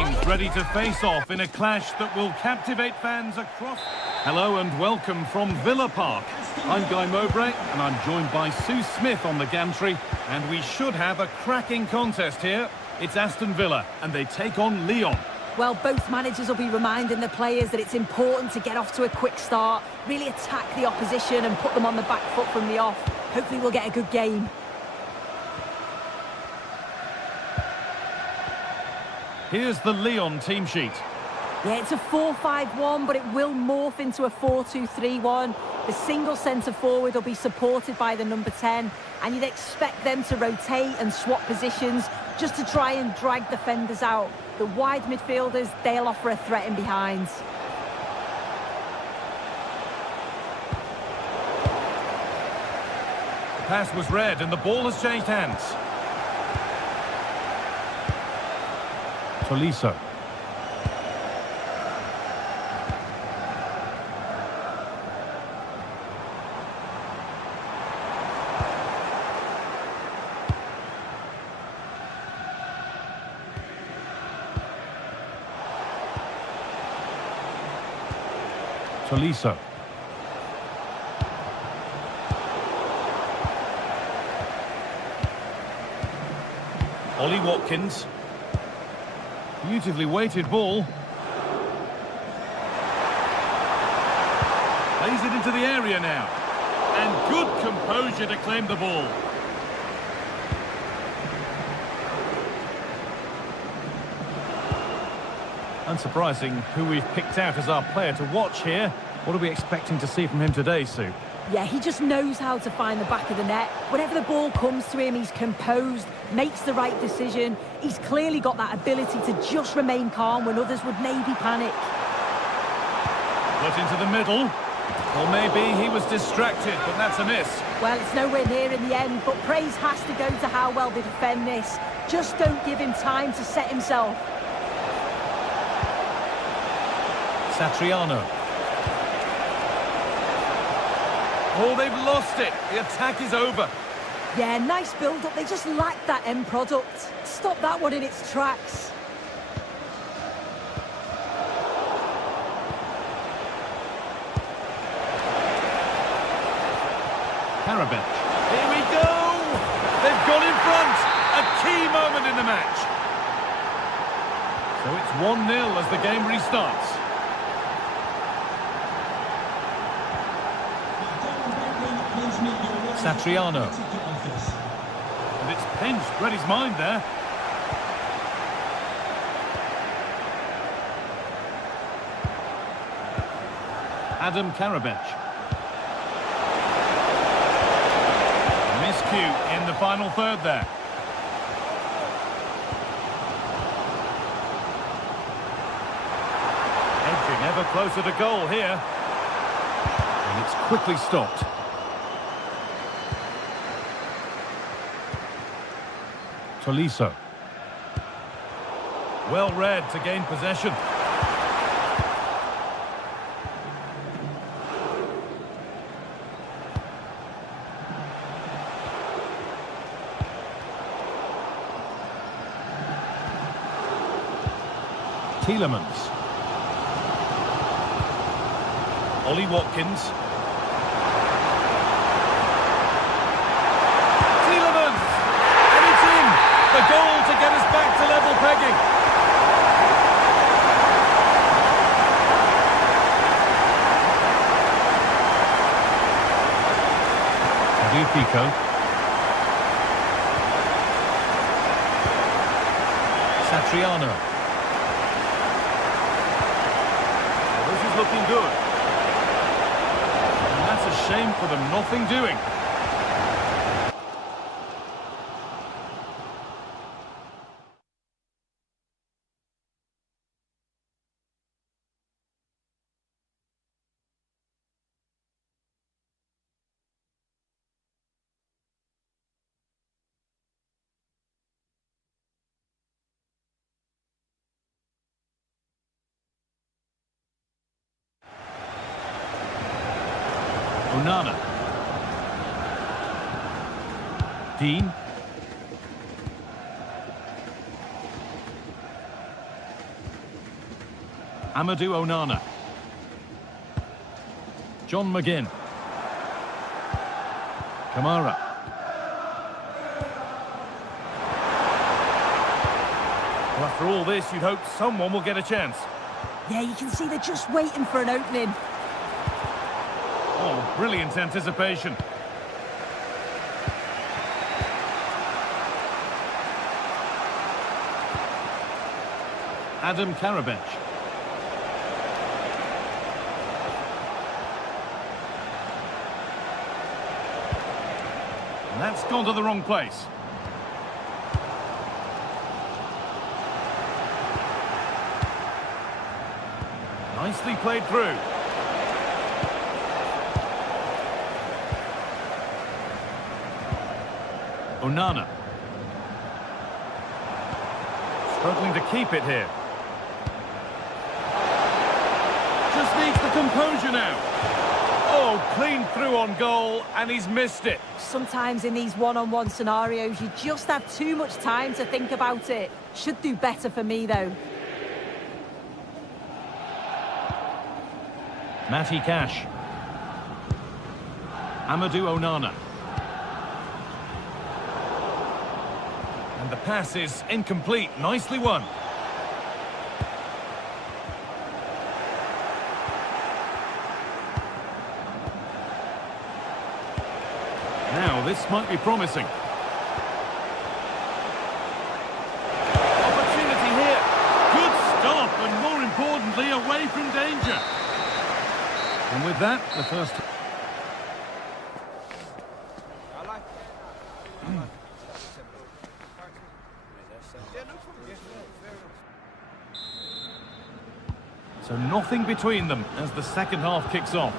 teams ready to face off in a clash that will captivate fans across... Hello and welcome from Villa Park. I'm Guy Mowbray and I'm joined by Sue Smith on the gantry, and we should have a cracking contest here. It's Aston Villa and they take on Lyon. Well, both managers will be reminding the players that it's important to get off to a quick start, really attack the opposition and put them on the back foot from the off. Hopefully we'll get a good game. Here's the Lyon team sheet. Yeah, it's a 4-5-1, but it will morph into a 4-2-3-1. The single centre-forward will be supported by the number 10, and you'd expect them to rotate and swap positions just to try and drag defenders out. The wide midfielders, they'll offer a threat in behind. The pass was read and the ball has changed hands. Tolisso. Tolisso. Ollie Watkins. Beautifully weighted ball. Plays it into the area now. And good composure to claim the ball. Unsurprising who we've picked out as our player to watch here. What are we expecting to see from him today, Sue? Yeah, he just knows how to find the back of the net. Whenever the ball comes to him, he's composed, makes the right decision. He's clearly got that ability to just remain calm when others would maybe panic. Put into the middle. Or maybe he was distracted, but that's a miss. Well, it's nowhere near in the end, but praise has to go to how well they defend this. Just don't give him time to set himself. Satriano. Oh, they've lost it. The attack is over. Yeah, nice build-up. They just lack that end product. Stop that one in its tracks. Karabech. Here we go! They've gone in front. A key moment in the match. So it's 1-0 as the game restarts. Satriano. And it's pinched. Read his mind there. Adam Karabech. Miscue in the final third there. Edging ever closer to goal here. And it's quickly stopped. Tolisso. Well read to gain possession. Tielemans. Ollie Watkins. Tielemans! And it's in! The goal to get us back to level pegging. Pico. Satriano. Well, this is looking good. And that's a shame for them. Nothing doing. Onana. Dean. Amadou Onana. John McGinn. Kamara. Well, after all this, you'd hope someone will get a chance. Yeah, you can see they're just waiting for an opening. Oh, brilliant anticipation. Adam Karabech. And that's gone to the wrong place. Nicely played through. Onana. Struggling to keep it here. Just needs the composure now. Oh, clean through on goal, and he's missed it. Sometimes in these one-on-one scenarios, you just have too much time to think about it. Should do better for me, though. Matty Cash. Amadou Onana. And the pass is incomplete. Nicely won. Now, this might be promising. Opportunity here. Good stop, and more importantly, away from danger. And with that, the first... So nothing between them as the second half kicks off.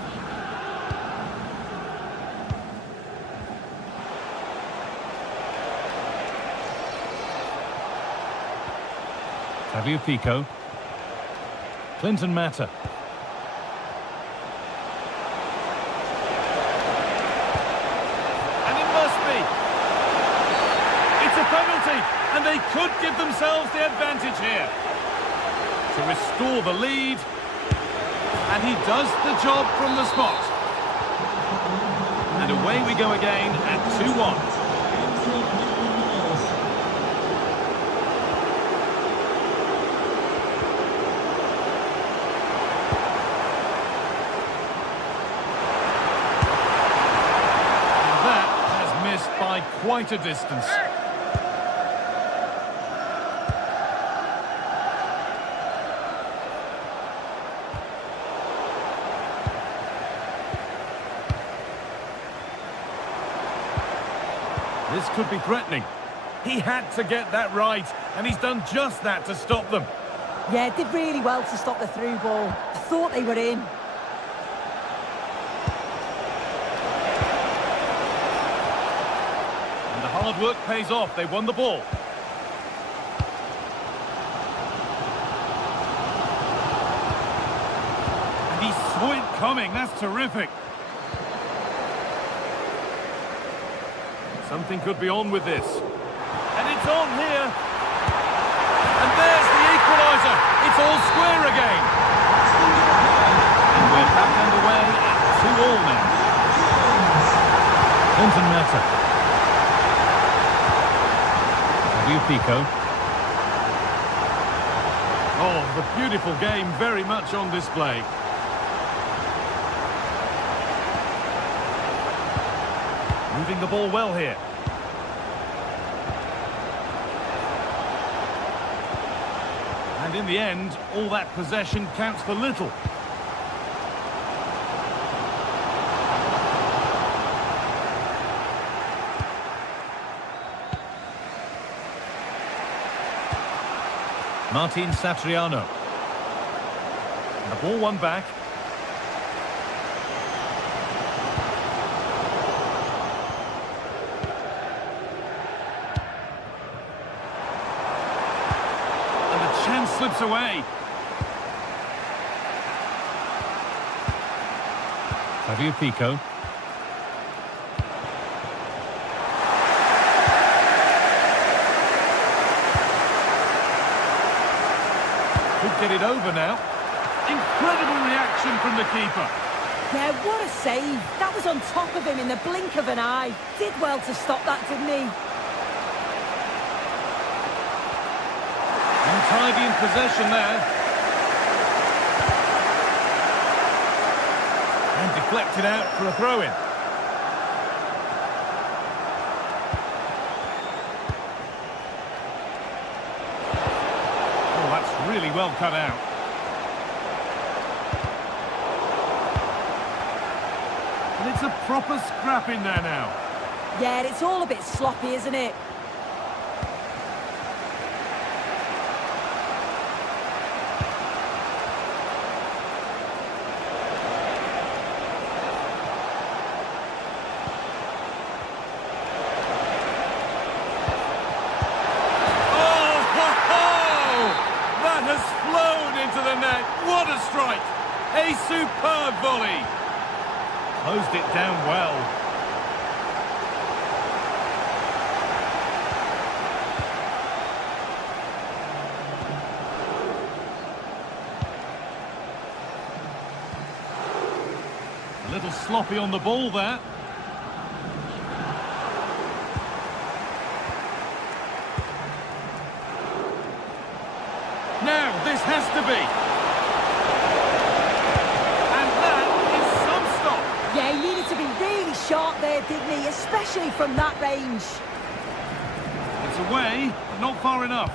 Tagliafico. Clinton Mata. And it must be. It's a penalty, and they could give themselves the advantage here. To restore the lead, and he does the job from the spot. And away we go again at 2-1. By quite a distance. This could be threatening. He had to get that right, and he's done just that to stop them. Yeah, did really well to stop the through ball. I thought they were in. Hard work pays off. They won the ball. And he saw it coming. That's terrific. Something could be on with this. And it's on here. And there's the equaliser. It's all square again. And we're back underway at 2-2 now. Clinton Mata. Pico. Oh, the beautiful game very much on display. Moving the ball well here. And in the end, all that possession counts for little. Martin Satriano. And the ball won back. And the chance slips away. Tagliafico. Could get it over now. Incredible reaction from the keeper. Yeah, what a save. That was on top of him in the blink of an eye. Did well to stop that, didn't he? Untidy in possession there. And deflected out for a throw-in. Oh, that's really well cut out. And it's a proper scrap in there now. Yeah, it's all a bit sloppy, isn't it? What a strike! A superb volley! Closed it down well. A little sloppy on the ball there. Now, this has to be. Yeah, he needed to be really sharp there, didn't he? Especially from that range. It's away, but not far enough.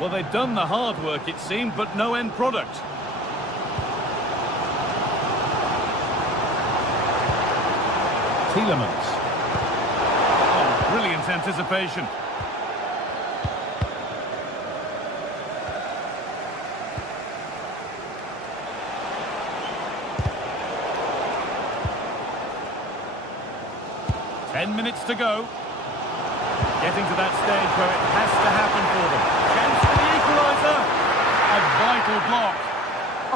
Well, they've done the hard work, it seemed, but no end product. Tielemans. Oh, brilliant anticipation. Ten minutes to go. Getting to that stage where it has to happen for them. Chance for the equaliser. A vital block.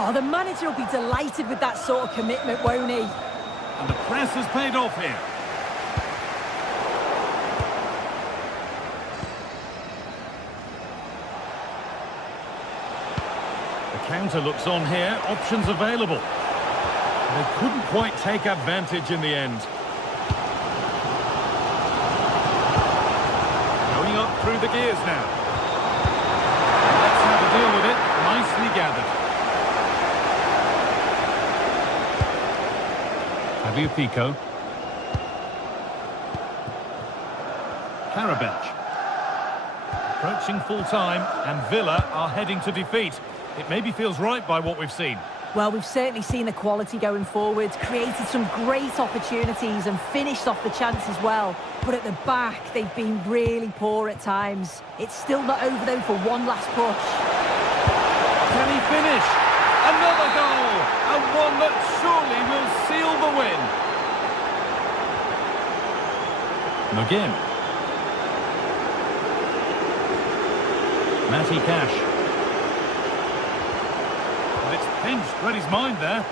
Oh, the manager will be delighted with that sort of commitment, won't he? And the press has paid off here. The counter looks on here. Options available. They couldn't quite take advantage in the end. Through the gears now. Let's have a deal with it. Nicely gathered. Fabio Pico. Karabech. Approaching full time, and Villa are heading to defeat. It maybe feels right by what we've seen. Well, we've certainly seen the quality going forward, created some great opportunities and finished off the chance as well. But at the back, they've been really poor at times. It's still not over though for one last push. Can he finish? Another goal! And one that surely will seal the win. McGinn. Matty Cash. It's pinched, read his mind there.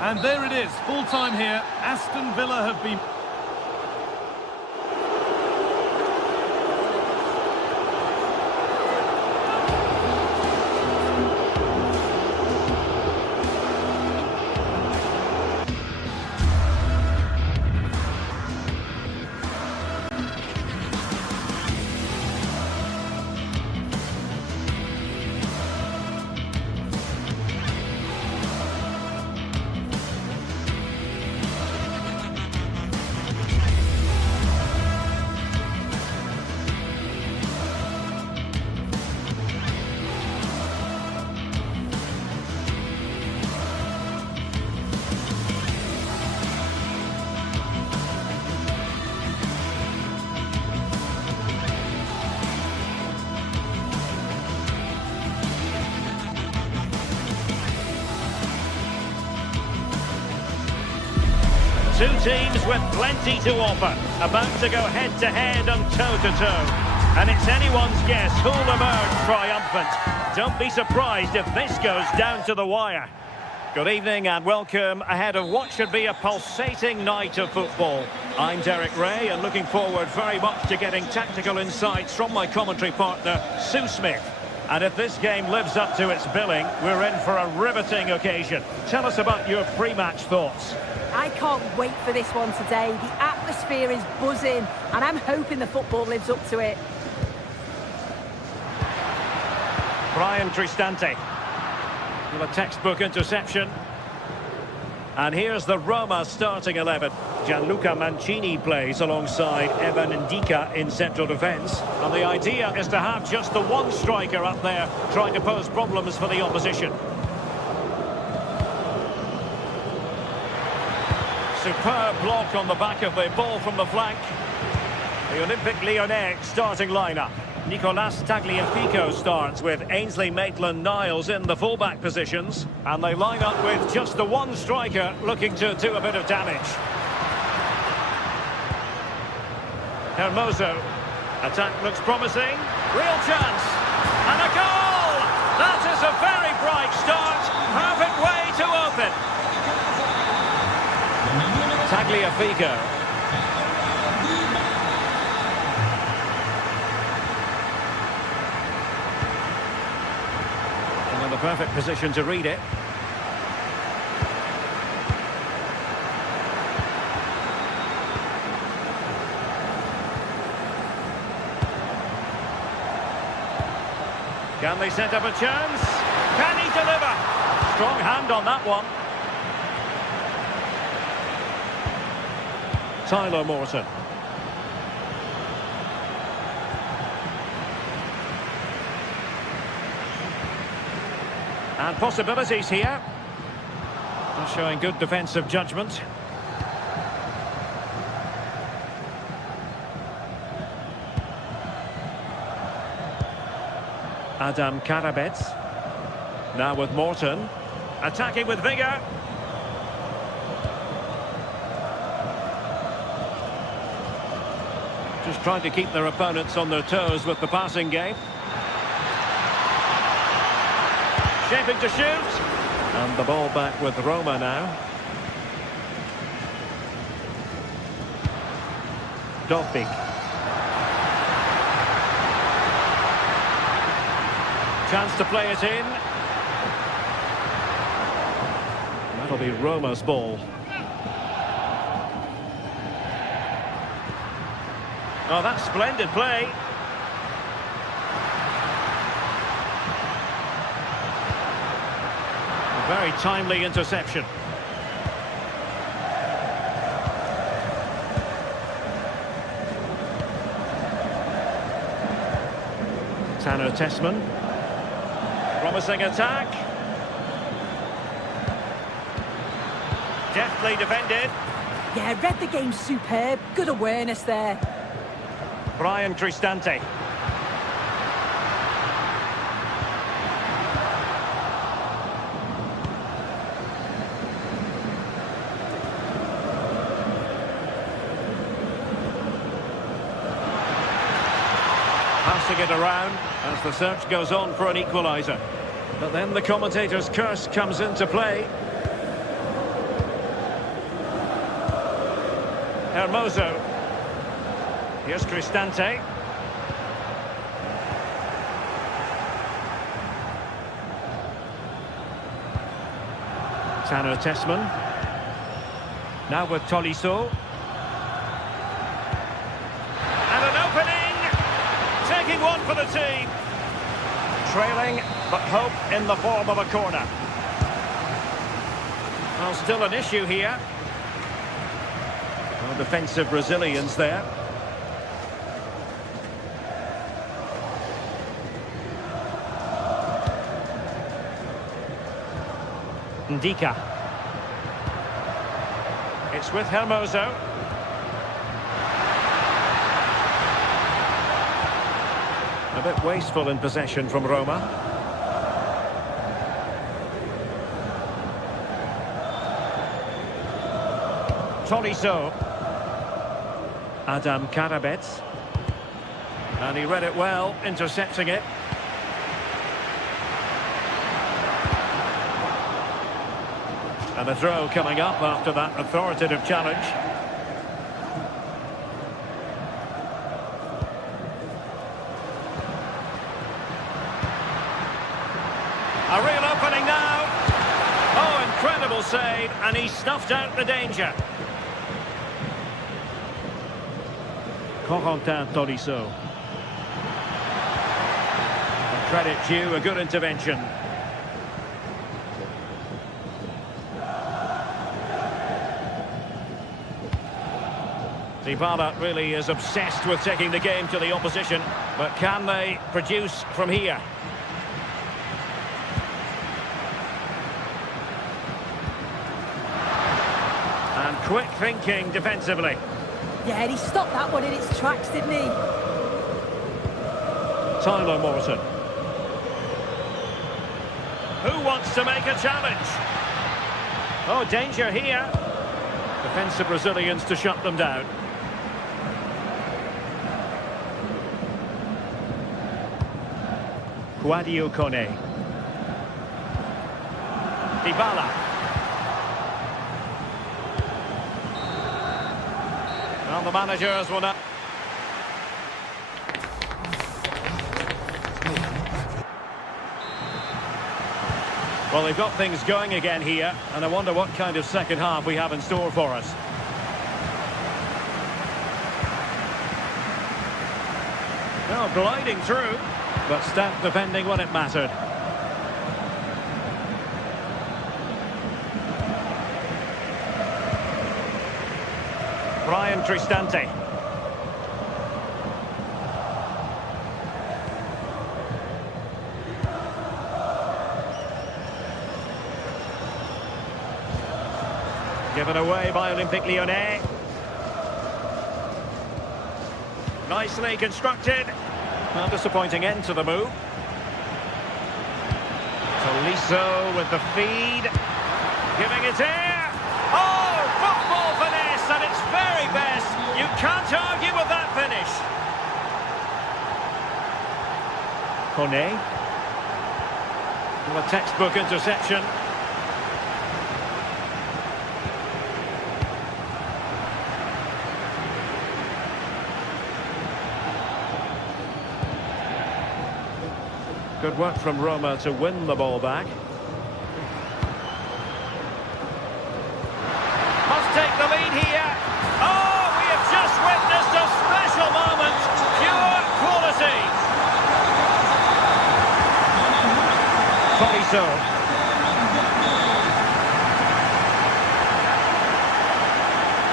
And there it is, full time here. Aston Villa have been... Two teams with plenty to offer, about to go head-to-head and toe-to-toe. And it's anyone's guess who'll emerge triumphant. Don't be surprised if this goes down to the wire. Good evening and welcome ahead of what should be a pulsating night of football. I'm Derek Ray and looking forward very much to getting tactical insights from my commentary partner, Sue Smith. And if this game lives up to its billing, we're in for a riveting occasion. Tell us about your pre-match thoughts. I can't wait for this one today. The atmosphere is buzzing and I'm hoping the football lives up to it. Brian Cristante. With a textbook interception. And here's the Roma starting 11. Gianluca Mancini plays alongside Evan Ndika in central defence. And the idea is to have just the one striker up there trying to pose problems for the opposition. Superb block on the back of the ball from the flank. The Olympique Lyonnais starting lineup. Nicolas Tagliafico starts with Ainsley Maitland-Niles in the fullback positions. And they line up with just the one striker looking to do a bit of damage. Hermoso. Attack looks promising. Real chance. And a goal! That is a very bright start. Perfect way to open. Tagliafico. The perfect position to read it. Can they set up a chance? Can he deliver? Strong hand on that one. Tyler Morton. And possibilities here. Showing good defensive judgment. Adam Karabets. Now with Morton. Attacking with vigour. Just trying to keep their opponents on their toes with the passing game. Shaping to shoot. And the ball back with Roma now. Dovbik. Chance to play it in. That'll be Roma's ball. Oh, that's splendid play. Very timely interception. Tanner Tessman. Promising attack. Deftly defended. Yeah, read the game superb. Good awareness there. Brian Cristante. Passing it around as the search goes on for an equaliser. But then the commentator's curse comes into play. Hermoso. Here's Cristante. Tanner Tessman. Now with Tolisso. And an opening! Taking one for the team. Trailing, but hope in the form of a corner. Well, still an issue here. Well, defensive resilience there. Ndika. It's with Hermoso. A bit wasteful in possession from Roma. Tolisso. Adam Karabets. And he read it well, intercepting it. And a throw coming up after that authoritative challenge. A real opening now. Oh, incredible save, and he snuffed out the danger. Corentin Tolisso. Credit due, a good intervention. Dybala really is obsessed with taking the game to the opposition, but can they produce from here? And quick thinking defensively. Yeah, he stopped that one in its tracks, didn't he? Tyler Morton. Who wants to make a challenge? Oh, danger here. Defensive Brazilians to shut them down. Guadio Kone. Dybala. Well, the managers will not... Well, they've got things going again here, and I wonder what kind of second half we have in store for us. Well, gliding through, but stout defending when it mattered. Bryan Cristante. Given away by Olympique Lyonnais. Nicely constructed. Well, disappointing end to the move. Tolisso with the feed. Giving it here. Oh, football finesse at its very best. You can't argue with that finish. Kone. Well, a textbook interception. Good work from Roma to win the ball back. Must take the lead here. Oh, we have just witnessed a special moment. Pure quality. Tolisso.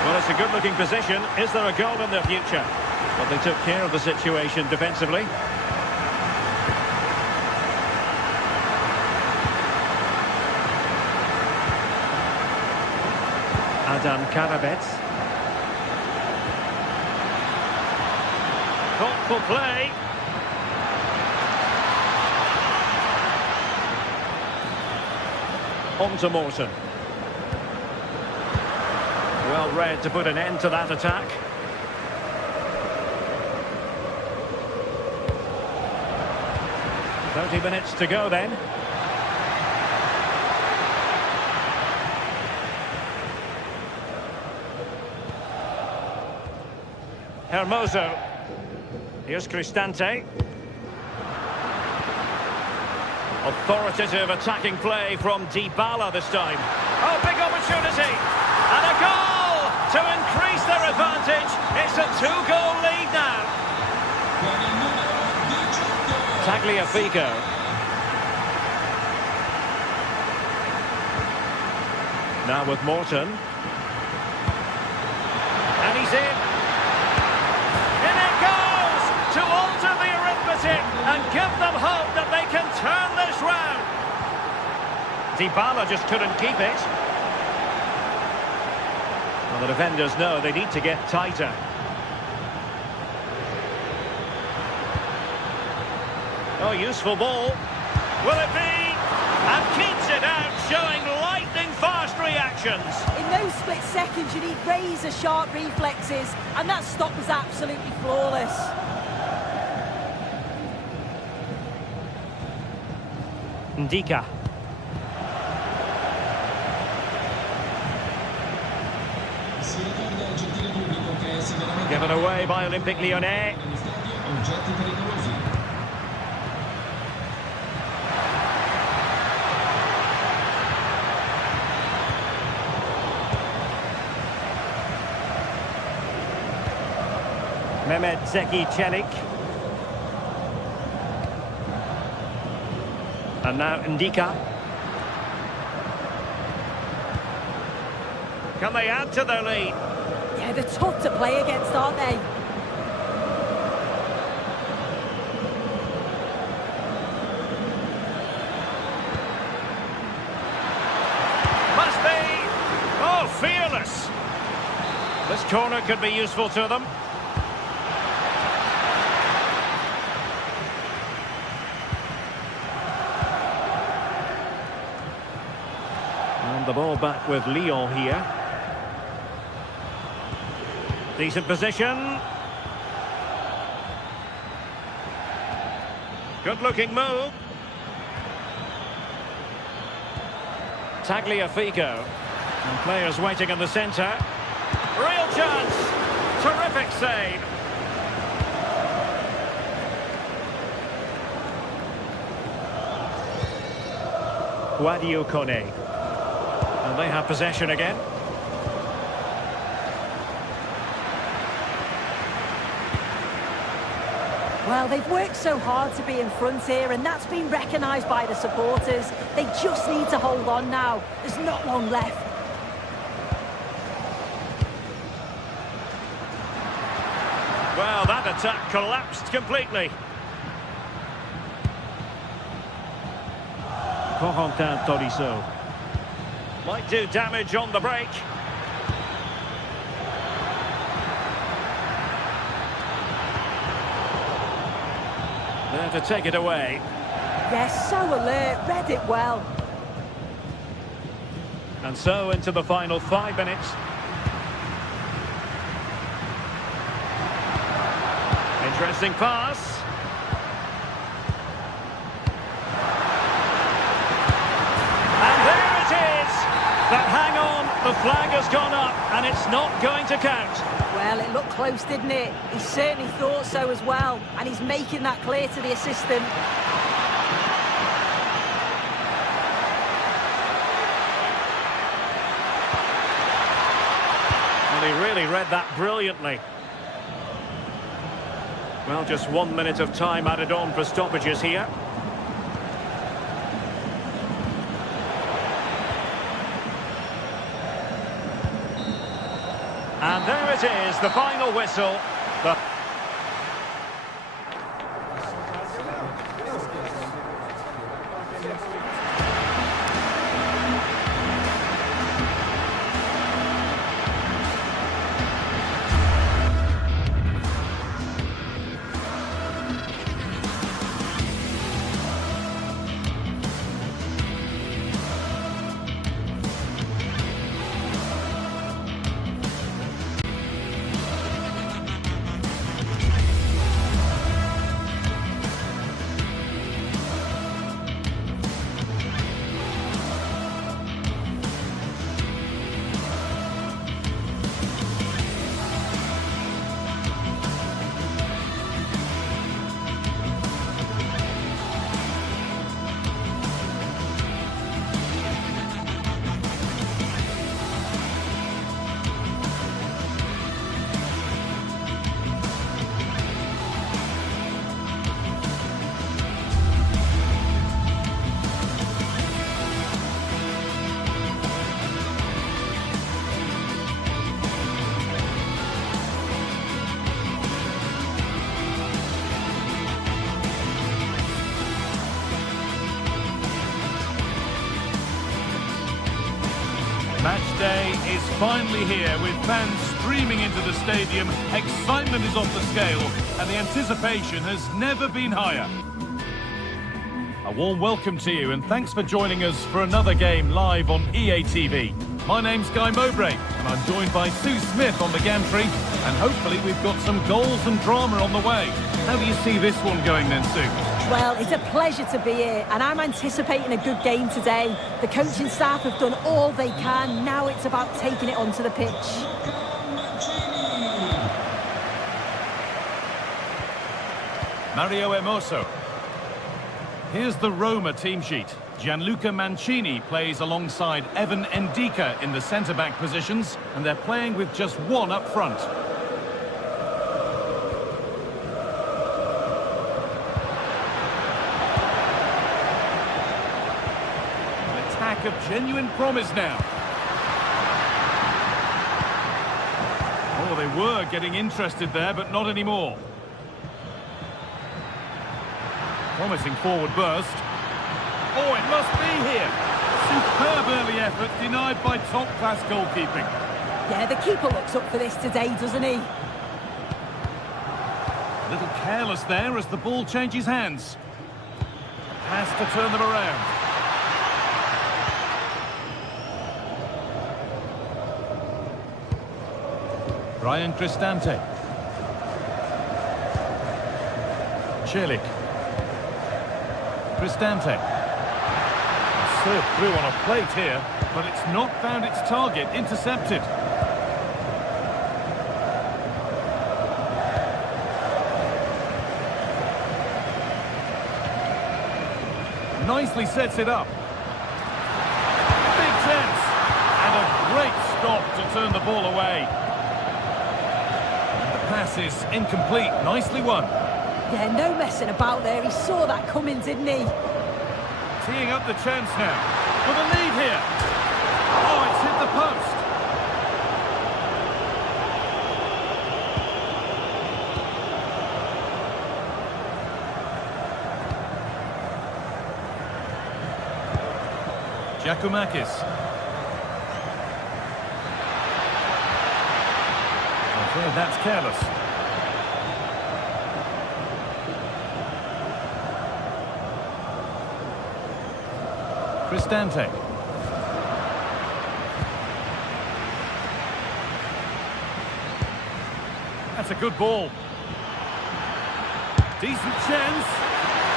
Well, it's a good-looking position. Is there a goal in the future? But they took care of the situation defensively. Adam Karabets. Thoughtful play. On to Morton. Well read to put an end to that attack. "30 minutes to go then. Hermoso. Here's Cristante. Authoritative attacking play from Dybala this time. Oh, big opportunity. And a goal to increase their advantage. It's a 2-goal lead now. Tagliafico. Now with Morton. And he's in. To alter the arithmetic and give them hope that they can turn this round. Dybala just couldn't keep it. Well, the defenders know they need to get tighter. Oh, useful ball. Will it be? And keeps it out, showing lightning-fast reactions. In those split seconds, you need razor-sharp reflexes, and that stop was absolutely flawless. Ndika. Given away by Olympique Lyonnais. Mehmet Zeki Çelik. And now Ndika. Can they add to their lead? Yeah, they're tough to play against, aren't they? Must be! Oh, fearless! This corner could be useful to them. And the ball back with Lyon here. Decent position. Good-looking move. Tagliafico. And players waiting in the centre. Real chance. Terrific save. Guadio Kone. And they have possession again. Well, they've worked so hard to be in front here, and that's been recognised by the supporters. They just need to hold on now. There's not long left. Well, that attack collapsed completely. Corentin Tolisso. Might do damage on the break. There to take it away. Yes, so alert, read it well. And so into the final 5 minutes. Interesting pass. And there it is! But hang on, the flag has gone up and it's not going to count. Well, it looked close, didn't it? He certainly thought so as well, and he's making that clear to the assistant. Well, he really read that brilliantly. Well, just 1 minute of time added on for stoppages here. And there it is, the final whistle. Match day is finally here, with fans streaming into the stadium. Excitement is off the scale, and the anticipation has never been higher. A warm welcome to you, and thanks for joining us for another game live on EA TV. My name's Guy Mowbray, and I'm joined by Sue Smith on the gantry, and hopefully we've got some goals and drama on the way. How do you see this one going then, Sue? Well, it's a pleasure to be here, and I'm anticipating a good game today. The coaching staff have done all they can. Now it's about taking it onto the pitch. Mario Hermoso. Here's the Roma team sheet. Gianluca Mancini plays alongside Evan Ndika in the centre-back positions, and they're playing with just one up front. An attack of genuine promise now. Oh, they were getting interested there, but not anymore. Promising forward burst. Oh, it must be here. Superb early effort, denied by top-class goalkeeping. Yeah, the keeper looks up for this today, doesn't he? A little careless there as the ball changes hands. Has to turn them around. Brian Cristante. Celik. Cristante. Served through on a plate here, but it's not found its target. Intercepted. Nicely sets it up. Big chance. And a great stop to turn the ball away. The pass is incomplete. Nicely won. Yeah, no messing about there. He saw that coming, didn't he? Teeing up the chance now. For the lead here. Oh, it's hit the post. Giacomakis. I'm afraid that's careless. Cristante. That's a good ball. Decent chance.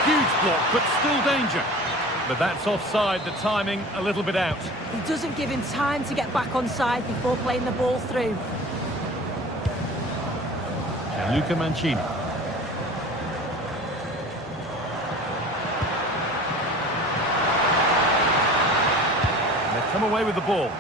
Huge block, but still danger. But that's offside, the timing a little bit out. He doesn't give him time to get back on side before playing the ball through. Gianluca Mancini. Come away with the ball.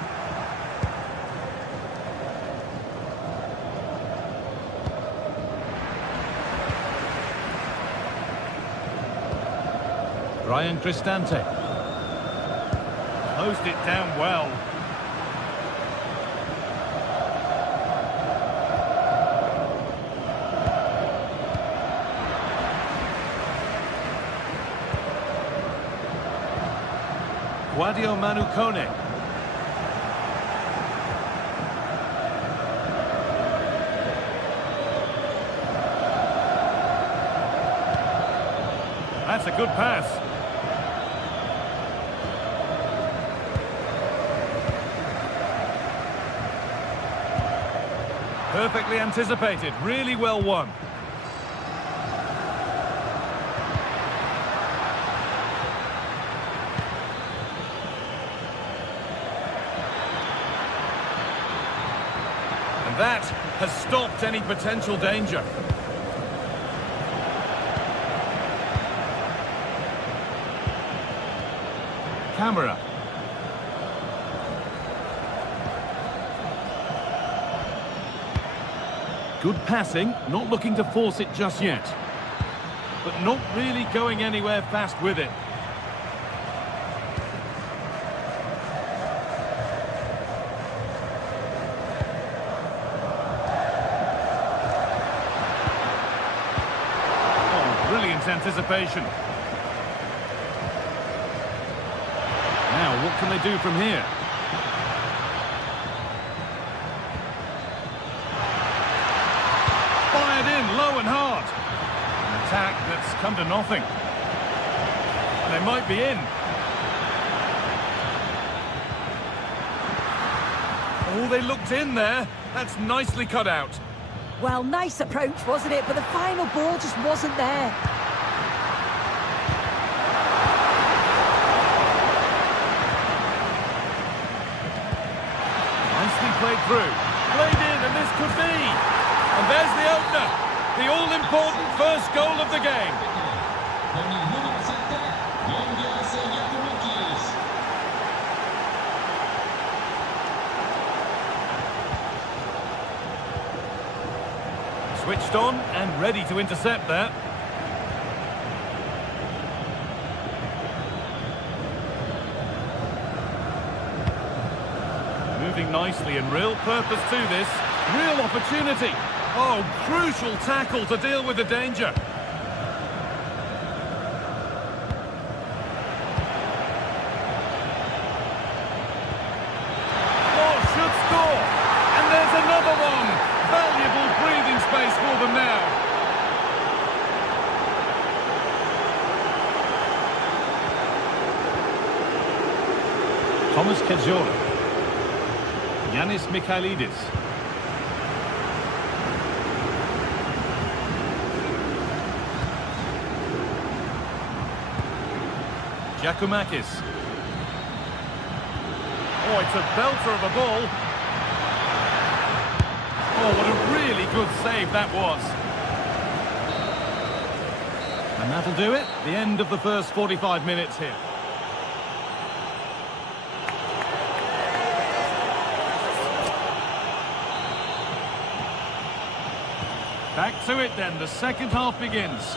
Brian Cristante. Closed it down well. Guadio Manucone. That's a good pass. Perfectly anticipated, really well won. And that has stopped any potential danger. Camera. Good passing, not looking to force it just yet. But not really going anywhere fast with it. Oh, brilliant anticipation. Now, what can they do from here? Fired in, low and hard. An attack that's come to nothing. They might be in. Oh, they looked in there. That's nicely cut out. Well, nice approach, wasn't it? But the final ball just wasn't there. played through. Played in, and this could be. And there's the opener. The all-important first goal of the game. Switched on and ready to intercept that. Moving nicely and real purpose to this. Real opportunity. Oh, crucial tackle to deal with the danger. Oh, should score. And there's another one. Valuable breathing space for them now. Thomas Kedzora. Yanis Mikhailidis. Giacomakis. Oh, it's a belter of a ball. Oh, what a really good save that was. And that'll do it. The end of the first 45 minutes here. Back to it then. The second half begins.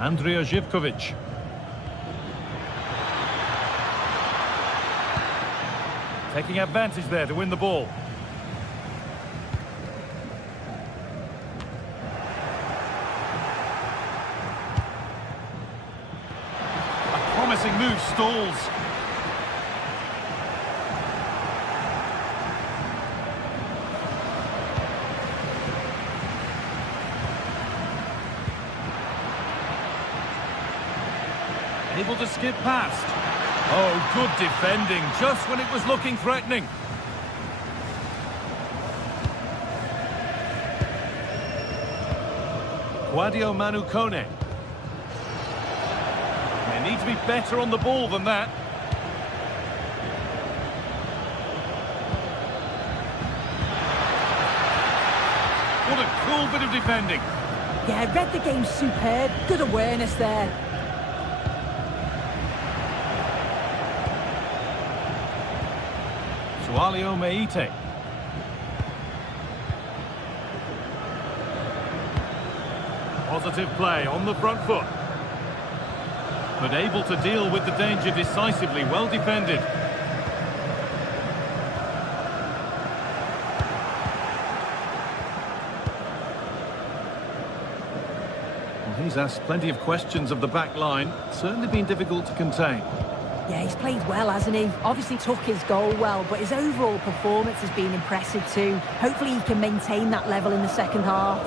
Andrija Živković. Taking advantage there to win the ball. A promising move stalls. Able to skip past. Oh, good defending, just when it was looking threatening. Guadio Manu Kone. They need to be better on the ball than that. What a cool bit of defending. Yeah, read the game superb. Good awareness there. Sualio Meite. Positive play on the front foot. But able to deal with the danger decisively, well defended. Well, he's asked plenty of questions of the back line. Certainly been difficult to contain. Yeah, he's played well, hasn't he? Obviously took his goal well, but his overall performance has been impressive too. Hopefully he can maintain that level in the second half.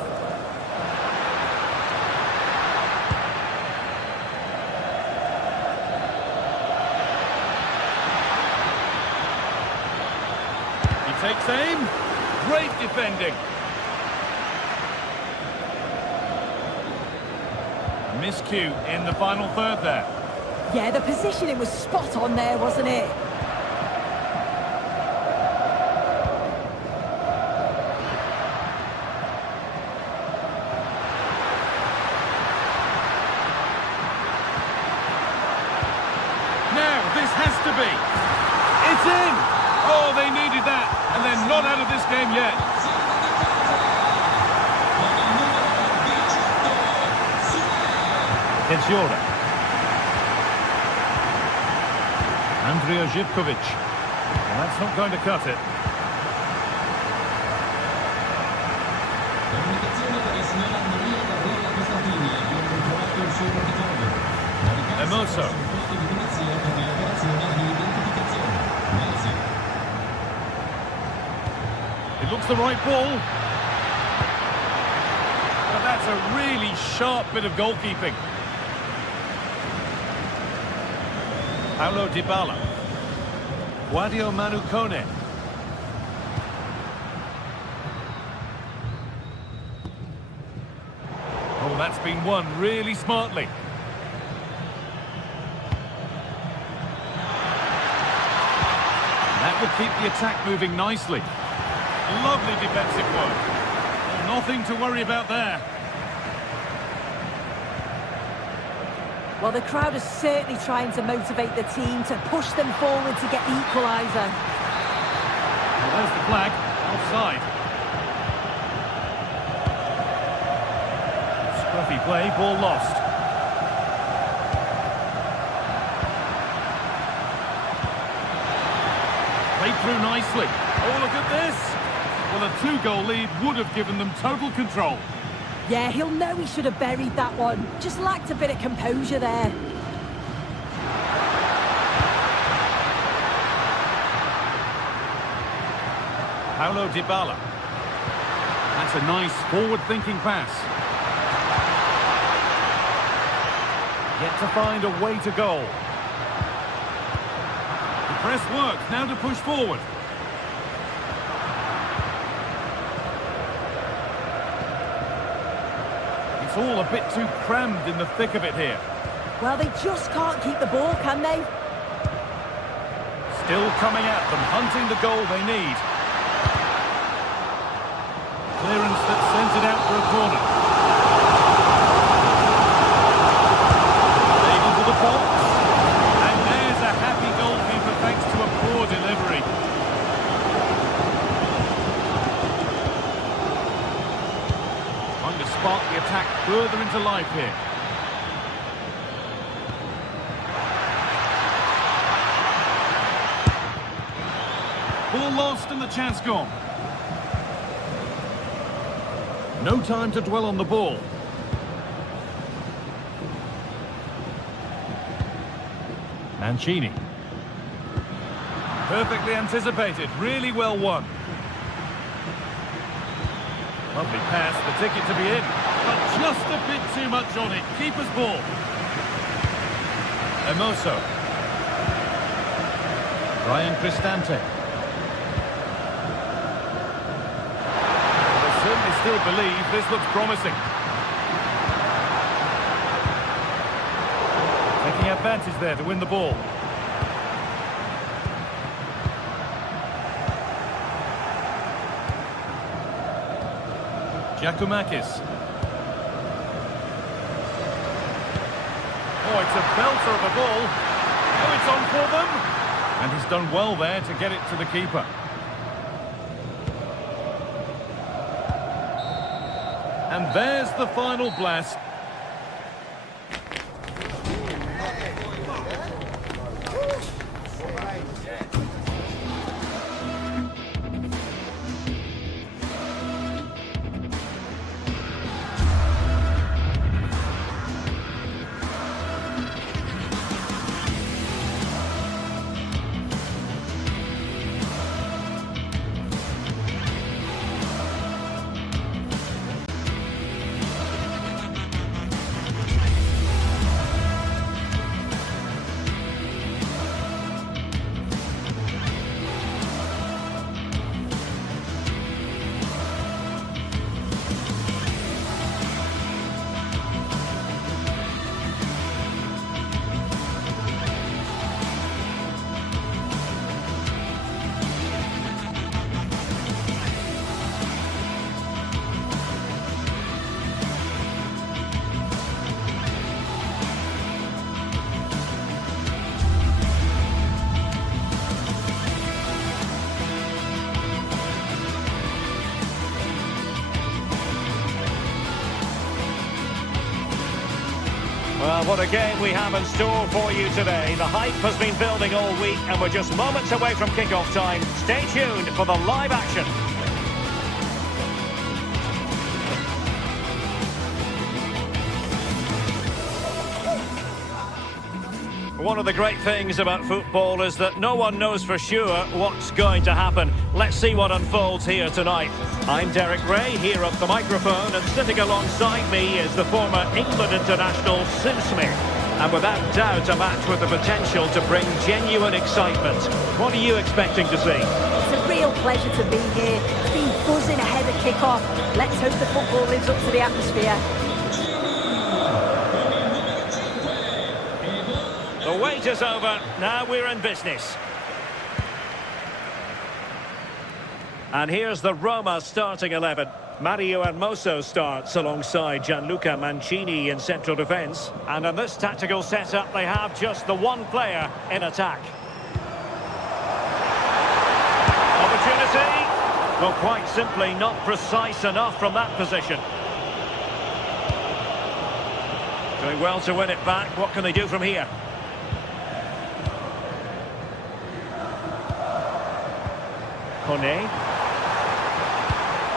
He takes aim. Great defending. Miscue in the final third there. Yeah, the positioning was spot on there, wasn't it? Now, this has to be. It's in! Oh, they needed that, and they're not out of this game yet. Kedzora. Andrija Živković. Well, that's not going to cut it. Emoso. It looks the right ball. But that's a really sharp bit of goalkeeping. Paulo Dybala. Guadio Manu Kone. Oh, that's been won really smartly. will keep the attack moving nicely. Lovely defensive work. Nothing to worry about there. Well, the crowd is certainly trying to motivate the team to push them forward to get the equaliser. Well, there's the flag. Offside. Scruffy play, ball lost. Played through nicely. Oh, look at this. Well, a two-goal lead would have given them total control. Yeah, he'll know he should have buried that one. Just lacked a bit of composure there. Paulo Dybala. That's a nice forward-thinking pass. Yet to find a way to goal. The press works, now to push forward. It's all a bit too crammed in the thick of it here. Well, they just can't keep the ball, can they? Still coming at them, hunting the goal they need. Clearance that sends it out for a corner. Played into the box. And there's a happy goalkeeper thanks to a poor delivery. Trying to spark the attack further into life here. Ball lost and the chance gone. No time to dwell on the ball. Mancini. Perfectly anticipated, really well won. Lovely pass, the ticket to be in. But just a bit too much on it. Keeper's ball. Hermoso. Ryan Cristante. Certainly still believe this looks promising. Taking advantage there to win the ball. Giacomakis. Oh, it's a belter of a ball. Oh, it's on for them. And he's done well there to get it to the keeper. And there's the final blast. Well, what a game we have in store for you today. The hype has been building all week and we're just moments away from kickoff time. Stay tuned for the live action. One of the great things about football is that no one knows for sure what's going to happen. Let's see what unfolds here tonight. I'm Derek Ray, here at the microphone, and sitting alongside me is the former England international Sim Smith. And without doubt, a match with the potential to bring genuine excitement. What are you expecting to see? It's a real pleasure to be here. It's been buzzing ahead of kick-off. Let's hope the football lives up to the atmosphere. The wait is over. Now we're in business. And here's the Roma starting 11. Mario Hermoso starts alongside Gianluca Mancini in central defence. And in this tactical setup, they have just the one player in attack. Opportunity. Well, quite simply not precise enough from that position. Doing well to win it back. What can they do from here? Kone.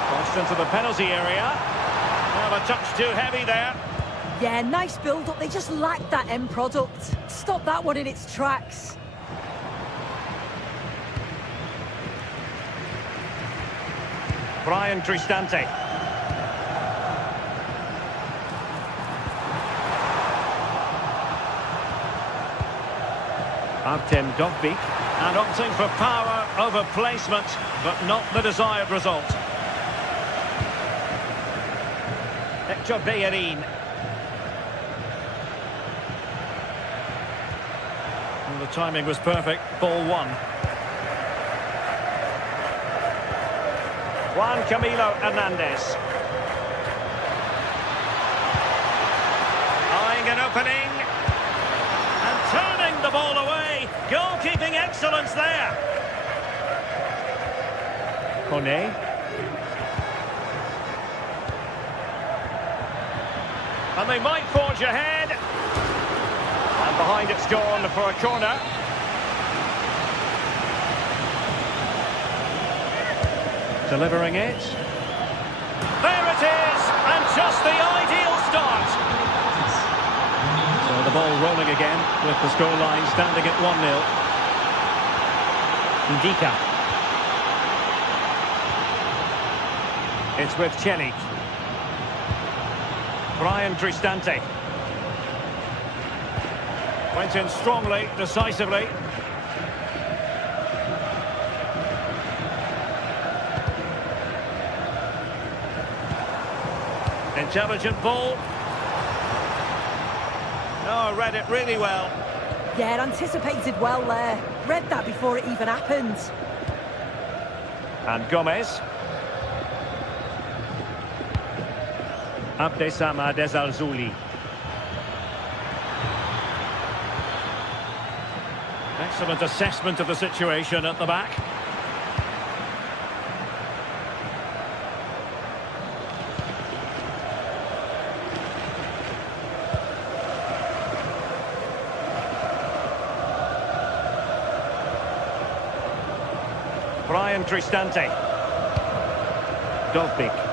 Crossed into the penalty area. Well, a touch too heavy there. Yeah, nice build-up. They just lacked that end product. Stop that one in its tracks. Brian Cristante. Artem Dovbyk. And opting for power over placement, but not the desired result. Hector Bellerin. And the timing was perfect. Ball one. Juan Camilo Hernandez. Eyeing an opening. And turning the ball away. Goalkeeping excellence there. Kone. And they might forge ahead. And behind it's gone for a corner. Delivering it. There it is! And just the ideal start. So the ball rolling again with the scoreline standing at 1-0. Ndika. It's with Celik. Brian Cristante. Went in strongly, decisively. Intelligent ball. Oh, read it really well. Yeah, anticipated well there. Read that before it even happened. And Gomez. Abdesama Desalzuli. Excellent assessment of the situation at the back. Brian Cristante. Dovbyk.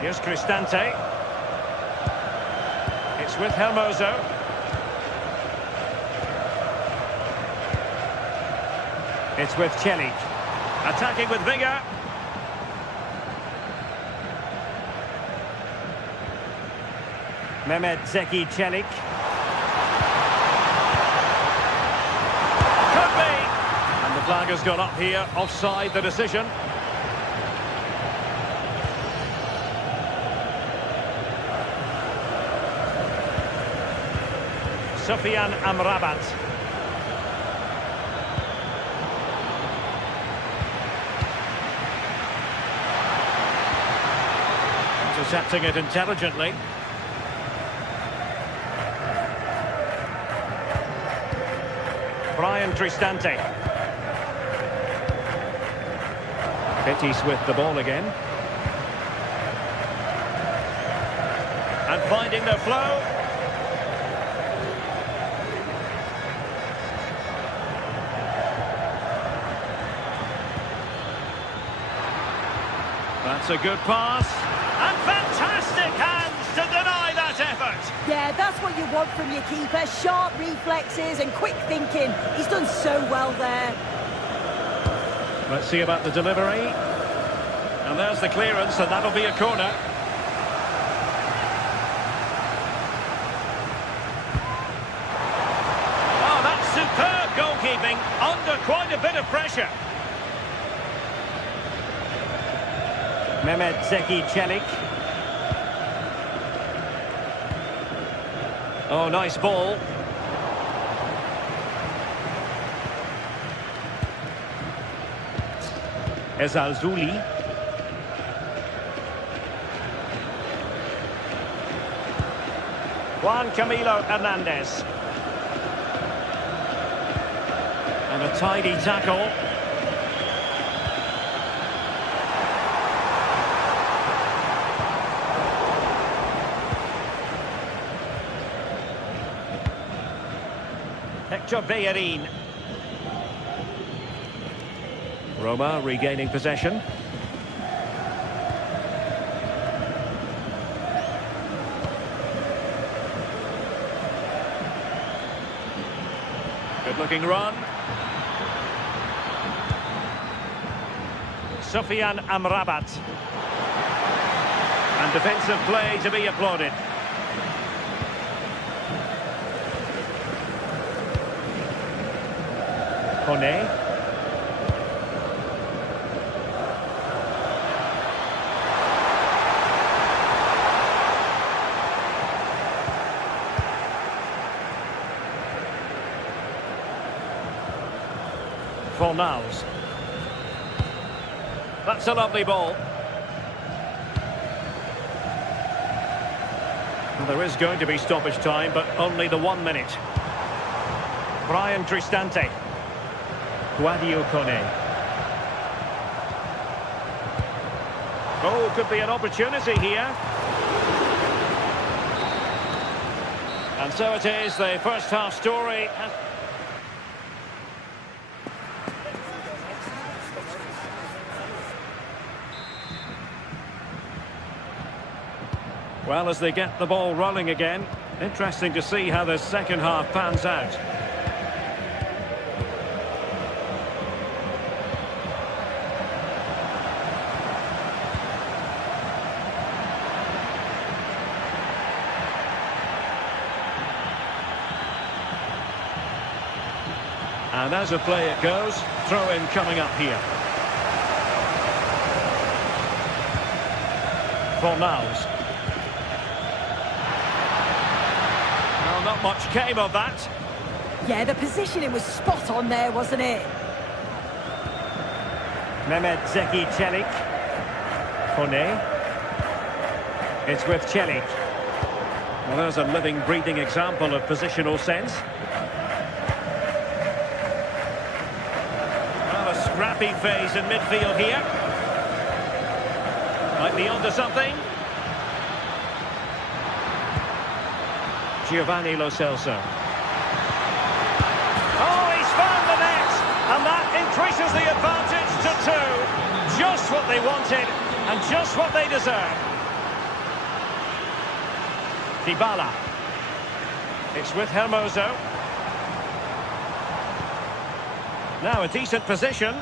Here's Cristante. It's with Hermoso. It's with Celik. Attacking with vigour. Mehmet Zeki Celik. The flag has gone up here, offside the decision. Sufyan Amrabat. Intercepting it intelligently. Brian Cristante. Betis with the ball again. And finding their flow. That's a good pass. And fantastic hands to deny that effort. Yeah, that's what you want from your keeper. Sharp reflexes and quick thinking. He's done so well there. Let's see about the delivery. And there's the clearance, and that'll be a corner. Oh, that's superb goalkeeping under quite a bit of pressure. Mehmet Zeki Celik. Oh, nice ball. Ezalzouli. Juan Camilo Hernandez. And a tidy tackle. Hector Bellerin. Roma regaining possession. Good looking run. Sofian Amrabat. And defensive play to be applauded. Kone. Fornals. That's a lovely ball. Well, there is going to be stoppage time, but only the 1 minute. Bryan Cristante. Guadio Kone. Oh, could be an opportunity here. And so it is, the first half story. Well, as they get the ball rolling again, interesting to see how the second half pans out. And as a play it goes, throw-in coming up here. Fornals. Well, not much came of that. Yeah, the positioning was spot on there, wasn't it? Mehmet Zeki Çelik. Kone. It's with Çelik. Well, there's a living, breathing example of positional sense. Well, a scrappy phase in midfield here. Might be onto something. Giovanni Lo Celso. Oh, he's found the net! And that increases the advantage to 2. Just what they wanted, and just what they deserve. Dybala. It's with Hermoso. Now a decent position.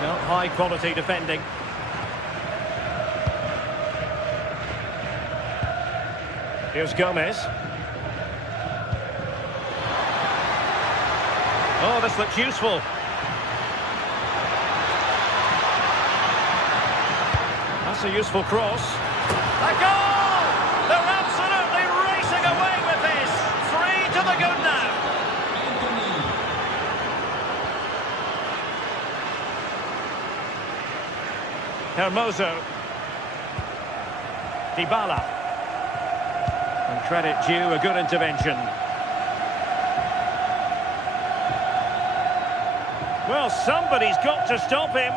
No, high quality defending. Here's Gomez. Oh, this looks useful. That's a useful cross. A goal! They're absolutely racing away with this. 3 to the good now. Hermoso. Dybala. And credit due, a good intervention. Well, somebody's got to stop him.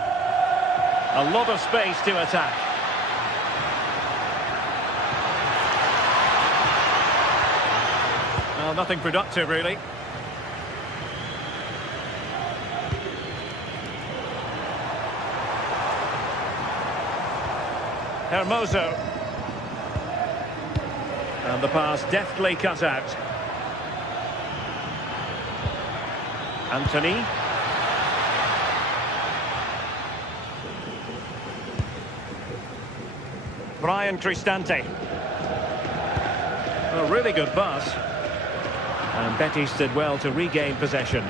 A lot of space to attack. Well, nothing productive, really. Hermoso. And the pass deftly cut out. Anthony. Bryan Cristante. A really good pass. And Betis did well to regain possession.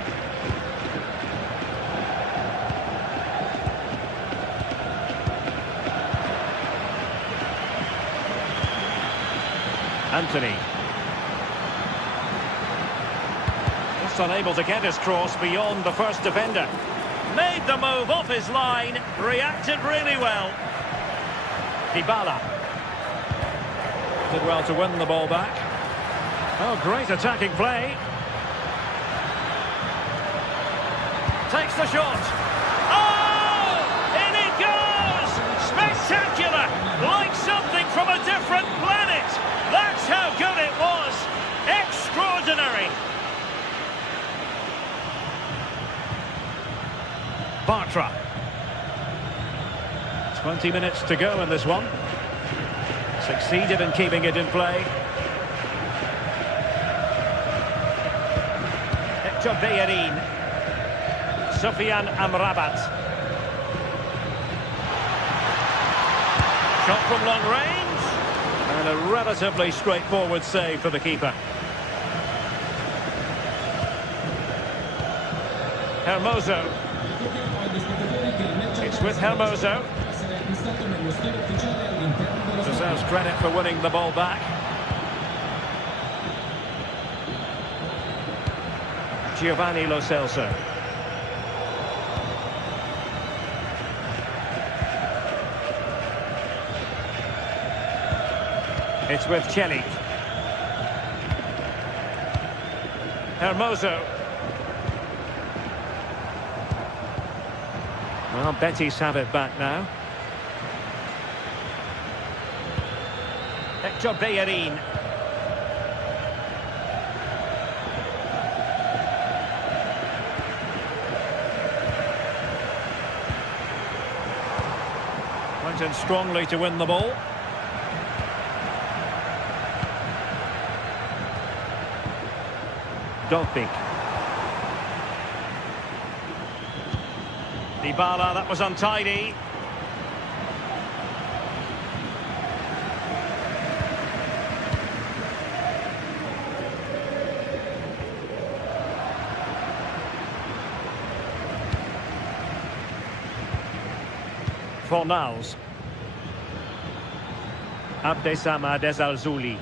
Anthony. This Just unable to get his cross beyond the first defender. Made the move off his line, reacted really well. Dybala. Did well to win the ball back. Oh, great attacking play. Takes the shot. Oh! In it goes! Spectacular! Like something from a different planet. That's how good it was. Extraordinary. Bartra. 20 minutes to go in this one. Succeeded in keeping it in play. Hector Bellerin. Sofian Amrabat. Shot from long range. And a relatively straightforward save for the keeper. Hermoso. It's with Hermoso. Deserves credit for winning the ball back. Giovanni Lo Celso. It's with Chelik. Hermoso. Well, Betis have it back now. Hector Bellerin. Went in strongly to win the ball. Dovbyk. Dybala, that was untidy. Fornals. Abdessamad Ezzalzouli.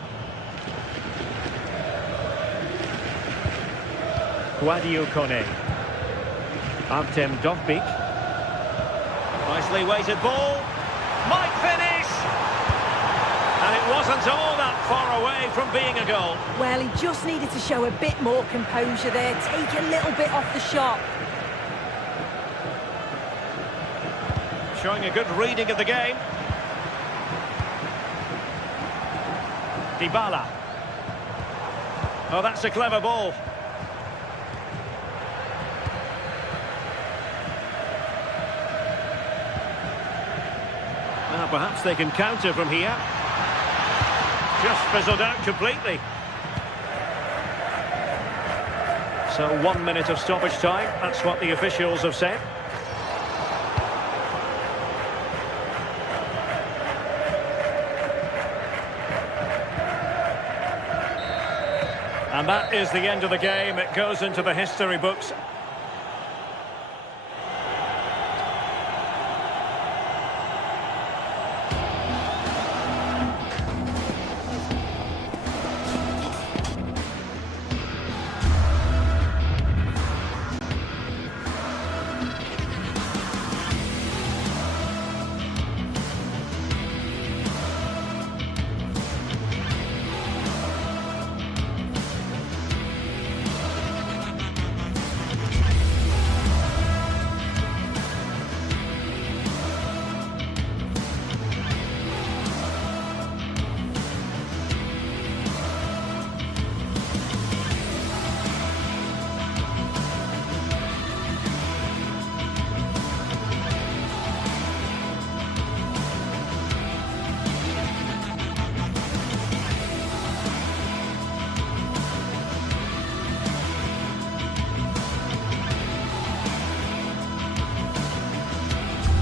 Guadio Kone. Artem Dovbyk. Nicely weighted ball. Might finish. And it wasn't all that far away from being a goal. Well, he just needed to show a bit more composure there. Take a little bit off the shot. Showing a good reading of the game. Dybala. Oh, that's a clever ball. Now, perhaps they can counter from here. Just fizzled out completely. So 1 minute of stoppage time. That's what the officials have said. And that is the end of the game. It goes into the history books.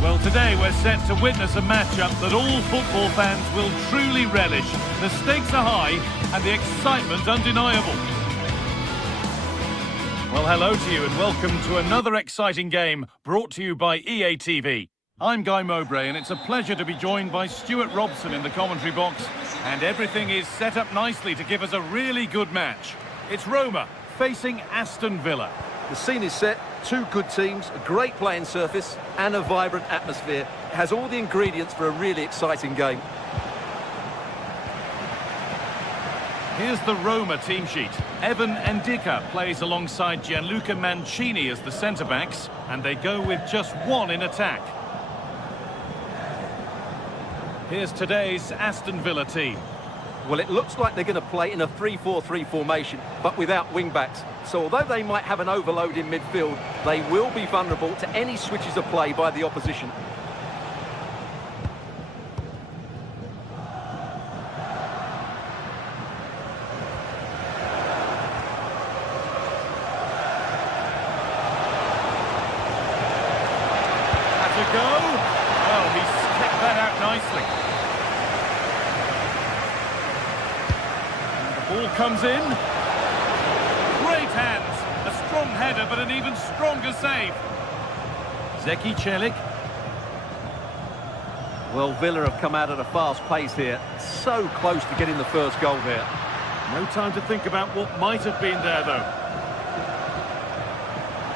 Well, today we're set to witness a matchup that all football fans will truly relish. The stakes are high and the excitement undeniable. Well, hello to you and welcome to another exciting game brought to you by EA TV. I'm Guy Mowbray and it's a pleasure to be joined by Stuart Robson in the commentary box, and everything is set up nicely to give us a really good match. It's Roma facing Aston Villa. The scene is set, two good teams, a great playing surface and a vibrant atmosphere. It has all the ingredients for a really exciting game. Here's the Roma team sheet. Evan Ndika plays alongside Gianluca Mancini as the centre-backs, and they go with just one in attack. Here's today's Aston Villa team. Well, it looks like they're going to play in a 3-4-3 formation, but without wing-backs. So although they might have an overload in midfield, they will be vulnerable to any switches of play by the opposition. Go. Well, he's kept that out nicely. And the ball comes in. Great hands. A strong header, but an even stronger save. Zeki Celik. Well, Villa have come out at a fast pace here. So close to getting the first goal there. No time to think about what might have been there, though.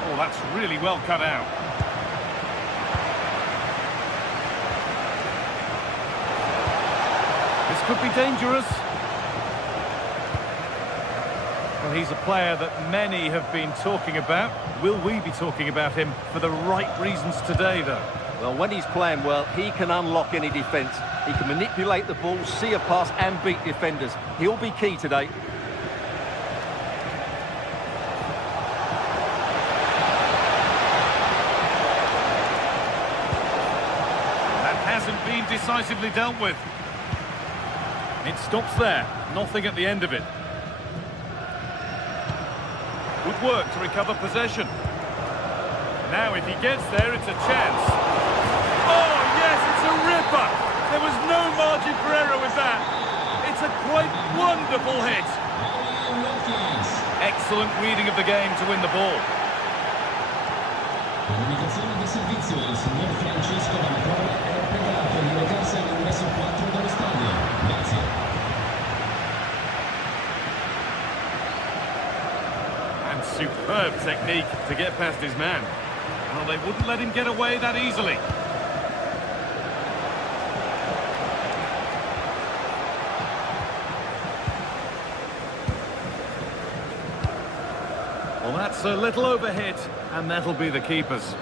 Oh, that's really well cut out. This could be dangerous. Well, he's a player that many have been talking about. Will we be talking about him for the right reasons today, though? Well, when he's playing well, he can unlock any defence. He can manipulate the ball, see a pass and beat defenders. He'll be key today. That hasn't been decisively dealt with. It stops there. Nothing at the end of it. Good work to recover possession. Now, if he gets there, it's a chance. Oh, yes, it's a ripper. There was no margin for error with that. It's a quite wonderful hit. Excellent reading of the game to win the ball. Comunicazione di servizio, il signor Francesco Van Prova è pregato di recarsi all'ingresso 4 dello stadio. Grazie. And superb technique to get past his man. Well, they wouldn't let him get away that easily. Well, that's a little overhit, and that'll be the keeper's.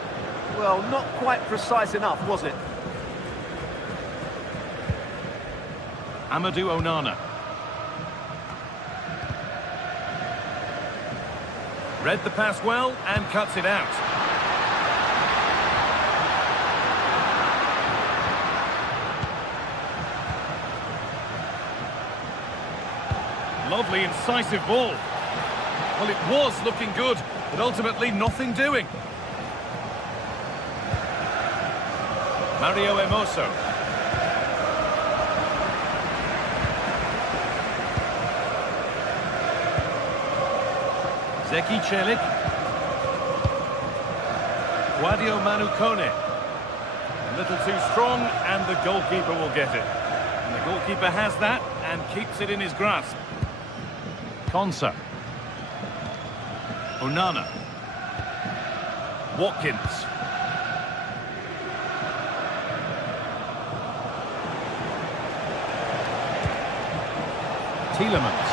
Well, not quite precise enough, was it? Amadou Onana. Read the pass well and cuts it out. Lovely, incisive ball. Well, it was looking good, but ultimately nothing doing. Mario Hermoso. Zeki Celik. Guadio Manukone. A little too strong, and the goalkeeper will get it. And the goalkeeper has that and keeps it in his grasp. Konsa. Onana. Watkins. Tielemans.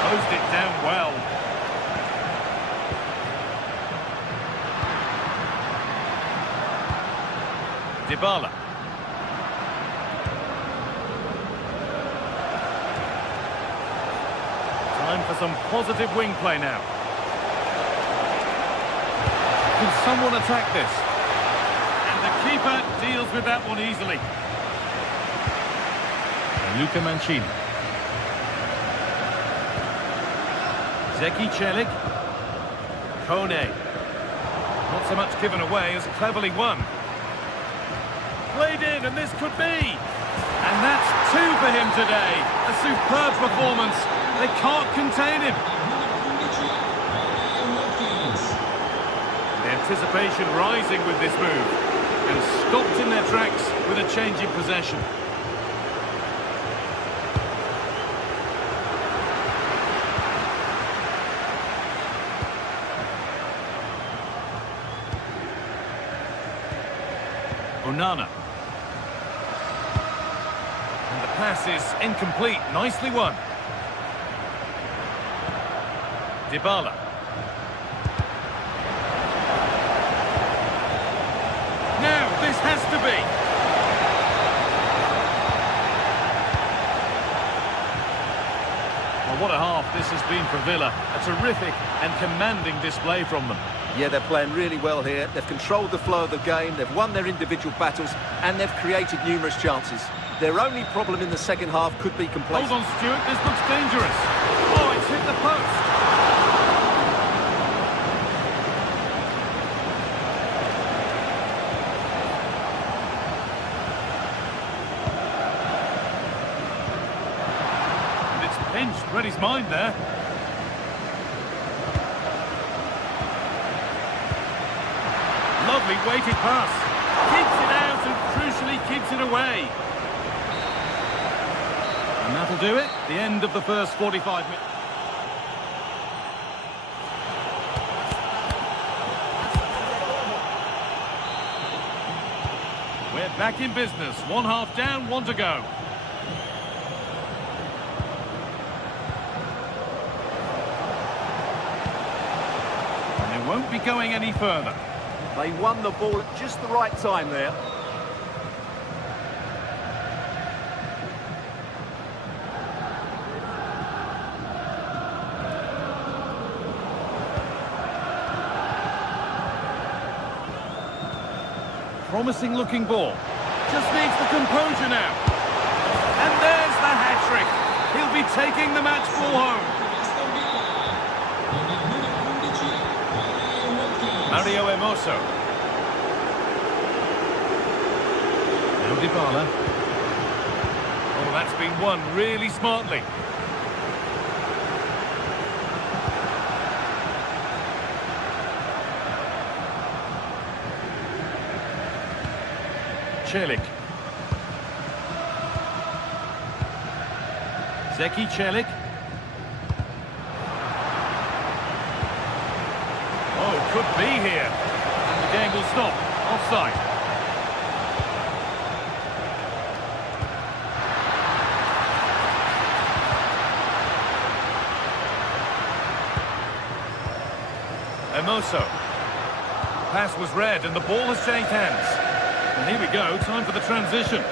Closed it down well. Dybala. Time for some positive wing play now. Can someone attack this? And the keeper deals with that one easily. Luca Mancini. Zeki Celik. Kone. Not so much given away as cleverly won. Played in, and this could be. And that's 2 for him today. A superb performance. They can't contain him. The anticipation rising with this move. And stopped in their tracks with a change in possession. Onana. And the pass is incomplete. Nicely won. Dybala. Now, this has to be. Well, what a half this has been for Villa. A terrific and commanding display from them. Yeah, they're playing really well here. They've controlled the flow of the game, they've won their individual battles, and they've created numerous chances. Their only problem in the second half could be complacency. Hold on, Stuart, this looks dangerous. Oh, it's hit the post. And it's pinched, read his mind there. Lovely weighted pass. Keeps it out and crucially keeps it away. And that'll do it. The end of the first 45 minutes. We're back in business. One half down, one to go. And they won't be going any further. They won the ball at just the right time there. Promising looking ball. Just needs the composure now. And there's the hat-trick. He'll be taking the match ball home. Mario Hermoso. Now Dybala. Oh, that's been won really smartly. Celik. Zeki Celik. Oh, could be here. And the game will stop. Offside. Hermoso. Pass was read and the ball has changed hands. And here we go, time for the transition.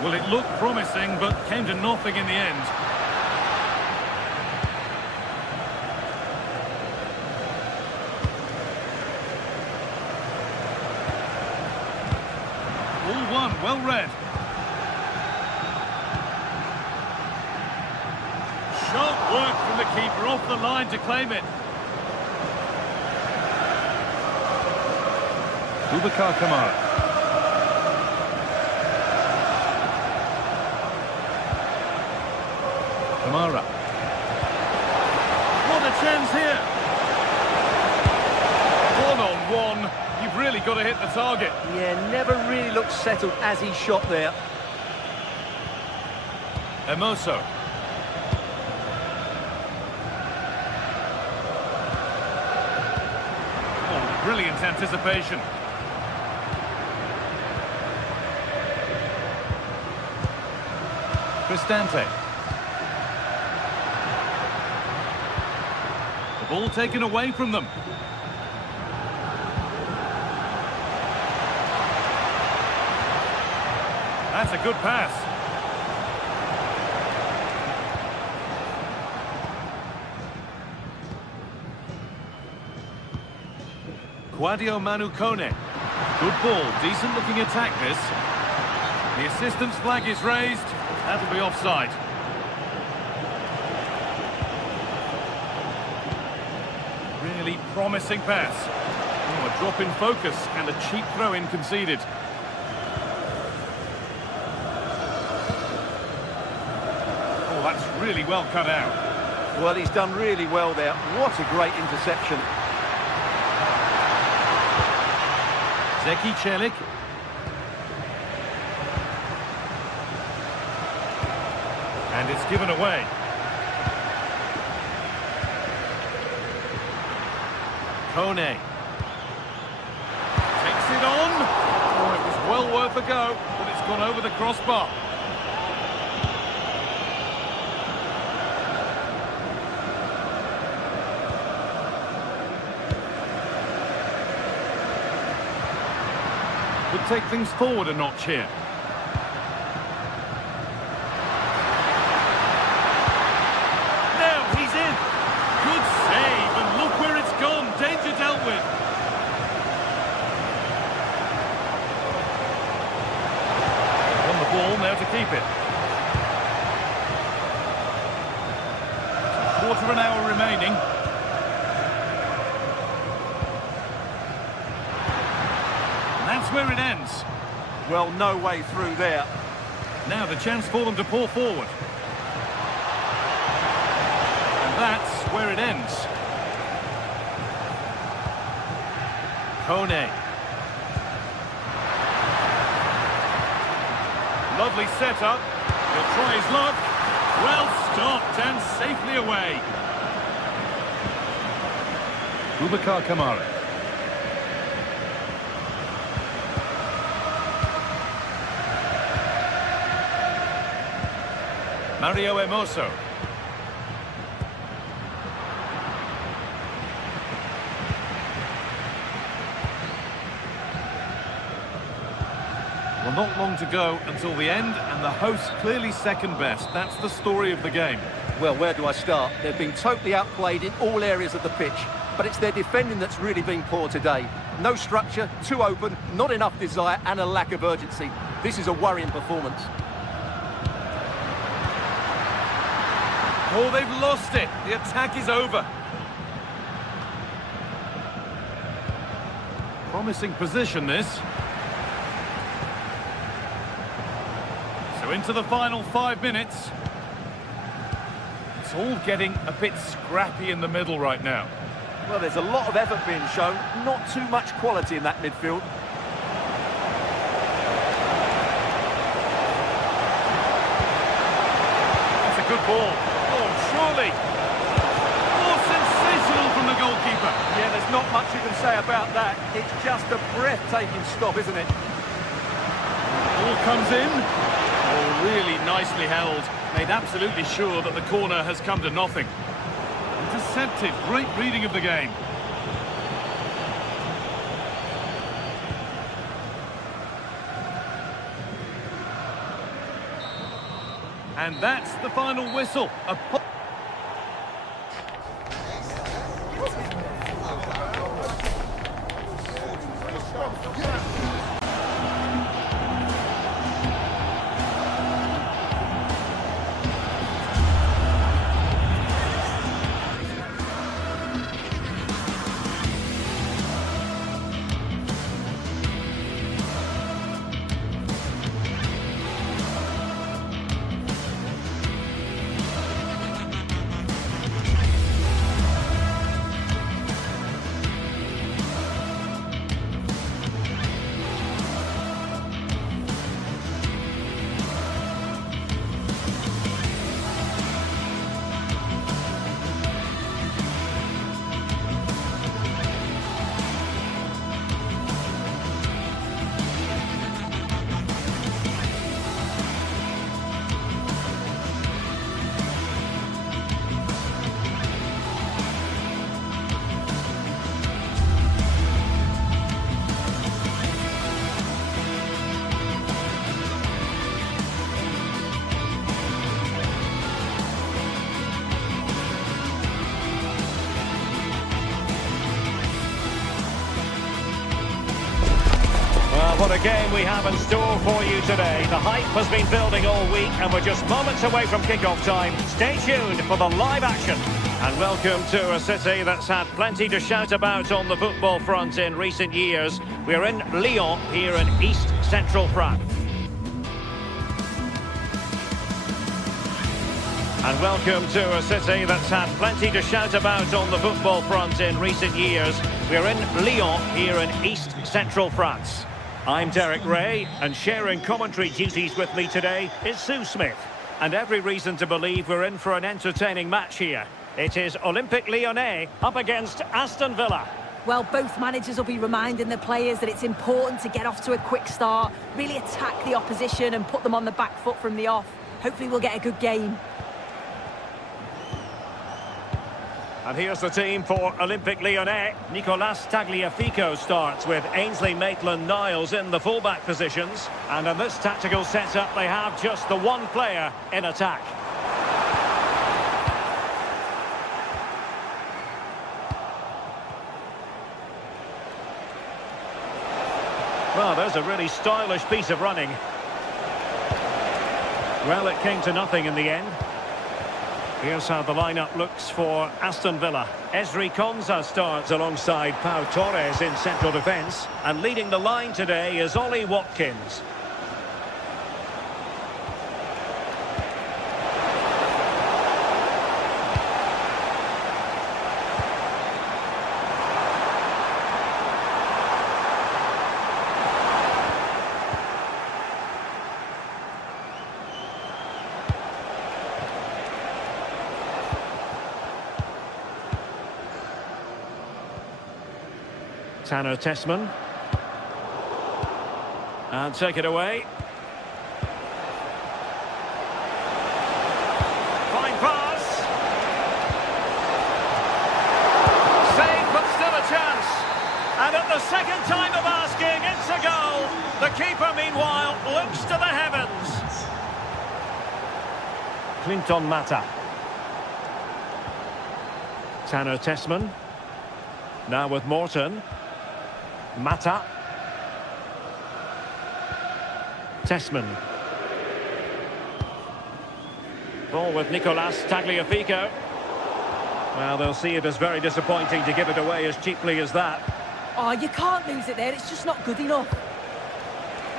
Well, it looked promising, but came to nothing in the end. All one, well read. Sharp work from the keeper, off the line to claim it. Boubacar Kamara. Kamara. What a chance here. 1-on-1. You've really got to hit the target. Yeah, never really looked settled as he shot there. Hermoso. Oh, brilliant anticipation. Cristante. The ball taken away from them. That's a good pass. Quadio Manu Kone. Good ball, decent looking attack this. The assistant's flag is raised. That'll be offside. Really promising pass. Oh, a drop in focus and a cheap throw-in conceded. Oh, that's really well cut out. Well, he's done really well there. What a great interception. Zeki Celik. And it's given away. Kone. Takes it on. Oh, it was well go for go, but it's gone over the crossbar. Could take things forward a notch here. Now he's in. Good save, and look where it's gone. Danger dealt with. On the ball, now to keep it. Quarter of an hour remaining. That's where it ends. Well, no way through there. Now the chance for them to pour forward. And that's where it ends. Kone. Lovely setup. He'll try his luck. Well stopped and safely away. Boubacar Kamara. Mario Hermoso. Well, not long to go until the end, and the hosts clearly second best. That's the story of the game. Well, where do I start? They've been totally outplayed in all areas of the pitch, but it's their defending that's really been poor today. No structure, too open, not enough desire, and a lack of urgency. This is a worrying performance. Oh, they've lost it. The attack is over. Promising position, this. So into the final 5 minutes. It's all getting a bit scrappy in the middle right now. Well, there's a lot of effort being shown, not too much quality in that midfield. That's a good ball. Surely. Oh, sensational from the goalkeeper. Yeah, there's not much you can say about that. It's just a breathtaking stop, isn't it? Ball comes in. Oh, really nicely held. Made absolutely sure that the corner has come to nothing. Intercepted. Great reading of the game. And that's the final whistle. What a game we have in store for you today. The hype has been building all week and we're just moments away from kickoff time. Stay tuned for the live action. And welcome to a city that's had plenty to shout about on the football front in recent years. We're in Lyon here in East Central France. And welcome to a city that's had plenty to shout about on the football front in recent years. We're in Lyon here in East Central France. I'm Derek Ray, and sharing commentary duties with me today is Sue Smith. And every reason to believe we're in for an entertaining match here. It is Olympique Lyonnais up against Aston Villa. Well, both managers will be reminding the players that it's important to get off to a quick start, really attack the opposition and put them on the back foot from the off. Hopefully we'll get a good game. And here's the team for Olympique Lyonnais. Nicolas Tagliafico starts with Ainsley Maitland-Niles in the fullback positions. And in this tactical setup, they have just the one player in attack. Well, there's a really stylish piece of running. Well, it came to nothing in the end. Here's how the lineup looks for Aston Villa. Ezri Konsa starts alongside Pau Torres in central defence. And leading the line today is Ollie Watkins. Tanner Tessman. And take it away. Fine pass. Save, but still a chance. And at the second time of asking, it's a goal. The keeper, meanwhile, looks to the heavens. Clinton Mata. Tanner Tessman. Now with Morton. Mata. Tessman. Ball with Nicolas Tagliafico. Well, they'll see it as very disappointing to give it away as cheaply as that. Oh, you can't lose it there. It's just not good enough.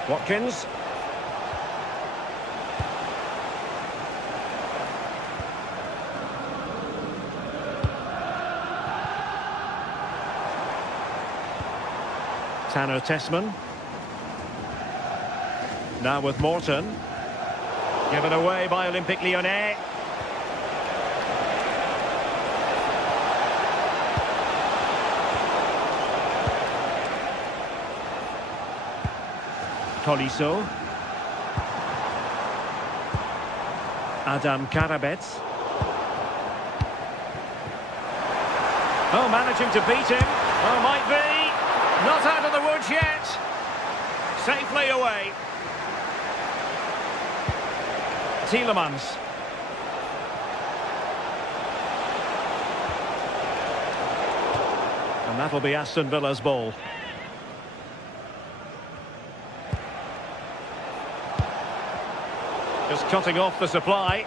Watkins. Tanner Tessman. Now with Morton. Given away by Olympique Lyonnais. Tolisso. Adam Karabets. Oh, managing to beat him. Oh, might be. Not out of the woods yet. Safely away. Tielemans. And that'll be Aston Villa's ball. Just cutting off the supply.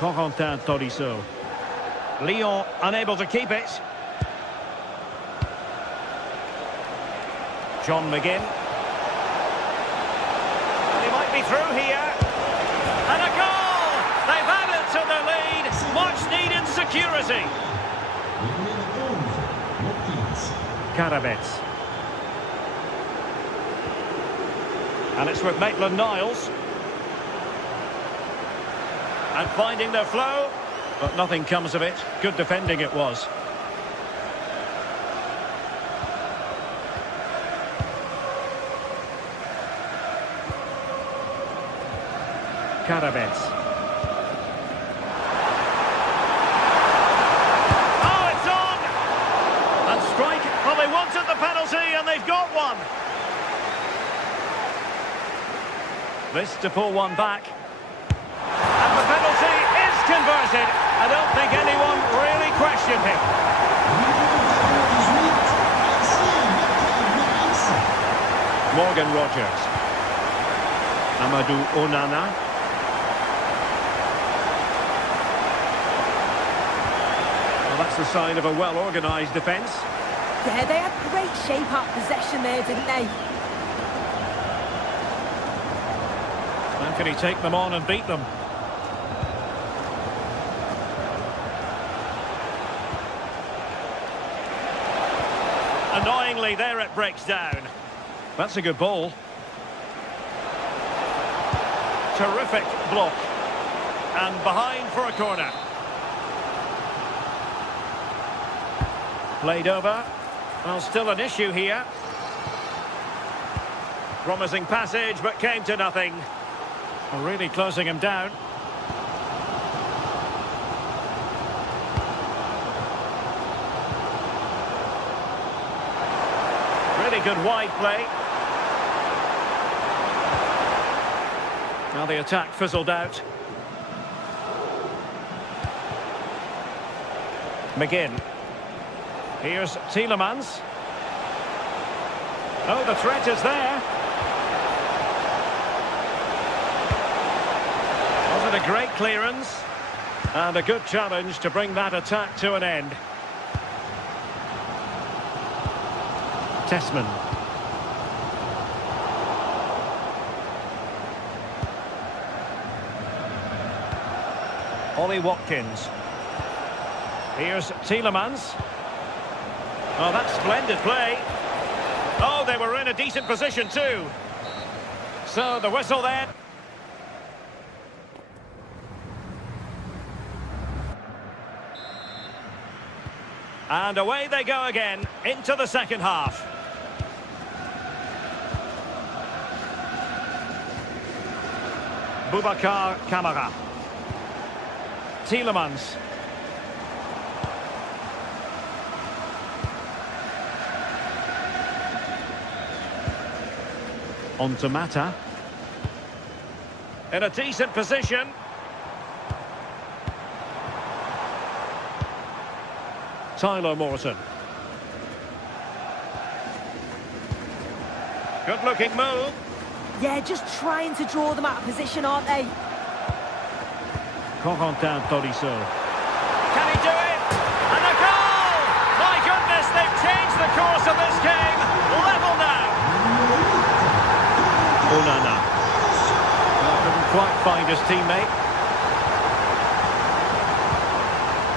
Corentin Tolisso. Lyon unable to keep it. John McGinn. And he might be through here. And a goal! They've added to the lead. Much needed security. Karabets. And it's with Maitland-Niles. And finding their flow, but nothing comes of it. Good defending it was. Karabets. Oh, it's on! And strike. Well, they wanted the penalty, and they've got one. This to pull one back. Converted. I don't think anyone really questioned him. Morgan Rogers. Amadou Onana. Well, that's the sign of a well-organised defence. Yeah, they had great shape out possession there, didn't they? How can he take them on and beat them? Annoyingly, there it breaks down. That's a good ball. Terrific block. And behind for a corner. Played over. Well, still an issue here. Promising passage, but came to nothing. Well, really closing him down. Really good wide play. Now the attack fizzled out. McGinn. Here's Tielemans. Oh, the threat is there. Wasn't a great clearance. And a good challenge to bring that attack to an end. Tessman. Ollie Watkins. Here's Tielemans. Oh, that's splendid play. Oh, they were in a decent position too. So the whistle then. And away they go again into the second half. Boubacar Kamara. Tielemans. On to Mata. In a decent position. Tyler Morton. Good looking move. Yeah, just trying to draw them out of position, aren't they? Corentin Tolisso. Can he do it? And a goal! My goodness, they've changed the course of this game. Level now. Onana. Well, couldn't quite find his teammate.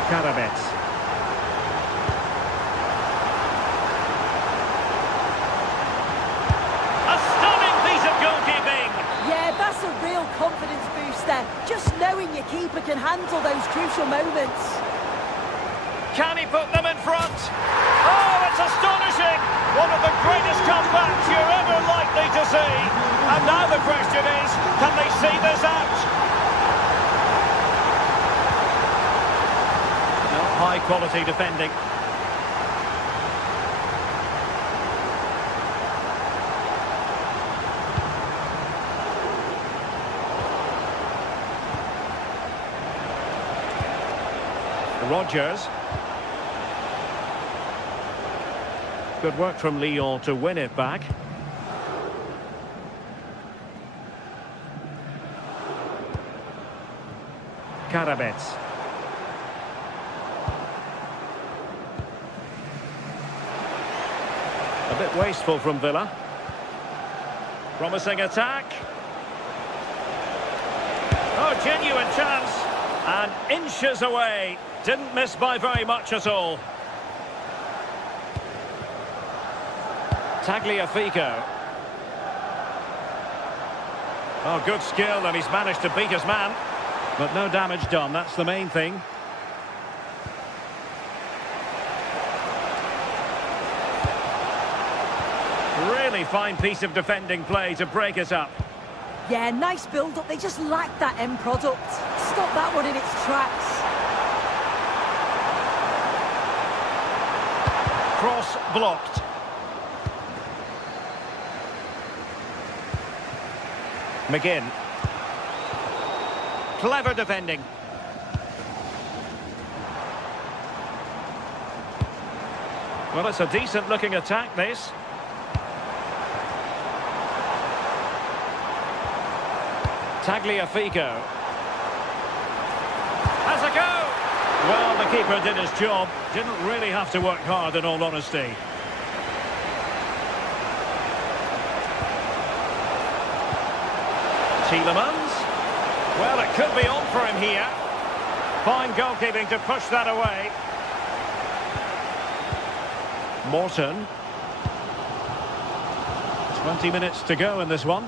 Karabets. A stunning piece of goalkeeping. Yeah, that's a real confidence booster. Just knowing your keeper can handle those crucial moments. Can he put them in front? Oh, it's astonishing! One of the greatest comebacks you're ever likely to see. And now the question is, can they see this out? No, high quality defending. Rodgers. Good work from Lyon to win it back. Karabets. A bit wasteful from Villa. Promising attack. Oh, genuine chance. And inches away. Didn't miss by very much at all. Tagliafico. Oh, good skill, and he's managed to beat his man. But no damage done, that's the main thing. Really fine piece of defending play to break it up. Yeah, nice build-up. They just lack that end product. Stop that one in its tracks. Cross blocked. McGinn. Clever defending. Well, it's a decent looking attack, this. Tagliafico. Has a go! Well, the keeper did his job. Didn't really have to work hard, in all honesty. Tielemans. Well, it could be on for him here. Fine goalkeeping to push that away. Morton. 20 minutes to go in this one.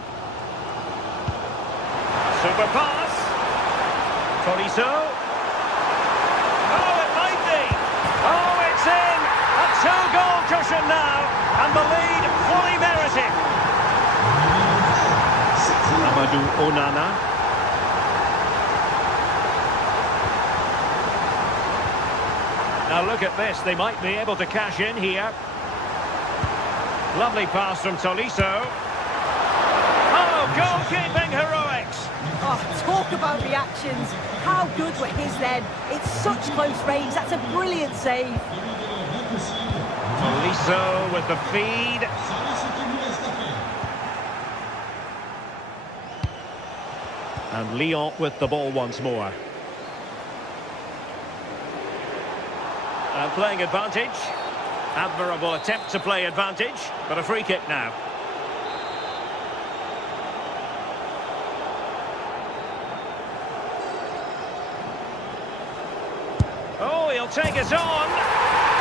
Super pass. Tolisso. Oh, it might be. Oh, it's in. A two-goal cushion now. And the lead fully merited. Amadou Onana. Now look at this, they might be able to cash in here. Lovely pass from Tolisso. Oh, goalkeeping heroics! Oh, talk about reactions. How good were his then? It's such close range, that's a brilliant save. Tolisso with the feed. And Lyon with the ball once more. And playing advantage. Admirable attempt to play advantage, but a free kick now. Oh, he'll take it on.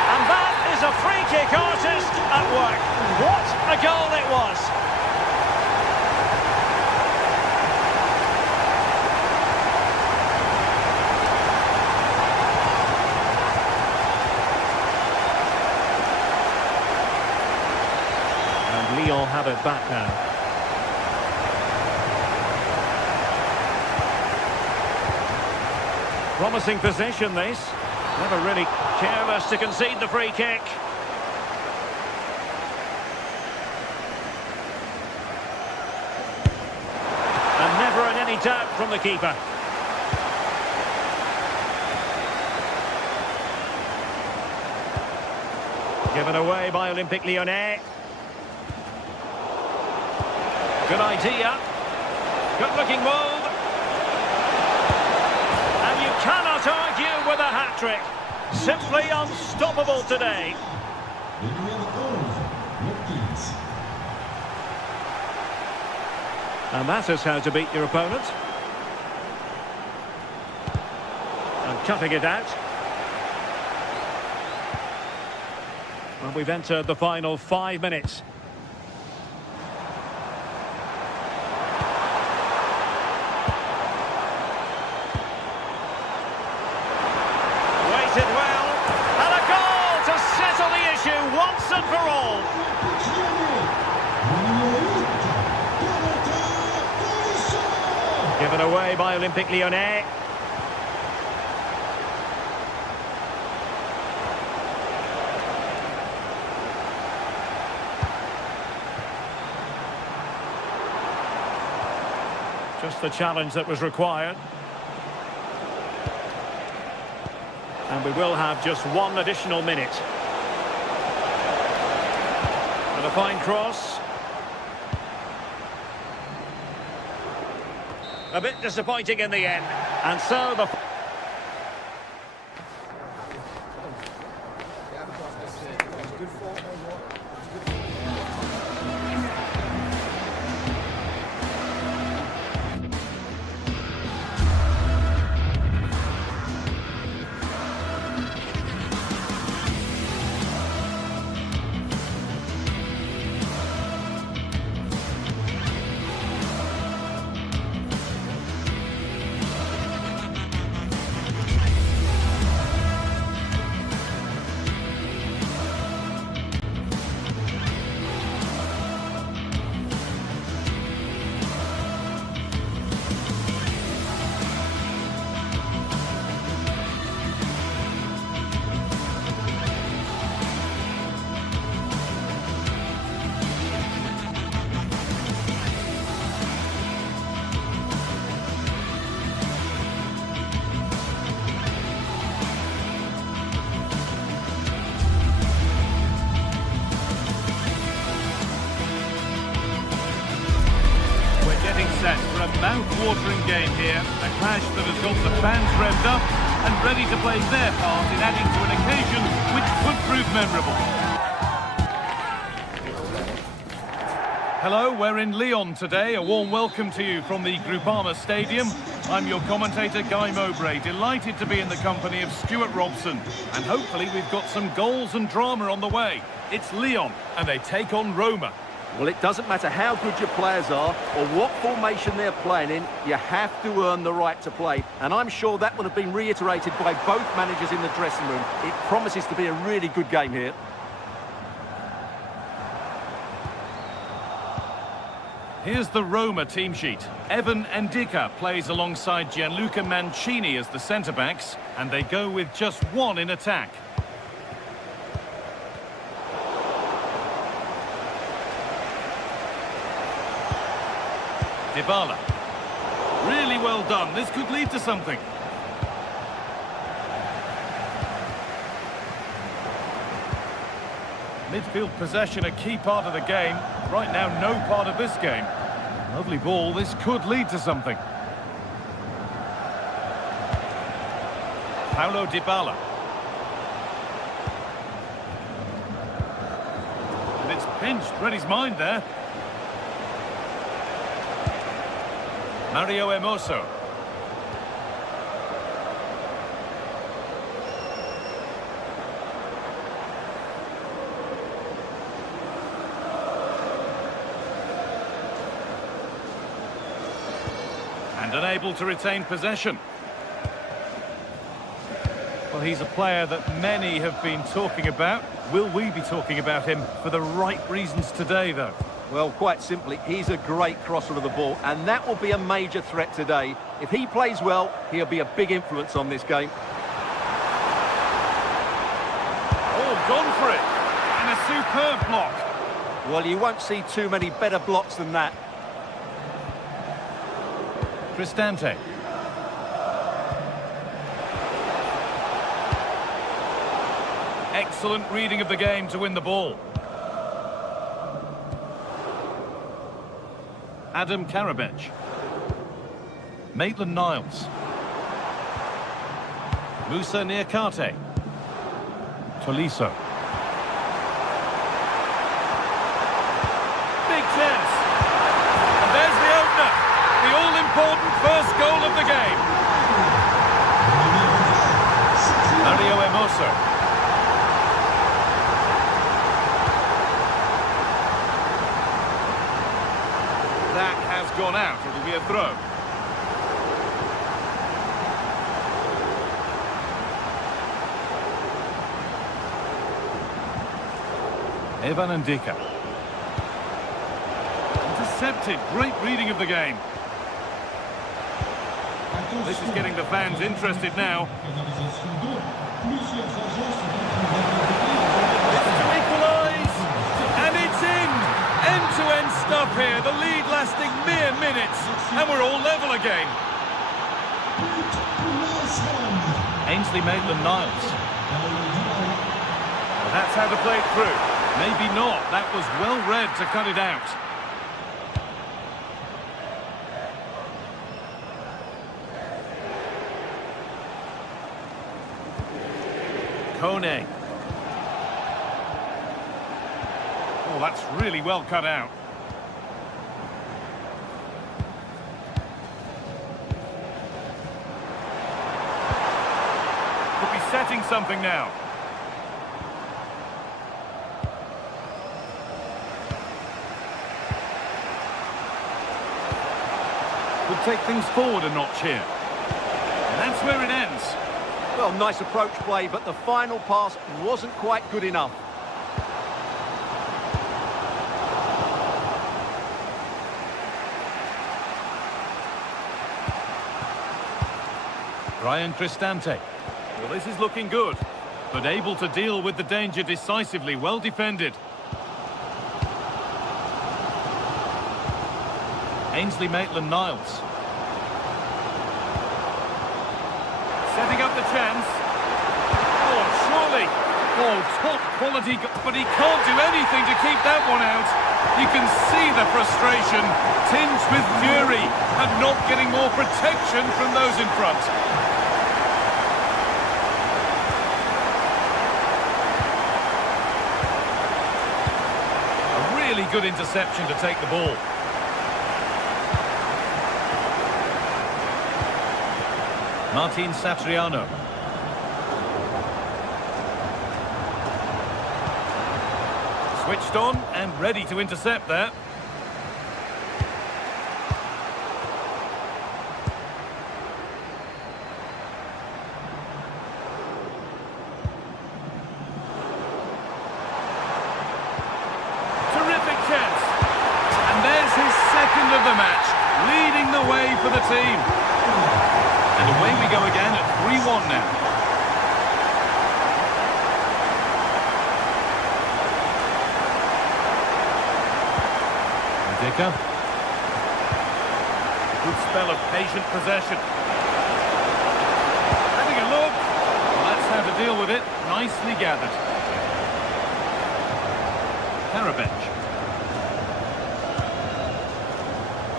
And that is a free kick artist at work. What a goal it was. Lyon have it back now. Promising position this. Never really careless to concede the free kick. And never in any doubt from the keeper. Given away by Olympique Lyonnais. Good idea. Good-looking move. And you cannot argue with a hat-trick. Simply unstoppable today. And that is how to beat your opponent. And cutting it out. And we've entered the final 5 minutes. Once and for all. Given away by Olympique Lyonnais. Just the challenge that was required. And we will have just one additional minute. And a fine cross. A bit disappointing in the end. And so the... set for a mouth-watering game here. A clash that has got the fans revved up and ready to play their part in adding to an occasion which could prove memorable. Hello, we're in Lyon today. A warm welcome to you from the Groupama Stadium. I'm your commentator, Guy Mowbray. Delighted to be in the company of Stuart Robson. And hopefully we've got some goals and drama on the way. It's Lyon, and they take on Roma. Well, it doesn't matter how good your players are or what formation they're playing in, you have to earn the right to play. And I'm sure that would have been reiterated by both managers in the dressing room. It promises to be a really good game here. Here's the Roma team sheet. Evan Ndicka plays alongside Gianluca Mancini as the centre-backs, and they go with just one in attack. Dybala. Really well done. This could lead to something. Midfield possession, a key part of the game. Right now, no part of this game. Lovely ball. This could lead to something. Paulo Dybala. And it's pinched. Read his mind there. Mario Hermoso. And unable to retain possession. Well, he's a player that many have been talking about. Will we be talking about him for the right reasons today, though? Well, quite simply, he's a great crosser of the ball, and that will be a major threat today. If he plays well, he'll be a big influence on this game. Oh, gone for it. And a superb block. Well, you won't see too many better blocks than that. Cristante. Excellent reading of the game to win the ball. Adam Karabech. Maitland-Niles. Musa Niakate. Tolisso. Big chance. And there's the opener. The all-important first goal of the game. Mario Hermoso. That has gone out. It'll be a throw. Evan Ndicka. Intercepted. Great reading of the game. This is getting the fans interested now. It's to equalise. And it's in. End-to-end stuff here. The lead lasting mere minutes. And we're all level again. Ainsley Maitland-Niles. Well, that's how to play it through. Maybe not. That was well read to cut it out. Kone. Oh, that's really well cut out. Could be setting something now. Could take things forward a notch here. And that's where it ends. Well, nice approach play, but the final pass wasn't quite good enough. Ryan Cristante. Well, this is looking good, but able to deal with the danger decisively. Well defended. Ainsley Maitland-Niles. Setting up the chance. Oh, surely. Oh, top quality, but he can't do anything to keep that one out. You can see the frustration, tinged with fury, and not getting more protection from those in front. A really good interception to take the ball. Martin Satriano. Switched on and ready to intercept there. Terrific chance. And there's his second of the match, leading the way for the team. And away we go again at 3-1 now. Dicker. Good spell of patient possession. Having a look. Well, that's how to deal with it. Nicely gathered. Karabech.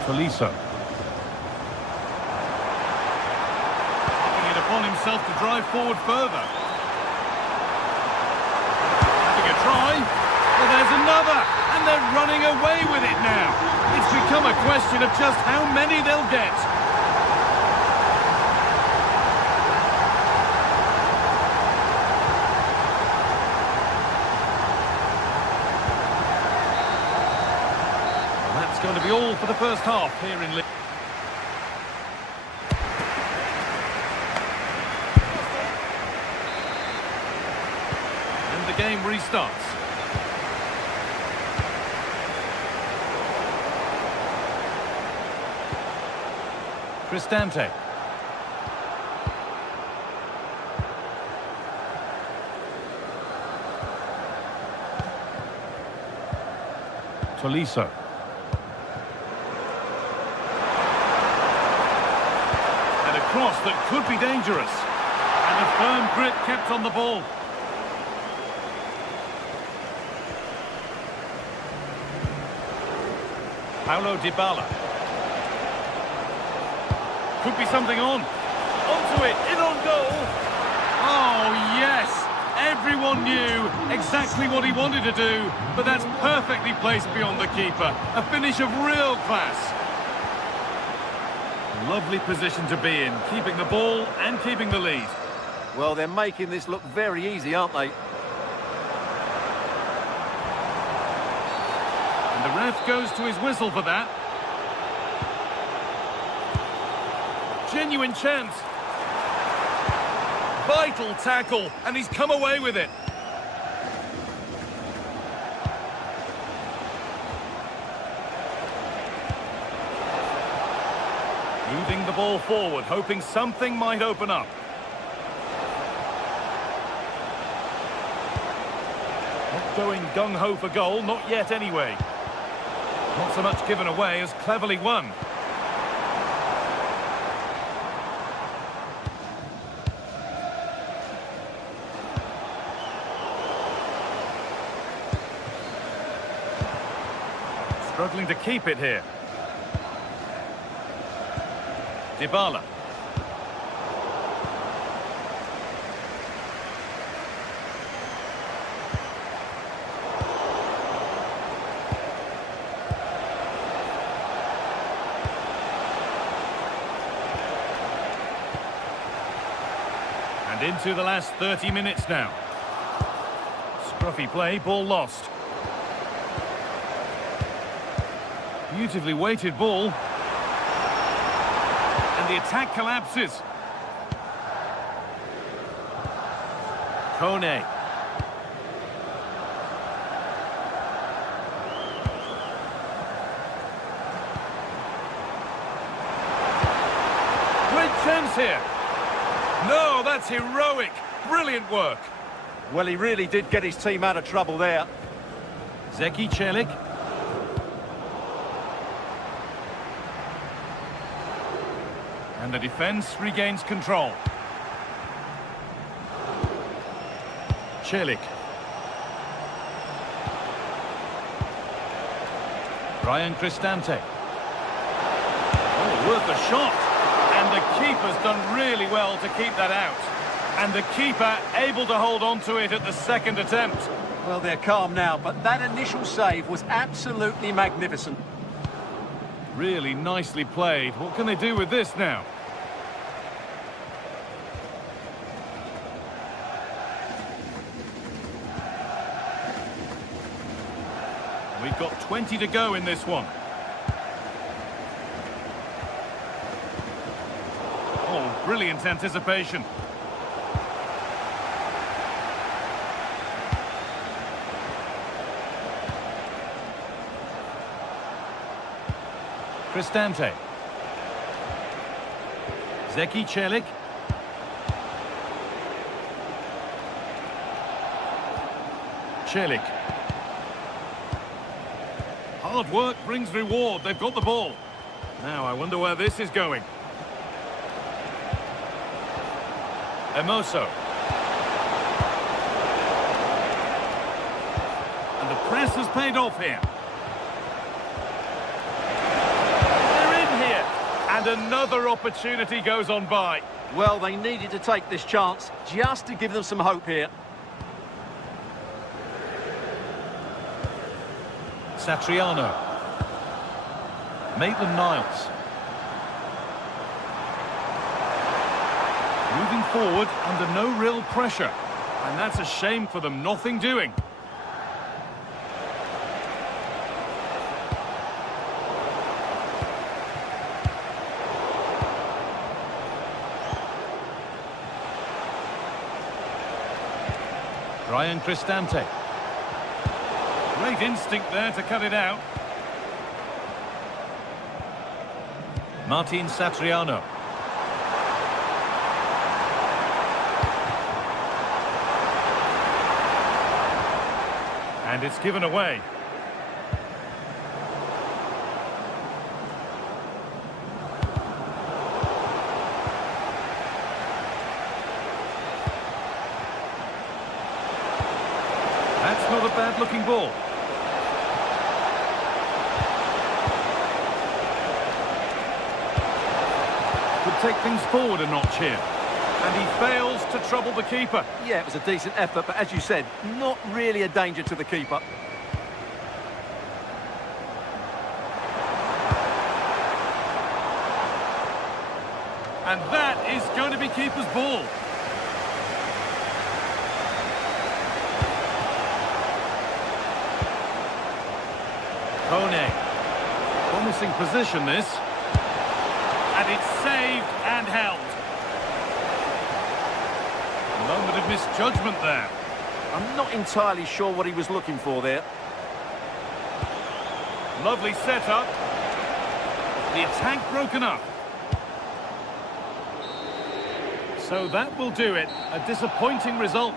Tolisso. Taking it upon himself to drive forward further. Having a try. Well, there's another. And they're running away with it now. It's become a question of just how many they'll get. Well, that's going to be all for the first half here in League. And the game restarts. Cristante. Tolisso. And a cross that could be dangerous. And a firm grip kept on the ball. Paulo Dybala. Could be something on. Onto it, in on goal. Oh, yes. Everyone knew exactly what he wanted to do, but that's perfectly placed beyond the keeper. A finish of real class. Lovely position to be in, keeping the ball and keeping the lead. Well, they're making this look very easy, aren't they? And the ref goes to his whistle for that. Genuine chance. Vital tackle, and he's come away with it. Moving the ball forward, hoping something might open up. Not going gung-ho for goal, not yet anyway. Not so much given away as cleverly won. Struggling to keep it here. Dybala. And into the last 30 minutes now. Scruffy play, ball lost. Beautifully weighted ball. And the attack collapses. Kone. Great chance here. No, that's heroic. Brilliant work. Well, he really did get his team out of trouble there. Zeki Celik. And the defence regains control. Celik. Ryan Cristante. Oh, worth a shot. And the keeper's done really well to keep that out. And the keeper able to hold on to it at the second attempt. Well, they're calm now, but that initial save was absolutely magnificent. Really nicely played. What can they do with this now? We've got 20 to go in this one. Oh, brilliant anticipation. Cristante. Zeki Celik. Celik. Hard work brings reward. They've got the ball. Now, I wonder where this is going. Emoso. And the press has paid off here. They're in here. And another opportunity goes on by. Well, they needed to take this chance just to give them some hope here. Satriano. Maitland-Niles. Moving forward under no real pressure. And that's a shame for them, nothing doing. Ryan Cristante. Great instinct there to cut it out. Martin Satriano. And it's given away. That's not a bad-looking ball. Could take things forward a notch here. And he fails to trouble the keeper. Yeah, it was a decent effort, but as you said, not really a danger to the keeper. And that is going to be keeper's ball. Kone. Promising position, this. And it's saved and held. A moment of misjudgment there. I'm not entirely sure what he was looking for there. Lovely setup. The attack broken up. So that will do it. A disappointing result.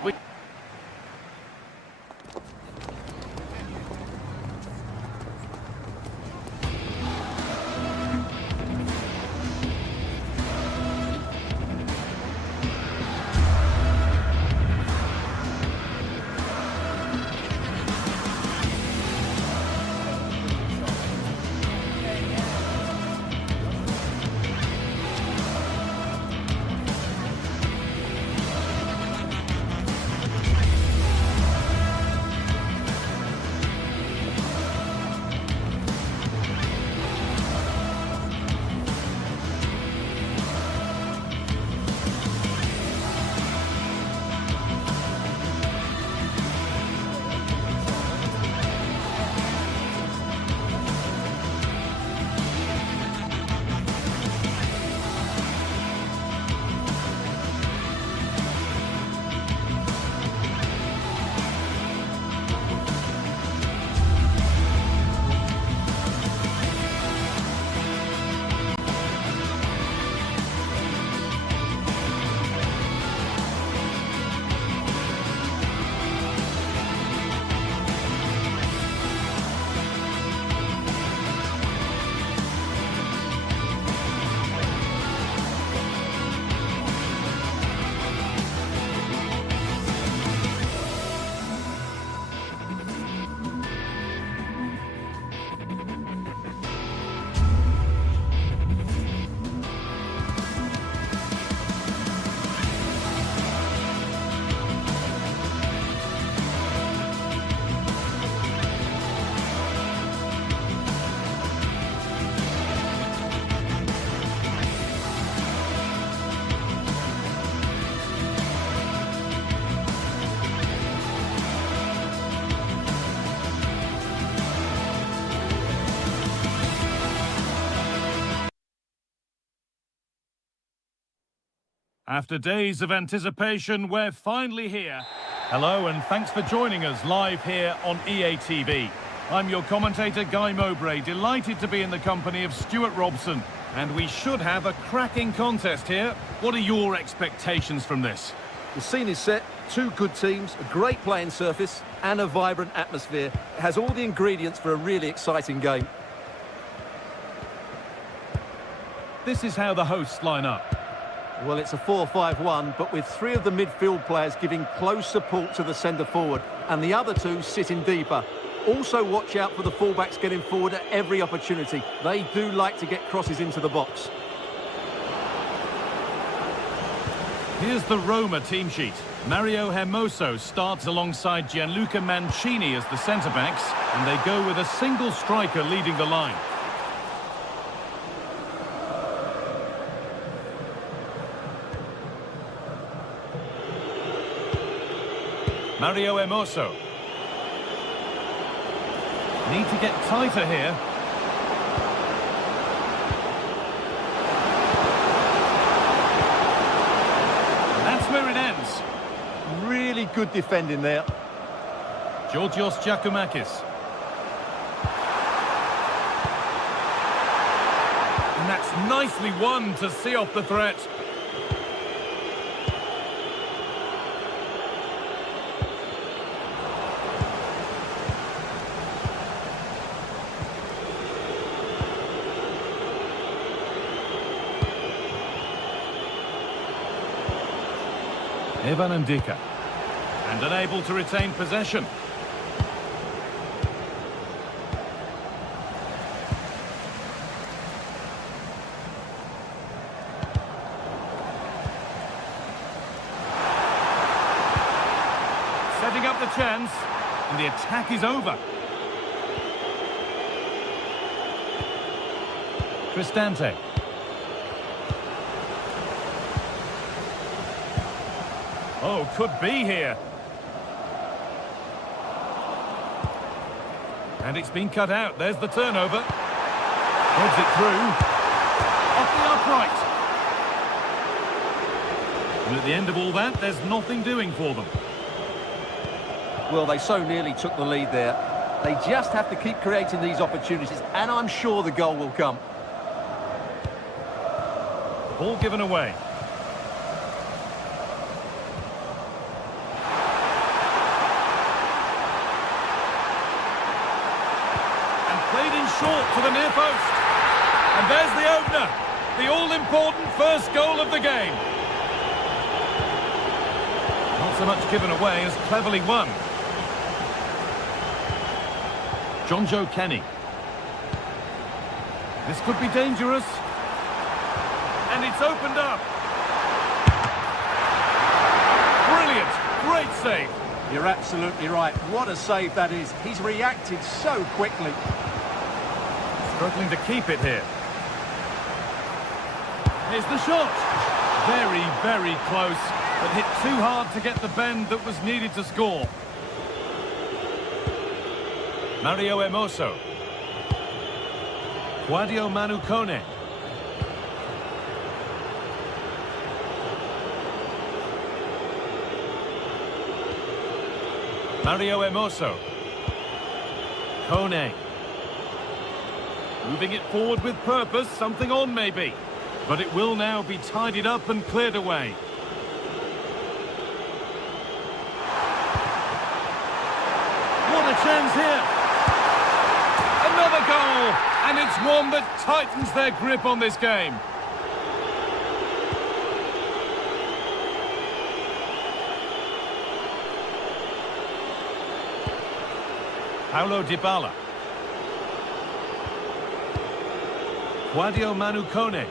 After days of anticipation, we're finally here. Hello and thanks for joining us live here on EA TV. I'm your commentator, Guy Mowbray, delighted to be in the company of Stuart Robson. And we should have a cracking contest here. What are your expectations from this? The scene is set, two good teams, a great playing surface and a vibrant atmosphere. It has all the ingredients for a really exciting game. This is how the hosts line up. Well, it's a 4-5-1, but with three of the midfield players giving close support to the centre-forward and the other two sitting deeper. Also watch out for the fullbacks getting forward at every opportunity. They do like to get crosses into the box. Here's the Roma team sheet. Mario Hermoso starts alongside Gianluca Mancini as the centre-backs, and they go with a single striker leading the line. Mario Hermoso. Need to get tighter here. And that's where it ends. Really good defending there. Georgios Giacomakis. And that's nicely won to see off the threat. Evan Ndika, and unable to retain possession. Setting up the chance, and the attack is over. Cristante. Oh, could be here. And it's been cut out. There's the turnover. Heads it through. Off the upright. And at the end of all that, there's nothing doing for them. Well, they so nearly took the lead there. They just have to keep creating these opportunities, and I'm sure the goal will come. Ball given away. Short to the near post. And there's the opener. The all-important first goal of the game. Not so much given away as cleverly won. John Joe Kenny. This could be dangerous. And it's opened up. Brilliant. Great save. You're absolutely right. What a save that is. He's reacted so quickly. Struggling to keep it here. Here's the shot. Very, very close, but hit too hard to get the bend that was needed to score. Mario Hermoso. Quadio Manu Kone. Mario Hermoso. Kone. Moving it forward with purpose, something on maybe. But it will now be tidied up and cleared away. What a chance here. Another goal. And it's one that tightens their grip on this game. Paulo Dybala. Quadio Manu Kone.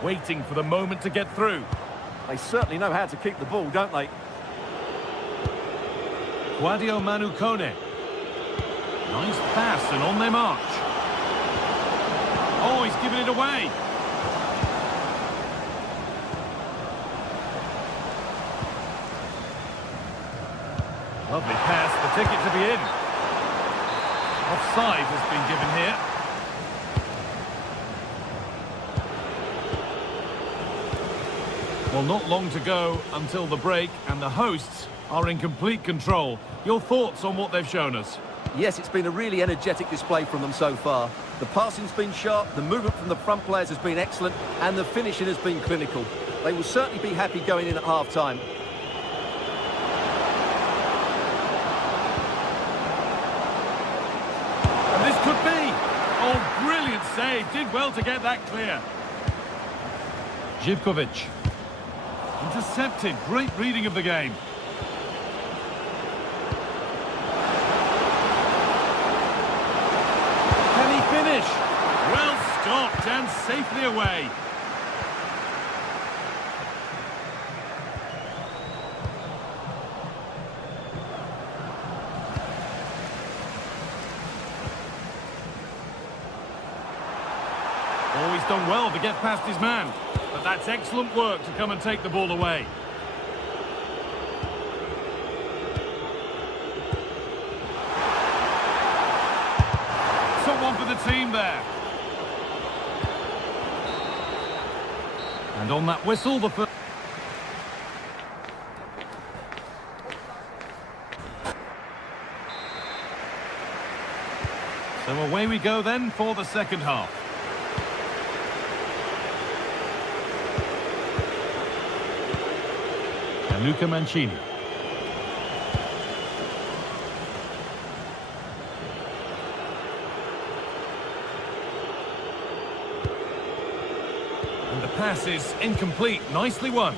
Waiting for the moment to get through. They certainly know how to keep the ball, don't they? Quadio Manu Kone. Nice pass and on their march. Oh, he's given it away. Lovely pass, the ticket to be in. Offside has been given here. Well, not long to go until the break, and the hosts are in complete control. Your thoughts on what they've shown us? Yes, it's been a really energetic display from them so far. The passing's been sharp, the movement from the front players has been excellent, and the finishing has been clinical. They will certainly be happy going in at half-time. And this could be! Oh, brilliant save. Did well to get that clear. Živkovic. Intercepted. Great reading of the game. Can he finish? Well stopped and safely away. Oh, he's done well to get past his man. But that's excellent work to come and take the ball away. Someone for the team there. And on that whistle, the first... So away we go then for the second half. Luca Mancini. And the pass is incomplete. Nicely won.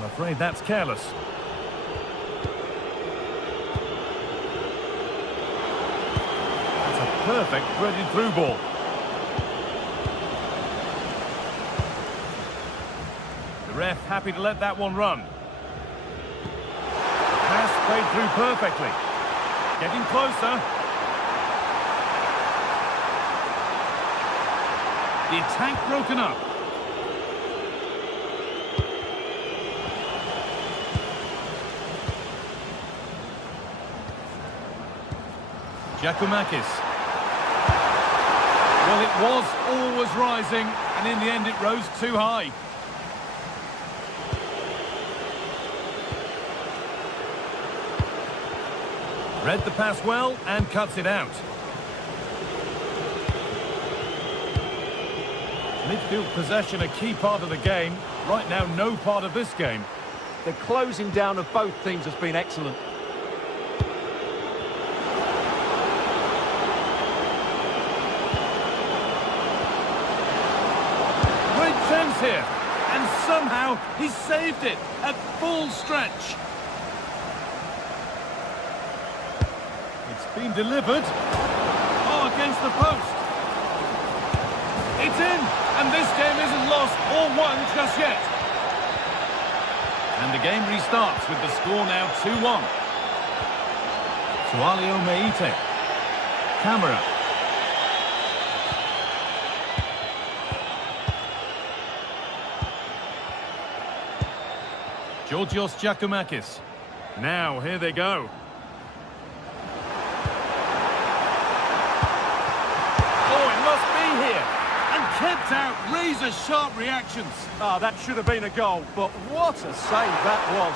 I'm afraid that's careless. That's a perfect threaded through ball. The ref happy to let that one run. Pass played through perfectly. Getting closer. The attack broken up. Giacomakis. Well, it was always rising, and in the end it rose too high. Read the pass well and cuts it out. Midfield possession a key part of the game. Right now, no part of this game. The closing down of both teams has been excellent. Chance here, and somehow he saved it at full stretch. It's been delivered. Oh, against the post. It's in, and this game isn't lost or won just yet. And the game restarts with the score now 2-1. Sualio Meite. Camera. Georgios Giacomakis. Now, here they go. Oh, it must be here. And kept out. Razor-sharp reactions. Ah, that should have been a goal, but what a save that was.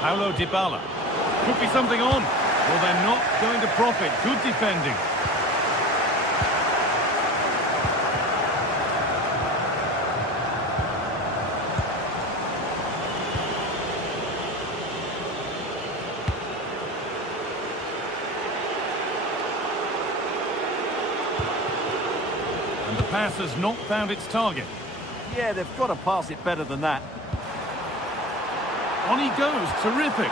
Paulo Dybala. Could be something on. Well, they're not going to profit. Good defending. And the pass has not found its target. Yeah, they've got to pass it better than that. On he goes. Terrific.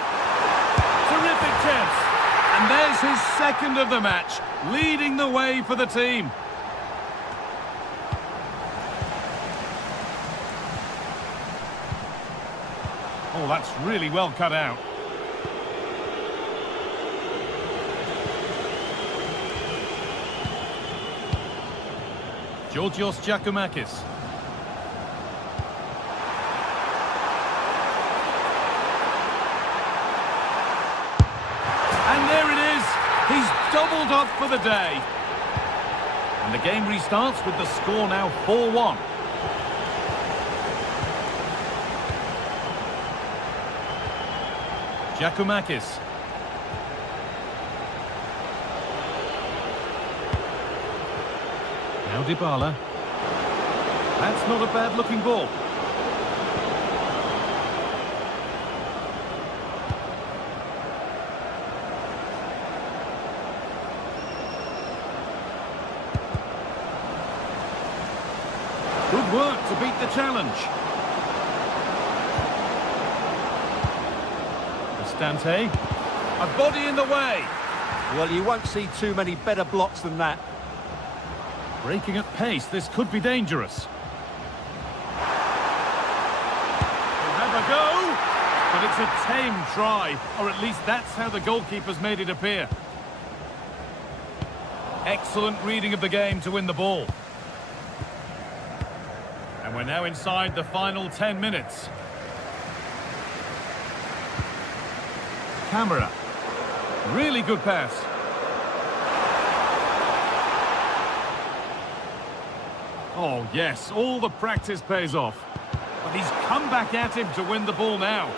Terrific chance. And there's his second of the match, leading the way for the team. Oh, that's really well cut out. Georgios Giacomakis. And there it is. He's doubled up for the day. And the game restarts with the score now 4-1. Giacomakis. Now Dybala. That's not a bad-looking ball. Good work to beat the challenge. Cristante. A body in the way. Well, you won't see too many better blocks than that. Breaking at pace, this could be dangerous. He'll have a go, but it's a tame try, or at least that's how the goalkeeper's made it appear. Excellent reading of the game to win the ball. And we're now inside the final 10 minutes. Camera. Really good pass. Oh, yes, all the practice pays off. But he's come back at him to win the ball now.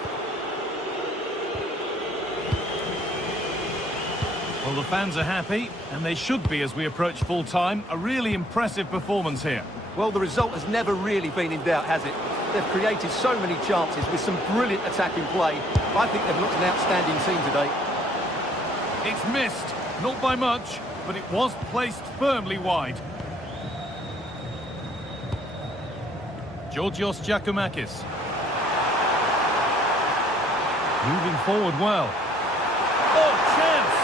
Well, the fans are happy, and they should be as we approach full-time. A really impressive performance here. Well, the result has never really been in doubt, has it? They've created so many chances with some brilliant attacking play. I think they've looked an outstanding team today. It's missed, not by much, but it was placed firmly wide. Georgios Giacomakis. Moving forward well. Oh, chance!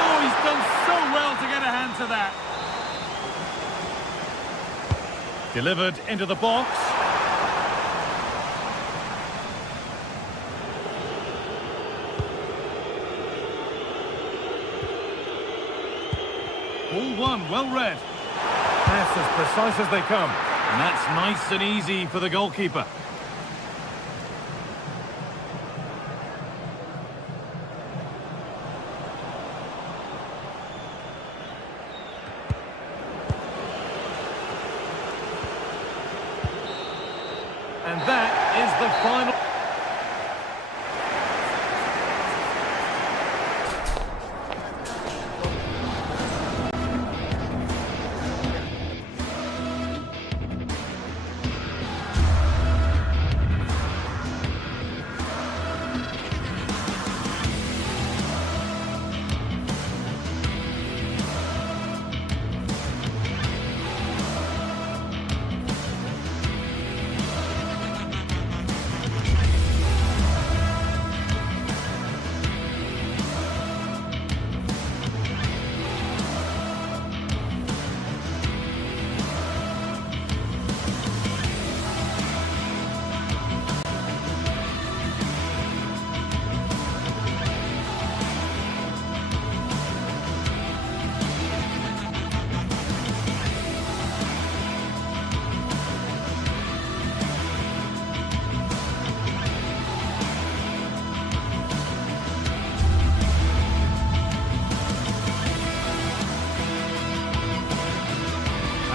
Oh, he's done so well to get a hand to that. Delivered into the box. All one, well read. Pass as precise as they come. And that's nice and easy for the goalkeeper. And that is the final.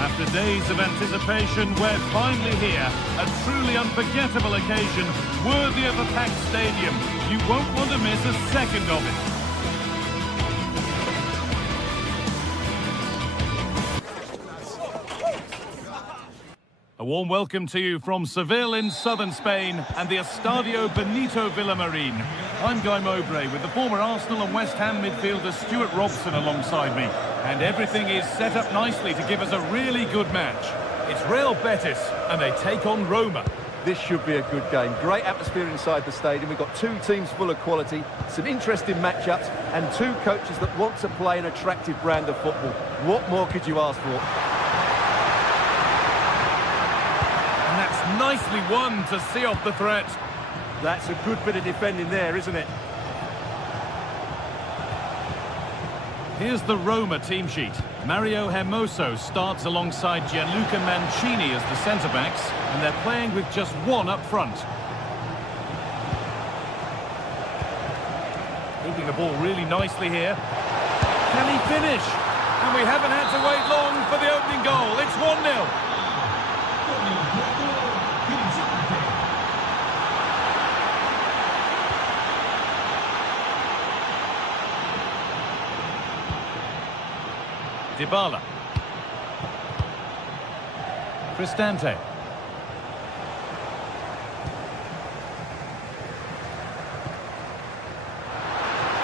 After days of anticipation, we're finally here. A truly unforgettable occasion, worthy of a packed stadium. You won't want to miss a second of it. A warm welcome to you from Seville in southern Spain and the Estadio Benito Villamarín. I'm Guy Mowbray with the former Arsenal and West Ham midfielder Stuart Robson alongside me. And everything is set up nicely to give us a really good match. It's Real Betis and they take on Roma. This should be a good game. Great atmosphere inside the stadium. We've got two teams full of quality, some interesting matchups, and two coaches that want to play an attractive brand of football. What more could you ask for? Nicely won to see off the threat. That's a good bit of defending there, isn't it? Here's the Roma team sheet. Mario Hermoso starts alongside Gianluca Mancini as the centre-backs, and they're playing with just one up front. Keeping the ball really nicely here. Can he finish? And we haven't had to wait long for the opening goal. It's 1-0. Dybala. Cristante.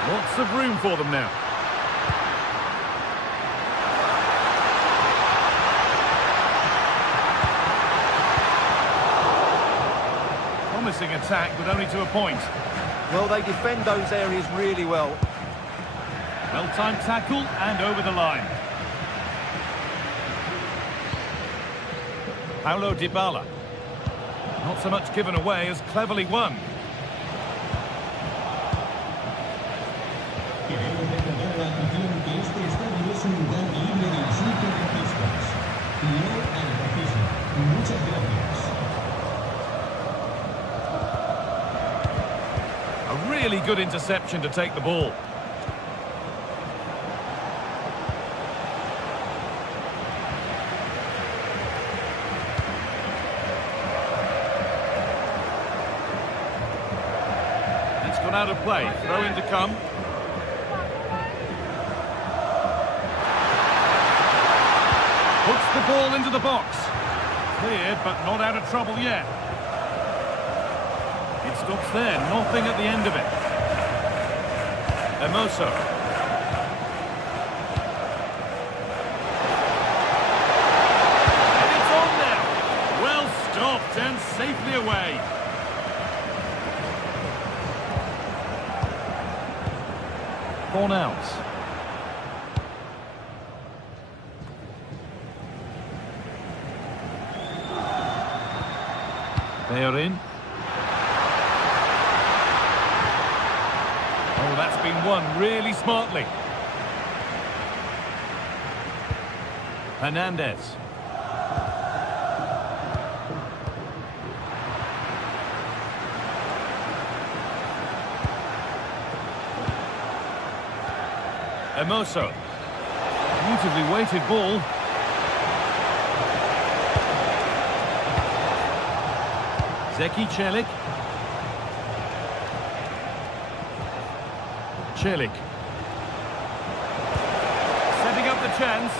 Lots of room for them now. Promising attack, but only to a point. Well, they defend those areas really well. Well-timed tackle and over the line. Paulo Dybala. Not so much given away as cleverly won. Queremos recordar a la afición que este estadio es un lugar libre de insultos racistas. No al racismo. Muchas gracias. A really good interception to take the ball. Out of play, throw in to come. Puts the ball into the box. Cleared, but not out of trouble yet. It stops there, nothing at the end of it. Hermoso. And it's on now. Well stopped and safely away. Cornels. They are in. Oh, that's been won really smartly. Hernandez. Hermoso. Beautifully weighted ball. Zeki Celik. Celik. Setting up the chance.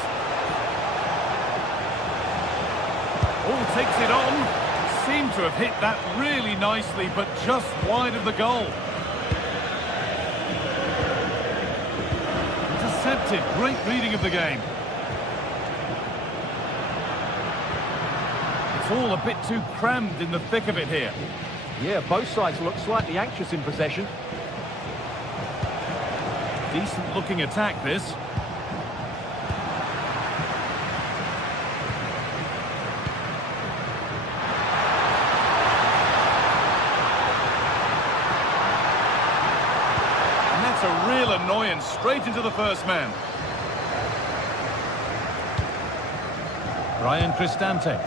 Oh, takes it on. Seemed to have hit that really nicely, but just wide of the goal. Intercepted. Great reading of the game. It's all a bit too crammed in the thick of it here. Yeah, both sides look slightly anxious in possession. Decent looking attack, this. And that's a real annoyance, straight into the first man. Ryan Cristante.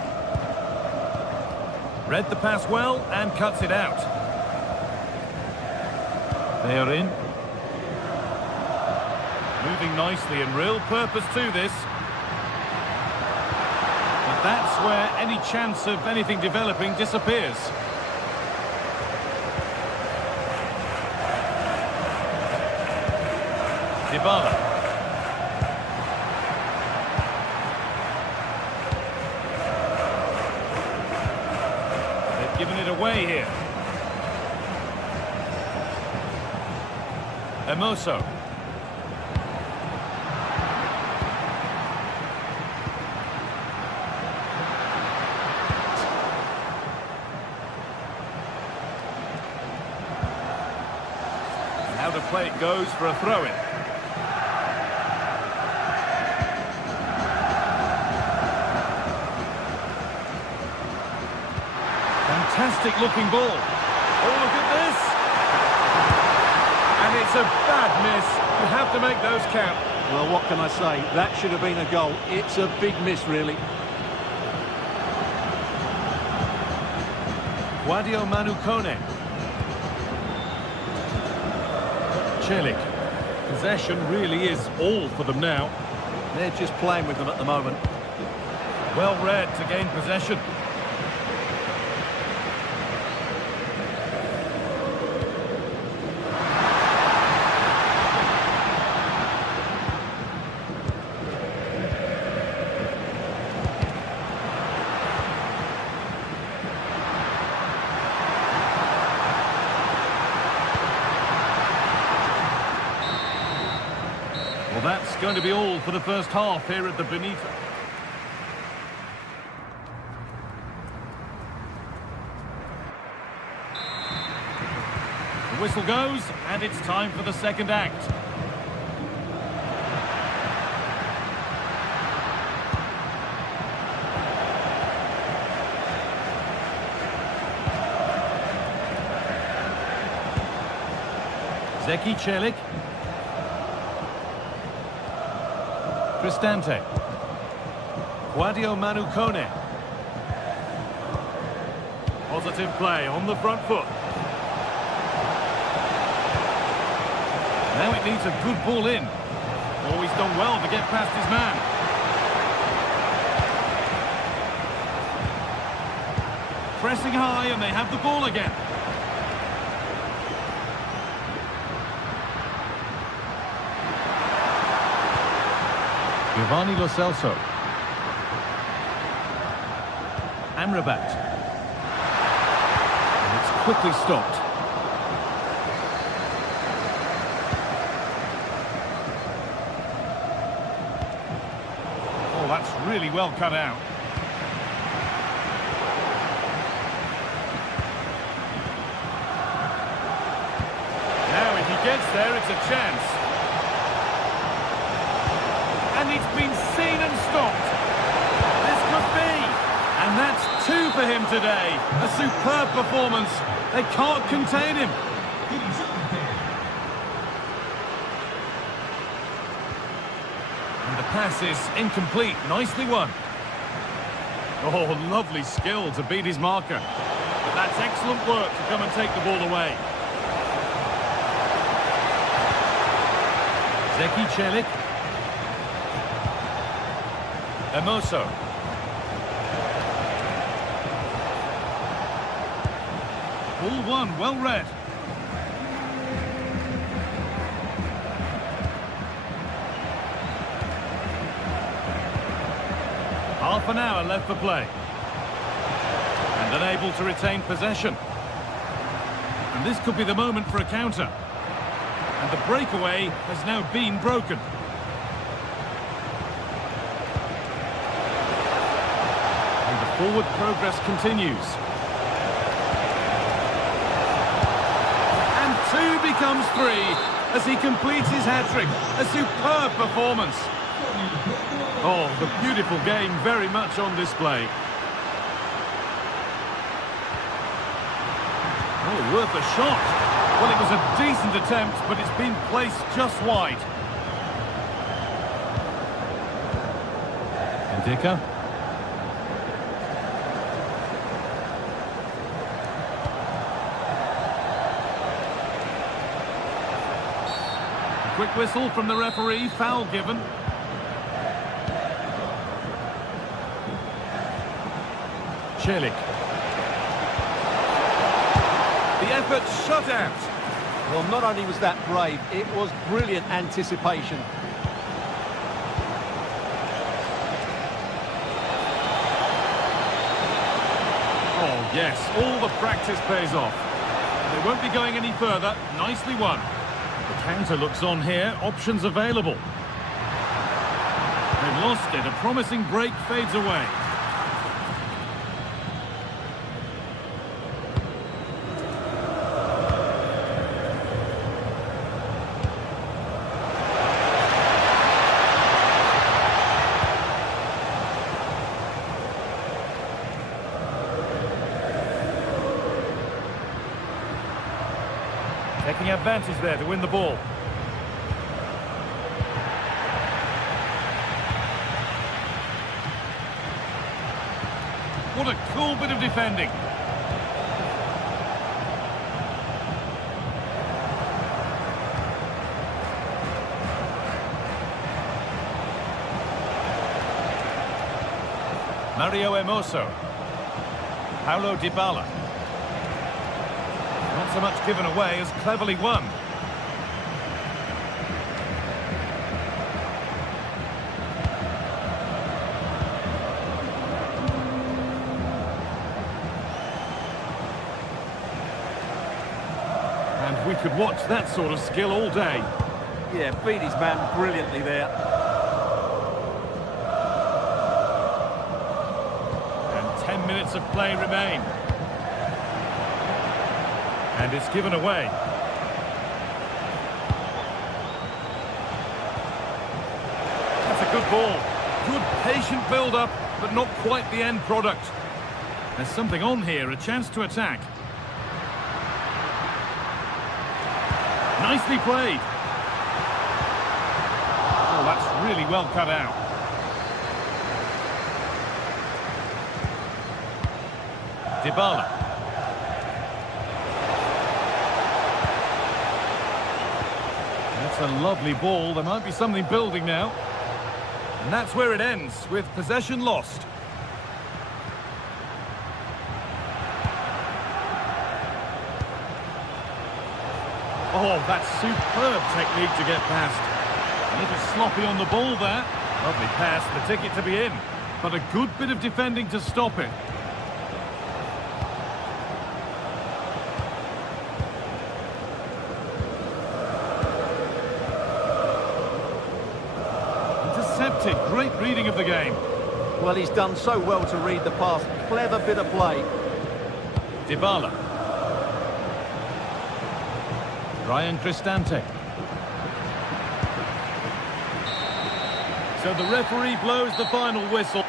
Read the pass well and cuts it out. They are in. Moving nicely and real purpose to this. But that's where any chance of anything developing disappears. Dybala. Giving it away here. Hermoso. Now the play it goes for a throw-in. fantastic looking ball. Oh, look at this. And it's a bad miss. You have to make those count. Well, what can I say? That should have been a goal. It's a big miss, really. Guadio Manu Kone. Celik. Possession really is all for them now. They're just playing with them at the moment. Well read to gain possession. Well, that's going to be all for the first half here at the Benito. The whistle goes, and it's time for the second act. Zeki Celik. Cristante. Guadio Manu Kone. Positive play on the front foot. Now it needs a good ball in. Oh, he's done well to get past his man. Pressing high, and they have the ball again. Giovanni Lo Celso. Amrabat. And it's quickly stopped. Oh, that's really well cut out. Now, if he gets there, it's a chance. And it's been seen and stopped. This could be. And that's 2 for him today. A superb performance. They can't contain him. And the pass is incomplete. Nicely won. Oh, lovely skill to beat his marker. But that's excellent work to come and take the ball away. Zeki Celik. Emoso. Ball one, well read. Half an hour left for play. And unable to retain possession. And this could be the moment for a counter. And the breakaway has now been broken. Forward progress continues. And 2 becomes 3 as he completes his hat-trick. A superb performance. Oh, the beautiful game very much on display. Oh, worth a shot. Well, it was a decent attempt, but it's been placed just wide. Ndika. Quick whistle from the referee, foul given. Celik. The effort shut out. Well, not only was that brave, it was brilliant anticipation. Oh, yes, all the practice pays off. They won't be going any further. Nicely won. The counter looks on here, options available. They've lost it, a promising break fades away. taking advantage there to win the ball. What a cool bit of defending. Mario Hermoso. Paulo Dybala. Not so much given away as cleverly won. And we could watch that sort of skill all day. Yeah, beat his man brilliantly there. And 10 minutes of play remain. And it's given away. That's a good ball. Good patient build-up, but not quite the end product. There's something on here, a chance to attack. Nicely played. Oh, that's really well cut out. Dybala. That's a lovely ball. There might be something building now. And that's where it ends, with possession lost. Oh, that's superb technique to get past. A little sloppy on the ball there. Lovely pass, the ticket to be in. But a good bit of defending to stop it. Intercepted, great reading of the game. Well, he's done so well to read the pass. Clever bit of play. Dybala. Ryan Cristante. So the referee blows the final whistle.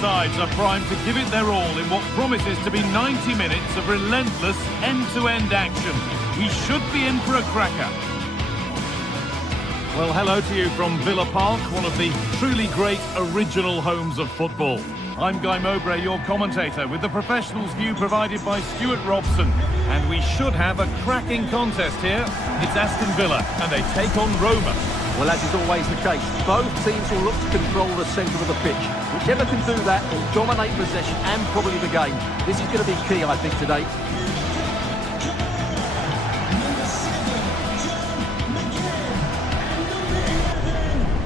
Sides are primed to give it their all in what promises to be 90 minutes of relentless end-to-end action. We should be in for a cracker. Well, hello to you from Villa Park, one of the truly great original homes of football. I'm Guy Mowbray, your commentator, with the professionals' view provided by Stuart Robson. And we should have a cracking contest here. It's Aston Villa, and they take on Roma. Well, as is always the case, both teams will look to control the centre of the pitch. Whichever can do that will dominate possession and probably the game. This is going to be key, I think, today.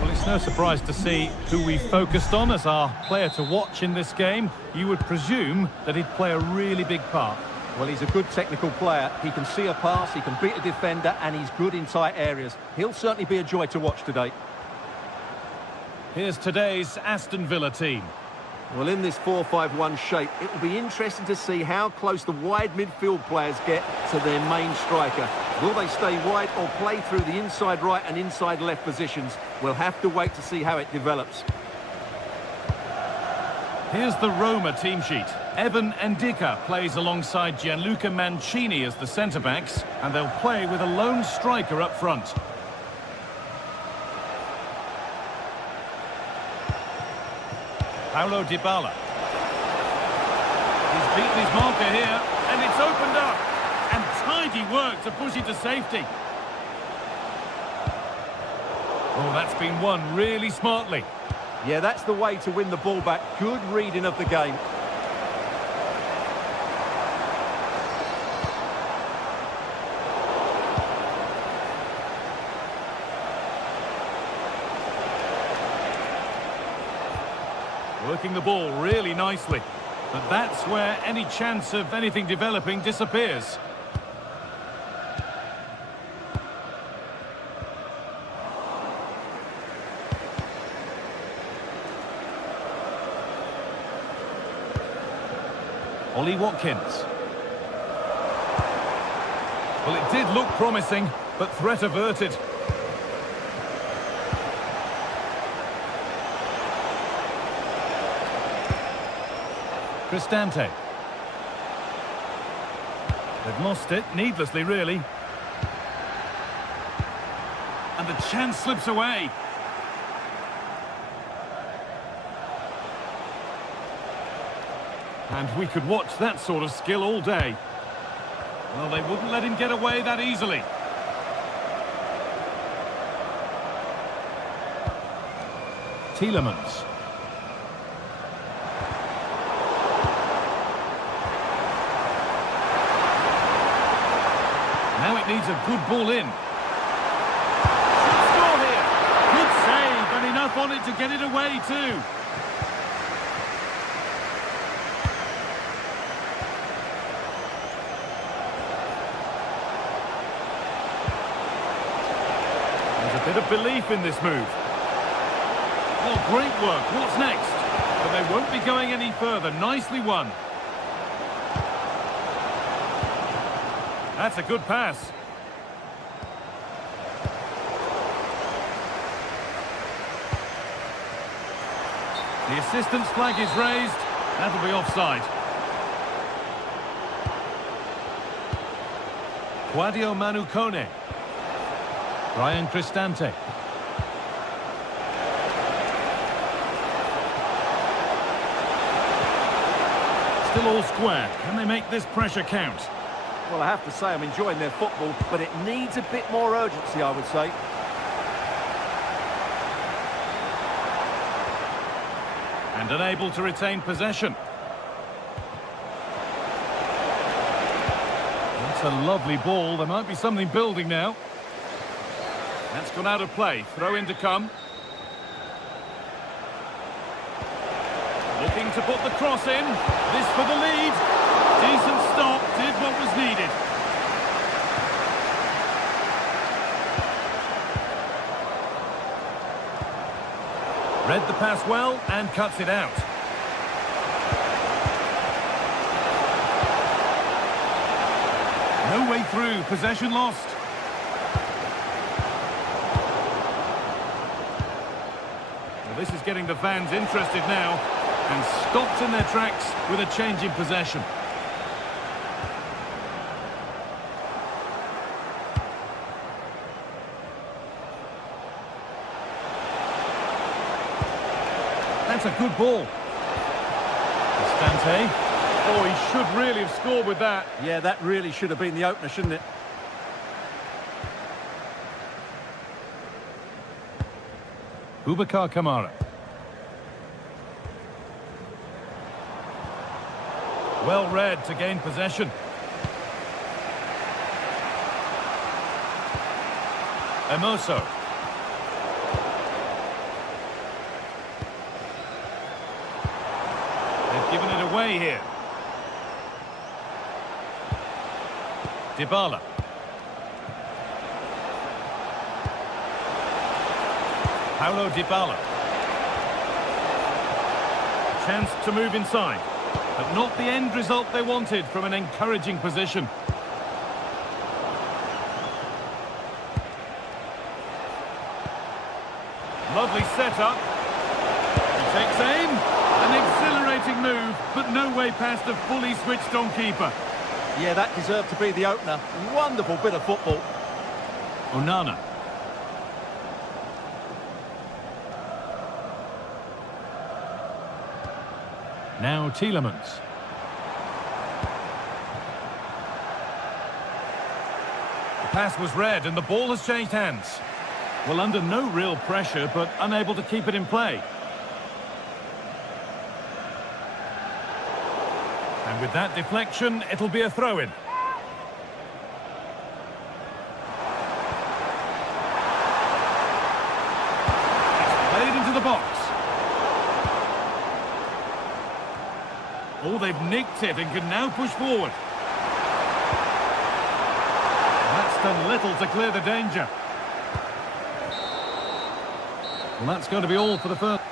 Well, it's no surprise to see who we focused on as our player to watch in this game. You would presume that he'd play a really big part. Well, he's a good technical player. He can see a pass, he can beat a defender, and he's good in tight areas. He'll certainly be a joy to watch today. Here's today's Aston Villa team. Well, in this 4-5-1 shape, it will be interesting to see how close the wide midfield players get to their main striker. Will they stay wide or play through the inside right and inside left positions? We'll have to wait to see how it develops. Here's the Roma team sheet. Evan Ndika plays alongside Gianluca Mancini as the centre-backs, and they'll play with a lone striker up front. Paulo Dybala. He's beaten his marker here, and it's opened up. And tidy work to push it to safety. Oh, that's been won really smartly. Yeah, that's the way to win the ball back. Good reading of the game. Working the ball really nicely. But that's where any chance of anything developing disappears. Ollie Watkins. Well, it did look promising, but threat averted. Cristante. They've lost it, needlessly really. And the chance slips away. And we could watch that sort of skill all day. Well, they wouldn't let him get away that easily. Tielemans. Now it needs a good ball in. Should score here. Good save, and enough on it to get it away too. There's a bit of belief in this move. Oh, great work. What's next? But they won't be going any further. Nicely won. That's a good pass. The assistant's flag is raised. That'll be offside. Claudio Manucone. Brian Cristante. Still all square. Can they make this pressure count? Well, I have to say I'm enjoying their football, but it needs a bit more urgency, I would say. And unable to retain possession. That's a lovely ball. There might be something building now. That's gone out of play. Throw in to come. Looking to put the cross in. This for the lead. Decent stop. Did what was needed. Read the pass well and cuts it out. No way through. Possession lost. Well, this is getting the fans interested now and stopped in their tracks with a change in possession. That's a good ball. Cristante. Oh, he should really have scored with that. Yeah, that really should have been the opener, shouldn't it? Boubacar Kamara. Well read to gain possession. Hermoso. They've given it away here. Dybala. Paulo Dybala. Chance to move inside, but not the end result they wanted from an encouraging position. Lovely setup. He takes aim. An exhilarating exciting move, but no way past a fully switched-on keeper. Yeah, that deserved to be the opener. Wonderful bit of football. Onana. Now Tielemans. The pass was read and the ball has changed hands. Well, under no real pressure, but unable to keep it in play. And with that deflection, it'll be a throw-in. Played into the box. Oh, they've nicked it and can now push forward. That's done little to clear the danger. Well, that's going to be all for the first.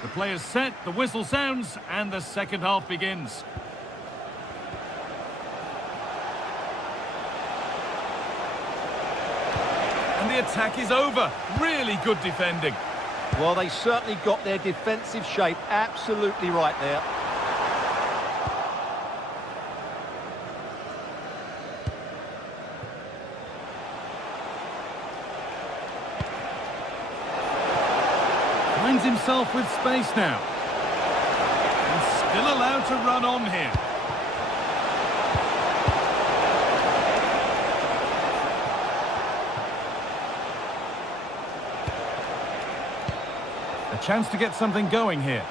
The player's set, the whistle sounds, and the second half begins. And the attack is over. Really good defending. Well, they certainly got their defensive shape absolutely right there. Finds himself with space now. And still allowed to run on here. A chance to get something going here.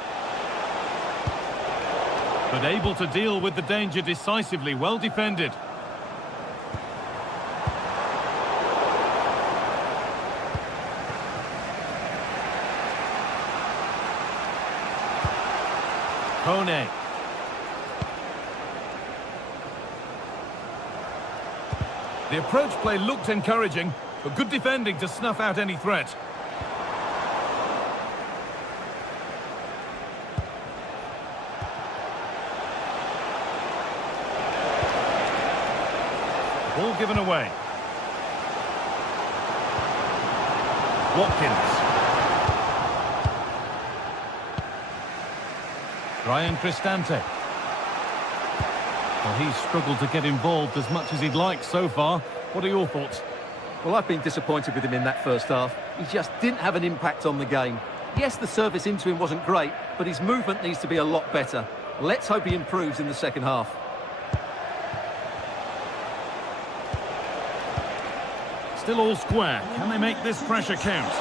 But able to deal with the danger decisively, well defended. Kone. The approach play looked encouraging, but good defending to snuff out any threat. Ball given away. Watkins. Ryan Cristante. Well, he's struggled to get involved as much as he'd like so far. What are your thoughts? Well, I've been disappointed with him in that first half. He just didn't have an impact on the game. Yes, the service into him wasn't great, but his movement needs to be a lot better. Let's hope he improves in the second half. Still all square. Can they make this pressure count?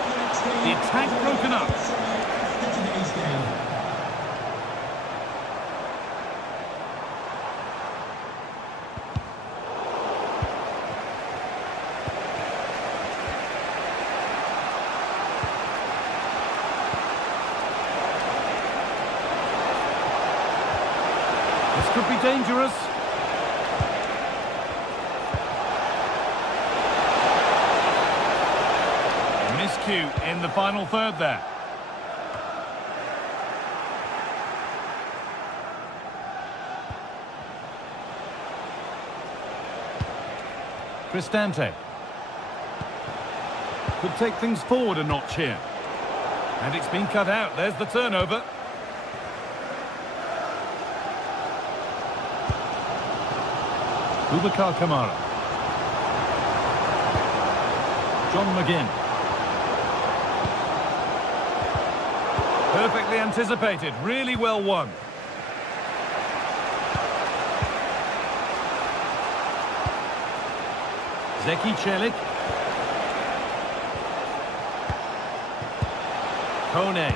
The attack broken up. This could be dangerous. Miscue in the final third there. Cristante. Could take things forward a notch here. And it's been cut out. There's the turnover. Boubacar Kamara. John McGinn. Perfectly anticipated, really well won. Zeki Çelik. Kone.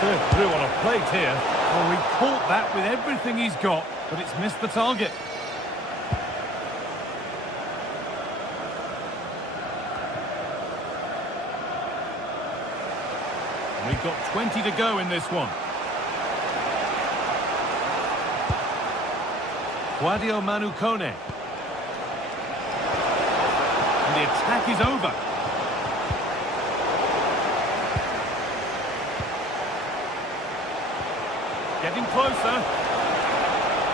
Served through on a plate here. Well, he caught that with everything he's got, but it's missed the target. We've got 20 to go in this one. Guadio Manu Kone. And the attack is over. Getting closer.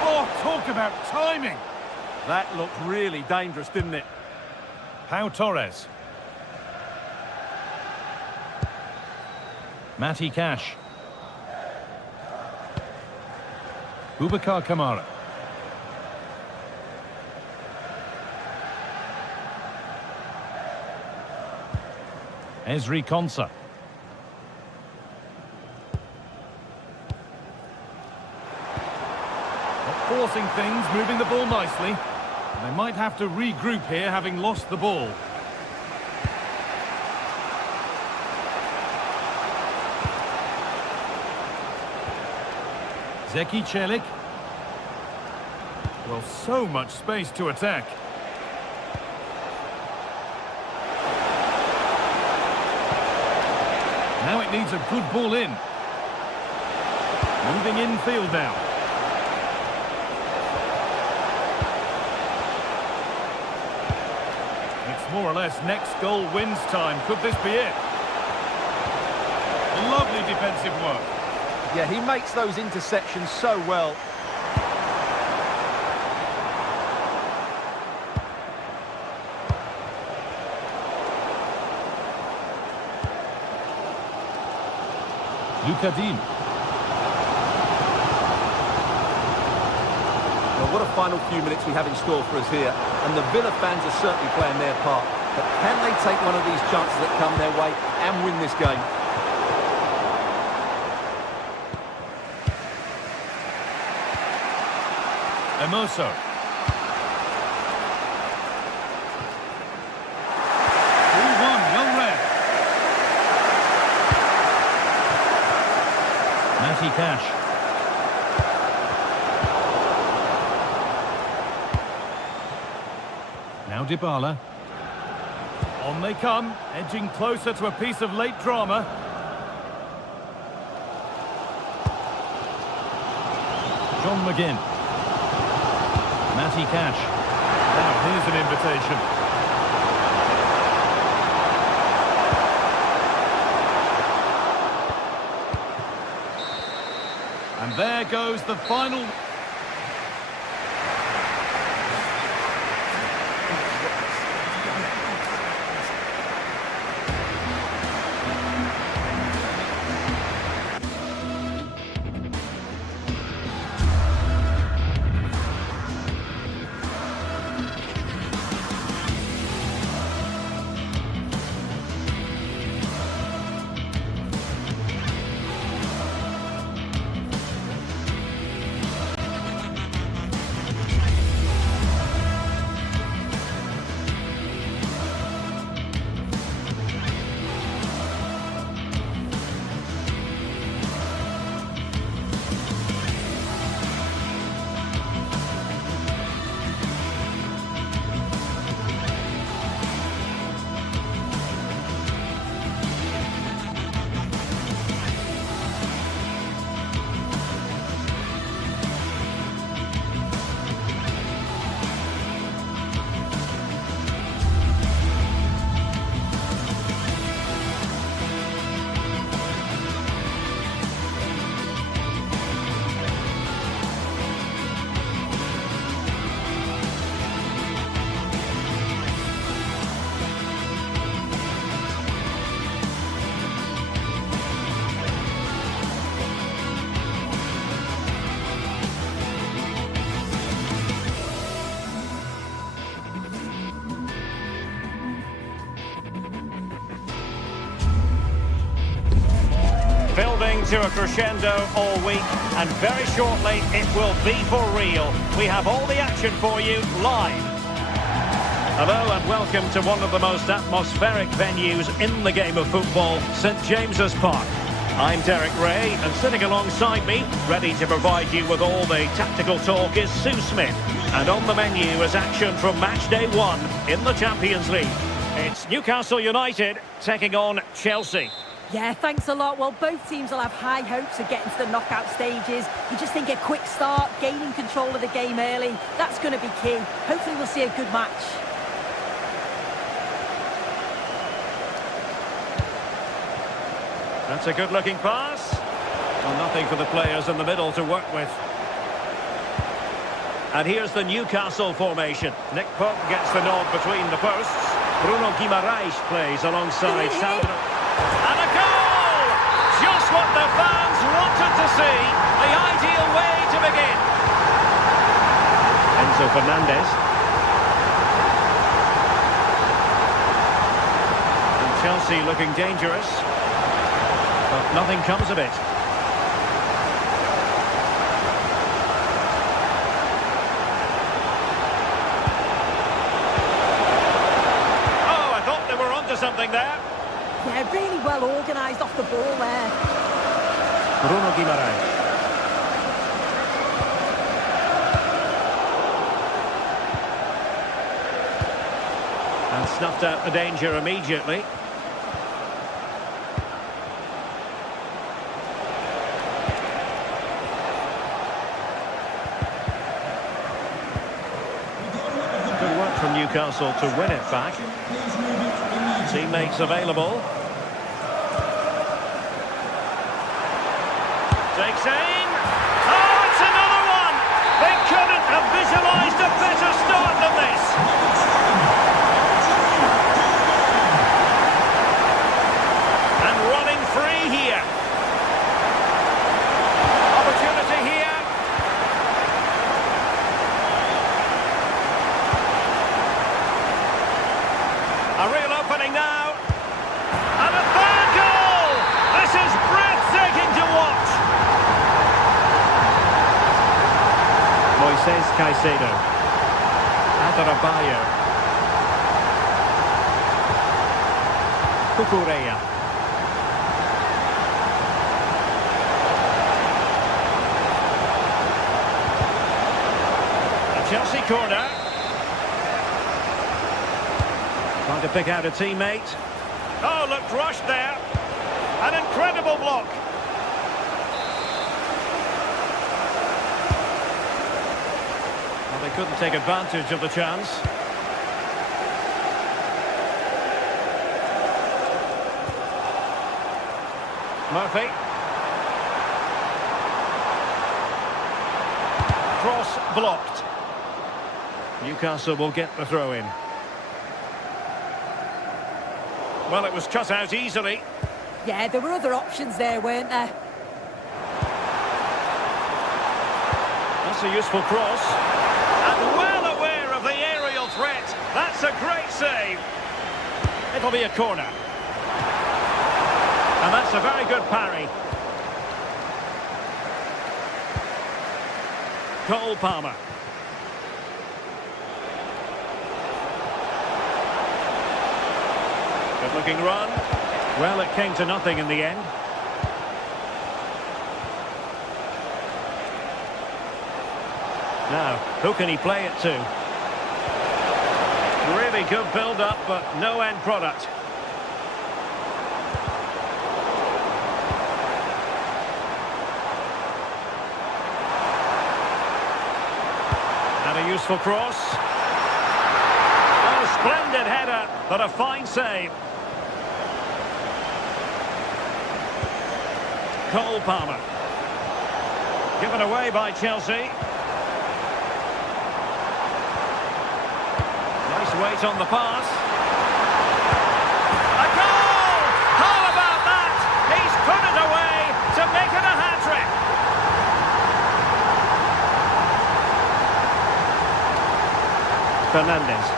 Oh, talk about timing. That looked really dangerous, didn't it? Pau Torres. Matty Cash. Boubacar Kamara. Ezri Konsa. Forcing things, moving the ball nicely. They might have to regroup here, having lost the ball. Zeki Celik. Well, so much space to attack. Now it needs a good ball in. Moving infield now. It's more or less next goal wins time. Could this be it? Lovely defensive work. Yeah, he makes those interceptions so well. Luka Dean. Well, what a final few minutes we have in store for us here. And the Villa fans are certainly playing their part. But can they take one of these chances that come their way and win this game? Emoso. Well read. Matty Cash. Now Dybala. On they come, edging closer to a piece of late drama. John McGinn. Matty Cash. Now here's an invitation. And there goes the final. Building to a crescendo all week, and very shortly it will be for real. We have all the action for you live. Hello and welcome to one of the most atmospheric venues in the game of football, St James's Park. I'm Derek Ray, and sitting alongside me, ready to provide you with all the tactical talk, is Sue Smith. And on the menu is action from match day 1 in the Champions League. It's Newcastle United taking on Chelsea. Yeah, thanks a lot. Well, both teams will have high hopes of getting to the knockout stages. You just think a quick start, gaining control of the game early, that's going to be key. Hopefully we'll see a good match. That's a good-looking pass. Well, nothing for the players in the middle to work with. And here's the Newcastle formation. Nick Pope gets the nod between the posts. Bruno Guimaraes plays alongside Sandro. And a goal! Fernandes. And Chelsea looking dangerous. But nothing comes of it. Oh, I thought they were onto something there. Yeah, really well organised off the ball there. Bruno Guimaraes. And snuffed out the danger immediately. Good work from Newcastle to win it back. Teammates available. Takes aim. Oh, it's another one! They couldn't have visualised a better start than this. And running free here. Opportunity here. A real opening now. And a third goal! This is breathtaking to watch. Moises Caicedo. Adarabioyo. Cucurella. A Chelsea corner. Trying to pick out a teammate. Oh, looked rushed there. An incredible block. Well, they couldn't take advantage of the chance. Murphy. Cross blocked. Newcastle will get the throw in. Well, it was cut out easily. Yeah, there were other options there, weren't there? That's a useful cross. And well aware of the aerial threat. That's a great save. It'll be a corner. And that's a very good parry. Cole Palmer. Good looking run. Well, it came to nothing in the end. Now, who can he play it to? Really good build-up, but no end product. And a useful cross. Oh, splendid header, but a fine save. Cole Palmer. Given away by Chelsea. Nice weight on the pass. A goal! How about that? He's put it away to make it a hat-trick. Fernandes.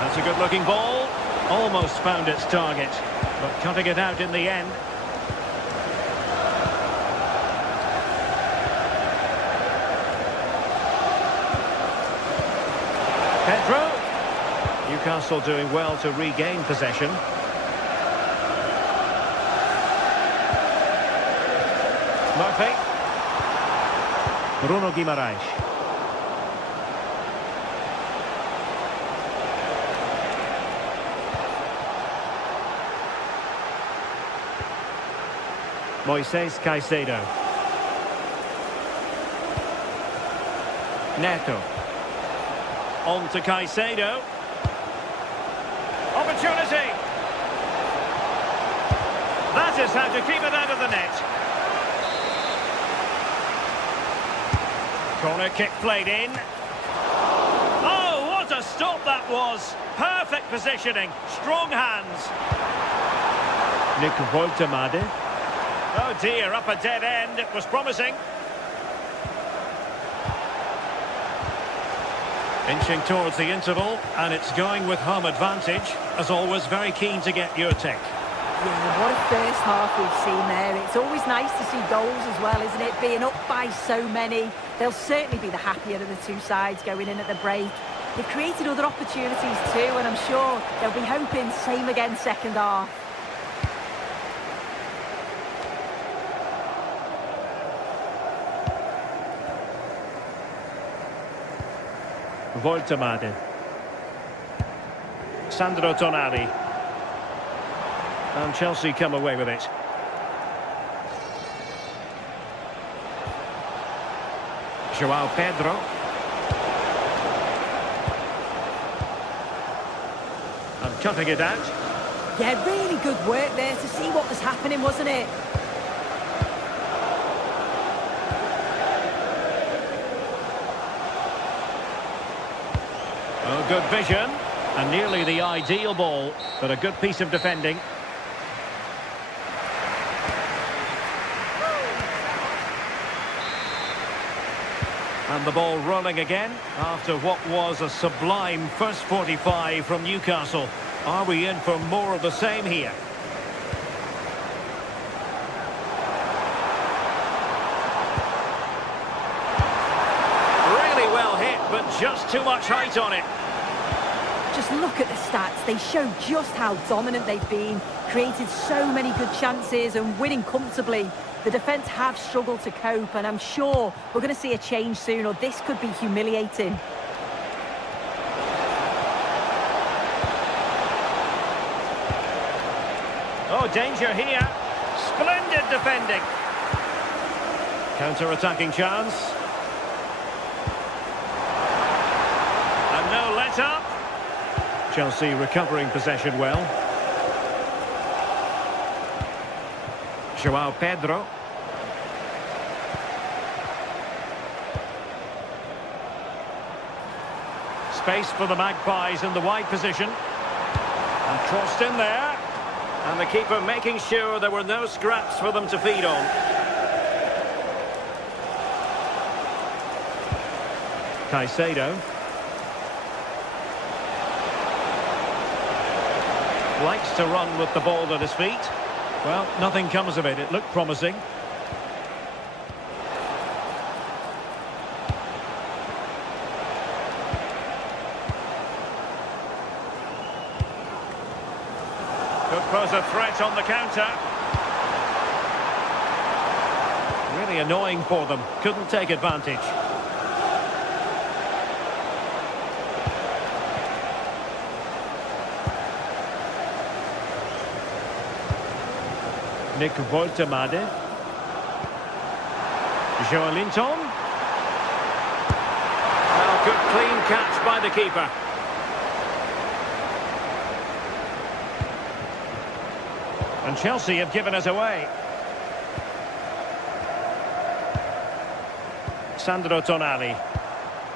That's a good-looking ball. Almost found its target, but cutting it out in the end. Pedro. Newcastle doing well to regain possession. Murphy. Bruno Guimaraes. Moises Caicedo. Neto. On to Caicedo. Opportunity. That is how to keep it out of the net. Corner kick played in. Oh, what a stop that was. Perfect positioning. Strong hands. Nick Woltemade. Oh dear, up a dead end. It was promising. Inching towards the interval, and it's going with home advantage. As always, very keen to get your take. Yeah, what a first half we've seen there. It's always nice to see goals as well, isn't it? Being up by so many. They'll certainly be the happier of the two sides going in at the break. They've created other opportunities too, and I'm sure they'll be hoping same again second half. Voltemade. Sandro Tonali. And Chelsea come away with it. João Pedro. And cutting it out. Yeah, really good work there to see what was happening, wasn't it? Oh, good vision. And nearly the ideal ball, but a good piece of defending. And the ball rolling again after what was a sublime first 45 from Newcastle. Are we in for more of the same here? Really well hit, but just too much height on it. Just look at the stats. They show just how dominant they've been. Created so many good chances and winning comfortably. The defence have struggled to cope, and I'm sure we're going to see a change soon, or this could be humiliating. Oh, danger here. Splendid defending. Counter-attacking chance. And no let-up. Chelsea recovering possession well. João Pedro. Space for the Magpies in the wide position. And crossed in there. And the keeper making sure there were no scraps for them to feed on. Caicedo. Likes to run with the ball at his feet. Well, nothing comes of it. It looked promising. Could pose a threat on the counter. Really annoying for them. Couldn't take advantage. Nick Voltemade. Joelinton. Well, good clean catch by the keeper. And Chelsea have given us away. Sandro Tonali.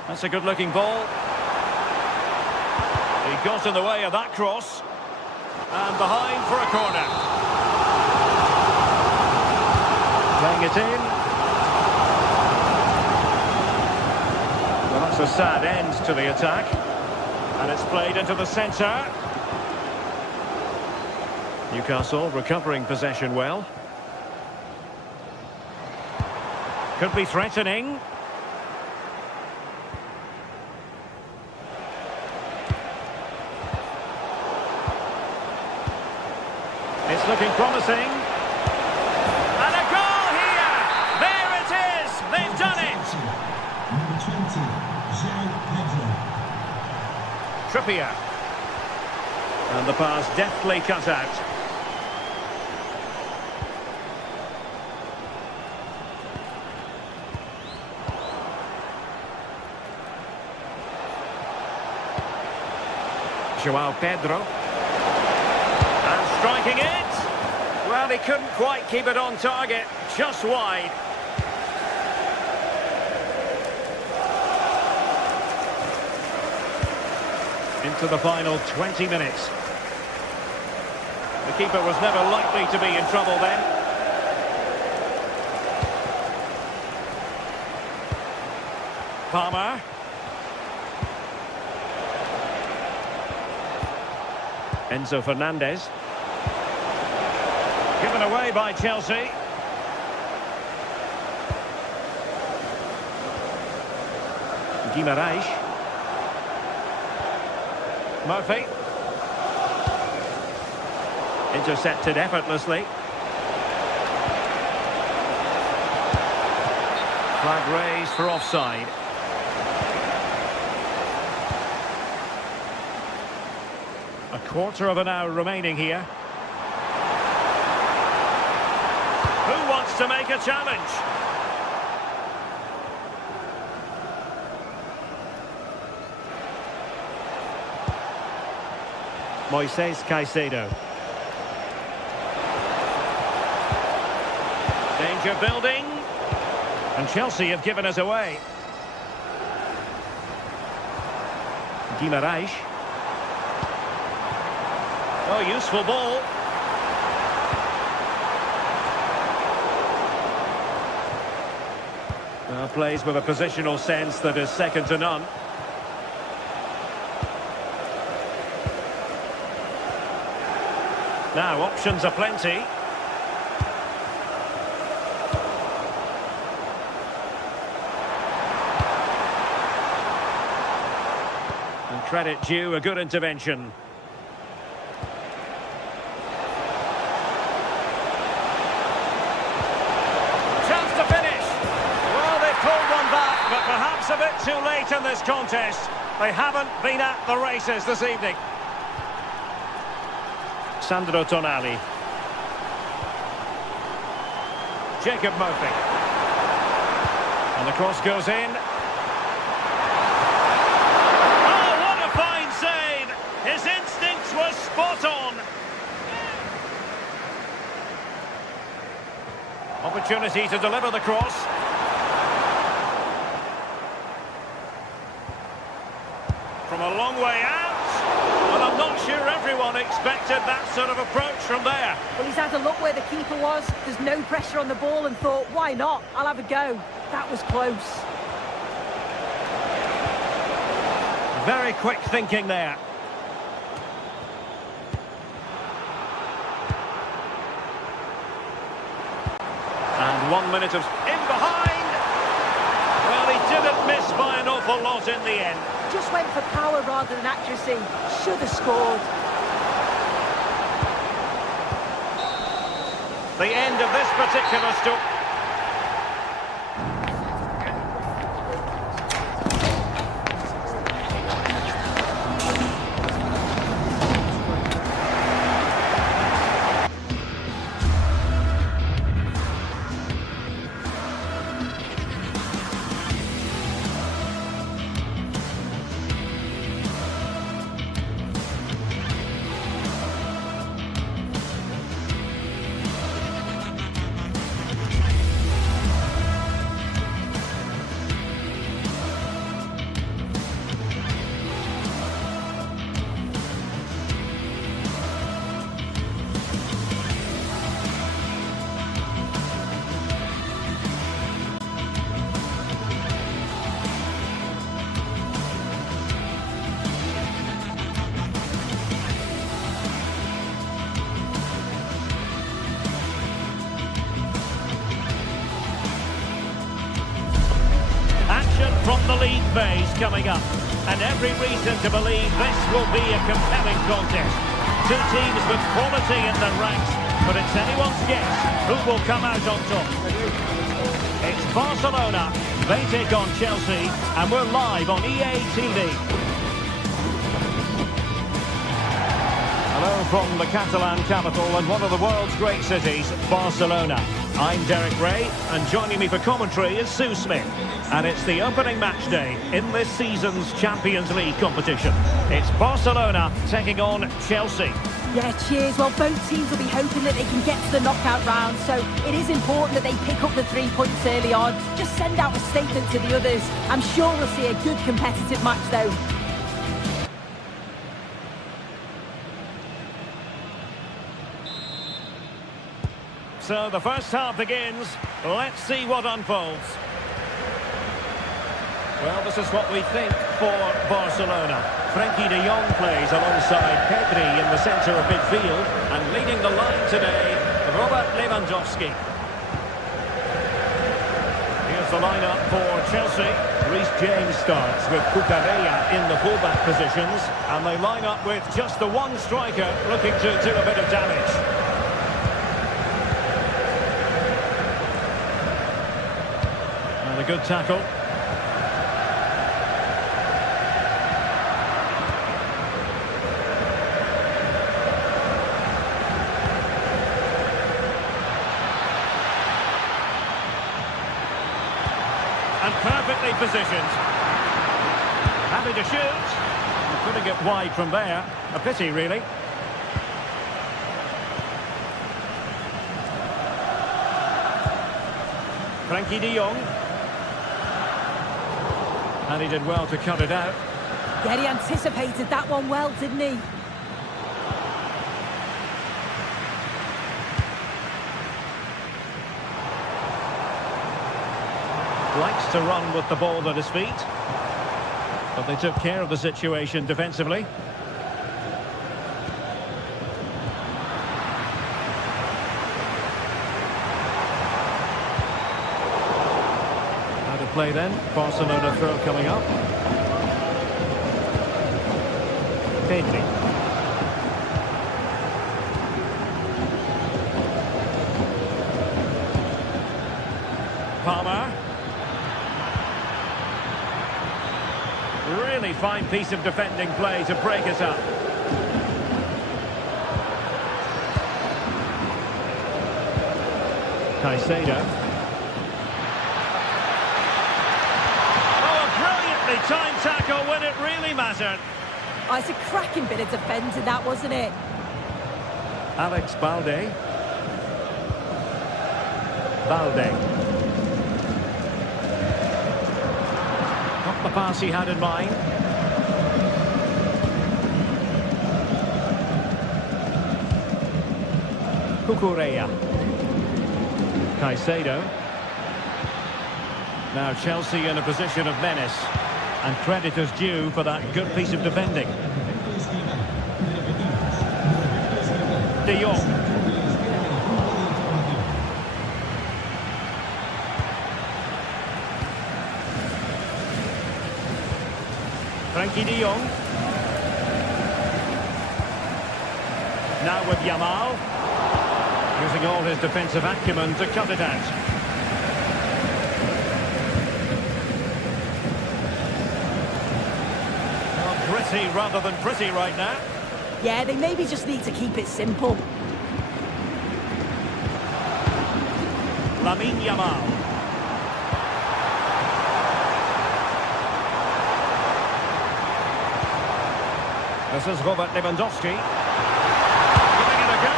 That's a good-looking ball. He got in the way of that cross. And behind for a corner. Playing it in. Well, that's a sad end to the attack. And it's played into the centre. Newcastle recovering possession well. Could be threatening. It's looking promising. And a goal here! There it is! They've done it! Number 20, João Pedro. Trippier. And the pass deftly cut out. João Pedro. And striking it. Well, he couldn't quite keep it on target. Just wide. Into the final 20 minutes. The keeper was never likely to be in trouble then. Palmer. Enzo Fernandez. Given away by Chelsea. Guimaraes. Murphy. Intercepted effortlessly. Flag raised for offside. A quarter of an hour remaining here. Who wants to make a challenge? Moises Caicedo. Danger building. And Chelsea have given us away. Guimaraes. Oh, useful ball. Well, plays with a positional sense that is second to none. Now, options are plenty. And credit due, a good intervention. Chance to finish. Well, they pulled one back, but perhaps a bit too late in this contest. They haven't been at the races this evening. Sandro Tonali. Jacob Murphy. And the cross goes in. Oh, what a fine save! His instincts were spot on. Opportunity to deliver the cross. From a long way out. And I'm not sure everyone expected that sort of approach from there. Well, he's had a look where the keeper was. There's no pressure on the ball and thought, why not? I'll have a go. That was close. Very quick thinking there. And 1 minute of in behind. Well, he didn't miss by an awful lot in the end. Just went for power rather than accuracy. Should have scored. The end of this particular story. From the league phase coming up, and every reason to believe this will be a compelling contest. Two teams with quality in their ranks, but it's anyone's guess who will come out on top. It's Barcelona, they take on Chelsea, and we're live on EA TV. Hello from the Catalan capital and one of the world's great cities, Barcelona. I'm Derek Ray, and joining me for commentary is Sue Smith. And it's the opening match day in this season's Champions League competition. It's Barcelona taking on Chelsea. Yeah, cheers. Well, both teams will be hoping that they can get to the knockout round, so it is important that they pick up the 3 points early on. Just send out a statement to the others. I'm sure we'll see a good competitive match, though. So the first half begins. Let's see what unfolds. Well, this is what we think for Barcelona. Frenkie de Jong plays alongside Pedri in the centre of midfield, and leading the line today, Robert Lewandowski. Here's the lineup for Chelsea. Reece James starts with Cucurella in the fullback positions, and they line up with just the one striker looking to do a bit of damage. And a good tackle. And perfectly positioned. Happy to shoot. Couldn't get wide from there. A pity, really. Frenkie de Jong. And he did well to cut it out. Yeah, he anticipated that one well, didn't he? Likes to run with the ball at his feet. But they took care of the situation defensively. How to play then. Barcelona throw coming up. Pedri. Palmer. Really fine piece of defending play to break us up. Caicedo. Oh, a brilliantly timed tackle when it really mattered. Oh, it's a cracking bit of defending, that, wasn't it? Alex Balde. Not the pass he had in mind. Cucurella. Caicedo. Now Chelsea in a position of menace. And credit is due for that good piece of defending. De Jong. Frenkie de Jong. Now with Yamal. Using all his defensive acumen to cut it out. Well, gritty rather than pretty right now. Yeah, they maybe just need to keep it simple. Lamine Yamal. This is Robert Lewandowski. Giving it a go.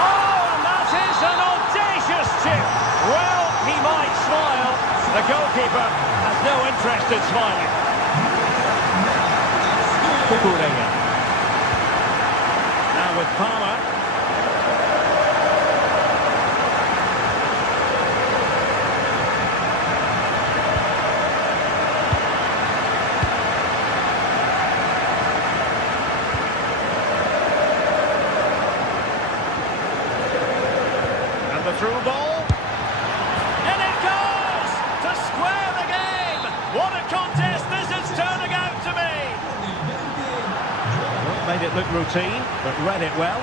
Oh, and that is an audacious chip. Well, he might smile. The goalkeeper has no interest in smiling. Cucurella. Now with Palmer. Through ball, and it goes to square the game. What a contest this is turning out to be. Well, made it look routine, but read it well.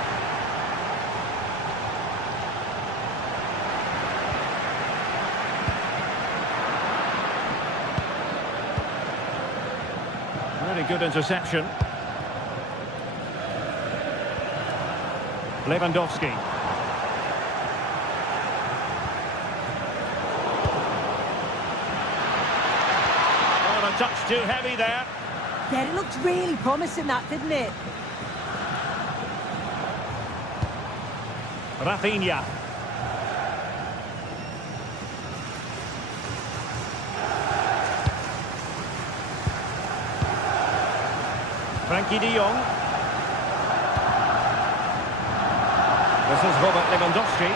Really good interception. Lewandowski. Touch too heavy there. Yeah, it looked really promising, that, didn't it? Rafinha. Frenkie de Jong. This is Robert Lewandowski.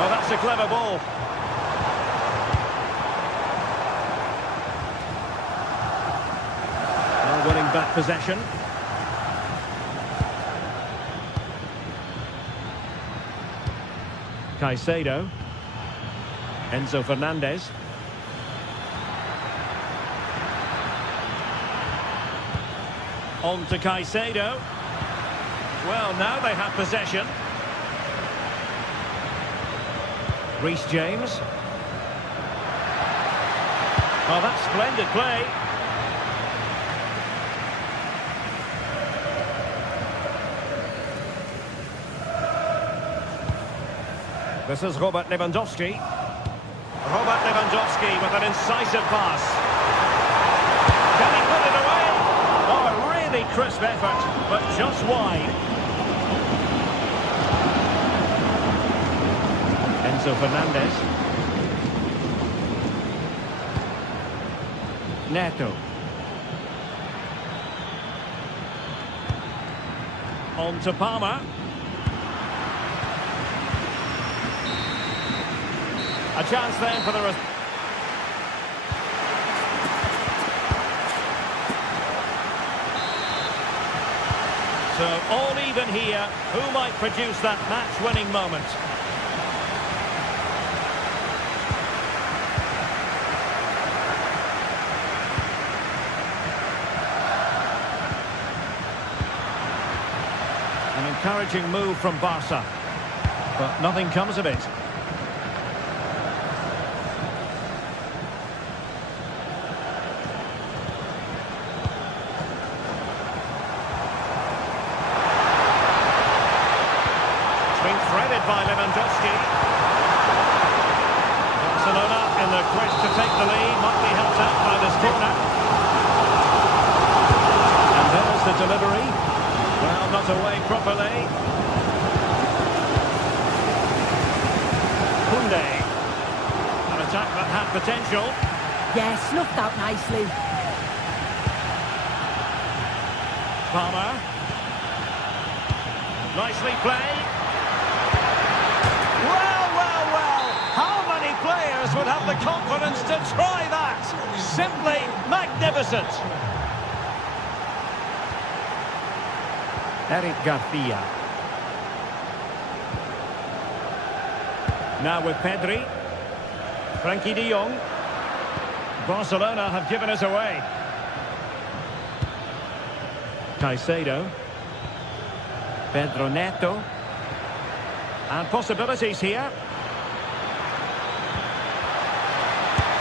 Oh, that's a clever ball. possession. Caicedo. Enzo Fernandez. On to Caicedo. Well, now they have possession. Reece James. Oh, that's splendid play. This is Robert Lewandowski. Robert Lewandowski with an incisive pass. Can he put it away? Oh, a really crisp effort, but just wide. Enzo Fernandez. Neto. On to Palmer. A chance then for the rest. So all even here. Who might produce that match-winning moment? An encouraging move from Barca, but nothing comes of it. Threaded by Lewandowski. Barcelona in the quest to take the lead, might be helped out by this corner. And there's the delivery. Well, not away properly. Koundé. An attack that had potential. Yeah, snuffed out nicely. Palmer. Nicely played. How many players would have the confidence to try that? Simply magnificent. Eric Garcia. Now with Pedri. Frankie de Jong. Barcelona have given us away. Caicedo. Pedro Neto. And possibilities here.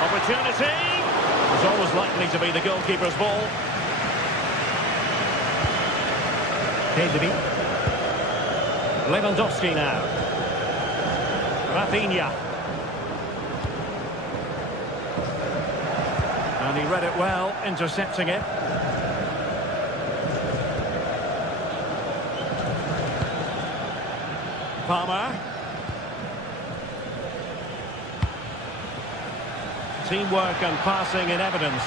Opportunity. It's always likely to be the goalkeeper's ball. Pedri. Lewandowski now. Rafinha. And he read it well, intercepting it. Palmer. Teamwork and passing in evidence.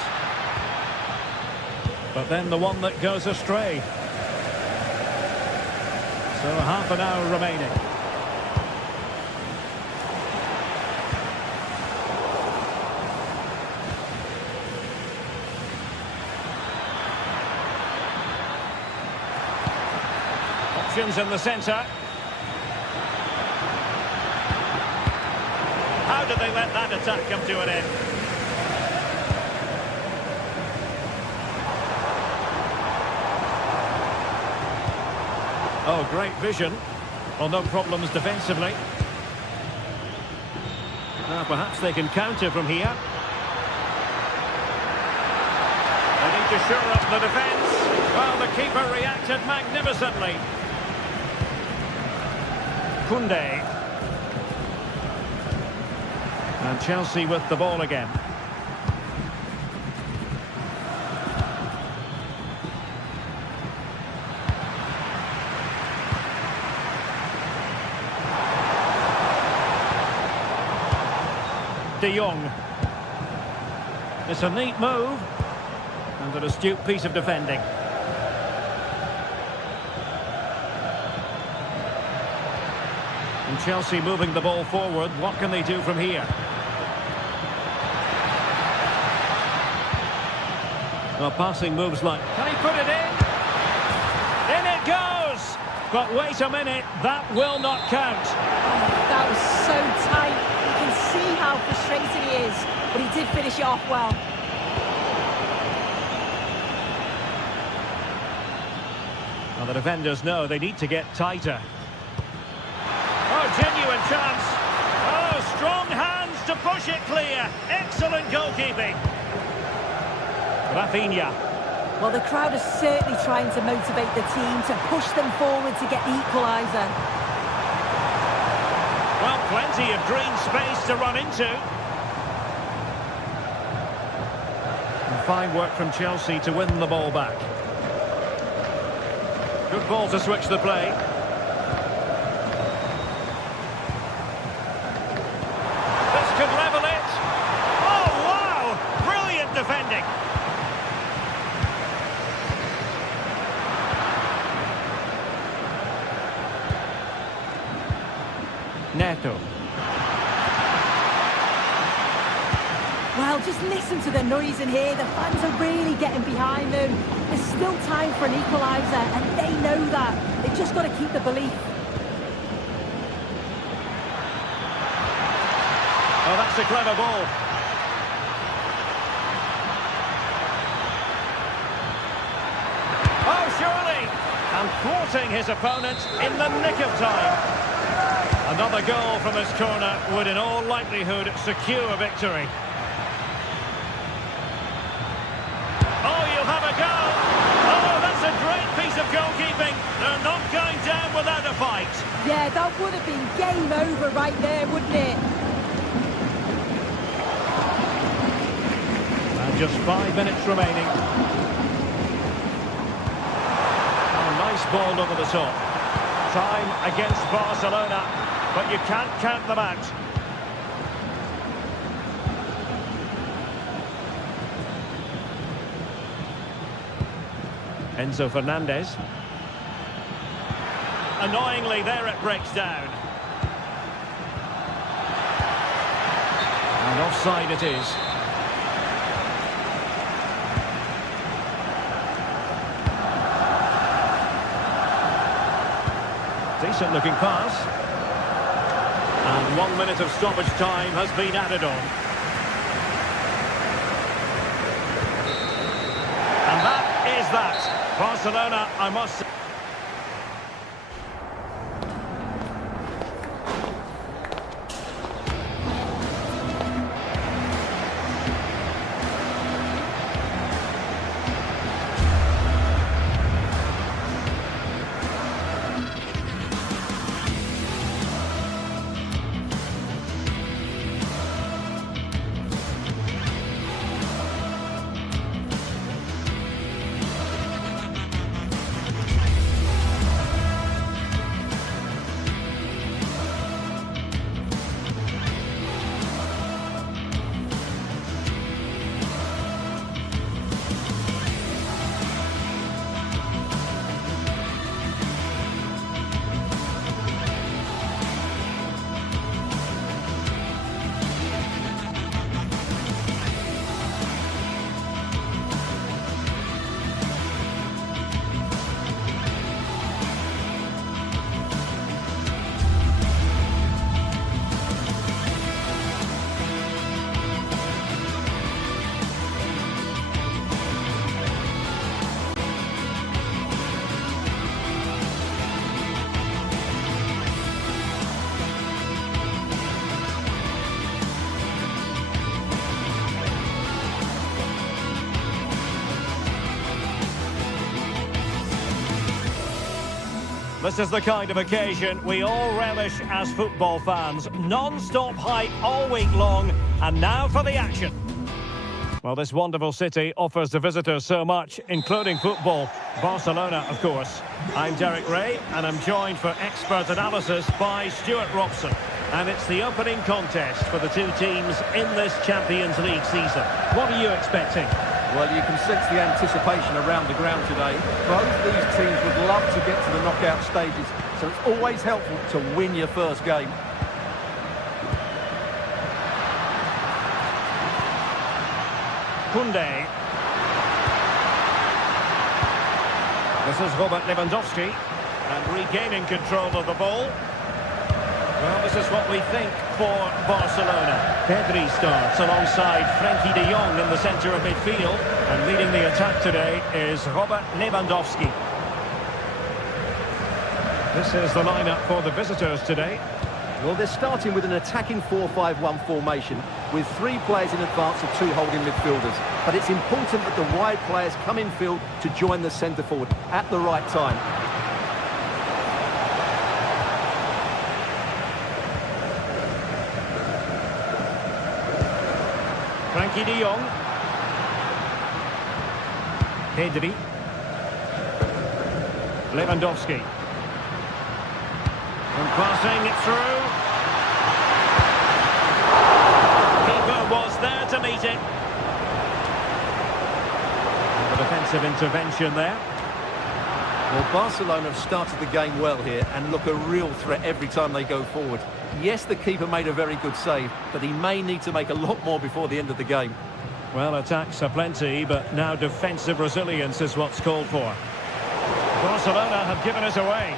But then the one that goes astray. So half an hour remaining. Options in the centre. How did they let that attack come to an end? Oh, great vision. Well, no problems defensively. Now, perhaps they can counter from here. They need to shore up the defence. Well, the keeper reacted magnificently. Koundé. And Chelsea with the ball again. De Jong. It's a neat move and an astute piece of defending. And Chelsea moving the ball forward. What can they do from here? Well, passing moves like... Can he put it in? In it goes! But wait a minute, that will not count. That was so tight. You can see how frustrated he is, but he did finish it off well. Well, the defenders know they need to get tighter. Oh, genuine chance. Oh, strong hands to push it clear. Excellent goalkeeping. Rafinha. Well, the crowd is certainly trying to motivate the team to push them forward to get the equaliser. Well, plenty of green space to run into. And fine work from Chelsea to win the ball back. Good ball to switch the play. This could level it. Oh, wow! Brilliant defending. Neto. Well, just listen to the noise in here. The fans are really getting behind them. There's still time for an equaliser, and they know that. They've just got to keep the belief. Oh, that's a clever ball. Oh, surely! And thwarting his opponent in the nick of time. Another goal from this corner would in all likelihood secure victory. Oh, you'll have a go! Oh, that's a great piece of goalkeeping. They're not going down without a fight. Yeah, that would have been game over right there, wouldn't it? And just 5 minutes remaining. Oh, nice ball over the top. Time against Barcelona, but you can't count them out. Enzo Fernandez. Annoyingly, there it breaks down. And offside it is. Decent looking pass. And 1 minute of stoppage time has been added on. And that is that. Barcelona, I must say. This is the kind of occasion we all relish as football fans. Non-stop hype all week long, and now for the action. Well, this wonderful city offers the visitors so much, including football. Barcelona, of course. I'm Derek Ray, and I'm joined for expert analysis by Stuart Robson. And it's the opening contest for the two teams in this Champions League season. What are you expecting? Well, you can sense the anticipation around the ground today. Both these teams would love to get to the knockout stages, so it's always helpful to win your first game. Koundé. This is Robert Lewandowski, and regaining control of the ball. Well, this is what we think for Barcelona. Pedri starts alongside Frenkie de Jong in the centre of midfield. And leading the attack today is Robert Lewandowski. This is the lineup for the visitors today. Well, they're starting with an attacking 4-5-1 formation with 3 players in advance of 2 holding midfielders. But it's important that the wide players come in field to join the centre forward at the right time. Frenkie de Jong. Pedri. Lewandowski. And passing it through. Keeper was there to meet it. And the defensive intervention there. Well, Barcelona have started the game well here and look a real threat every time they go forward. Yes, the keeper made a very good save, but he may need to make a lot more before the end of the game. Well, attacks are plenty, but now defensive resilience is what's called for. Barcelona have given it away.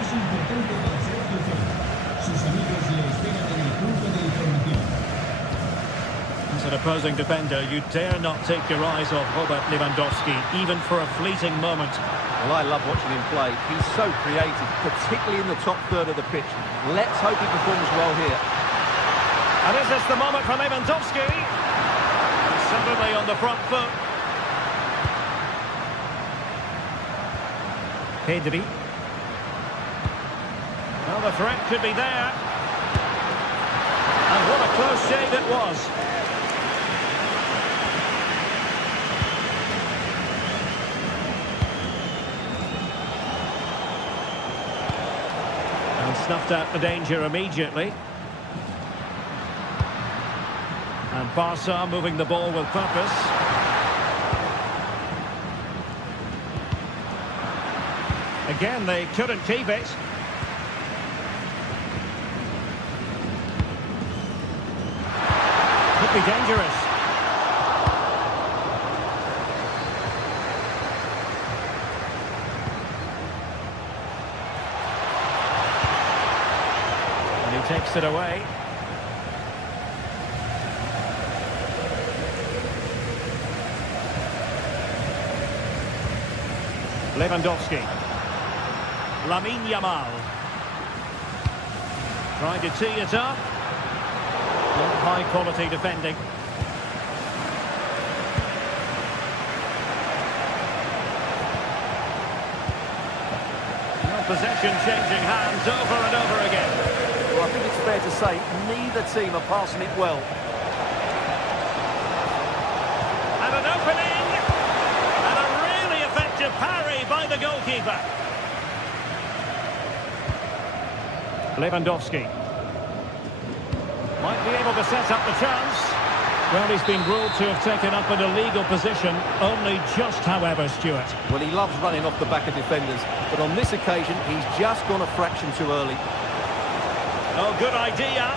Es importante para ser triunfador. Sus amigos le esperan en el punto de información. As an opposing defender, you dare not take your eyes off Robert Lewandowski, even for a fleeting moment. Well, I love watching him play. He's so creative, particularly in the top third of the pitch. Let's hope he performs well here. And is this the moment for Lewandowski? He's suddenly on the front foot. Pedri. Well, the threat could be there. And what a close shave it was. And snuffed out the danger immediately. And Barca moving the ball with purpose. Again, they couldn't keep it. Could be dangerous. And he takes it away. Lewandowski. Lamine Yamal. Trying to tee it up. High quality defending. Well, possession changing hands over and over again. Well, I think it's fair to say neither team are passing it well. And an opening. And a really effective parry by the goalkeeper. Lewandowski. Might be able to set up the chance. Well, he's been ruled to have taken up an illegal position. Only just, however, Stuart. Well, he loves running off the back of defenders, but on this occasion, he's just gone a fraction too early. Oh, good idea.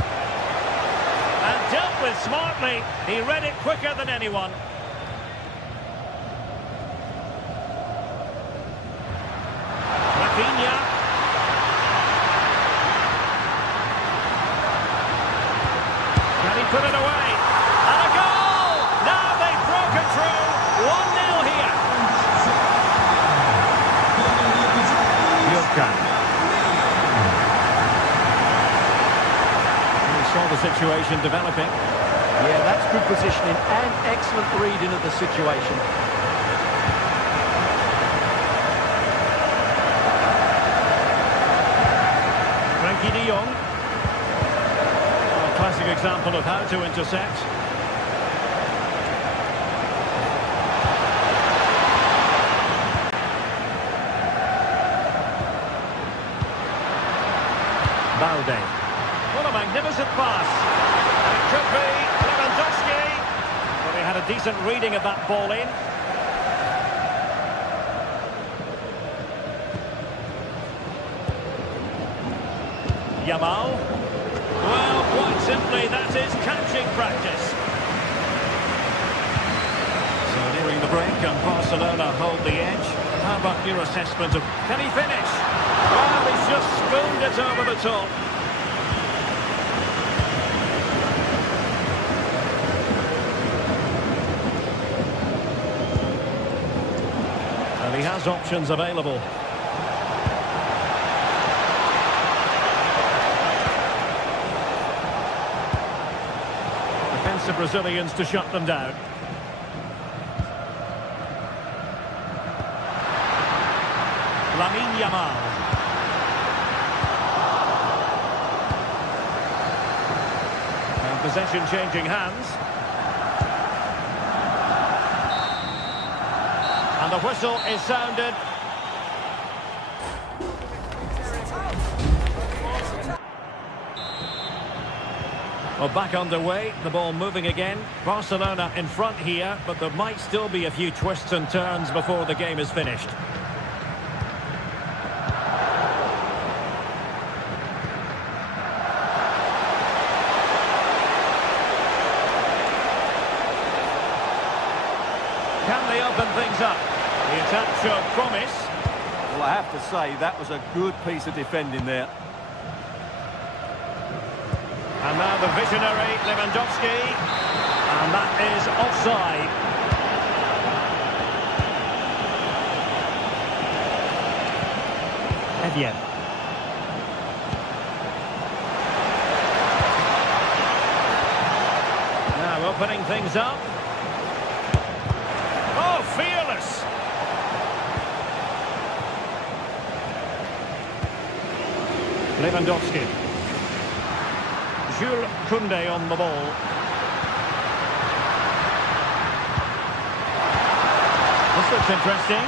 And dealt with smartly. He read it quicker than anyone. Rafinha. Put it away, and a goal! Now they've broken through, 1-0 here. Yilka. We saw the situation developing. Yeah, that's good positioning and excellent reading of the situation. Frenkie de Jong. Classic example of how to intercept. Balde. What a magnificent pass. And it could be Lewandowski. Well, he had a decent reading of that ball in. Yamal. Well, quite simply, that is catching practice. break and Barcelona hold the edge. How about your assessment of... Can he finish? Well, he's just spooned it over the top. And he has options available. Defensive Brazilians to shut them down. Lamine Yamal. And possession changing hands. And the whistle is sounded. Well, back underway, the ball moving again. Barcelona in front here, but there might still be a few twists and turns before the game is finished. Can they open things up? The attack showed promise. Well, I have to say, that was a good piece of defending there. And now the visionary Lewandowski. And that is offside. Evian. Now opening things up. Oh, fearless! Lewandowski. Jules Koundé on the ball. This looks interesting.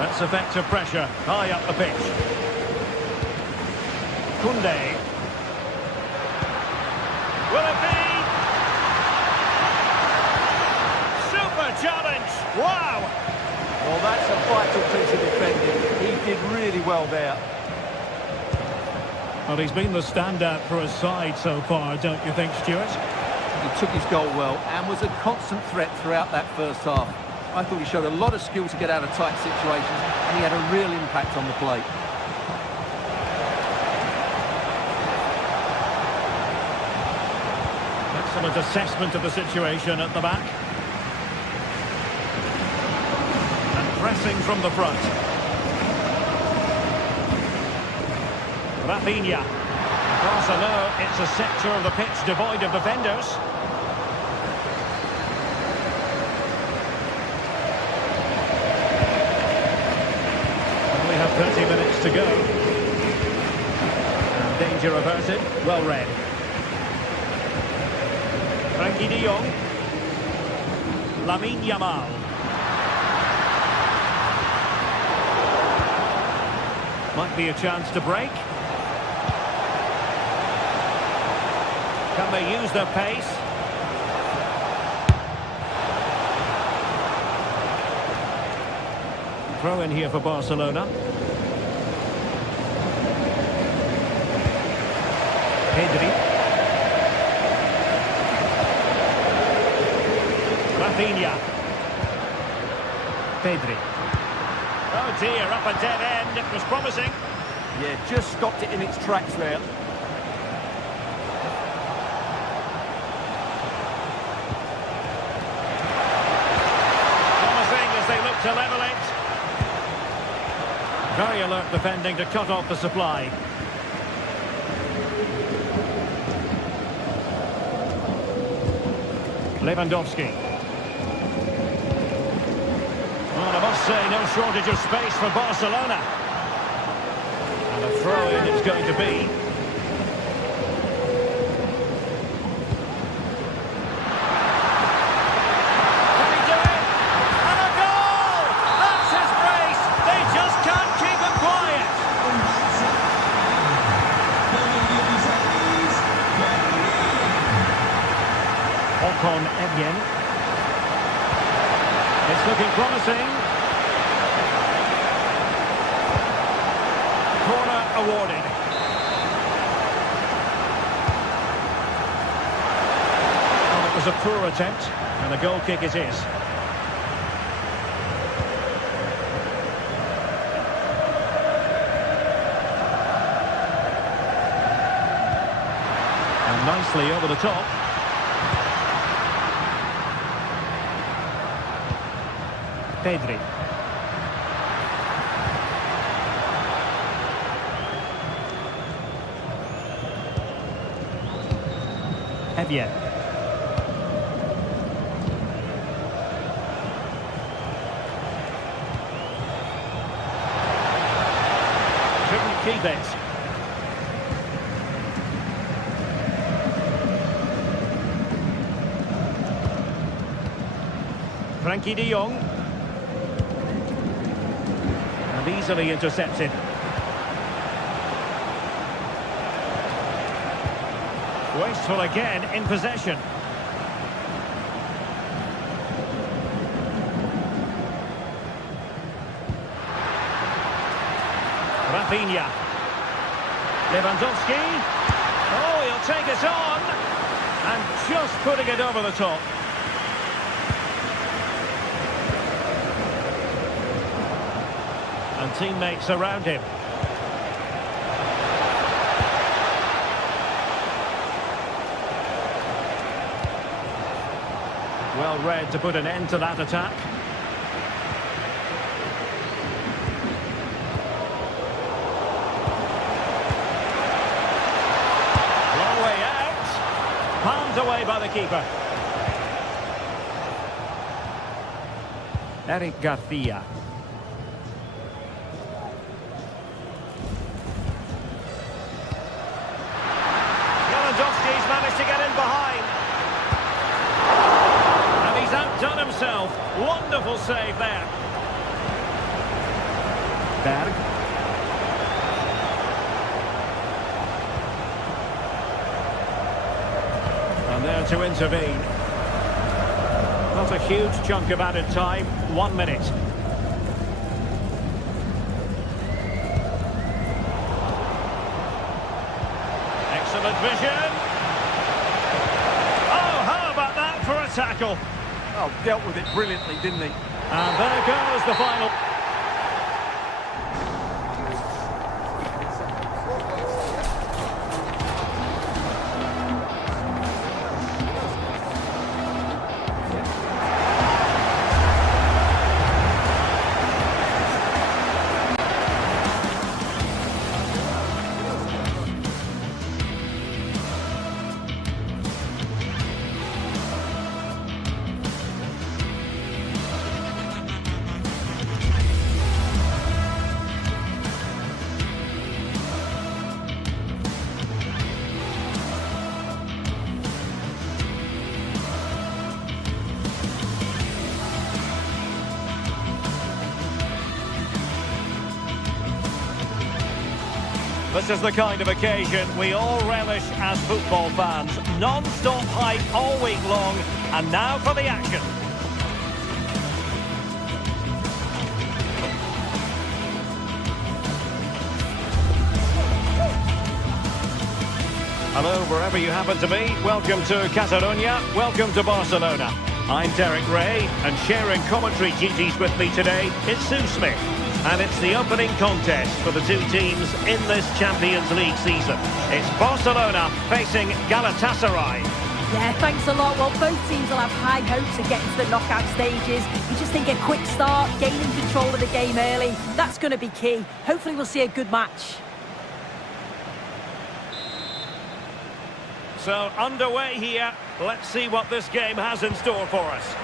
That's effective pressure high up the pitch. Koundé. Will it be? Super challenge! Wow! Well, that's a vital piece of defending. He did really well there. Well, he's been the standout for his side so far, don't you think, Stuart? He took his goal well and was a constant threat throughout that first half. I thought he showed a lot of skill to get out of tight situations, and he had a real impact on the play. Excellent assessment of the situation at the back. And pressing from the front. Rafinha. Barcelona, it's a sector of the pitch devoid of defenders. And we have 30 minutes to go. And danger averted, well read. Frankie de Jong. Lamine Yamal. Might be a chance to break. Can they use their pace? Throw in here for Barcelona. Pedri. Rafinha. Pedri. Oh dear, up a dead end. It was promising. Yeah, just stopped it in its tracks there. To level it. Very alert defending to cut off the supply. Lewandowski. Well, I must say, no shortage of space for Barcelona. And a throw-in it's going to be. On Evian. It's looking promising. Corner awarded. Oh, it was was a poor attempt, and a goal kick it is. And nicely over the top. Pedri. Javier. Couldn't keep it. Frankie de Jong. And easily intercepted. Wasteful again in possession. Rafinha. Lewandowski. Oh, he'll take it on. And just putting it over the top. And teammates around him. Well read to put an end to that attack. Long way out. Palmed away by the keeper. Eric Garcia. Lewandowski's managed to get in behind. He's outdone himself. Wonderful save there. Berg. And there to intervene. Not a huge chunk of added time. 1 minute. Excellent vision. Oh, how about that for a tackle? Oh, dealt with it brilliantly, didn't he? And there goes the final. This is the kind of occasion we all relish as football fans. Non-stop hype all week long, and now for the action. Hello, wherever you happen to be. Welcome to Catalonia. Welcome to Barcelona. I'm Derek Ray, and sharing commentary duties with me today is Sue Smith. And it's the opening contest for the two teams in this Champions League season. It's Barcelona facing Galatasaray. Yeah, thanks a lot. Well, both teams will have high hopes of getting to the knockout stages. You just think a quick start, gaining control of the game early, that's going to be key. Hopefully we'll see a good match. So, underway here. Let's see what this game has in store for us.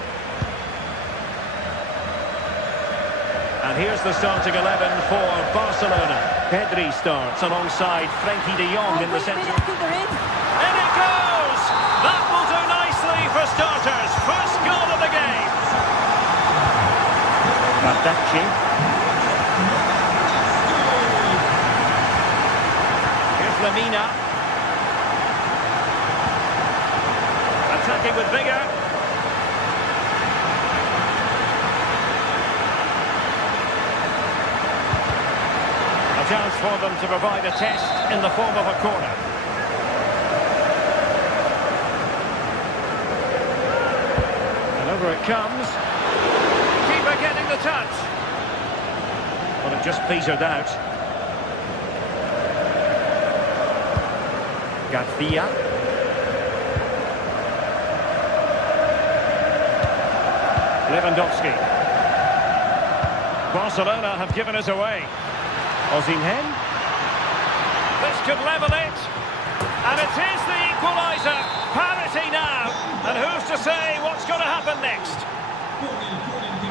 And here's the starting 11 for Barcelona. Pedri starts alongside Frankie de Jong in the centre. I think they're in. And it goes! That will do nicely for starters. First goal of the game. Badachi. Here's Lamina. Attacking with vigour. A chance for them to provide a test in the form of a corner. Over it comes. Keeper getting the touch. Well, it just petered out. Garcia. Lewandowski. Barcelona have given us away. Osimhen. This could level it. And it is the equaliser. Parity now. And who's to say what's going to happen next? Con el 45,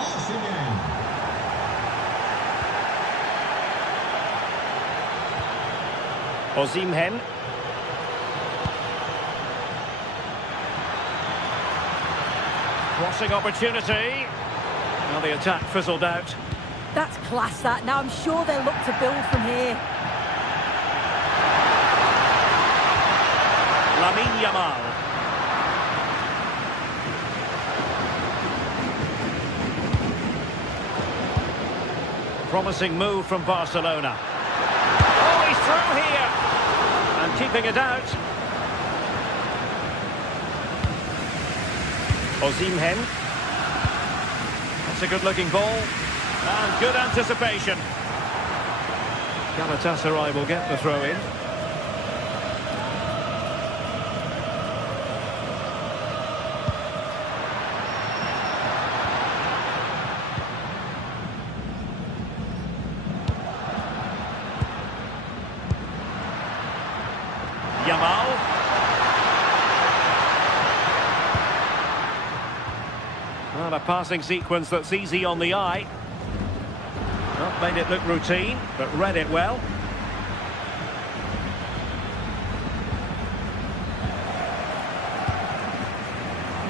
Osimhen. Osimhen. Crossing opportunity. Now the attack fizzled out. That's class, that. Now I'm sure they'll look to build from here. Lamine Yamal. Promising move from Barcelona. Oh, he's through here. And keeping it out. Osimhen. That's a good-looking ball. And good anticipation. Galatasaray will get the throw-in. Yamal. Well, a passing sequence that's easy on the eye. Not made it look routine, but read it well.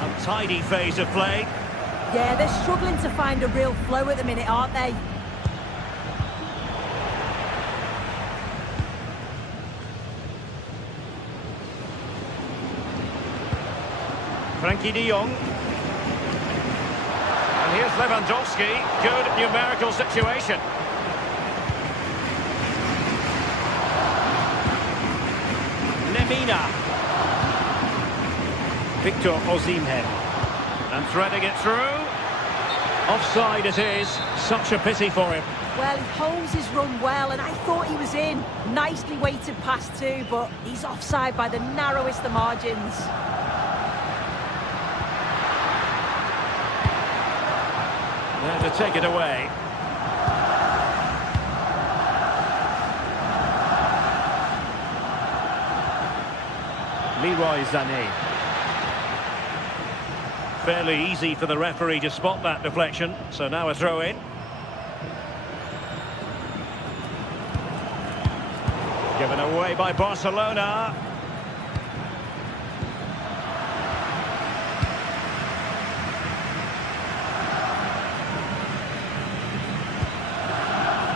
Untidy phase of play. Yeah, they're struggling to find a real flow at the minute, aren't they? Frankie de Jong. And here's Lewandowski. Good numerical situation. Lemina. Victor Osimhen. And threading it through. Offside it is. Such a pity for him. Well, he holds his run well, and I thought he was in. Nicely weighted pass too, but he's offside by the narrowest of margins. There to take it away. Leroy Sané. Fairly easy for the referee to spot that deflection, so now a throw in. Given away by Barcelona.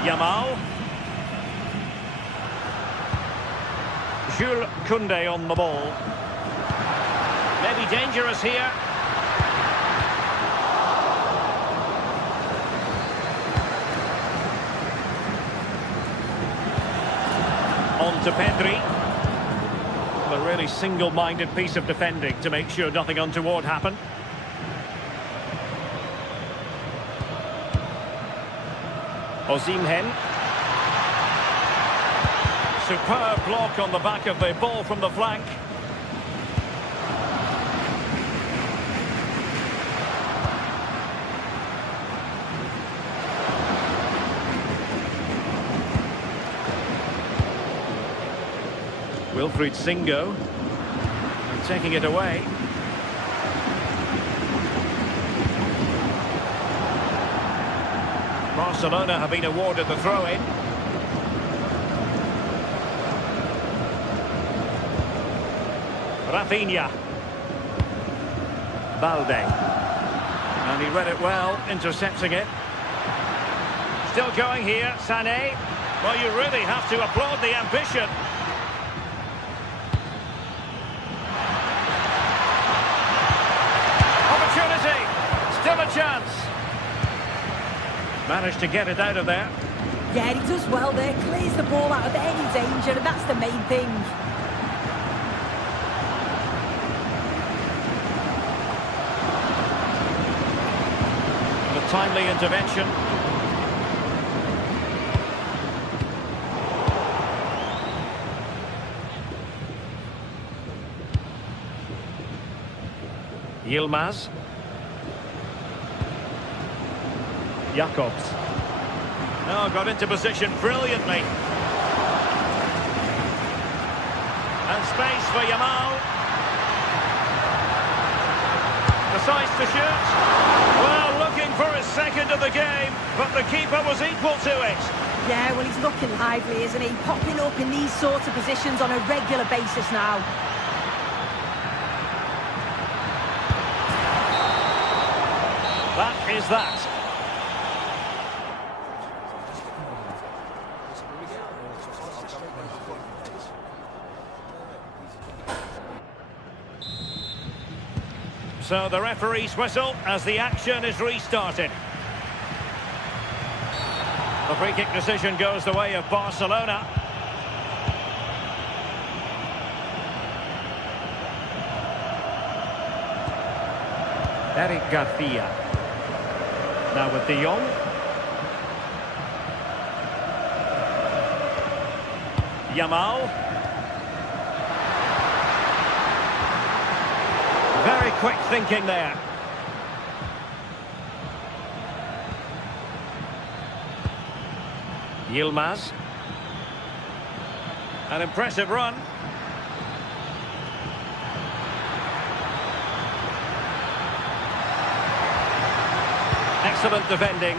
Yamal. Jules Koundé on the ball. Maybe dangerous here. On to Pedri. A really single-minded piece of defending to make sure nothing untoward happened. Osimhen. Superb block on the back of the ball from the flank. Wilfried Singo. And taking it away. Barcelona have been awarded the throw-in. Rafinha. Balde. And he read it well, intercepting it. Still going here, Sané. Well, you really have to applaud the ambition. Opportunity. Still a chance. Managed to get it out of there. Yeah, he does well there. Clears the ball out of any danger, and that's the main thing. timely intervention. Yilmaz. Jakobs. Oh, got into position brilliantly. And space for Yamal. Decides to shoot. Well, looking for his second of the game, but the keeper was equal to it. Yeah, well, he's looking lively, isn't he? Popping up in these sorts of positions on a regular basis now. That is that. So the referee's whistle as the action is restarted. The free kick decision goes the way of Barcelona. Eric Garcia. Now with De Jong. Yamal. Very quick thinking there. Yilmaz. An impressive run. Excellent defending.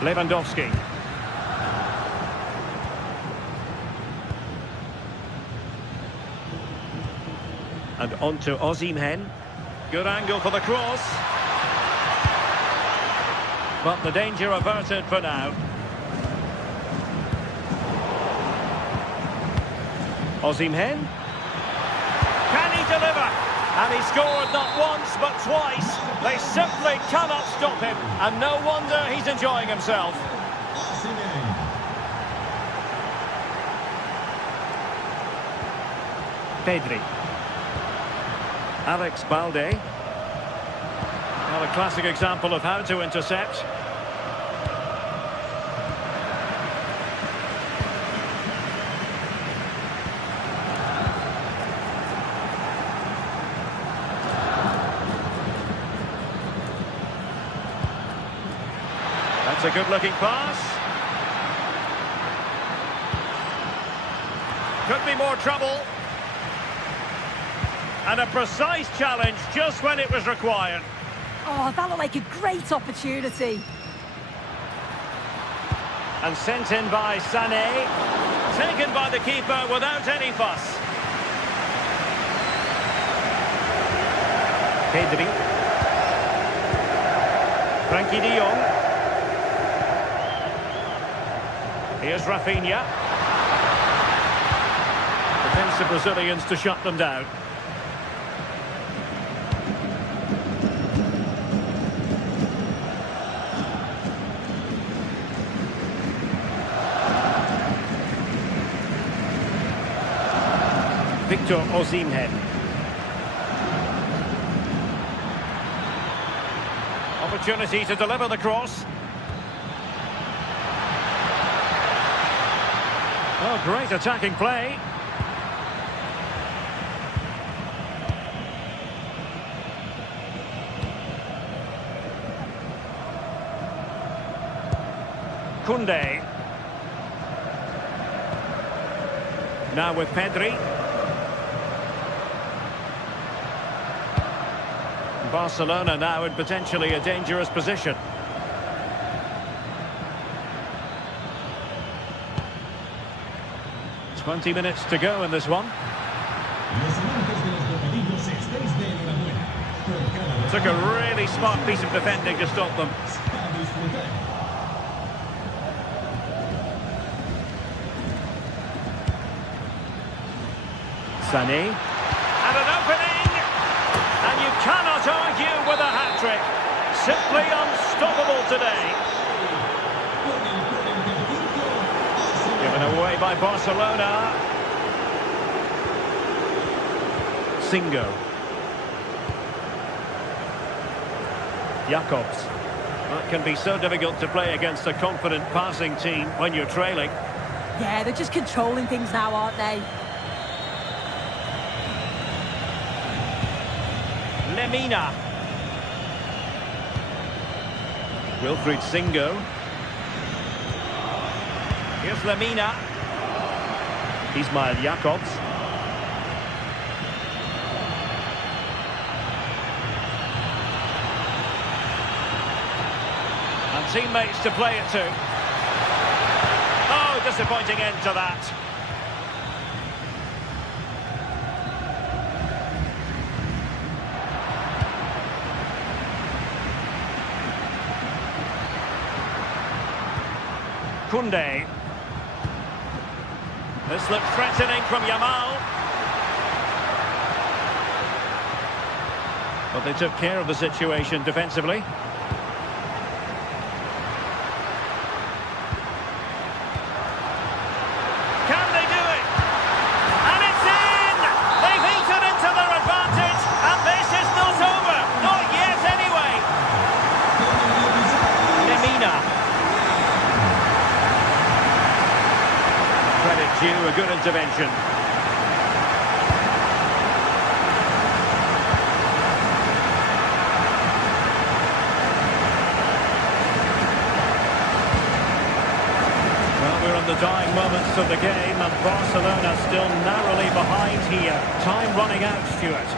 Lewandowski. And on to Osimhen. Good angle for the cross. But the danger averted for now. Osimhen. Can he deliver? And he scored not once but twice. They simply cannot stop him. And no wonder he's enjoying himself. Pedri. Alex Balde. Well, a classic example of how to intercept. That's a good-looking pass. Could be more trouble. And a precise challenge just when it was required. Oh, that looked like a great opportunity. And sent in by Sané. Taken by the keeper without any fuss. Pedri. Frankie de Jong. Here's Rafinha. Defensive Brazilians to shut them down. Victor Osimhen. Opportunity to deliver the cross. Oh, great attacking play. Koundé. Now with Pedri. Barcelona now in potentially a dangerous position. "20 minutes to go in this one. Took a really smart piece of defending to stop them. Sané. And an opening! And you cannot argue with a hat-trick. Simply unstoppable today. Given away by Barcelona. Singo. Jakobs. That can be so difficult to play against a confident passing team when you're trailing. Yeah, they're just controlling things now, aren't they? Lemina. Wilfried Singo. Here's Lemina. Ismail Jakobs. And teammates to play it to. Oh, disappointing end to that. Koundé. This looks threatening from Yamal. But they took care of the situation defensively. Can they do it? And it's in! They've eaten into their advantage, and this is not over. Not yet, anyway. Lemina. Credit due, a good intervention. Well, we're on the dying moments of the game, and Barcelona still narrowly behind here. Time running out, Stuart.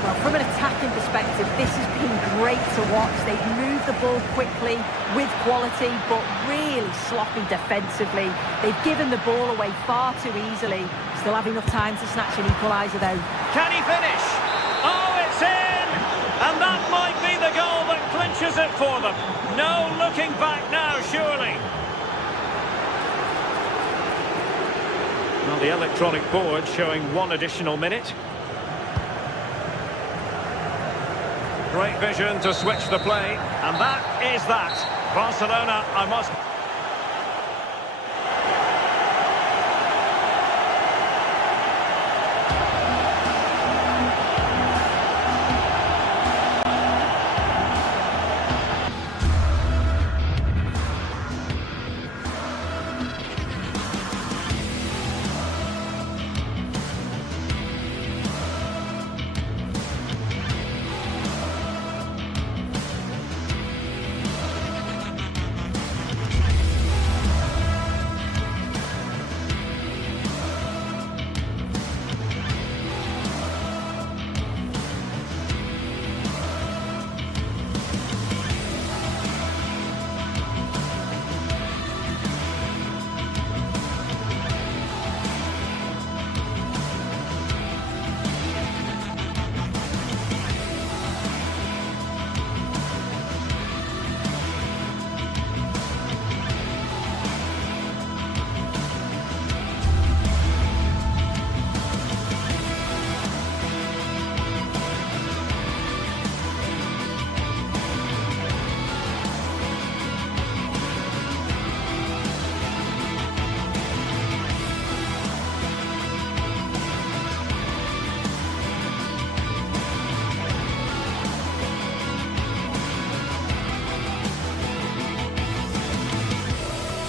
Well, from an attacking perspective, this has been great to watch. They've moved the ball quickly, with quality, but really sloppy defensively. They've given the ball away far too easily. Still have enough time to snatch an equaliser, though. Can he finish? Oh, it's in! And that might be the goal that clinches it for them. No looking back now, surely. Well, the electronic board showing 1 additional minute. Great vision to switch the play, and that is that. Barcelona, I must...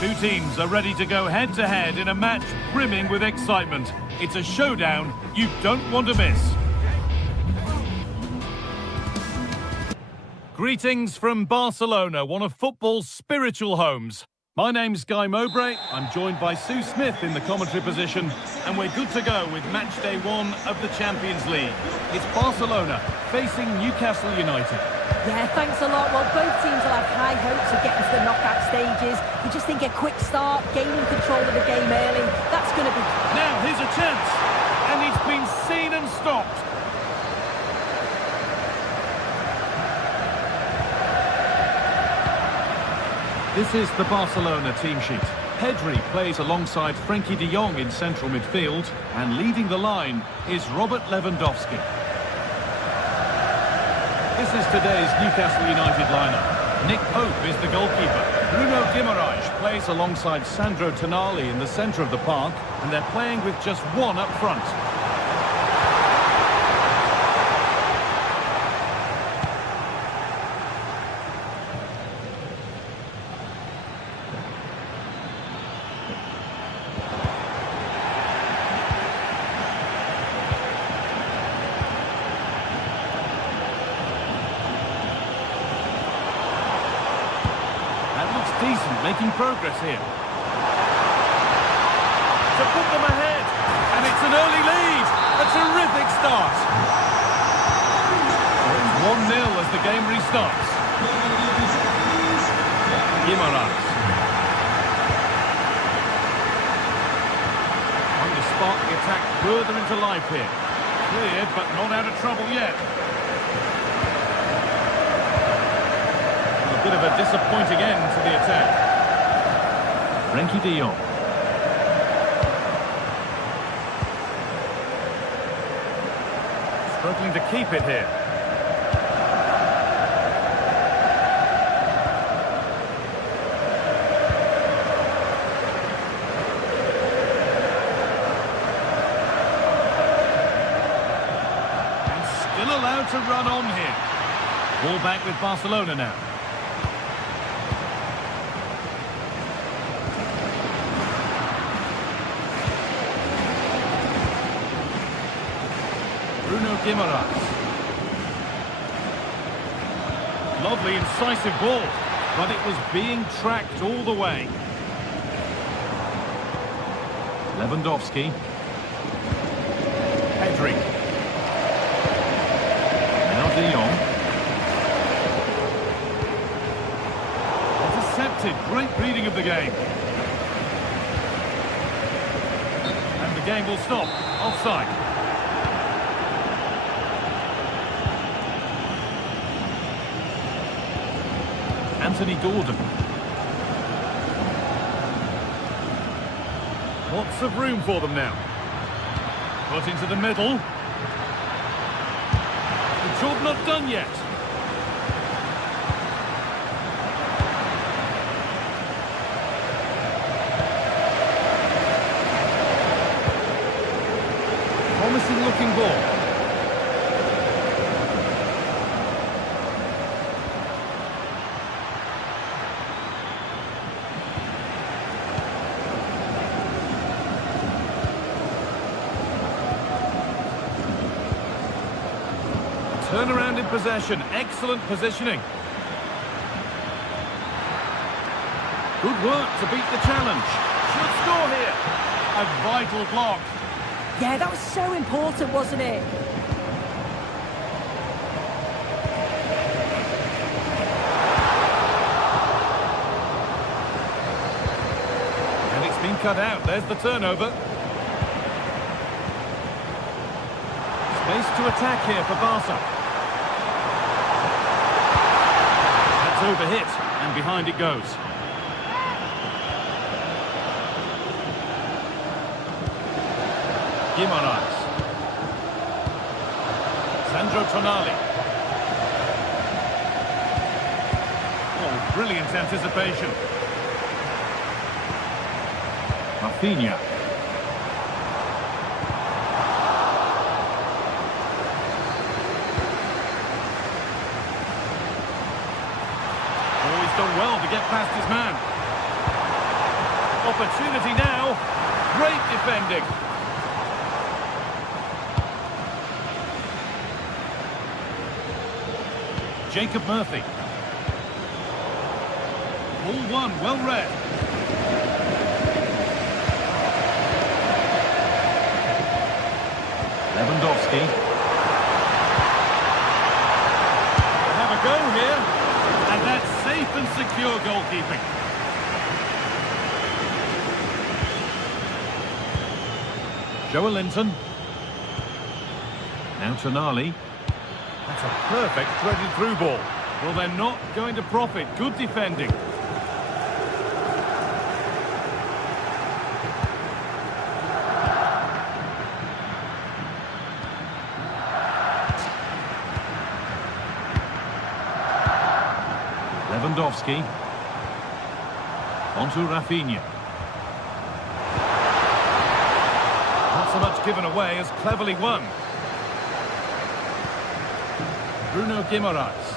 Two teams are ready to go head-to-head in a match brimming with excitement. It's a showdown you don't want to miss. Greetings from Barcelona, one of football's spiritual homes. My name's Guy Mowbray. I'm joined by Sue Smith in the commentary position, and we're good to go with match day 1 of the Champions League. It's Barcelona facing Newcastle United. Yeah, thanks a lot. Well, both teams will have high hopes of getting to the knockout stages. You just think a quick start, gaining control of the game early, that's going to be... Now, here's a chance, and it's been seen and stopped. This is the Barcelona team sheet. Pedri plays alongside Frenkie de Jong in central midfield, and leading the line is Robert Lewandowski. This is today's Newcastle United lineup. Nick Pope is the goalkeeper. Bruno Guimaraes plays alongside Sandro Tonali in the centre of the park, and they're playing with just one up front. Making progress here. To put them ahead. And it's an early lead. A terrific start. It's 1-0 as the game restarts. Guimaraes. Trying to spark the attack further into life here. Cleared, but not out of trouble yet. A bit of a disappointing end to the attack. Frenkie de Jong. Struggling to keep it here. And still allowed to run on here. Ball back with Barcelona now. Guimaraes. Lovely, incisive ball, but it was being tracked all the way. Lewandowski. Pedri. Now de Jong. Intercepted, great reading of the game. And the game will stop. Offside. Anthony Gordon. Lots of room for them now. Put into the middle. The job not done yet. Promising looking ball. Turnaround in possession, excellent positioning. Good work to beat the challenge. Should score here. A vital block. Yeah, that was so important, wasn't it? And it's been cut out. There's the turnover. Space to attack here for Barca. Overhit, and behind it goes. Guimaraes. Sandro Tonali. Oh, brilliant anticipation. Rafinha. Done well to get past his man. Opportunity now. Great defending. Jacob Murphy. Ball one, well read. Lewandowski. We'll have a go here. And that's safe and secure goalkeeping. Joelinton. Now Tonali. That's a perfect threaded through ball. Well, they're not going to profit. Good defending. Lewandowski. Onto Rafinha. Not so much given away as cleverly won. Bruno Guimaraes.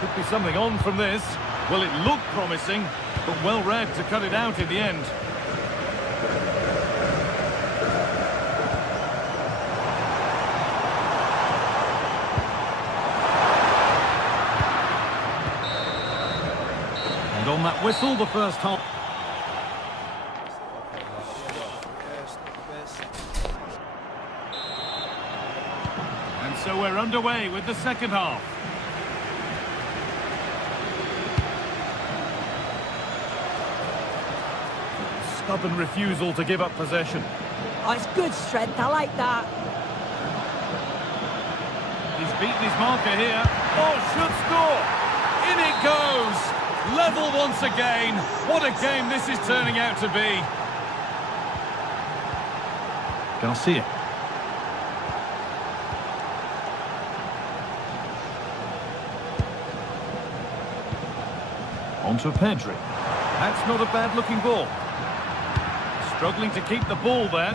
Could be something on from this. Well, it looked promising, but well read to cut it out in the end. On that whistle, the first half. And so we're underway with the second half. Stubborn refusal to give up possession. Oh, it's good strength, I like that. He's beaten his marker here. Oh, should score! In it goes! Level once again. What a game this is turning out to be. Garcia. On to Pedri. That's not a bad-looking ball. Struggling to keep the ball there.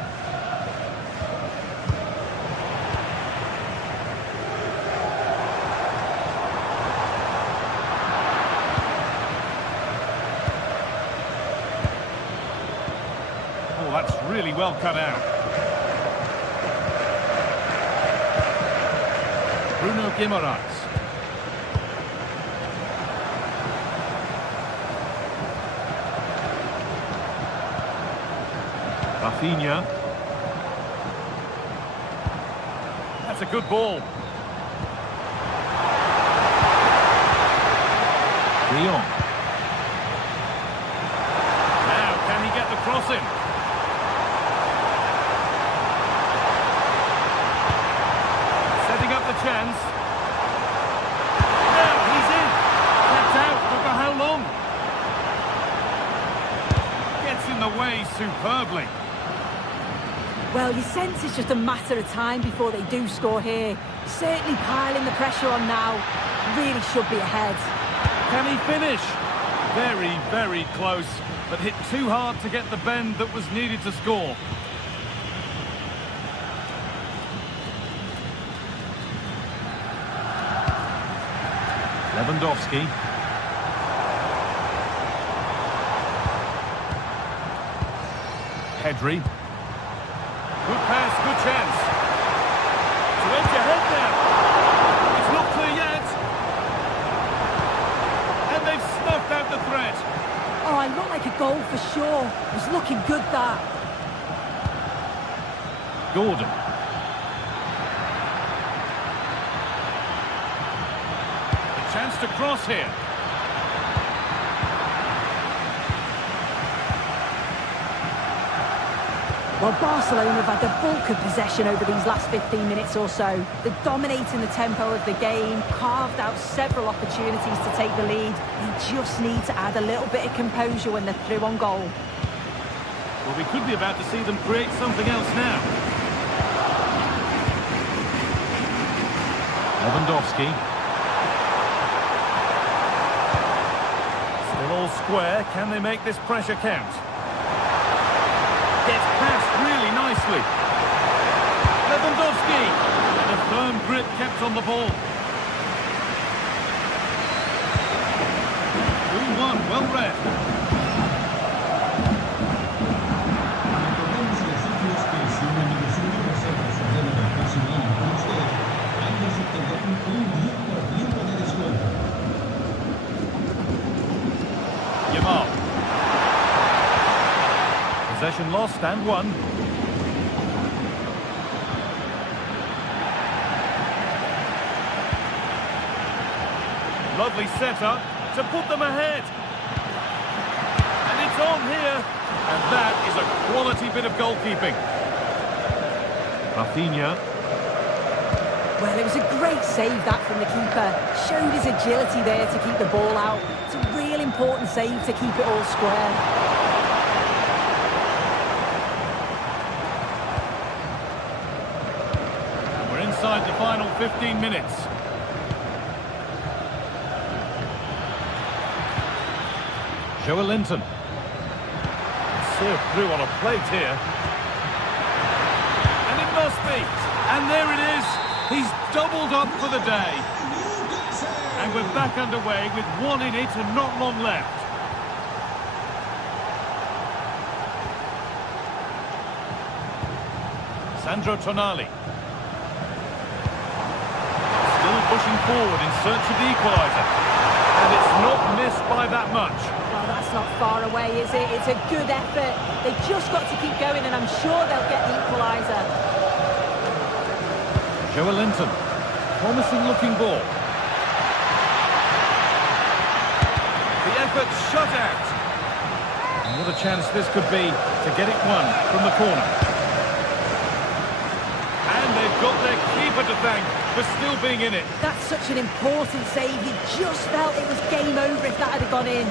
Oh, that's really well cut out. Bruno Guimaraes. Rafinha. That's a good ball. Lyon. Now, can he get the cross in? Setting up the chance. Now, he's in. Kept out, but for how long? Gets in the way superbly. Well, you sense it's just a matter of time before they do score here. Certainly piling the pressure on now. Really should be ahead. Can he finish? Very, very close, but hit too hard to get the bend that was needed to score. Lewandowski. Pedri. Good pass, good chance. To edge ahead now. It's not clear yet. And they've snuffed out the threat. Oh, it looked like a goal for sure. It was looking good, that. Gordon. A chance to cross here. Well, Barcelona have had the bulk of possession over these last 15 minutes or so. They're dominating the tempo of the game, carved out several opportunities to take the lead. They just need to add a little bit of composure when they're through on goal. Well, we could be about to see them create something else now. Lewandowski. Still all square. Can they make this pressure count? Gets past really nicely. Lewandowski. And a firm grip kept on the ball. 2-1, well read. Recordemos a los sitios que si una inversión de reserva su debe del próximo año con usted, hay que obtener un 10% de descuento. Yamal. Possession lost and won. Lovely setup to put them ahead. And it's on here. And that is a quality bit of goalkeeping. Rafinha. Well, it was a great save, that, from the keeper. Showed his agility there to keep the ball out. It's a real important save to keep it all square. Inside the final 15 minutes. Joelinton. Served through on a plate here. And it must be. And there it is. He's doubled up for the day. And we're back underway with one in it and not long left. Sandro Tonali. Still pushing forward in search of the equaliser. And it's not missed by that much. Well, not far away, is it? It's a good effort. They've just got to keep going, and I'm sure they'll get the equaliser. Joe Linton. Promising looking ball. The effort shut out. And what a chance this could be to get it won from the corner. And they've got their keeper to thank for still being in it. That's such an important save. You just felt it was game over if that had gone in.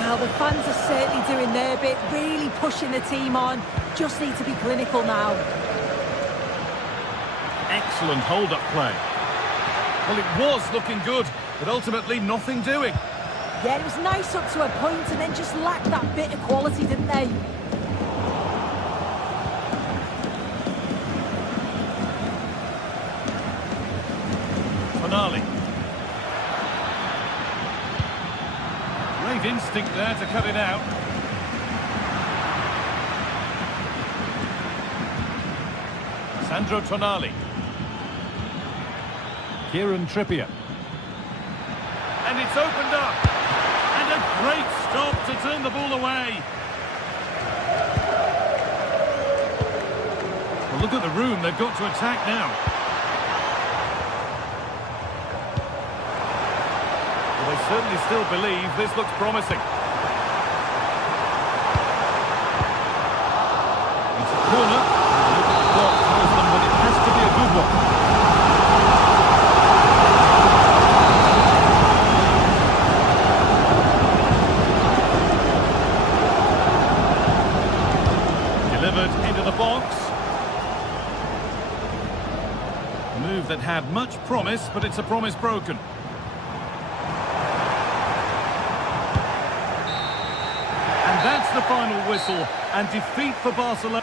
Well, the fans are certainly doing their bit, really pushing the team on. Just need to be clinical now. Excellent hold-up play. Well, it was looking good, but ultimately nothing doing. Yeah, it was nice up to a point and then just lacked that bit of quality, didn't they? Tonali. Great instinct there to cut it out. Sandro Tonali. Kieran Trippier. And it's opened up. And a great stop to turn the ball away. Well, look at the room they've got to attack now. Well, they certainly still believe this looks promising. It's a corner. Look at the clock tells them that it has to be a good one. Into the box. A move that had much promise, but it's a promise broken. And that's the final whistle, and defeat for Barcelona.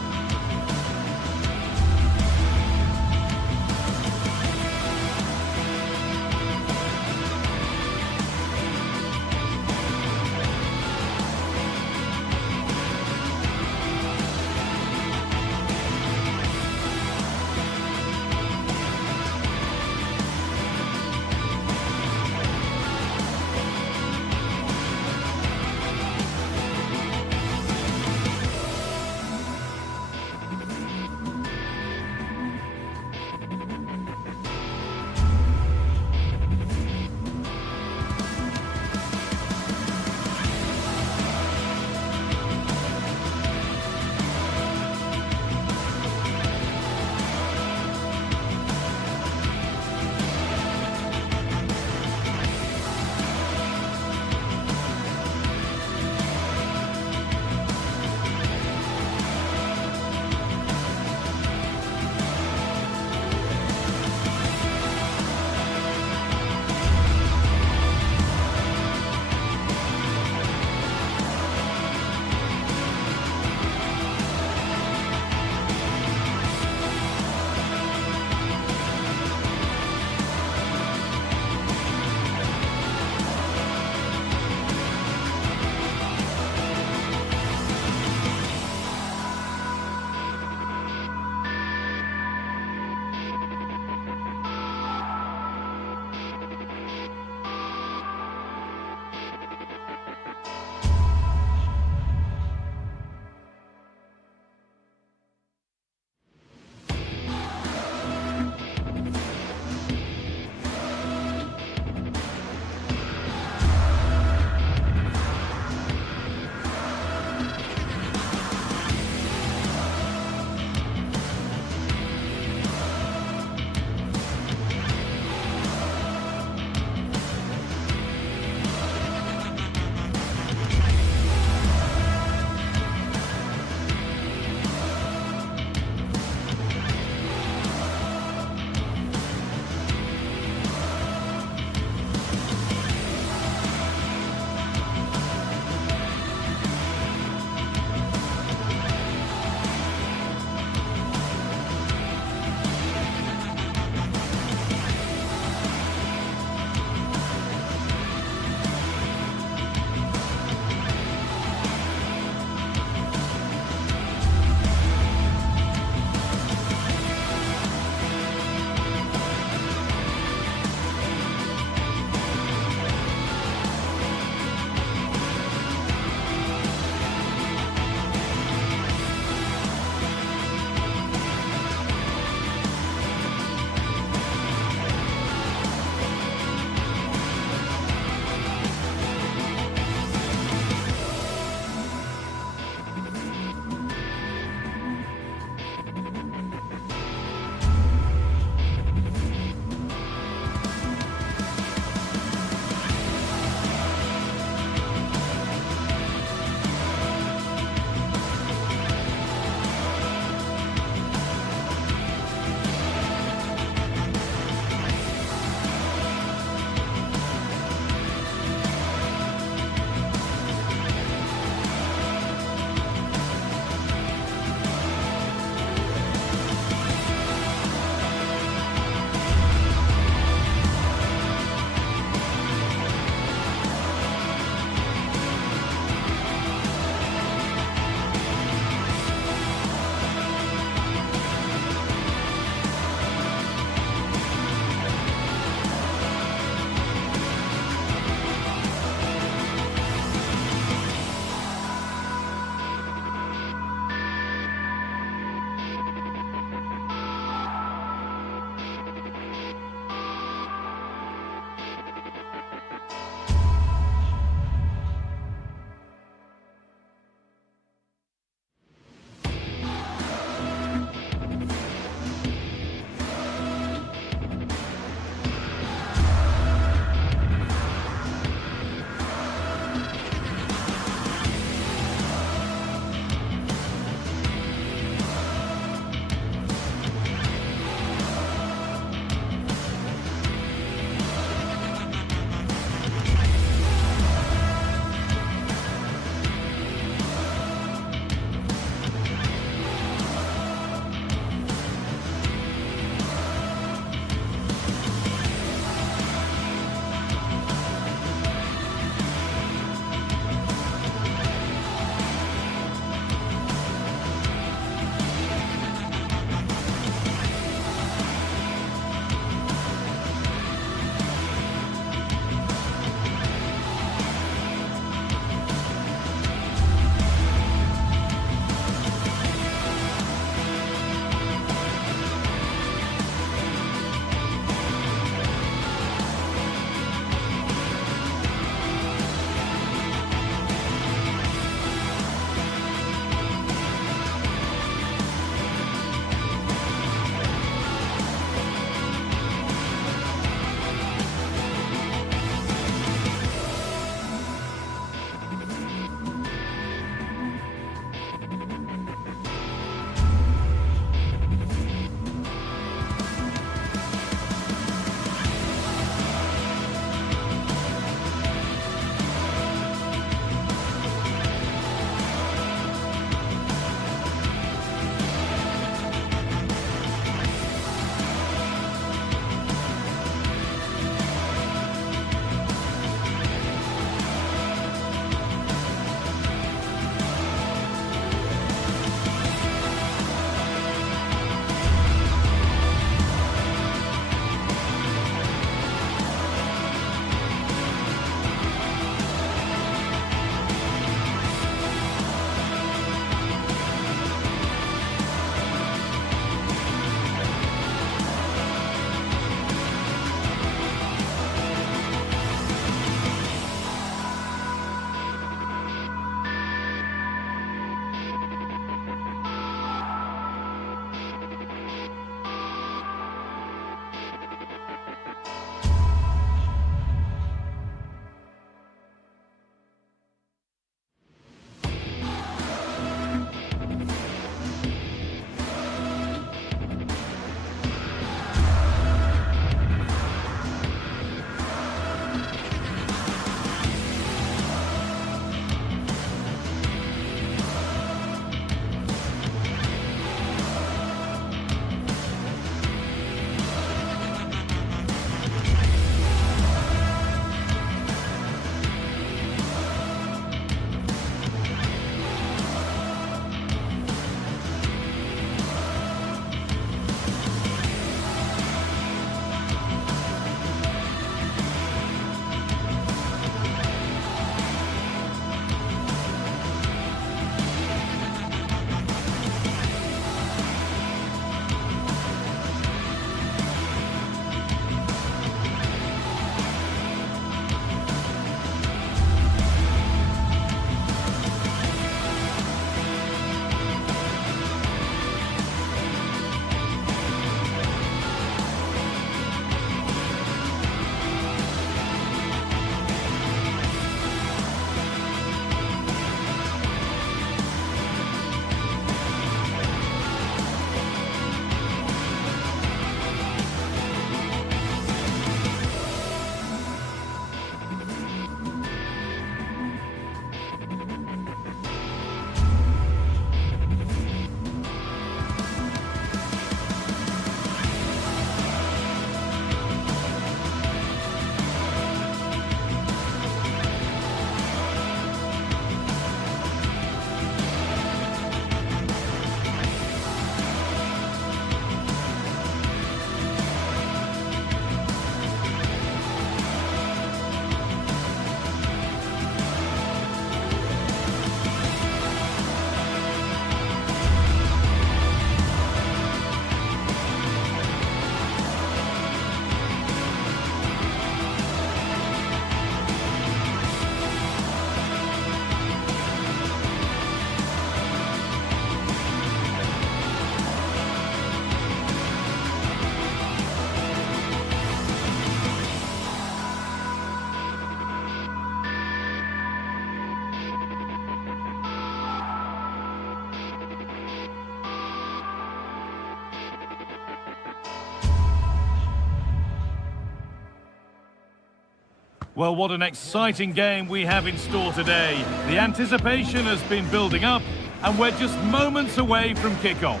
Well, what an exciting game we have in store today. The anticipation has been building up, and we're just moments away from kickoff.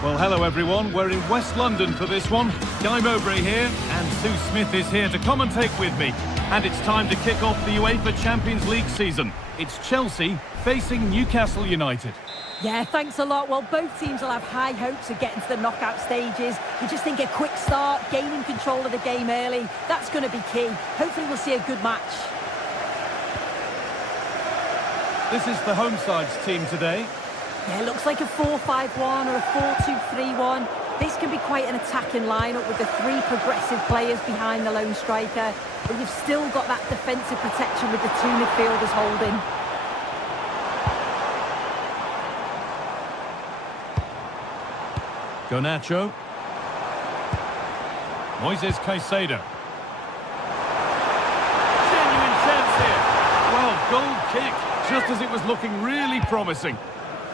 Well, hello everyone. We're in West London for this one. Guy Mowbray here, and Sue Smith is here to commentate with me. And it's time to kick off the UEFA Champions League season. It's Chelsea facing Newcastle United. Yeah, thanks a lot. Well, both teams will have high hopes of getting to the knockout stages. You just think a quick start, gaining control of the game early, that's going to be key. Hopefully we'll see a good match. This is the home side's team today. Yeah, it looks like a 4-5-1 or a 4-2-3-1. This can be quite an attacking lineup with the three progressive players behind the lone striker. But you've still got that defensive protection with the two midfielders holding. Garnacho. Moises Caicedo. Genuine chance here. Well, goal kick, just as it was looking really promising.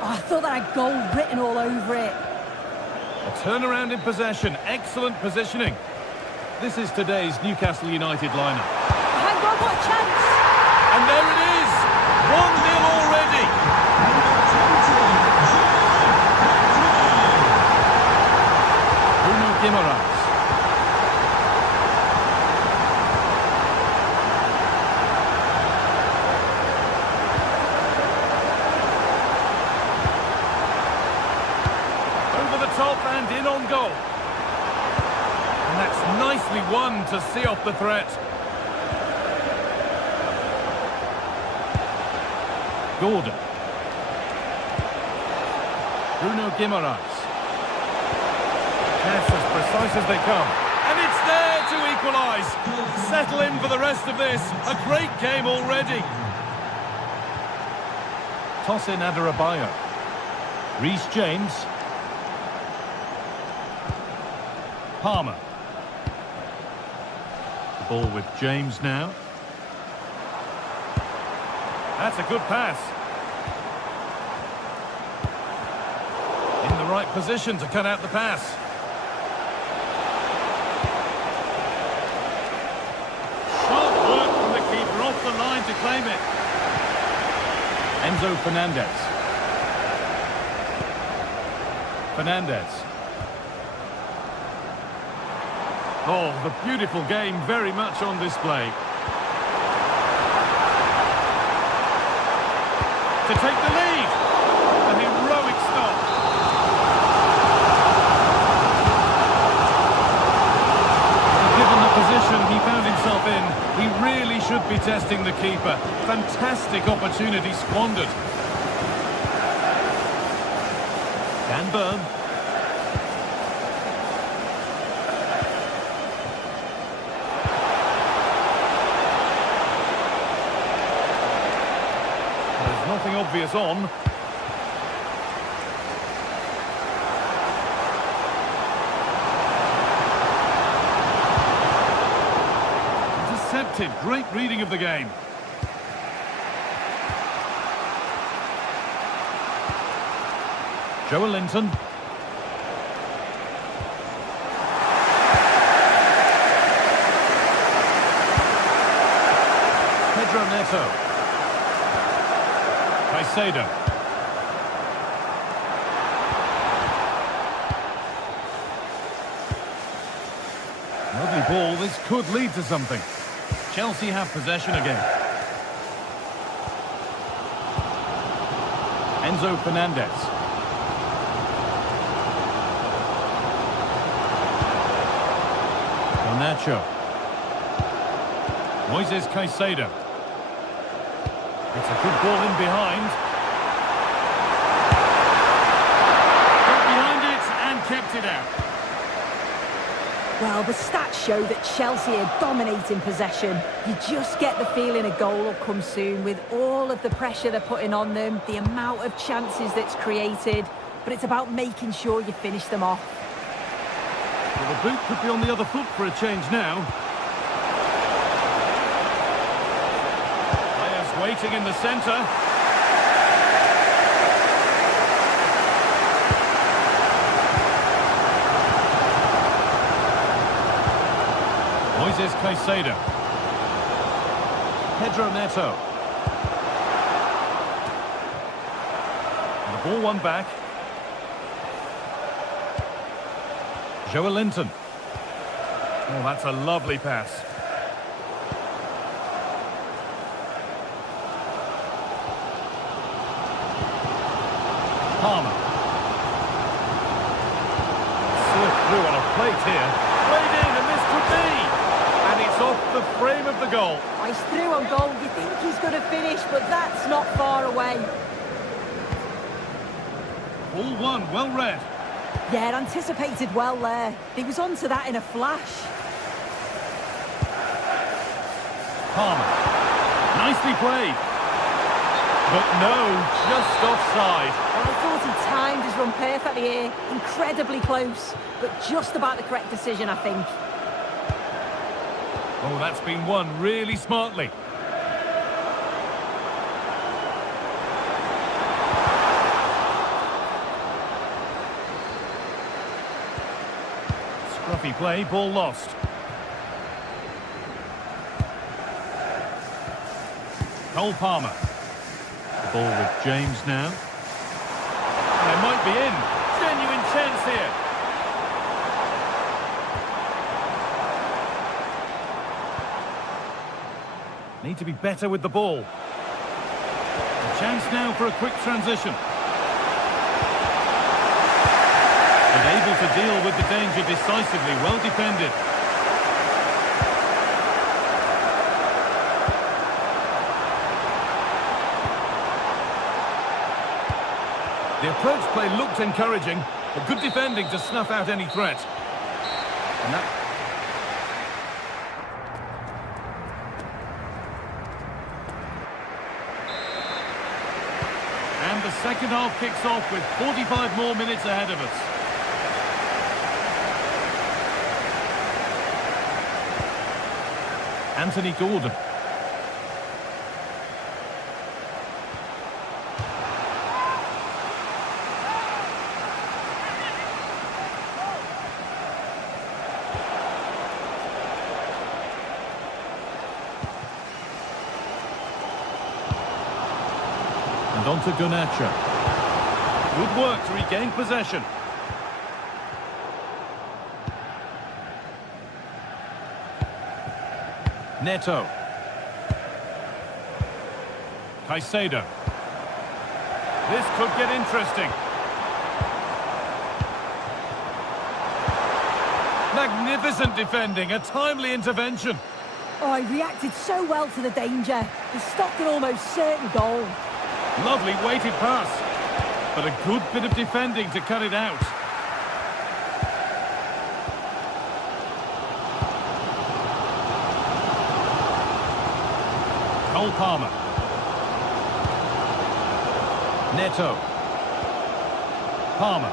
Oh, I thought that had goal written all over it. A turnaround in possession, excellent positioning. This is today's Newcastle United lineup. Hang on, what a chance! And there it is! 1-0 already! Guimaraes. Over the top and in on goal. And that's nicely won to see off the threat. Gordon. Bruno Guimaraes. That's as precise as they come. And it's there to equalise. Settle in for the rest of this. A great game already. Toss in Adarabioyo. Reece James. Palmer. The ball with James now. That's a good pass. In the right position to cut out the pass. The line to claim it. Enzo Fernandez. Oh, the beautiful game very much on display. To take the lead. A heroic stop. Given the position he found himself in, he really should be testing the keeper. Fantastic opportunity squandered. Can burn. There's nothing obvious on. Great reading of the game. Joe Linton. Pedro Neto. Caicedo. Lovely ball. This could lead to something. Chelsea have possession again. Enzo Fernandez. Garnacho. Moises Caicedo. It's a good ball in behind. Got behind it and kept it out. Well, the stats show that Chelsea are dominating possession. You just get the feeling a goal will come soon with all of the pressure they're putting on them, the amount of chances that's created, but it's about making sure you finish them off. Well, the boot could be on the other foot for a change now. Players waiting in the centre. Moises Caicedo. Pedro Neto. And the ball won back. Joelinton. Oh, that's a lovely pass. Palmer. Slipped through on a plate here. Played in, and this could be. And it's off the frame of the goal. He's through on goal. You think he's going to finish, but that's not far away. Ball one, well read. Yeah, anticipated well there. He was onto that in a flash. Palmer. Nicely played. But no, just offside. Well, I thought he timed his run perfectly here. Incredibly close, but just about the correct decision, I think. Oh, that's been won really smartly. Scruffy play, ball lost. Cole Palmer. The ball with James now. And it might be in. Genuine chance here. Need to be better with the ball. A chance now for a quick transition. But able to deal with the danger decisively, well defended. The approach play looked encouraging, but good defending to snuff out any threat. And that... And the second half kicks off with 45 more minutes ahead of us. Anthony Gordon. And on to Garnacho. Good work to regain possession. Neto. Caicedo. This could get interesting. Magnificent defending, a timely intervention. Oh, he reacted so well to the danger. He stopped an almost certain goal. Lovely weighted pass, but a good bit of defending to cut it out. Cole Palmer. Neto. Palmer.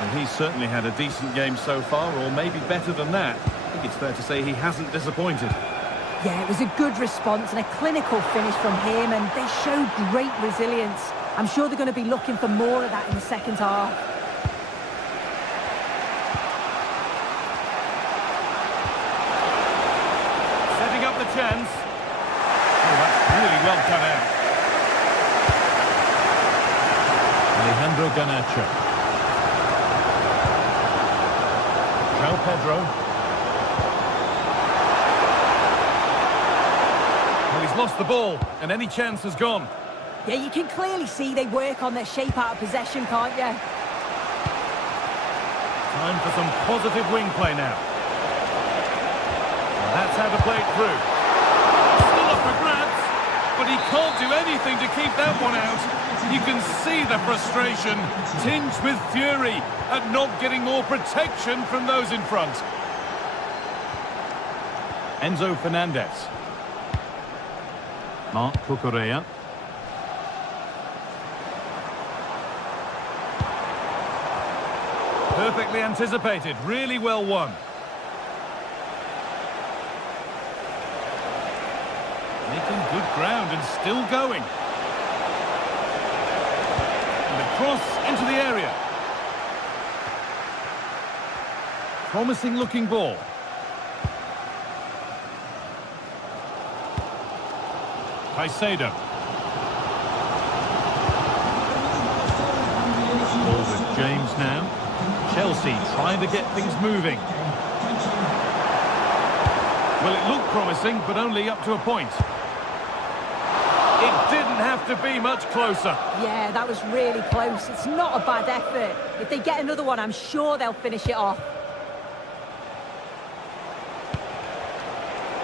And he's certainly had a decent game so far, or maybe better than that. I think it's fair to say he hasn't disappointed. Yeah, it was a good response and a clinical finish from him, and they showed great resilience. I'm sure they're going to be looking for more of that in the second half. Setting up the chance. Oh, that's really well cut out. Alejandro Garnacho. João Pedro. Well, he's lost the ball, and any chance has gone. Yeah, you can clearly see they work on their shape out of possession, can't you? Time for some positive wing play now. And that's how to play it through. Still up for grabs, but he can't do anything to keep that one out. You can see the frustration, tinged with fury at not getting more protection from those in front. Enzo Fernandez. Marc Cucurella. Perfectly anticipated, really well won. Making good ground and still going. Cross into the area. Promising looking ball. Caicedo. Ball with James now. Chelsea trying to get things moving. Well, it looked promising, but only up to a point. It didn't have to be much closer. Yeah, that was really close. It's not a bad effort. If they get another one, I'm sure they'll finish it off.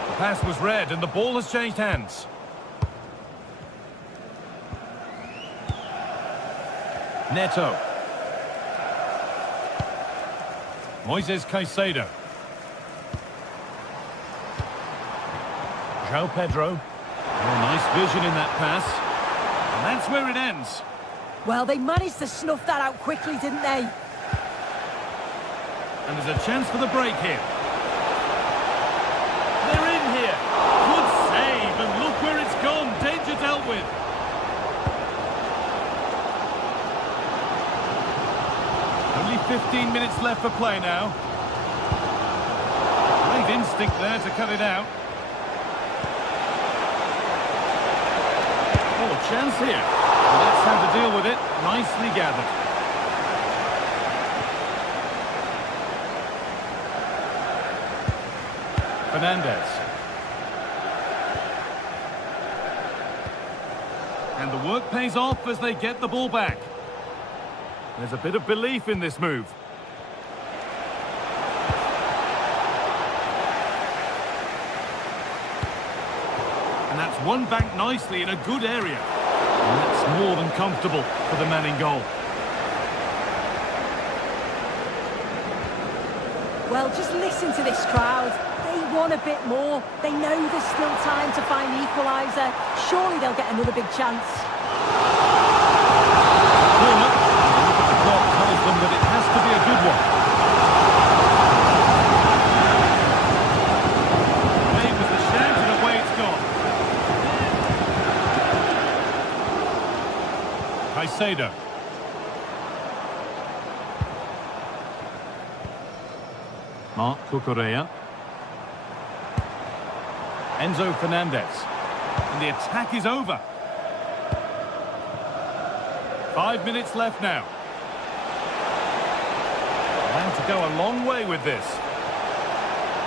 The pass was read and the ball has changed hands. Neto. Moises Caicedo. João Pedro. Oh, nice vision in that pass. And that's where it ends. Well, they managed to snuff that out quickly, didn't they? And there's a chance for the break here. They're in here. Good save, and look where it's gone. Danger dealt with. Only 15 minutes left for play now. Great instinct there to cut it out. Oh, chance here. Well, that's how to deal with it. Nicely gathered. Fernandes. And the work pays off as they get the ball back. There's a bit of belief in this move. And that's won back nicely in a good area. And that's more than comfortable for the man in goal. Well, just listen to this crowd. They want a bit more. They know there's still time to find the equaliser. Surely they'll get another big chance. Corner. Look at the clock tells them that it has to be a good one. Made with the shout and away it's gone. Caicedo. Marc Cucurella. Enzo Fernandez. And the attack is over. 5 minutes left now. And to go a long way with this.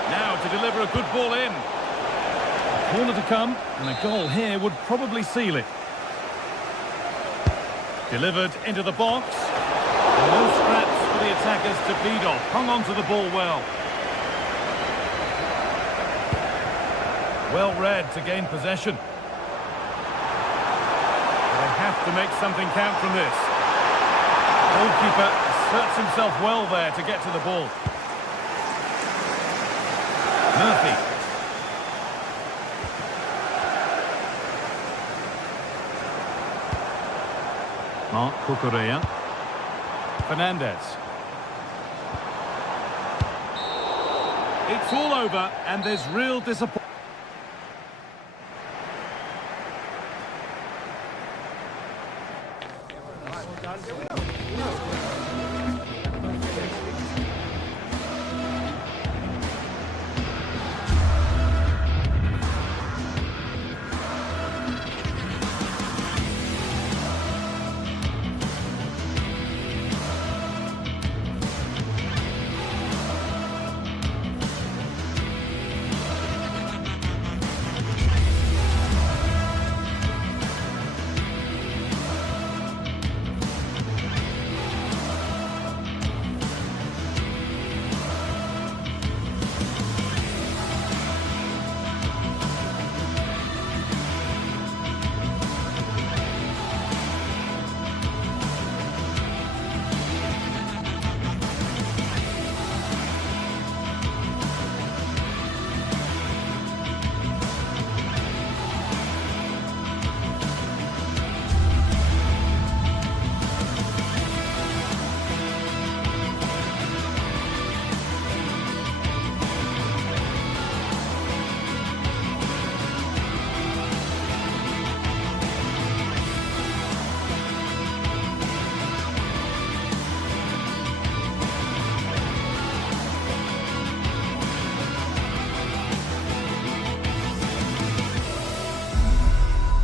Now to deliver a good ball in. A corner to come, and a goal here would probably seal it. Delivered into the box. And no scraps for the attackers to feed off. Hung on to the ball well. Well read to gain possession. They have to make something count from this. Goalkeeper asserts himself well there to get to the ball. Murphy. Marc Cucurella. Fernandez. It's all over and there's real disappointment.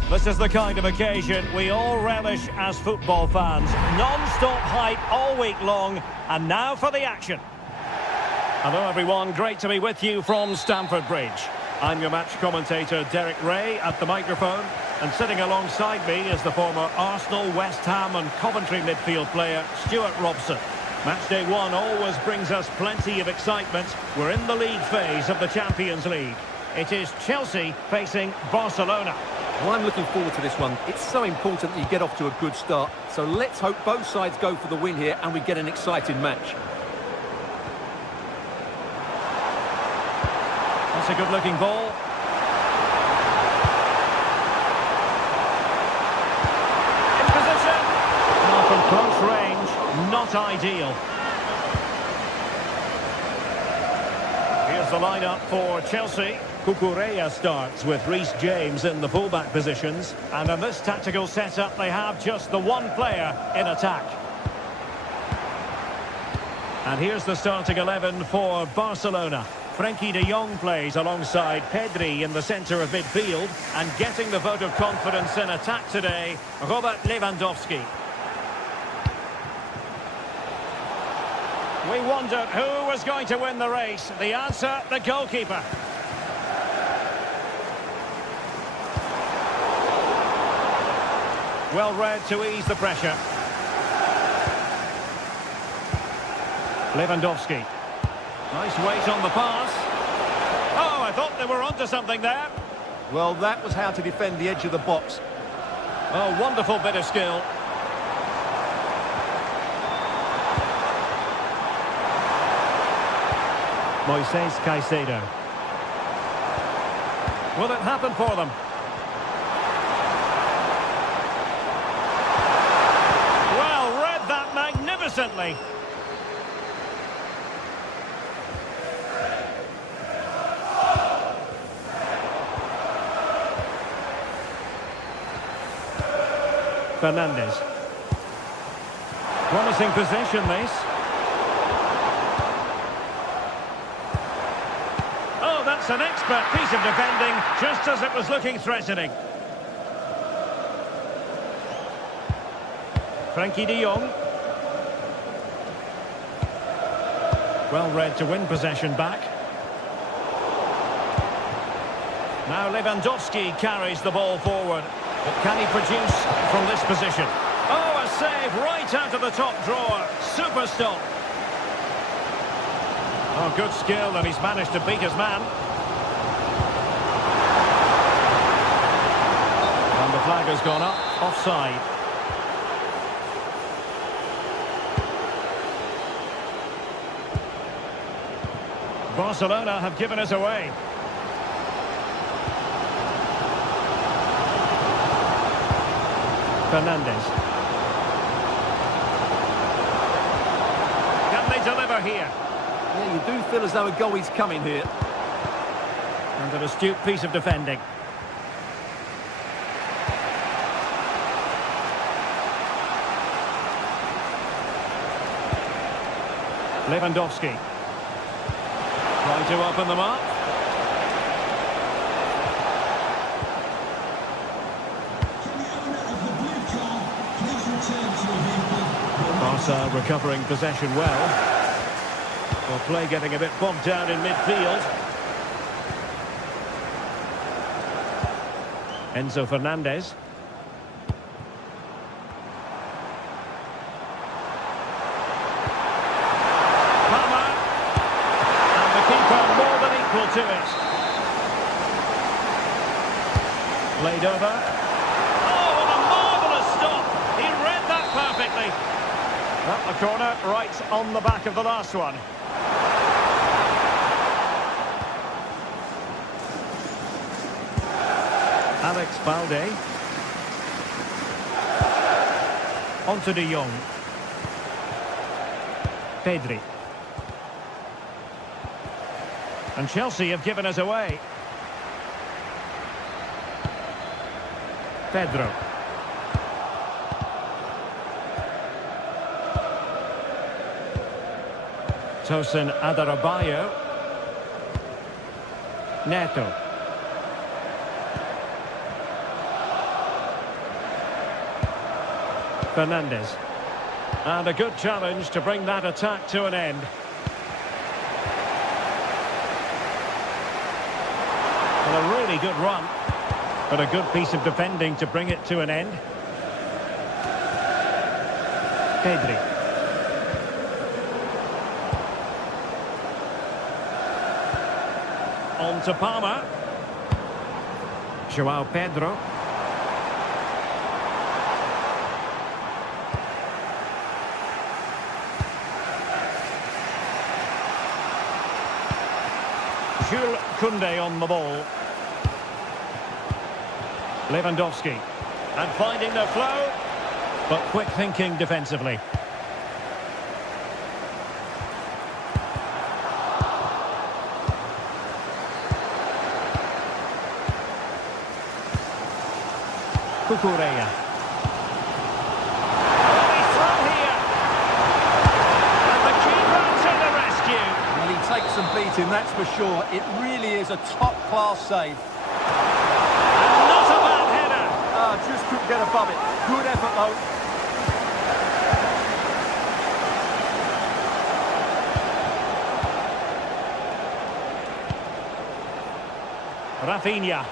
This is the kind of occasion we all relish as football fans. Non-stop hype all week long, and now for the action. Hello everyone, great to be with you from Stamford Bridge. I'm your match commentator Derek Ray at the microphone, and sitting alongside me is the former Arsenal, West Ham and Coventry midfield player Stuart Robson. Matchday 1 always brings us plenty of excitement. We're in the league phase of the Champions League. It is Chelsea facing Barcelona. Well, I'm looking forward to this one. It's so important that you get off to a good start. So let's hope both sides go for the win here and we get an exciting match. That's a good-looking ball. In position. Now from close range, not ideal. Here's the lineup for Chelsea. Cucurella starts with Reece James in the fullback positions. And in this tactical setup, they have just the one player in attack. And here's the starting 11 for Barcelona. Frenkie de Jong plays alongside Pedri in the centre of midfield. And getting the vote of confidence in attack today, Robert Lewandowski. We wondered who was going to win the race. The answer, the goalkeeper. Well read to ease the pressure. Lewandowski. Nice weight on the pass. Oh, I thought they were onto something there. Well, that was how to defend the edge of the box. Oh, wonderful bit of skill. Moises Caicedo. Will it happen for them? Well, read that magnificently. Fernandes. Promising possession, this. Oh, that's an expert piece of defending, just as it was looking threatening. Frenkie de Jong. Well read to win possession back. Now Lewandowski carries the ball forward. But can he produce from this position? Oh, a save right out of the top drawer. Super stop. Oh, good skill, and he's managed to beat his man. And the flag has gone up. Offside. Barcelona have given us away. Fernandes. Can they deliver here? Yeah, you do feel as though a goal is coming here. And an astute piece of defending. Lewandowski. Trying to open them up. Barca recovering possession well. Well, play getting a bit bogged down in midfield. Enzo Fernandez. Palmer. And the keeper more than equal to it. Played over. Oh, what a marvellous stop! He read that perfectly. Well, the corner right on the back of the last one. Alex Balde. Onto de Jong. Pedri. And Chelsea have given us away. Pedro. Tosin Adarabioyo. Neto. Fernandes. And a good challenge to bring that attack to an end. Well, a really good run, but a good piece of defending to bring it to an end. Pedri. On to Palmer. Joao Pedro. Jules Koundé on the ball. Lewandowski. And finding the flow, but quick thinking defensively. Cucurella. He's through here. And the keeper to the rescue. Well, he takes some beating, that's for sure. It really is a top-class save. And not a bad header. Just couldn't get above it. Good effort, though. Rafinha.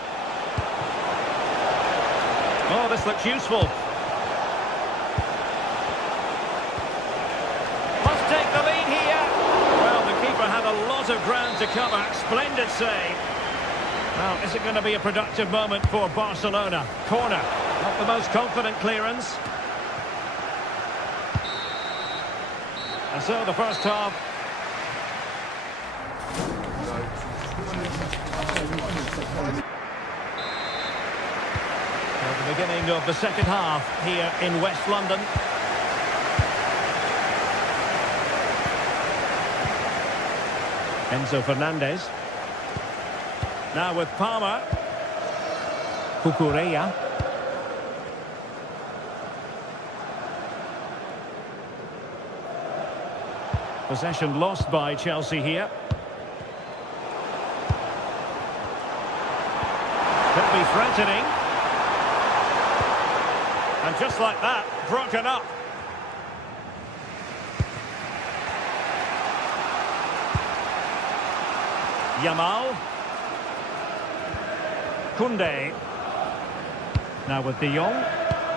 Oh, this looks useful. Must take the lead here. Well, the keeper had a lot of ground to cover. Splendid save. Now, is it going to be a productive moment for Barcelona? Corner. Not the most confident clearance. And so the first half. The beginning of the second half here in West London. Enzo Fernandez. Now with Palmer. Cucurella. Possession lost by Chelsea here. Could be threatening. And just like that, broken up. Yamal. Koundé. Now with De Jong.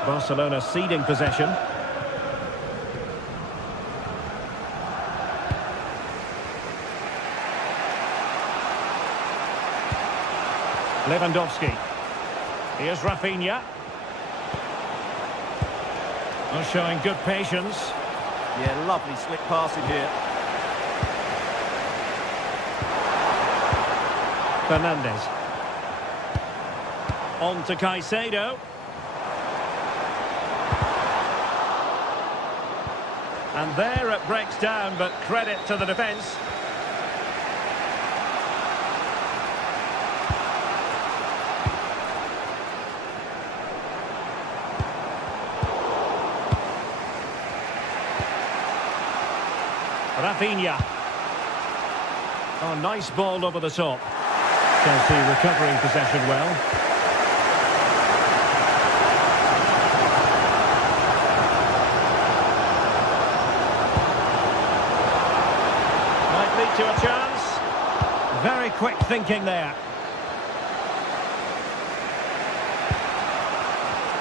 Barcelona ceding possession. Lewandowski. Here's Rafinha. Oh, showing good patience. Yeah, lovely slick passing here. Fernandes. On to Caicedo. And there it breaks down, but credit to the defence. Rafinha. Oh, nice ball over the top. Chelsea recovering possession well. Might lead to a chance. Very quick thinking there.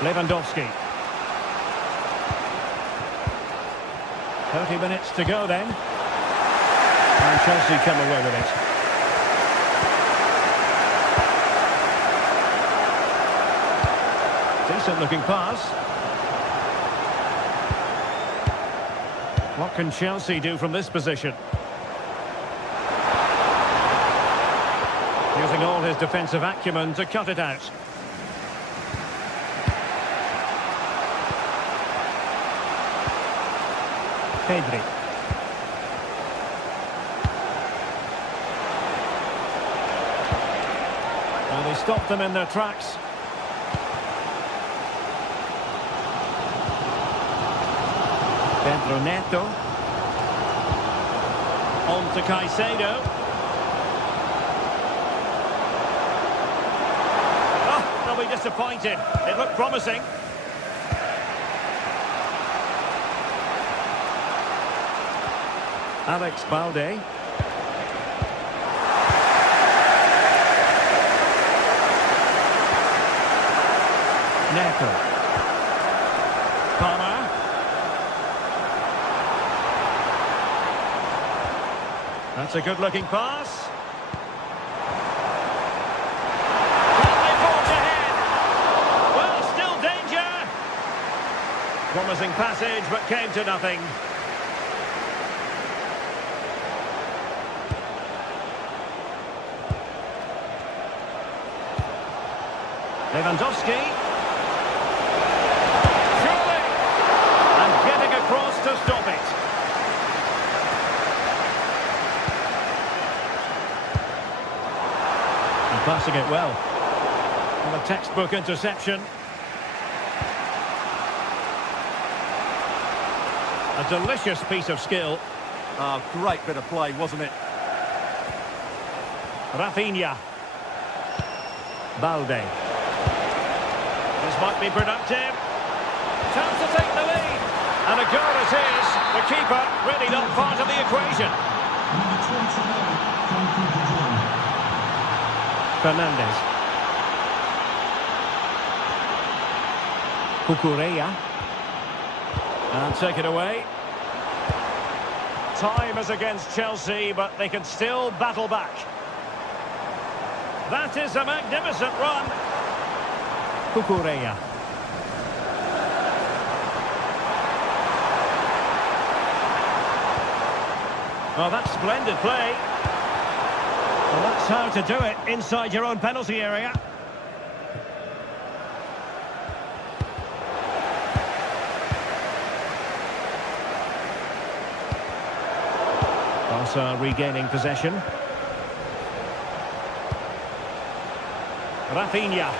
Lewandowski. 30 minutes to go then. And Chelsea come away with it. Decent looking pass. What can Chelsea do from this position? Using all his defensive acumen to cut it out. Pedri. Well, they stopped them in their tracks. Pedro Neto. On to Caicedo. Oh, they'll be disappointed. It looked promising. Alex Balde. Neto. Palmer. That's a good-looking pass. Lovely forge ahead. Well, still danger. Promising passage, but came to nothing. Lewandowski. Surely. And getting across to stop it. And passing it well. And a textbook interception. A delicious piece of skill. Ah, great bit of play, wasn't it? Rafinha. Balde. This might be productive. Chance to take the lead. And a goal it is. The keeper really not part of the equation. Number 29, Frankie de Jong. Fernandes. Cucurella. And take it away. Time is against Chelsea, but they can still battle back. That is a magnificent run. Cucurella. Well, that's splendid play. Well, that's how to do it inside your own penalty area. Barca regaining possession. Rafinha.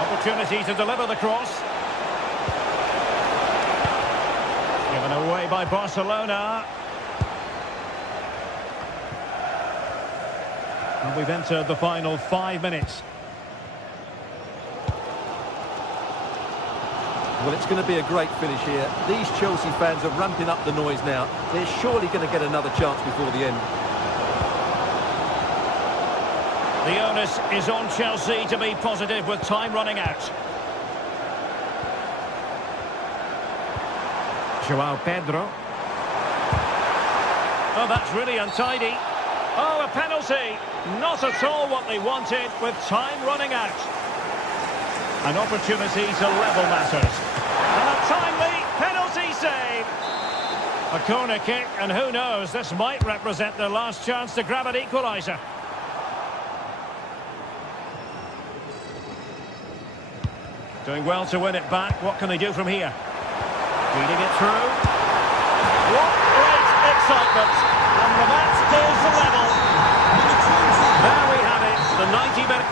Opportunity to deliver the cross. Given away by Barcelona. And we've entered the final 5 minutes. Well, it's going to be a great finish here. These Chelsea fans are ramping up the noise now. They're surely going to get another chance before the end. The onus is on Chelsea to be positive with time running out. João Pedro. Oh, that's really untidy. Oh, a penalty. Not at all what they wanted with time running out. An opportunity to level matters. And a timely penalty save. A corner kick, and who knows, this might represent their last chance to grab an equaliser. Doing well to win it back. What can they do from here? Feeding it through. What great excitement. And the match is level. There we have it. The 90-minute...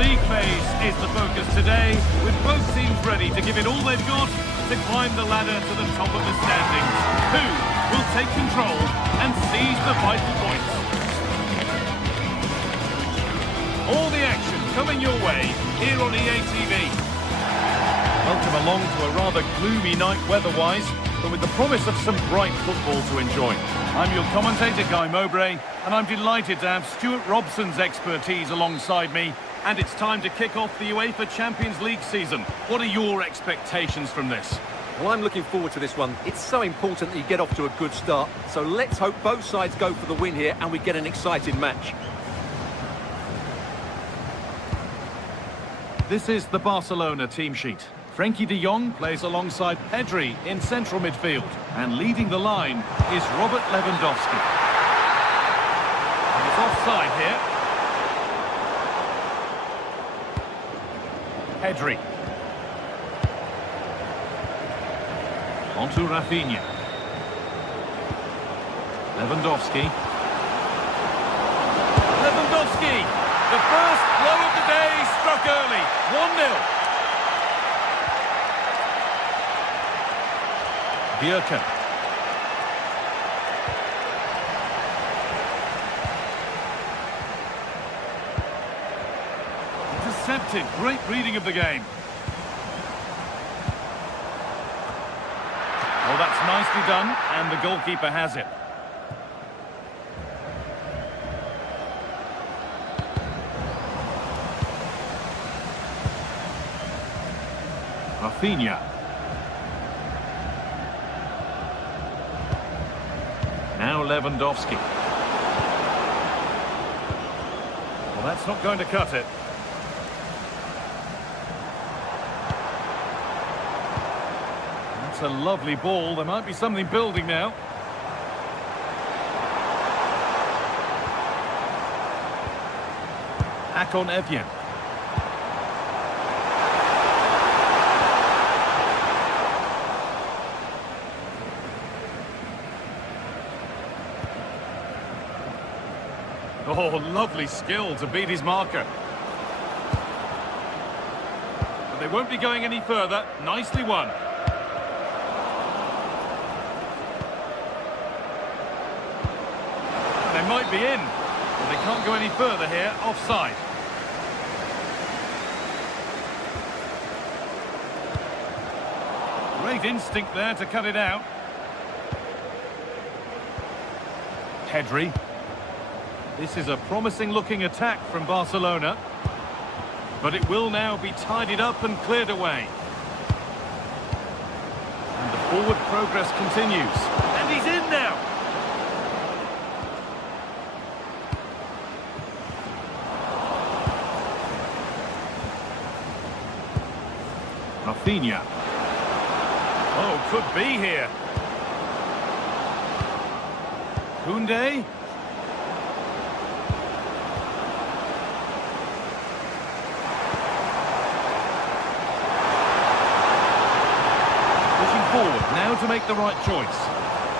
league phase is the focus today, with both teams ready to give it all they've got to climb the ladder to the top of the standings. Who will take control and seize the vital points? All the action coming your way here on EA TV. Welcome along to a rather gloomy night weather-wise. but with the promise of some bright football to enjoy. I'm your commentator, Guy Mowbray, and I'm delighted to have Stuart Robson's expertise alongside me. And it's time to kick off the UEFA Champions League season. What are your expectations from this? Well, I'm looking forward to this one. It's so important that you get off to a good start. So let's hope both sides go for the win here and we get an exciting match. This is the Barcelona team sheet. Frenkie de Jong plays alongside Pedri in central midfield. And leading the line is Robert Lewandowski. And it's offside here. Pedri. On to Rafinha. Lewandowski. Lewandowski! The first blow of the day struck early. 1-0. Bjerke. Intercepted. Great reading of the game. Well, that's nicely done, and the goalkeeper has it. Rafinha. Now Lewandowski. Well, that's not going to cut it. That's a lovely ball. There might be something building now. Akon Evien. Oh, lovely skill to beat his marker. But they won't be going any further. Nicely won. They might be in, but they can't go any further here. Offside. Great instinct there to cut it out. Pedri. This is a promising-looking attack from Barcelona. But it will now be tidied up and cleared away. And the forward progress continues. And he's in now! Rafinha. Oh, could be here. Koundé. Forward now to make the right choice,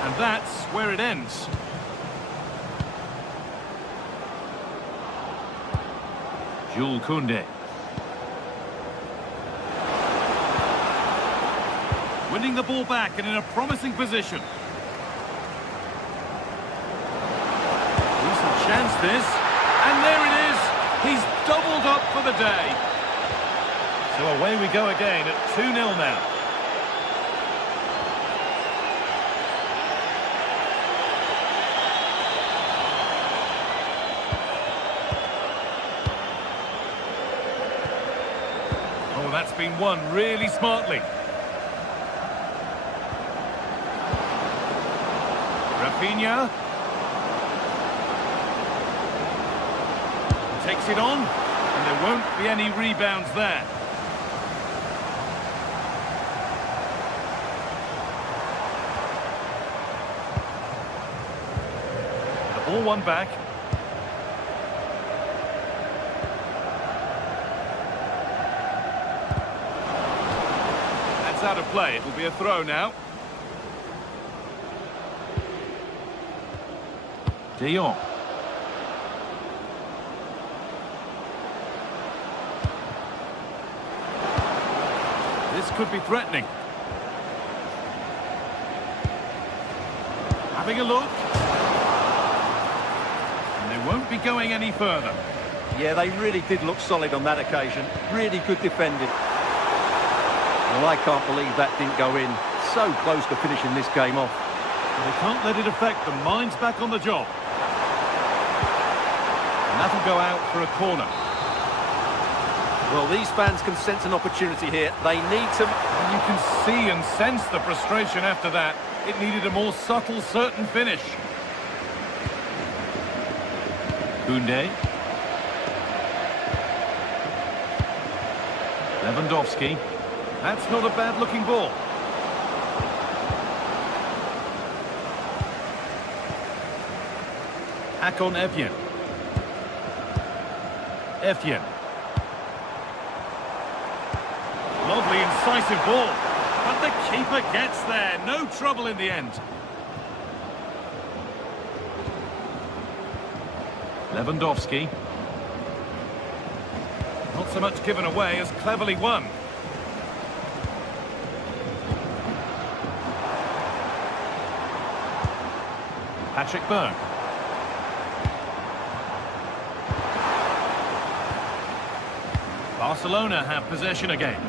and that's where it ends. Jules Koundé. Winning the ball back and in a promising position. Decent chance this, and there it is. He's doubled up for the day. So away we go again at 2-0 now. Oh, that's been won really smartly. Rafinha. Takes it on, and there won't be any rebounds there. The ball won back. That's out of play. It will be a throw now. De Jong. This could be threatening. Having a look. And they won't be going any further. Yeah, they really did look solid on that occasion. Really good defending. Well, I can't believe that didn't go in. So close to finishing this game off. They can't let it affect them. Mind's back on the job. And that'll go out for a corner. Well, these fans can sense an opportunity here. They need to... And you can see and sense the frustration after that. It needed a more subtle, certain finish. Koundé. Lewandowski. That's not a bad-looking ball. Akon Evjen. Evjen. Lovely, incisive ball. But the keeper gets there. No trouble in the end. Lewandowski. Not so much given away as cleverly won. Patrick Berg. Barcelona have possession again.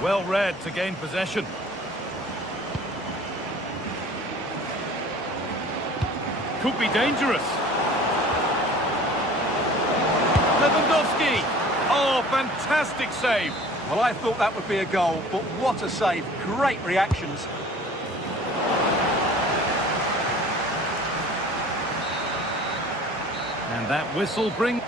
Well read to gain possession. Could be dangerous. Lewandowski. Oh, fantastic save. Well, I thought that would be a goal, but what a save. Great reactions. And that whistle brings...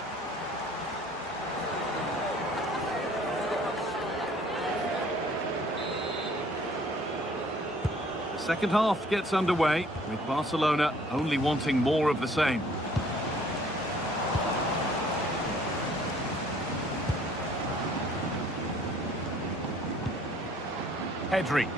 The second half gets underway, with Barcelona only wanting more of the same. Pedri.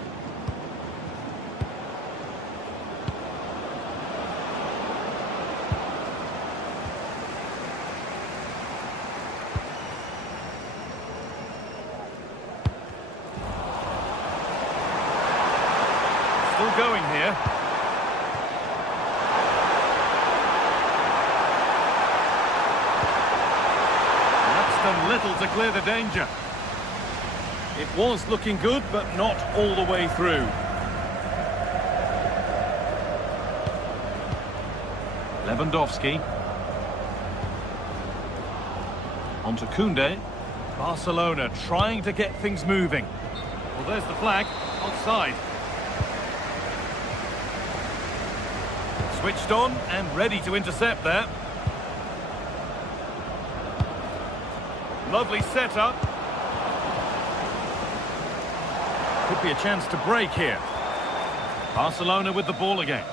Still going here. That's done little to clear the danger. It was looking good, but not all the way through. Lewandowski. On to Koundé. Barcelona trying to get things moving. Well, there's the flag. Offside. Switched on and ready to intercept there. Lovely setup. Could be a chance to break here. Barcelona with the ball again.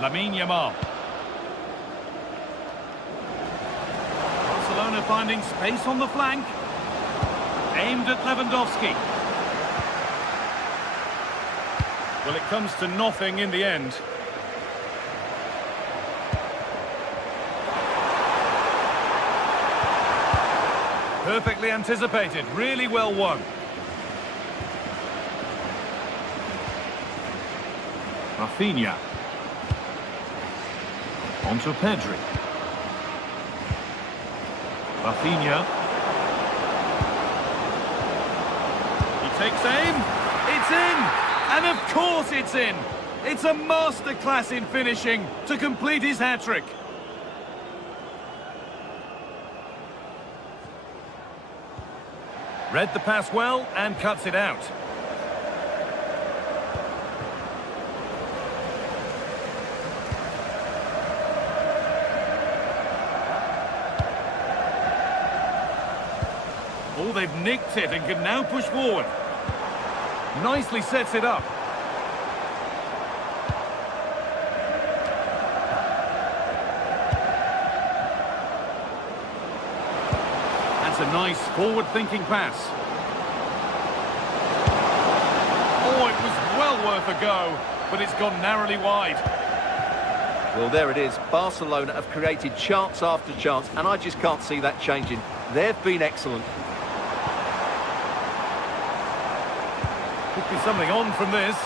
Lamine Yamal. Barcelona finding space on the flank. Aimed at Lewandowski. Well, it comes to nothing in the end. Perfectly anticipated, really well won. Rafinha. On to Pedri. Rafinha. He takes aim. It's in. And of course it's in. It's a masterclass in finishing to complete his hat-trick. Read the pass well and cuts it out. Oh, they've nicked it and can now push forward. Nicely sets it up. That's a nice forward-thinking pass. Oh, it was well worth a go, but it's gone narrowly wide. Well, there it is. Barcelona have created chance after chance, and I just can't see that changing. They've been excellent. Could be something on from this.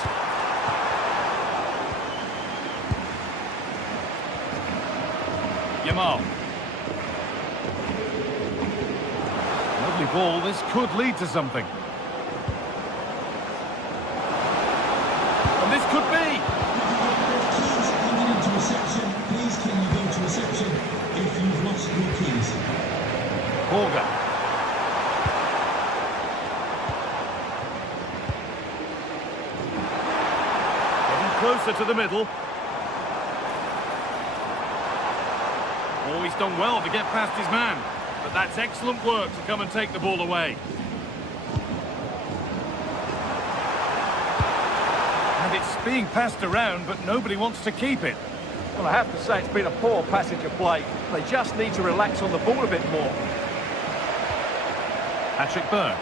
Yamal. Lovely ball. This could lead to something. And this could be. Please can you go to reception if you've lost your keys? Borga. Getting closer to the middle. Oh, he's done well to get past his man. But that's excellent work to come and take the ball away. And it's being passed around, but nobody wants to keep it. Well, I have to say it's been a poor passage of play. They just need to relax on the ball a bit more. Patrick Berg.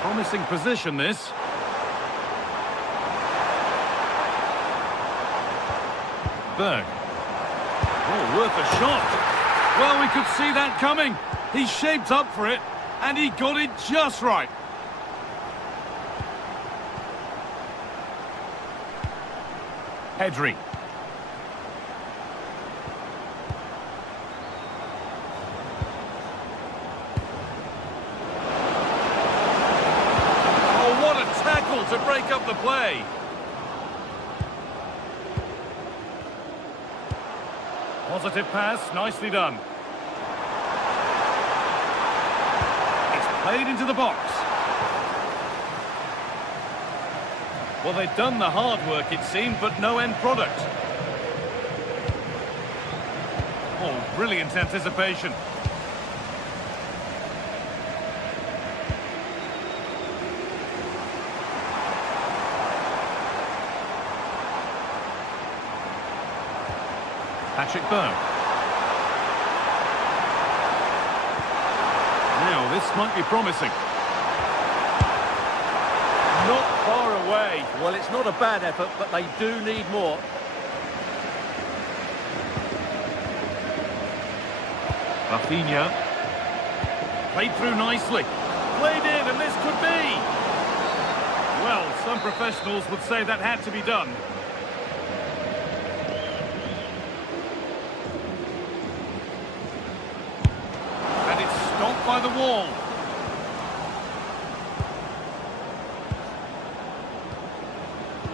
Promising position, this. Berg. Oh, worth a shot. Well, we could see that coming. He shaped up for it, and he got it just right. Pedri. Oh, what a tackle to break up the play. Positive pass, nicely done. It's played into the box. Well, they've done the hard work, it seemed, but no end product. Oh, brilliant anticipation. Patrick Berg. Now, this might be promising. Not far away. Well, it's not a bad effort, but they do need more. Rafinha. Played through nicely. Played in, and this could be. Well, some professionals would say that had to be done. And it's stopped by the wall.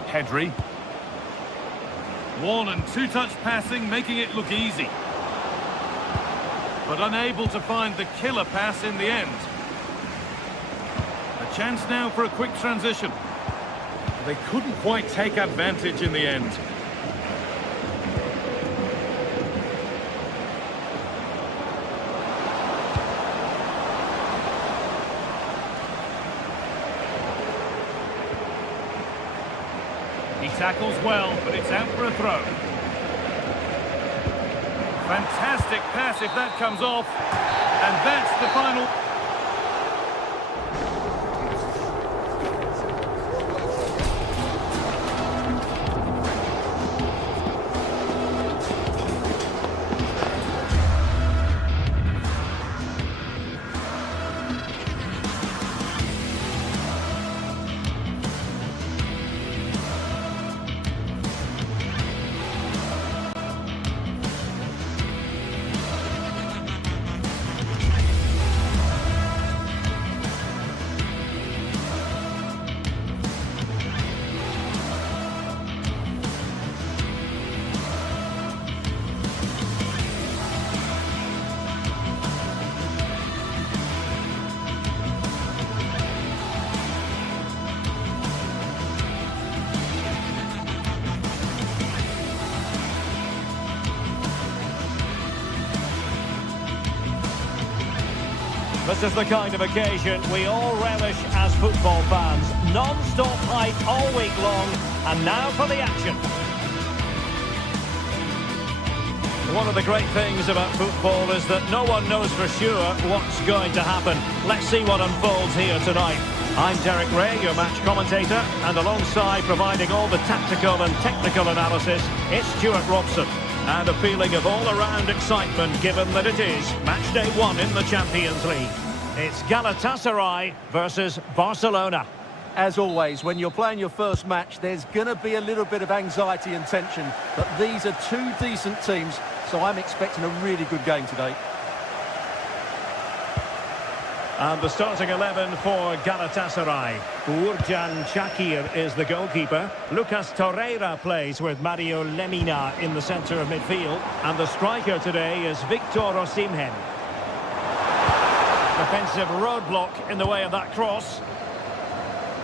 Pedri. One and two touch passing, making it look easy. But unable to find the killer pass in the end. A chance now for a quick transition. They couldn't quite take advantage in the end. He tackles well, but it's out for a throw. Fantastic pass if that comes off. And that's the final. This is the kind of occasion we all relish as football fans. Non-stop hype all week long, and now for the action. One of the great things about football is that no one knows for sure what's going to happen. Let's see what unfolds here tonight. I'm Derek Ray, your match commentator, and alongside providing all the tactical and technical analysis, it's Stuart Robson. And a feeling of all-around excitement given that it is match day 1 in the Champions League. It's Galatasaray versus Barcelona. As always, when you're playing your first match, there's going to be a little bit of anxiety and tension. But these are two decent teams, so I'm expecting a really good game today. And the starting 11 for Galatasaray. Uğurcan Çakır is the goalkeeper. Lucas Torreira plays with Mario Lemina in the centre of midfield. And the striker today is Victor Osimhen. Defensive roadblock in the way of that cross.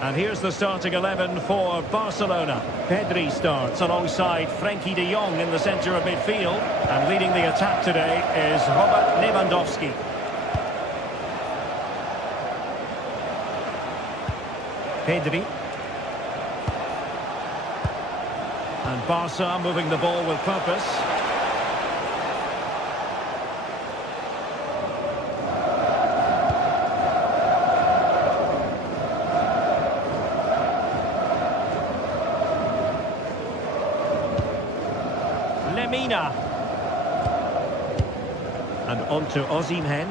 And here's the starting 11 for Barcelona. Pedri starts alongside Frenkie de Jong in the centre of midfield. And leading the attack today is Robert Lewandowski. Pedri. And Barca moving the ball with purpose. Lemina. And on to Osimhen.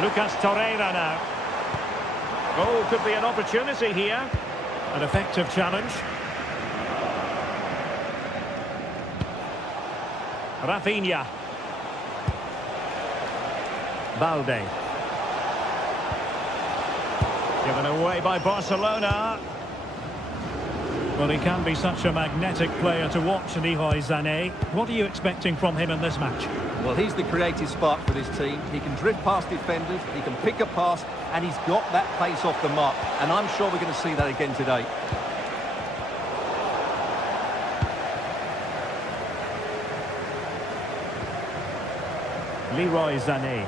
Lucas Torreira now. Oh, could be an opportunity here. An effective challenge. Rafinha. Balde. Given away by Barcelona. Well, he can be such a magnetic player to watch, Leroy Sané. What are you expecting from him in this match? Well, he's the creative spark for this team. He can drift past defenders, he can pick a pass, and he's got that pace off the mark. And I'm sure we're going to see that again today. Leroy Sané.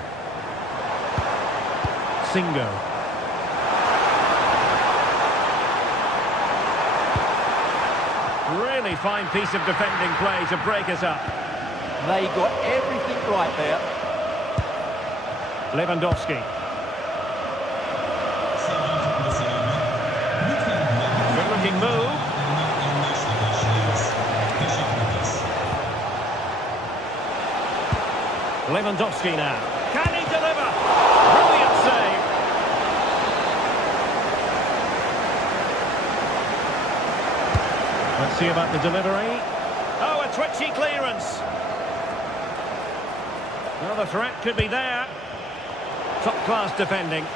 Singo. Really fine piece of defending play to break us up. They got everything right there. Lewandowski. Good looking move. Lewandowski now. Can he deliver? Brilliant save. Let's see about the delivery. Oh, a twitchy clearance. Well, the threat could be there. Top-class defending.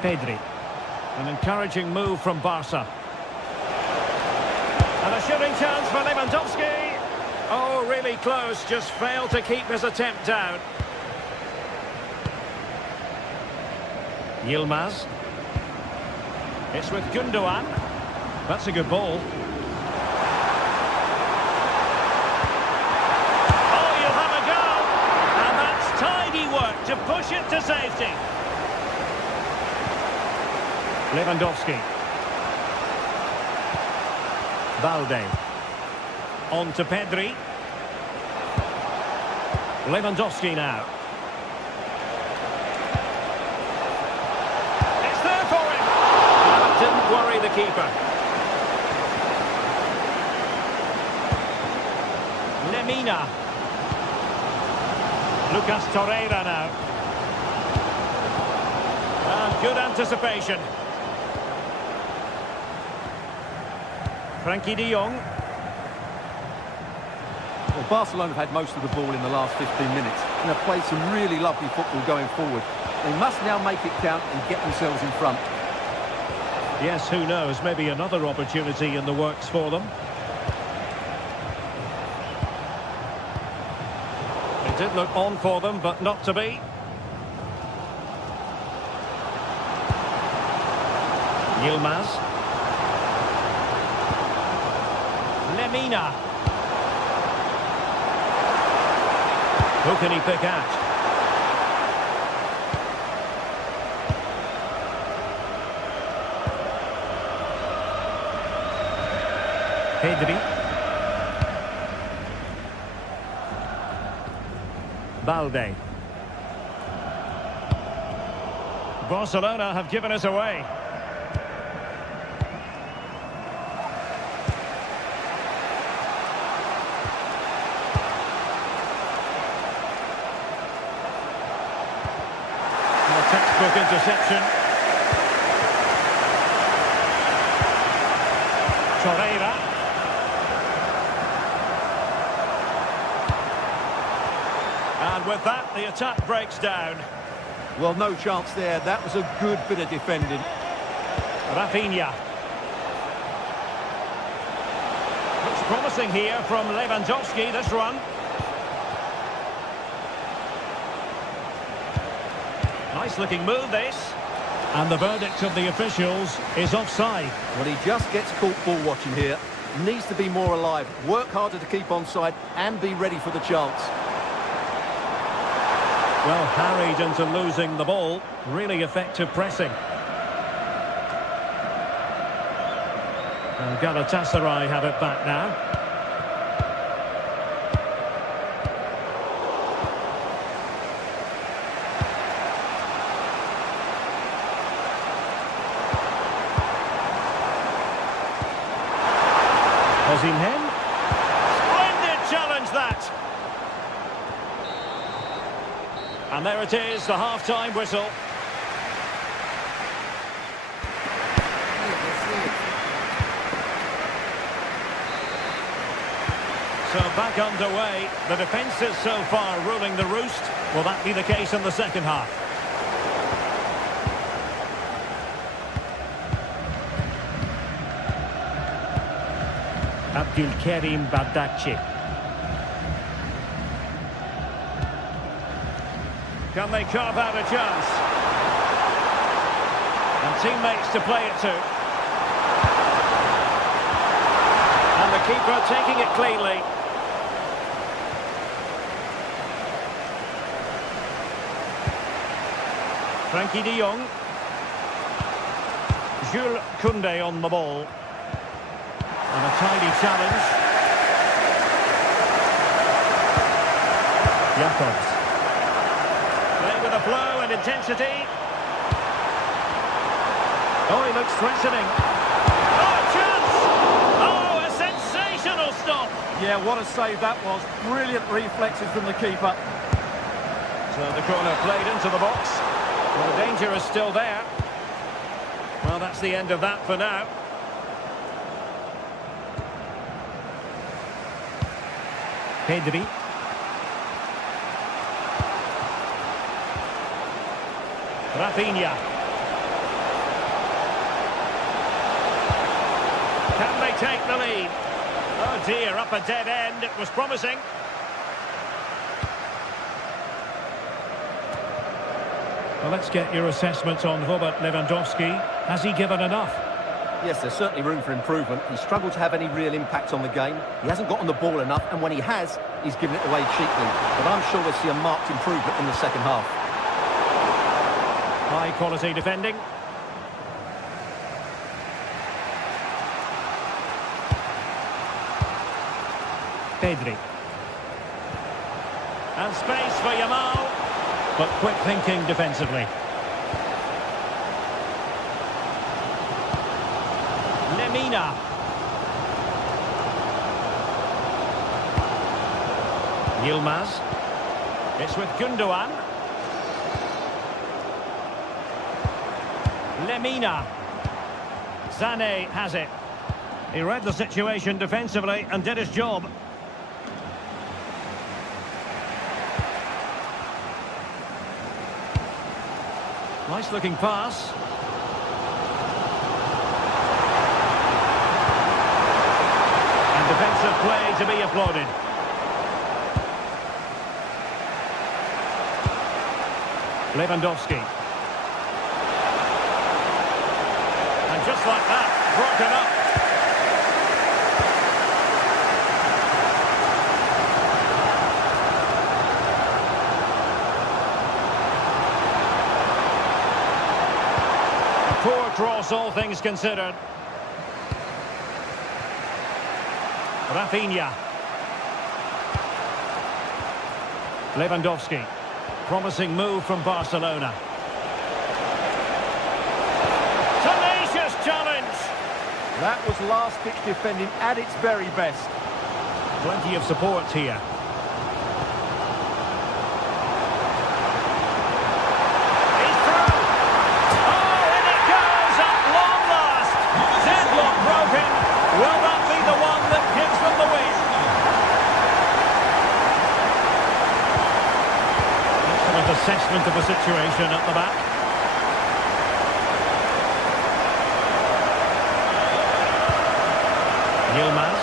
Pedri. An encouraging move from Barca. And a shooting chance for Lewandowski. Oh, really close. Just failed to keep his attempt down. Yilmaz. It's with Gundogan. That's a good ball. Oh, you'll have a go. And that's tidy work to push it to safety. Lewandowski. Balde. On to Pedri. Lewandowski now. It's there for him. And it didn't worry the keeper. Lemina. Lucas Torreira now. And good anticipation. Frenkie de Jong. Well, Barcelona have had most of the ball in the last 15 minutes and have played some really lovely football going forward. They must now make it count and get themselves in front. Yes, who knows, maybe another opportunity in the works for them. It did look on for them, but not to be. Yilmaz. Lemina. Who can he pick out? Pedri. Balde. Barcelona have given us away. Textbook interception. Torreira. And with that, the attack breaks down. Well, no chance there. That was a good bit of defending. Rafinha. Looks promising here from Lewandowski, this run. Nice looking move, this. And the verdict of the officials is offside. Well, he just gets caught ball watching here. Needs to be more alive, work harder to keep onside and be ready for the chance. Well, harried into losing the ball. Really effective pressing. And Galatasaray have it back now. Osimhen. Splendid challenge, that. And there it is, the half-time whistle. So back underway. The defence is so far ruling the roost. Will that be the case in the second half? Abdulkarim Bardakci. Can they carve out a chance? And teammates to play it to. And the keeper taking it cleanly. Frankie de Jong. Jules Koundé on the ball. And a tidy challenge. Jakobs. Play with a flow and intensity. Oh, he looks threatening. Oh, chance! Oh, a sensational stop! Yeah, what a save that was. Brilliant reflexes from the keeper. So the corner played into the box. Well, the danger is still there. Well, that's the end of that for now. Pedri. Rafinha. Can they take the lead? Oh dear, up a dead end. It was promising. Well, let's get your assessment on Robert Lewandowski. Has he given enough? Yes, there's certainly room for improvement. He's struggled to have any real impact on the game. He hasn't got on the ball enough, and when he has, he's given it away cheaply. But I'm sure we'll see a marked improvement in the second half. High quality defending. Pedri. And space for Yamal. But quick thinking defensively. Lemina. Yilmaz. It's with Gundogan. Lemina. Sané has it. He read the situation defensively and did his job. Nice looking pass. And defensive play to be applauded. Lewandowski. And just like that, broken up. A poor cross, all things considered. Rafinha. Lewandowski. Promising move from Barcelona. Tenacious challenge. That was last-pitch defending at its very best. Plenty of support here. He's through. Oh, and it goes at long last. Deadlock broken. Will that be the one that gives them the win? Excellent assessment of the situation at the back. Yilmaz.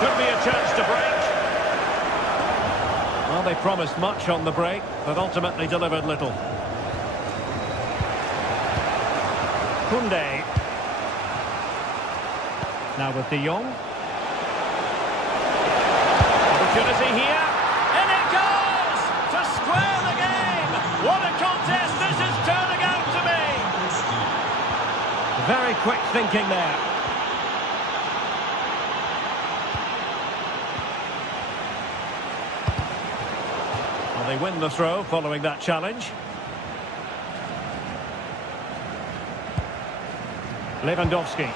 Could be a chance to break. Well, they promised much on the break, but ultimately delivered little. Koundé. Now with De Jong. Opportunity here. And it goes! To square the game! What a contest this is turning out to be! Very quick thinking there. They win the throw following that challenge. Lewandowski.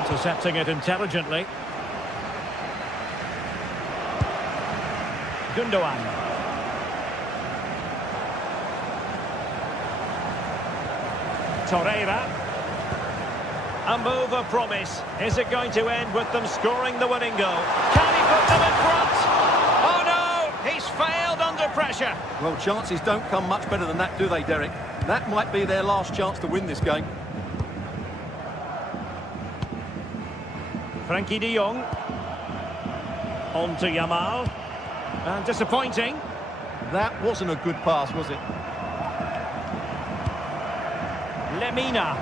Intercepting it intelligently. Gundogan. Torreira. A move of promise. Is it going to end with them scoring the winning goal? Can he put them in front? Oh no! He's failed under pressure. Well, chances don't come much better than that, do they, Derek? That might be their last chance to win this game. Frankie de Jong. On to Yamal. And disappointing. That wasn't a good pass, was it? Lemina.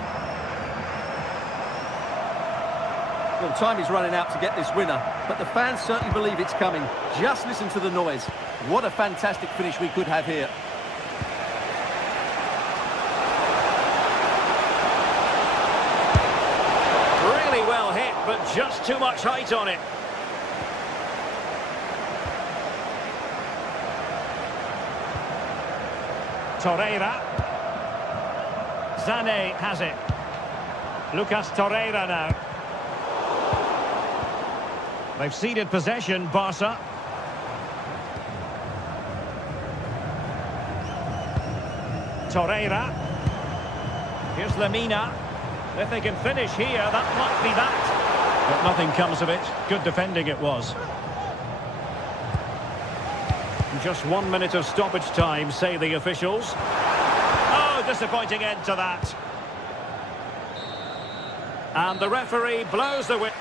Well, time is running out to get this winner, but the fans certainly believe it's coming. Just listen to the noise. What a fantastic finish we could have here. Really well hit, but just too much height on it. Torreira. Sané has it. Lucas Torreira now. They've ceded possession, Barca. Torreira. Here's Lemina. If they can finish here, that might be that. But nothing comes of it. Good defending it was. Just 1 minute of stoppage time, say the officials. Oh, disappointing end to that. And the referee blows the whistle.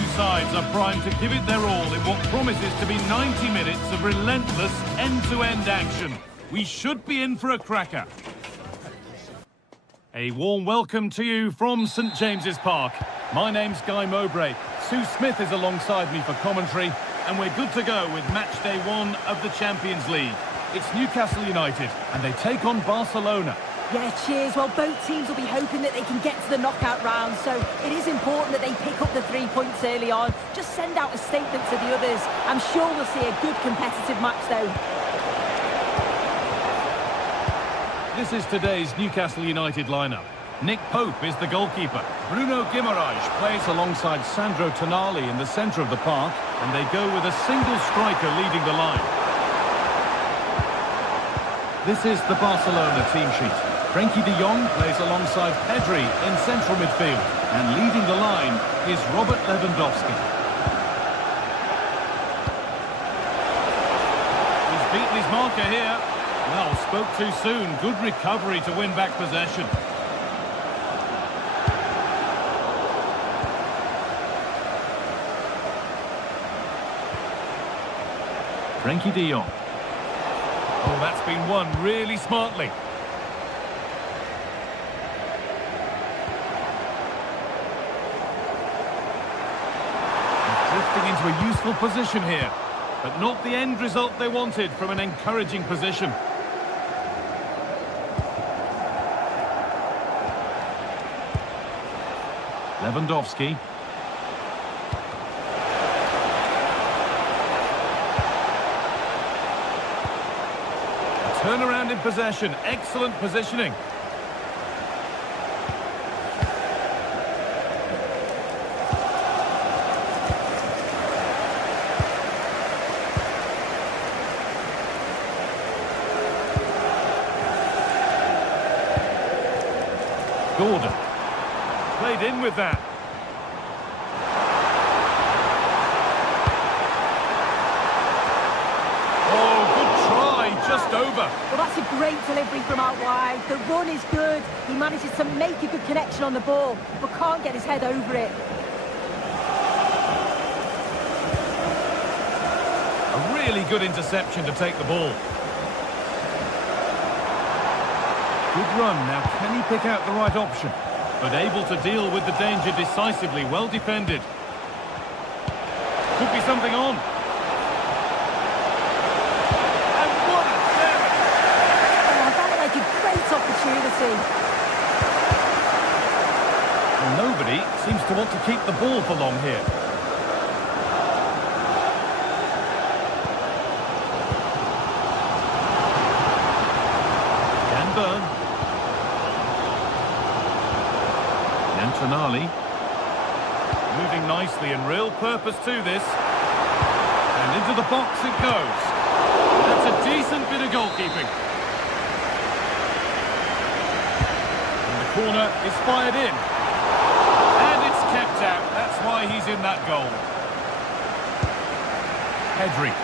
Two sides are primed to give it their all in what promises to be 90 minutes of relentless end-to-end action. We should be in for a cracker. A warm welcome to you from St James's Park. My name's Guy Mowbray. Sue Smith is alongside me for commentary, and we're good to go with match day 1 of the Champions League. It's Newcastle United, and they take on Barcelona. Yeah, cheers. Well, both teams will be hoping that they can get to the knockout round, so it is important that they pick up the 3 points early on. Just send out a statement to the others. I'm sure we'll see a good competitive match, though. This is today's Newcastle United lineup. Nick Pope is the goalkeeper. Bruno Guimaraes plays alongside Sandro Tonali in the centre of the park, and they go with a single striker leading the line. This is the Barcelona team sheet. Frenkie de Jong plays alongside Pedri in central midfield, and leading the line is Robert Lewandowski. He's beaten his marker here. Well, spoke too soon. Good recovery to win back possession. Frenkie de Jong. Oh, that's been won really smartly. He's drifting into a useful position here, but not the end result they wanted from an encouraging position. Lewandowski. Turnaround in possession, excellent positioning. Gordon. Played in with that. Just over. Well, that's a great delivery from out wide. The run is good. He manages to make a good connection on the ball, but can't get his head over it. A really good interception to take the ball. Good run. Now, can he pick out the right option? But able to deal with the danger decisively. Well defended. Could be something on. Opportunity. And nobody seems to want to keep the ball for long here. Dan Burn. And Tonali. Moving nicely and real purpose to this. And into the box it goes. That's a decent bit of goalkeeping. Corner is fired in, and it's kept out. That's why he's in that goal. Pedri.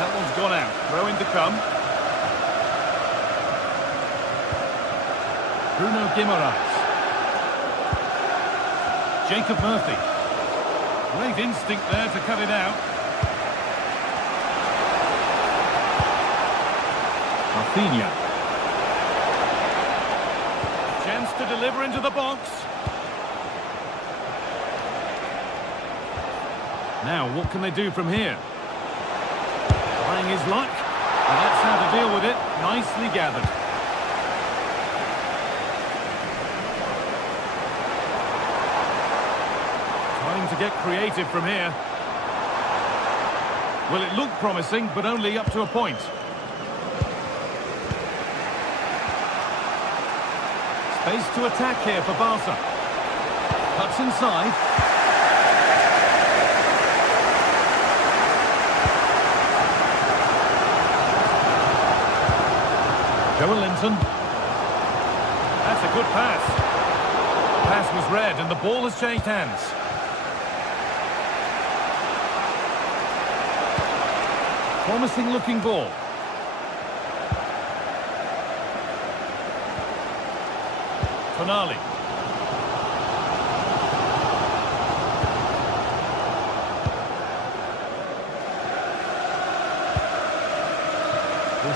That one's gone out. Throw in to come. Bruno Guimaraes. Jacob Murphy. Great instinct there to cut it out. Rafinha. Chance to deliver into the box. Now, what can they do from here? Trying his luck. And that's how to deal with it. Nicely gathered. Trying to get creative from here. Well, it looked promising, but only up to a point. Space to attack here for Barca. Cuts inside. Joe Linton. That's a good pass. Pass was read and the ball has changed hands. Promising looking ball. Tonali.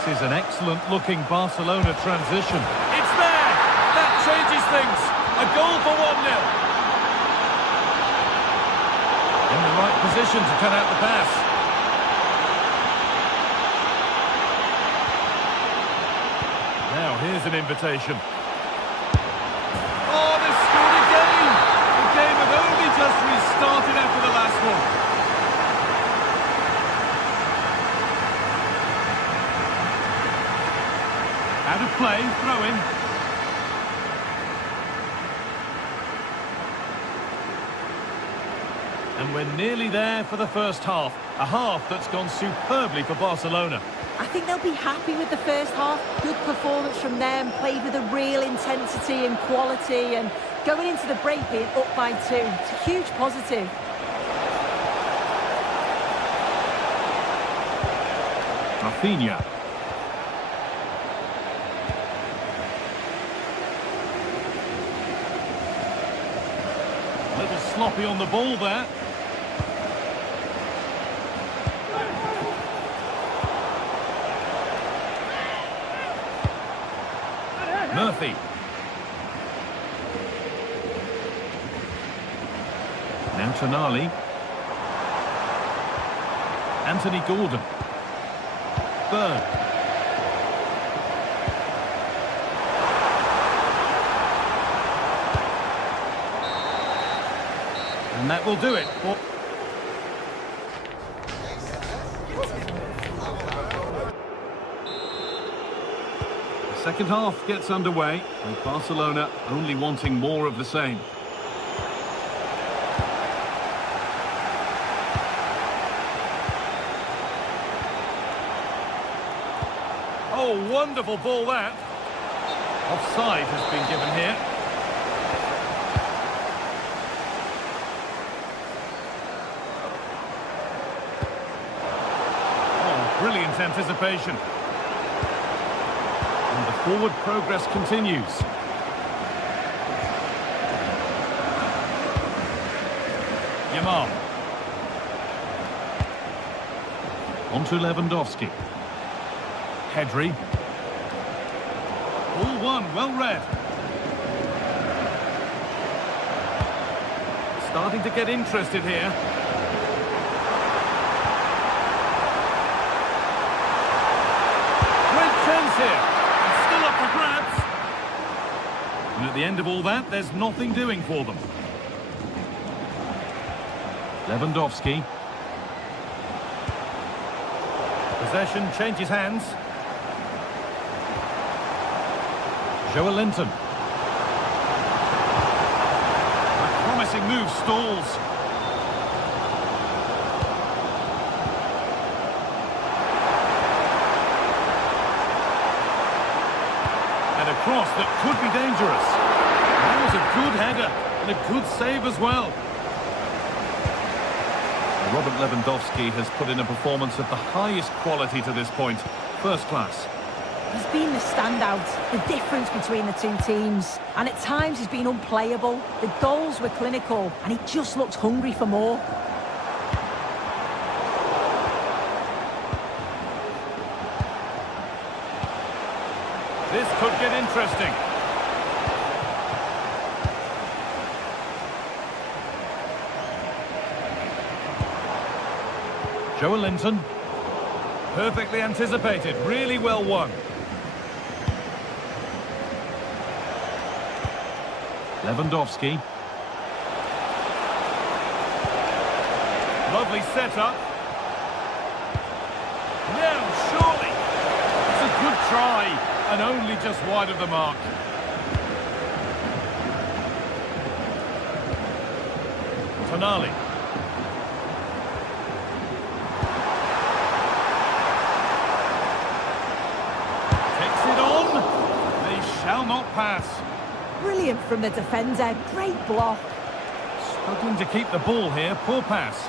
This is an excellent-looking Barcelona transition. It's there! That changes things. A goal for 1-0. In the right position to cut out the pass. Now, here's an invitation. Oh, they've scored again! The game had only just restarted after the last one. Out of play, throw in. And we're nearly there for the first half. A half that's gone superbly for Barcelona. I think they'll be happy with the first half. Good performance from them, played with a real intensity and quality, and going into the break being up by 2. It's a huge positive. Rafinha. A little sloppy on the ball there. Murphy. Now Tonali. Anthony Gordon. Bird. And that will do it. The second half gets underway, with Barcelona only wanting more of the same. Oh, wonderful ball that. Offside has been given here. Oh, brilliant anticipation. And the forward progress continues. Yamal. On to Lewandowski. Pedri. All one, well read. Starting to get interested here. Great chance here. And still up for grabs. And at the end of all that, there's nothing doing for them. Lewandowski. Possession changes hands. Joelinton. A promising move stalls. And a cross that could be dangerous. That was a good header and a good save as well. Robert Lewandowski has put in a performance of the highest quality to this point. First class. He's been the standout, the difference between the two teams. And at times he's been unplayable. The goals were clinical and he just looks hungry for more. This could get interesting. Joelinton. Perfectly anticipated, really well won. Lewandowski. Lovely setup. Now, surely. It's a good try, and only just wide of the mark. Tonali. Shall not pass. Brilliant from the defender, great block. Struggling to keep the ball here, poor pass.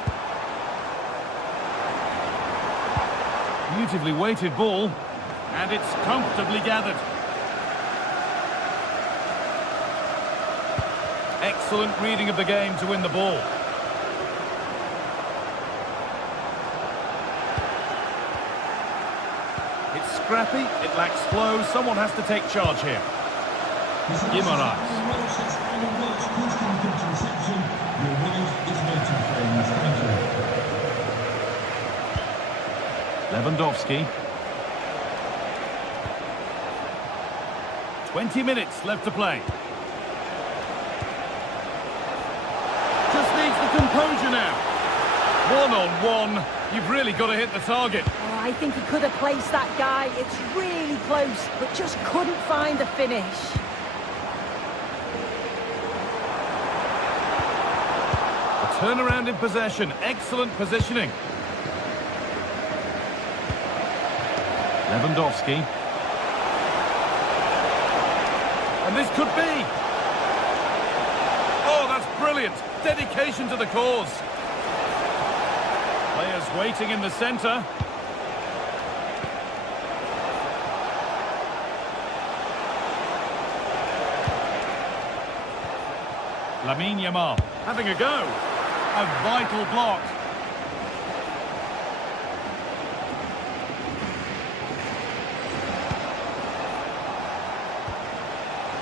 Beautifully weighted ball, and it's comfortably gathered. Excellent reading of the game to win the ball. It's scrappy, it lacks flow, someone has to take charge here. Guimaraes. Lewandowski. 20 minutes left to play. Just needs the composure now. One-on-one, you've really got to hit the target. Oh, I think he could have placed that guy. It's really close, but just couldn't find the finish. A turnaround in possession, excellent positioning. Lewandowski. And this could be. Oh, that's brilliant. Dedication to the cause. Players waiting in the centre. Lamine Yamal having a go. A vital block.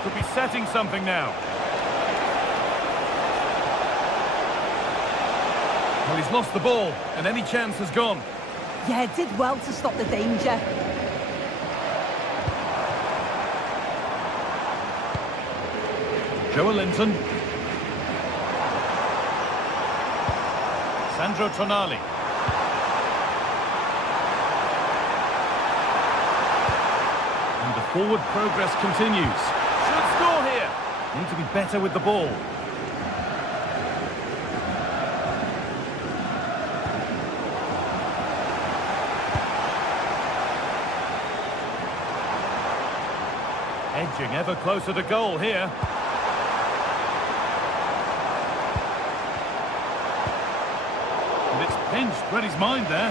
Could be setting something now. Well, he's lost the ball, and any chance has gone. Yeah, did well to stop the danger. Joelinton. Sandro Tonali. And the forward progress continues. Should score here. Need to be better with the ball. Edging ever closer to goal here. And it's pinched, read his mind there.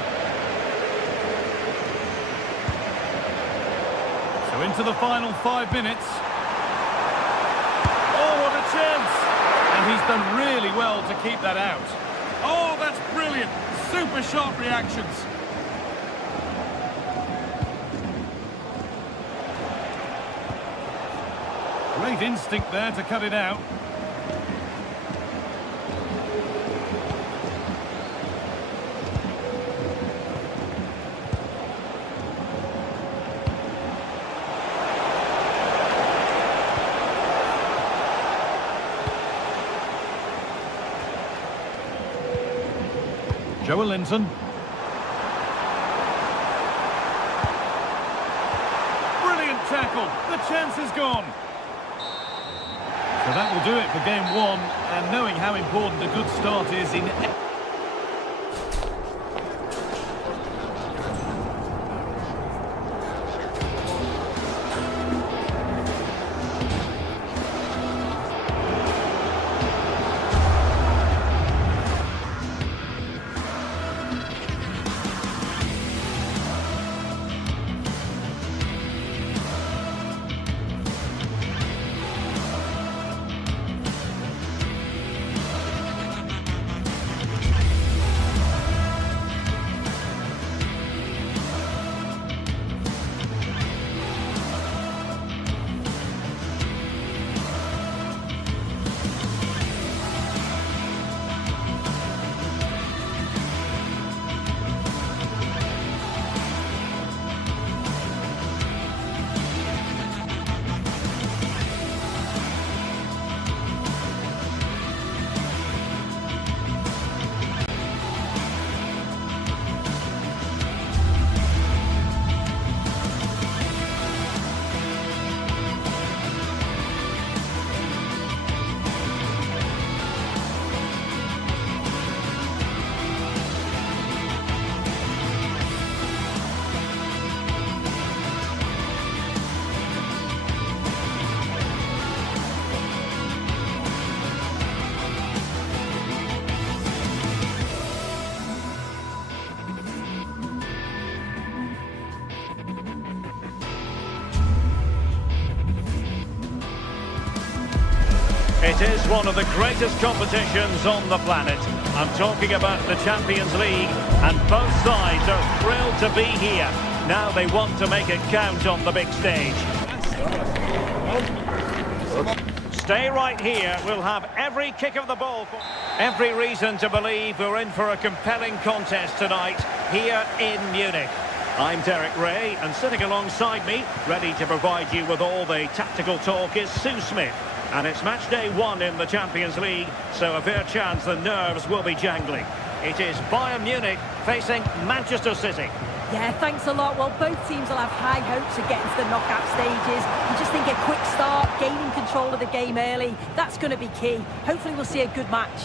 So into the final 5 minutes. Oh, what a chance! And he's done really well to keep that out. Oh, that's brilliant! Super sharp reactions. Great instinct there to cut it out. Joelinton. Brilliant tackle. The chance is gone. So that will do it for game one, and knowing how important a good start is in... It is one of the greatest competitions on the planet. I'm talking about the Champions League, and both sides are thrilled to be here. Now they want to make it count on the big stage. Stay right here. We'll have every kick of the ball. Every reason to believe we're in for a compelling contest tonight here in Munich. I'm Derek Ray, and sitting alongside me, ready to provide you with all the tactical talk, is Sue Smith. And it's match day 1 in the Champions League, so a fair chance the nerves will be jangling. It is Bayern Munich facing Manchester City. Yeah, thanks a lot. Well, both teams will have high hopes of getting to the knockout stages. You just think a quick start, gaining control of the game early, that's going to be key. Hopefully we'll see a good match.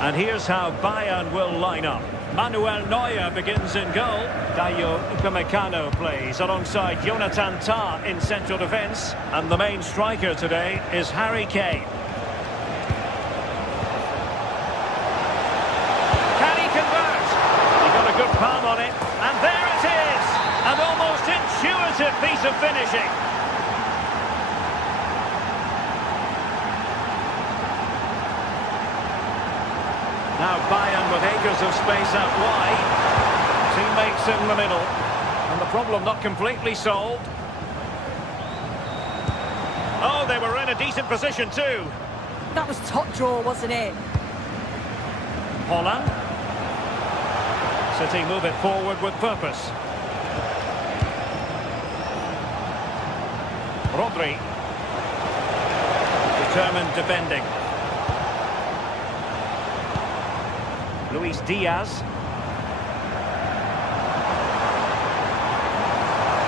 And here's how Bayern will line up. Manuel Neuer begins in goal. Dayo Upamecano plays alongside Jonathan Tah in central defence. And the main striker today is Harry Kane. Good palm on it, and there it is! An almost intuitive piece of finishing. Now Bayern with acres of space out wide. Teammates in the middle. And the problem not completely solved. Oh, they were in a decent position too. That was top draw, wasn't it? Holland. City move it forward with purpose. Rodri. Determined defending. Luis Diaz.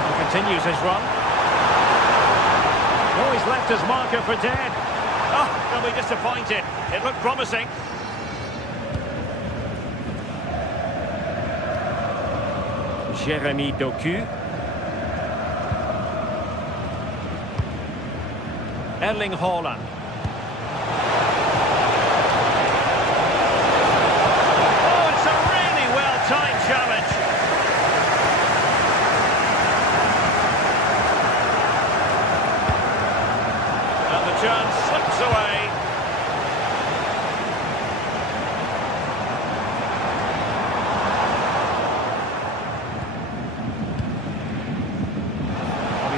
He continues his run. Oh, he's left his marker for dead. Oh, they'll be disappointed. It looked promising. Jeremy Doku. Erling Haaland. Oh, it's a really well-timed challenge. And the chance slips away.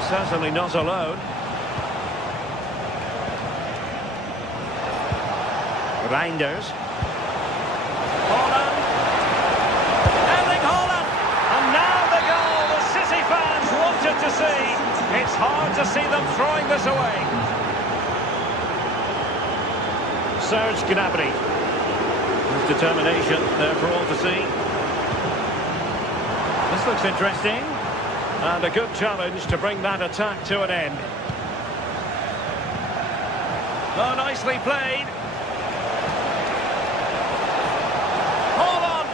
Certainly not alone. Reinders. Haaland. Erling Haaland. And now the goal the City fans wanted to see. It's hard to see them throwing this away. Serge Gnabry. His determination there for all to see. This looks interesting. And a good challenge to bring that attack to an end. Oh, nicely played. Haaland.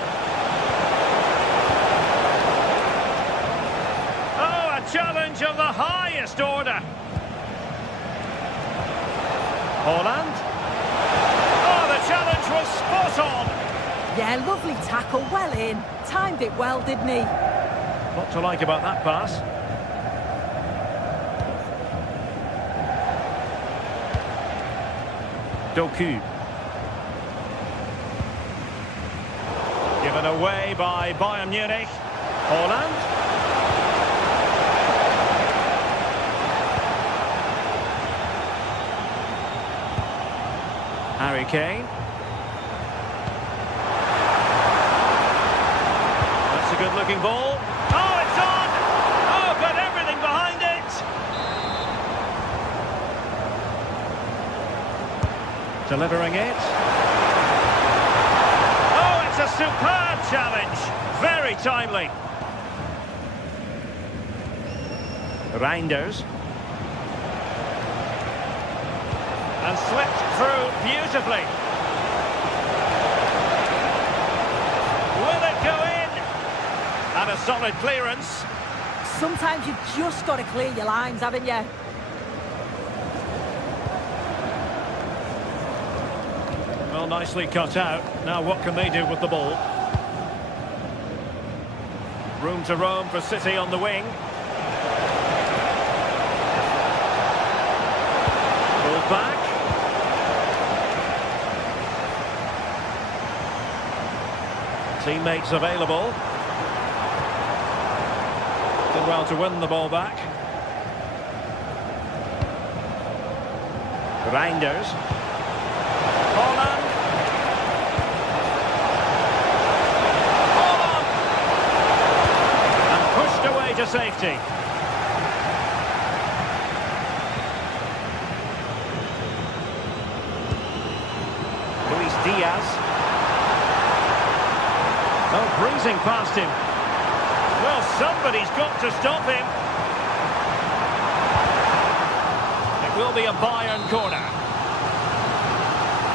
Oh, a challenge of the highest order. Haaland. Oh, the challenge was spot on. Yeah, lovely tackle, well in. Timed it well, didn't he? What to like about that pass? Doku. Given away by Bayern Munich. Haaland. Harry Kane. That's a good-looking ball. Oh, it's on! Oh, got everything behind it! Delivering it. Oh, it's a superb challenge. Very timely. Reinders. And slipped through beautifully. Will it go in? And a solid clearance. Sometimes you've just got to clear your lines, haven't you? Well, nicely cut out. Now what can they do with the ball? Room to roam for City on the wing. Ball back. Teammates available. well to win the ball back. Reinders. Holland. Holland! And pushed away to safety. Luis Diaz. Oh, breezing past him. Well, somebody's got to stop him. It will be a Bayern corner.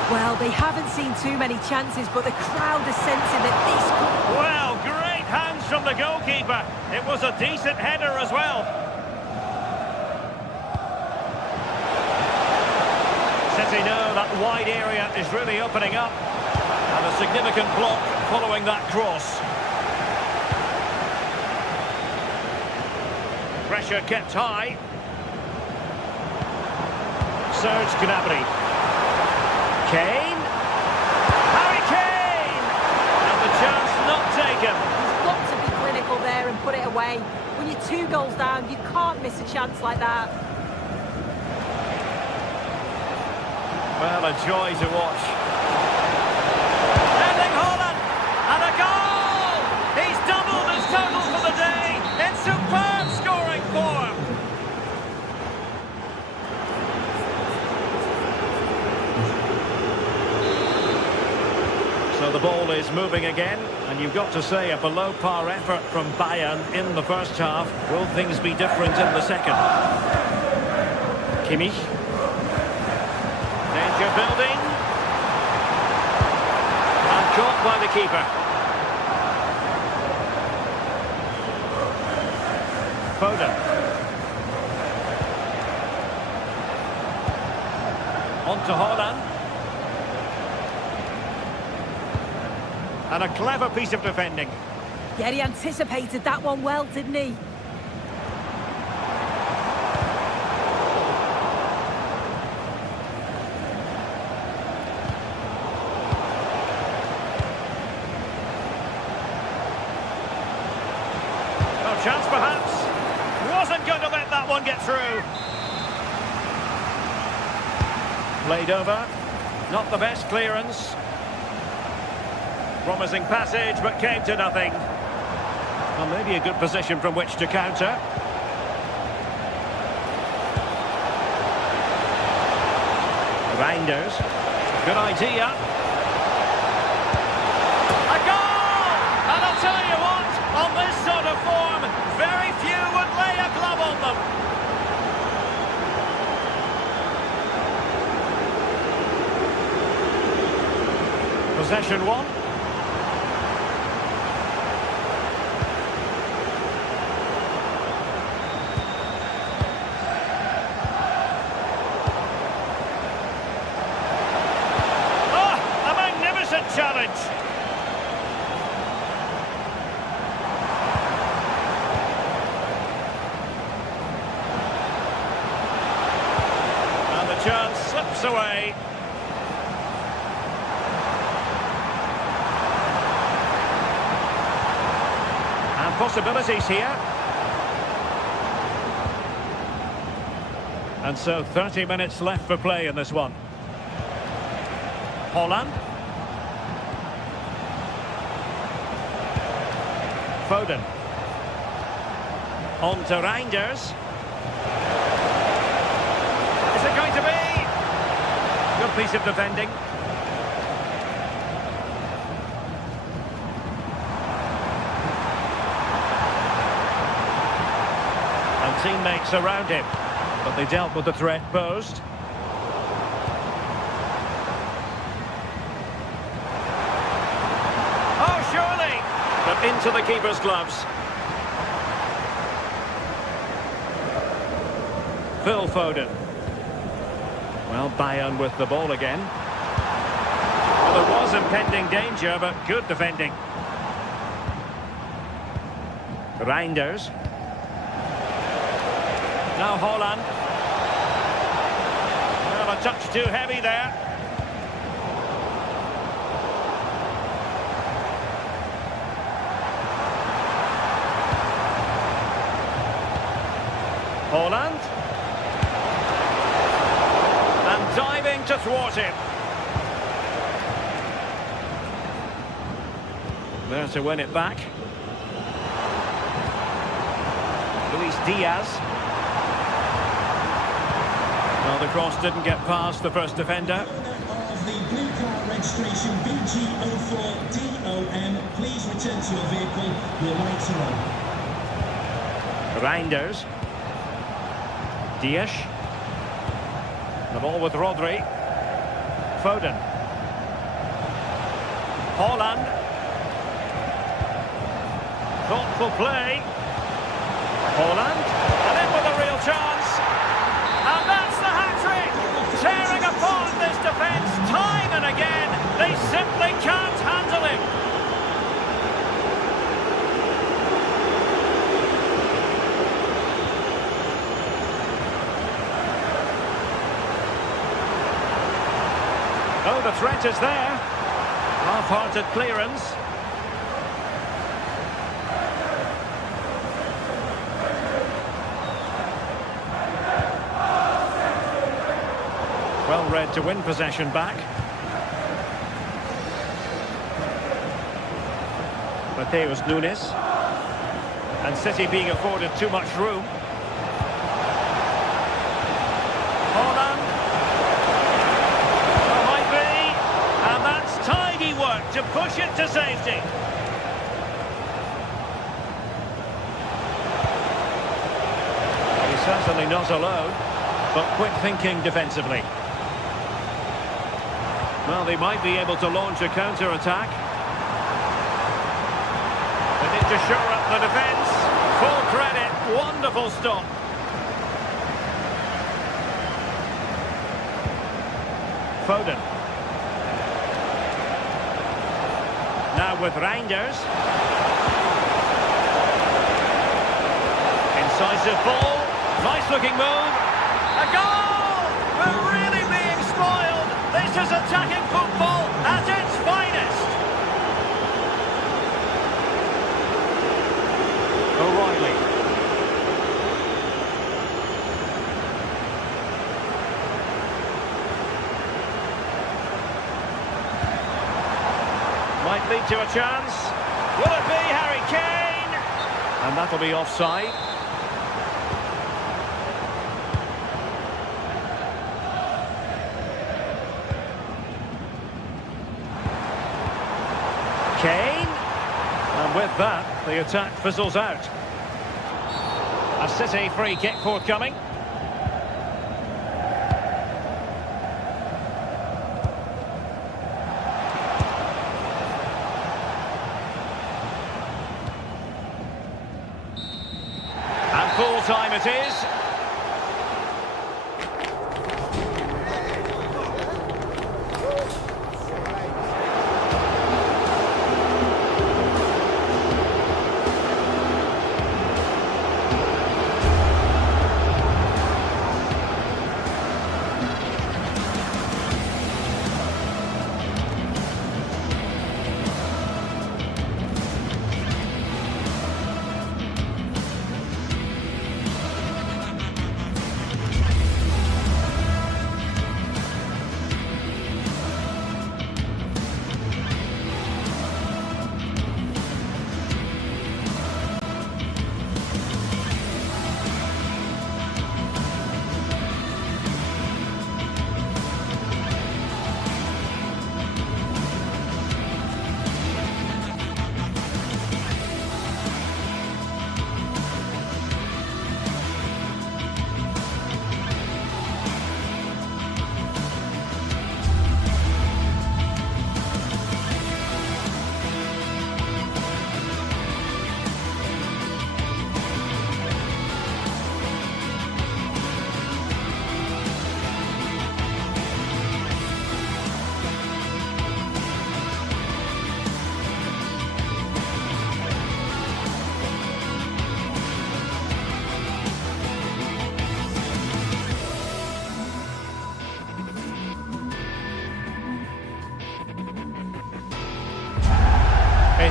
Well, they haven't seen too many chances, but the crowd is sensing that this could... Well, great hands from the goalkeeper. It was a decent header as well. City know that wide area is really opening up. And a significant block following that cross. Pressure kept high. Serge Gnabry. Kane. Harry Kane! And the chance not taken. He's got to be clinical there and put it away. When you're 2 goals down, you can't miss a chance like that. Well, a joy to watch. Erling Haaland! And a goal! He's doubled his total for the day in superb scoring form. So the ball is moving again, and you've got to say a below-par effort from Bayern in the first half. Will things be different in the second? Kimmich. Danger building. And caught by the keeper. Foden. On to Haaland. And a clever piece of defending. Yeah, he anticipated that one well, didn't he? No chance perhaps. Wasn't going to let that one get through. Played over. Not the best clearance. Promising passage, but came to nothing. Well, maybe a good position from which to counter. Reinders. Good idea. A goal! And I'll tell you what, on this sort of form, very few would lay a glove on them. Possession one. Challenge. And the chance slips away. And possibilities here. And so 30 minutes left for play in this one. Haaland. Foden. On to Reinders. Is it going to be? Good piece of defending. And teammates around him. But they dealt with the threat posed. Oh, surely! But into the keeper's gloves. Phil Foden. Well, Bayern with the ball again. Well, there was impending danger, but good defending. Reinders. Now Haaland. Well, a touch too heavy there. Haaland. And diving to thwart him. There to win it back. Luis Diaz. Well, the cross didn't get past the first defender. Owner of the blue car registration BG04DOM, please return to your vehicle. Your lights are on. Reinders. Diaz. The ball with Rodri. Foden. Haaland. Thoughtful play. Haaland. And in with a real chance. And that's the hat-trick. Tearing apart this defence time and again. They simply can't handle him. Oh, the threat is there. Half-hearted clearance. Well read to win possession back. Mateus Nunes. And City being afforded too much room. Haaland. Oh, might be. And that's tidy work to push it to safety. He's certainly not alone, but quick thinking defensively. Well, they might be able to launch a counter-attack. They need to shore up the defence. Full credit, wonderful stop. Foden. Now with Reinders. Incisive ball. Nice looking move. A goal! We're really being spoiled. This is attacking football at its finest. O'Reilly. Might lead to a chance. Will it be Harry Kane? And that'll be offside. Kane, and with that, the attack fizzles out. A City free kick forthcoming. And full time it is.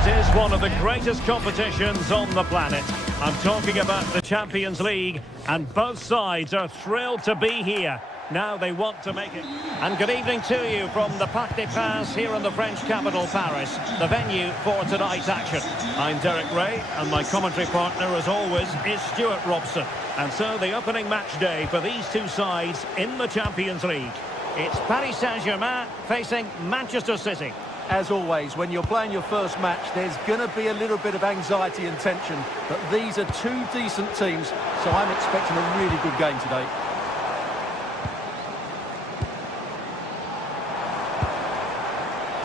It is one of the greatest competitions on the planet. I'm talking about the Champions League, and both sides are thrilled to be here. Now they want to make it. And good evening to you from the Parc des Princes here in the French capital, Paris, the venue for tonight's action. I'm Derek Ray, and my commentary partner, as always, is Stuart Robson. And so the opening match day for these two sides in the Champions League. It's Paris Saint-Germain facing Manchester City. As always, when you're playing your first match, there's going to be a little bit of anxiety and tension. But these are two decent teams, so I'm expecting a really good game today.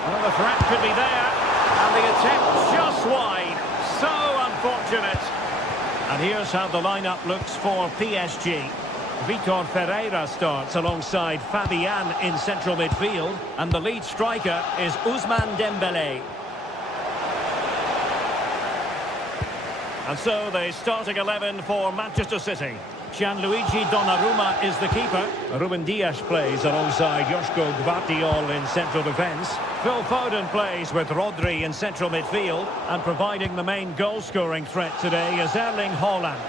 Well, the threat could be there, and the attempt just wide. So unfortunate. And here's how the lineup looks for PSG. Vitor Ferreira starts alongside Fabian in central midfield, and the lead striker is Ousmane Dembélé. And so the starting 11 for Manchester City. Gianluigi Donnarumma is the keeper. Ruben Dias plays alongside Joško Gvardiol in central defence. Phil Foden plays with Rodri in central midfield, and providing the main goal-scoring threat today is Erling Haaland.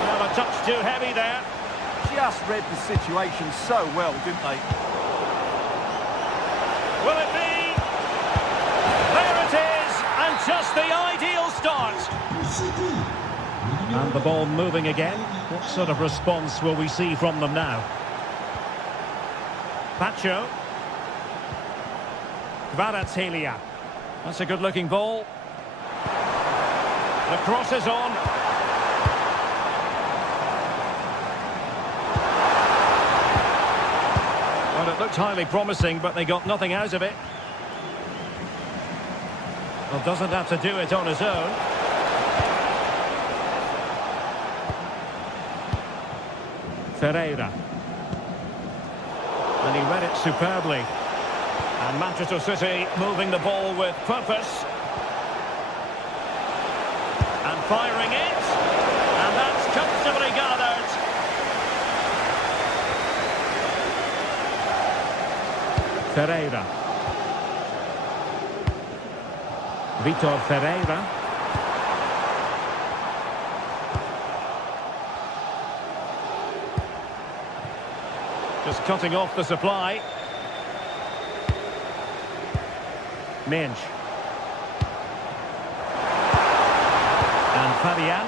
Well, a touch too heavy there. Just read the situation so well, didn't they? Will it be? There it is, and just the ideal start. And the ball moving again. What sort of response will we see from them now? Pacho. Kvaratskhelia. That's a good-looking ball. The cross is on. Well, it looked highly promising, but they got nothing out of it. Well, doesn't have to do it on his own. Ferreira. And he read it superbly. And Manchester City moving the ball with purpose. And firing it. And that's comfortably gathered. Ferreira. Vitor Ferreira. Just cutting off the supply. Minge. And Fabian.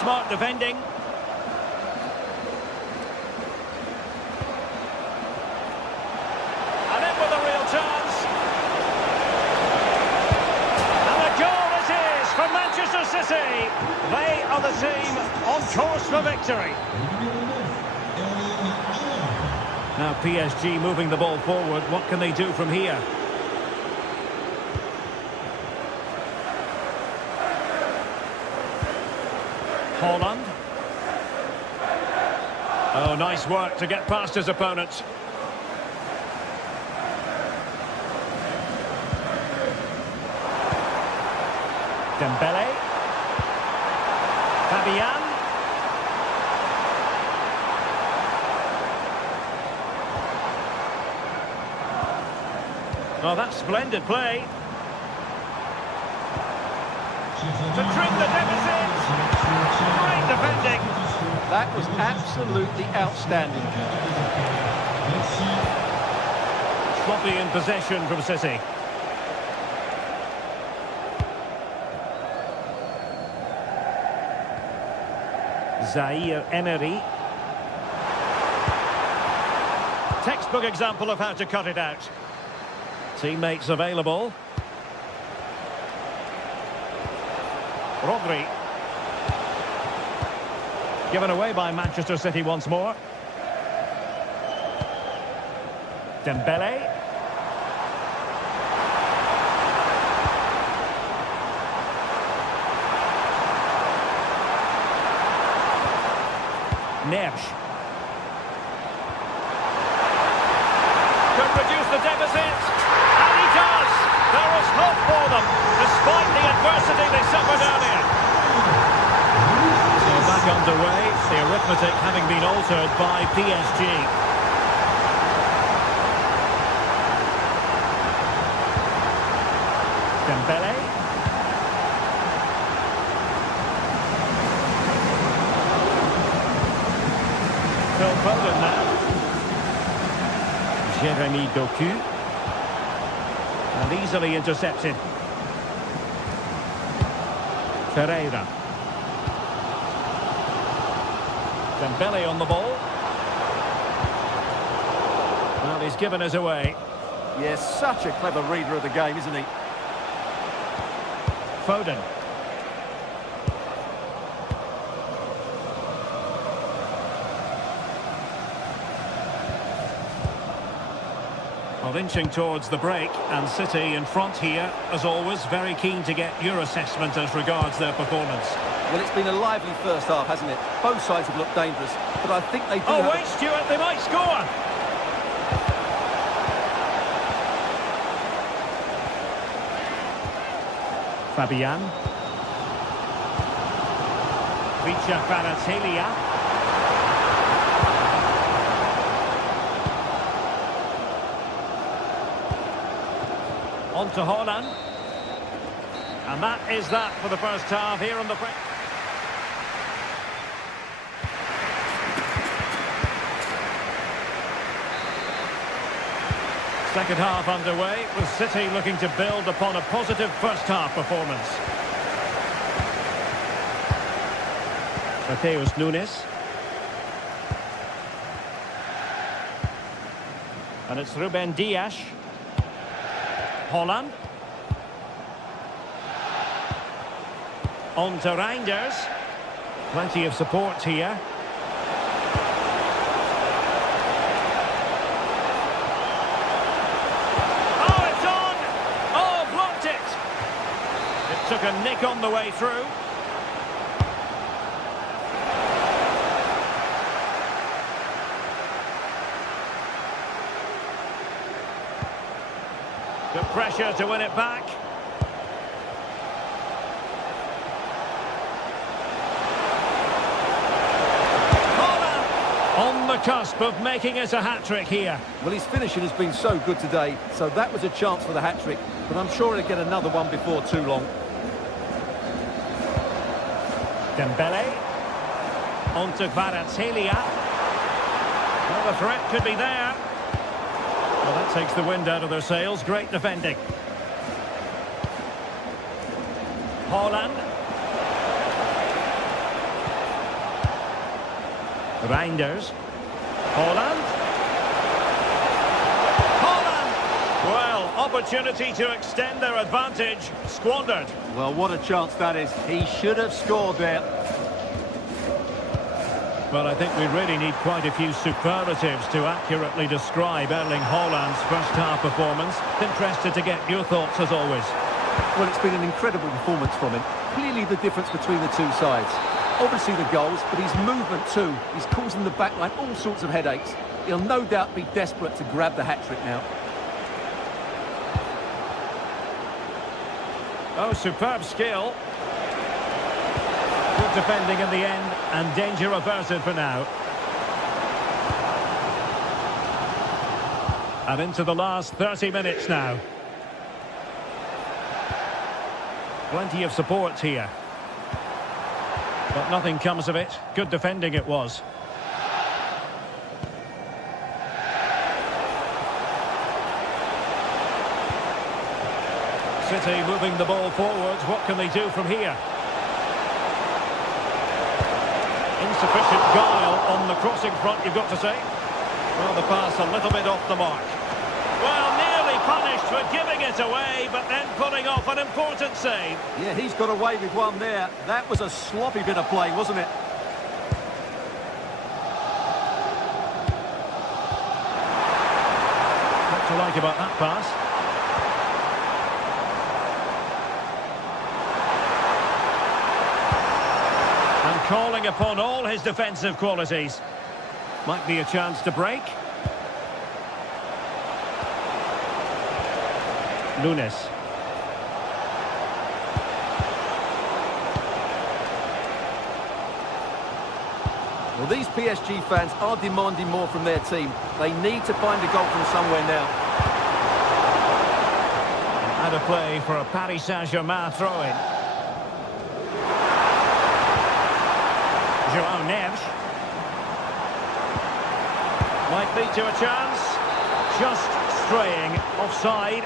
Smart defending. And in with a real chance. And the goal it is for Manchester City. They are the team on course for victory. Now PSG moving the ball forward. What can they do from here? Haaland. Oh, nice work to get past his opponent. Dembélé. Fabian. Oh, that's splendid play. To trim the deficit. Great defending. That was absolutely outstanding. Sloppy in possession from City. Zaire Emery. Textbook example of how to cut it out. Teammates available. Rodri. Given away by Manchester City once more. Dembélé. Neves. Could reduce the deficit. And he does. There is hope for them, despite the adversity they suffered earlier. So back on underway, the arithmetic having been altered by PSG. Dembele. Phil Foden now. Jeremy Doku. And easily intercepted. Ferreira. Dembele on the ball. Well, he's given us away. Yes, such a clever reader of the game, isn't he? Foden. Well, inching towards the break, and City in front here, as always, very keen to get your assessment as regards their performance. Well, it's been a lively first half, hasn't it? Both sides have looked dangerous, but I think they do Oh, wait, Stuart, they might score! Fabian. Vicha Kvaratskhelia. On to Haaland. And that is that for the first half here on the break. Second half underway, with City looking to build upon a positive first half performance. Matheus Nunes. And it's Ruben Dias. Haaland. On to Reinders. Plenty of support here. Took a nick on the way through. Good pressure to win it back. Haaland on the cusp of making it a hat-trick here. Well, his finishing has been so good today, so that was a chance for the hat-trick, but I'm sure he'll get another one before too long. Dembele. On to Kvaratskhelia. Well, the threat could be there. Well, that takes the wind out of their sails. Great defending. Haaland. Reinders. Haaland. Well, opportunity to extend their advantage. Squandered. Well, what a chance that is. He should have scored there. Well, I think we really need quite a few superlatives to accurately describe Erling Haaland's first half performance. Interested to get your thoughts as always. Well, it's been an incredible performance from him. Clearly the difference between the two sides. Obviously the goals, but his movement too. He's causing the backline all sorts of headaches. He'll no doubt be desperate to grab the hat-trick now. Oh, superb skill. Good defending in the end, and danger averted for now. And into the last 30 minutes now. Plenty of support here. But nothing comes of it. Good defending it was. City moving the ball forwards. What can they do from here? Insufficient guile on the crossing front, you've got to say. Well, the pass a little bit off the mark. Well, nearly punished for giving it away, but then pulling off an important save. Yeah, he's got away with one there. That was a sloppy bit of play, wasn't it? What to like about that pass? And calling upon all his defensive qualities. Might be a chance to break. Nunes. Well, these PSG fans are demanding more from their team. They need to find a goal from somewhere now. And a play for a Paris Saint-Germain throw-in. João Neves. Might lead to a chance. Just straying offside.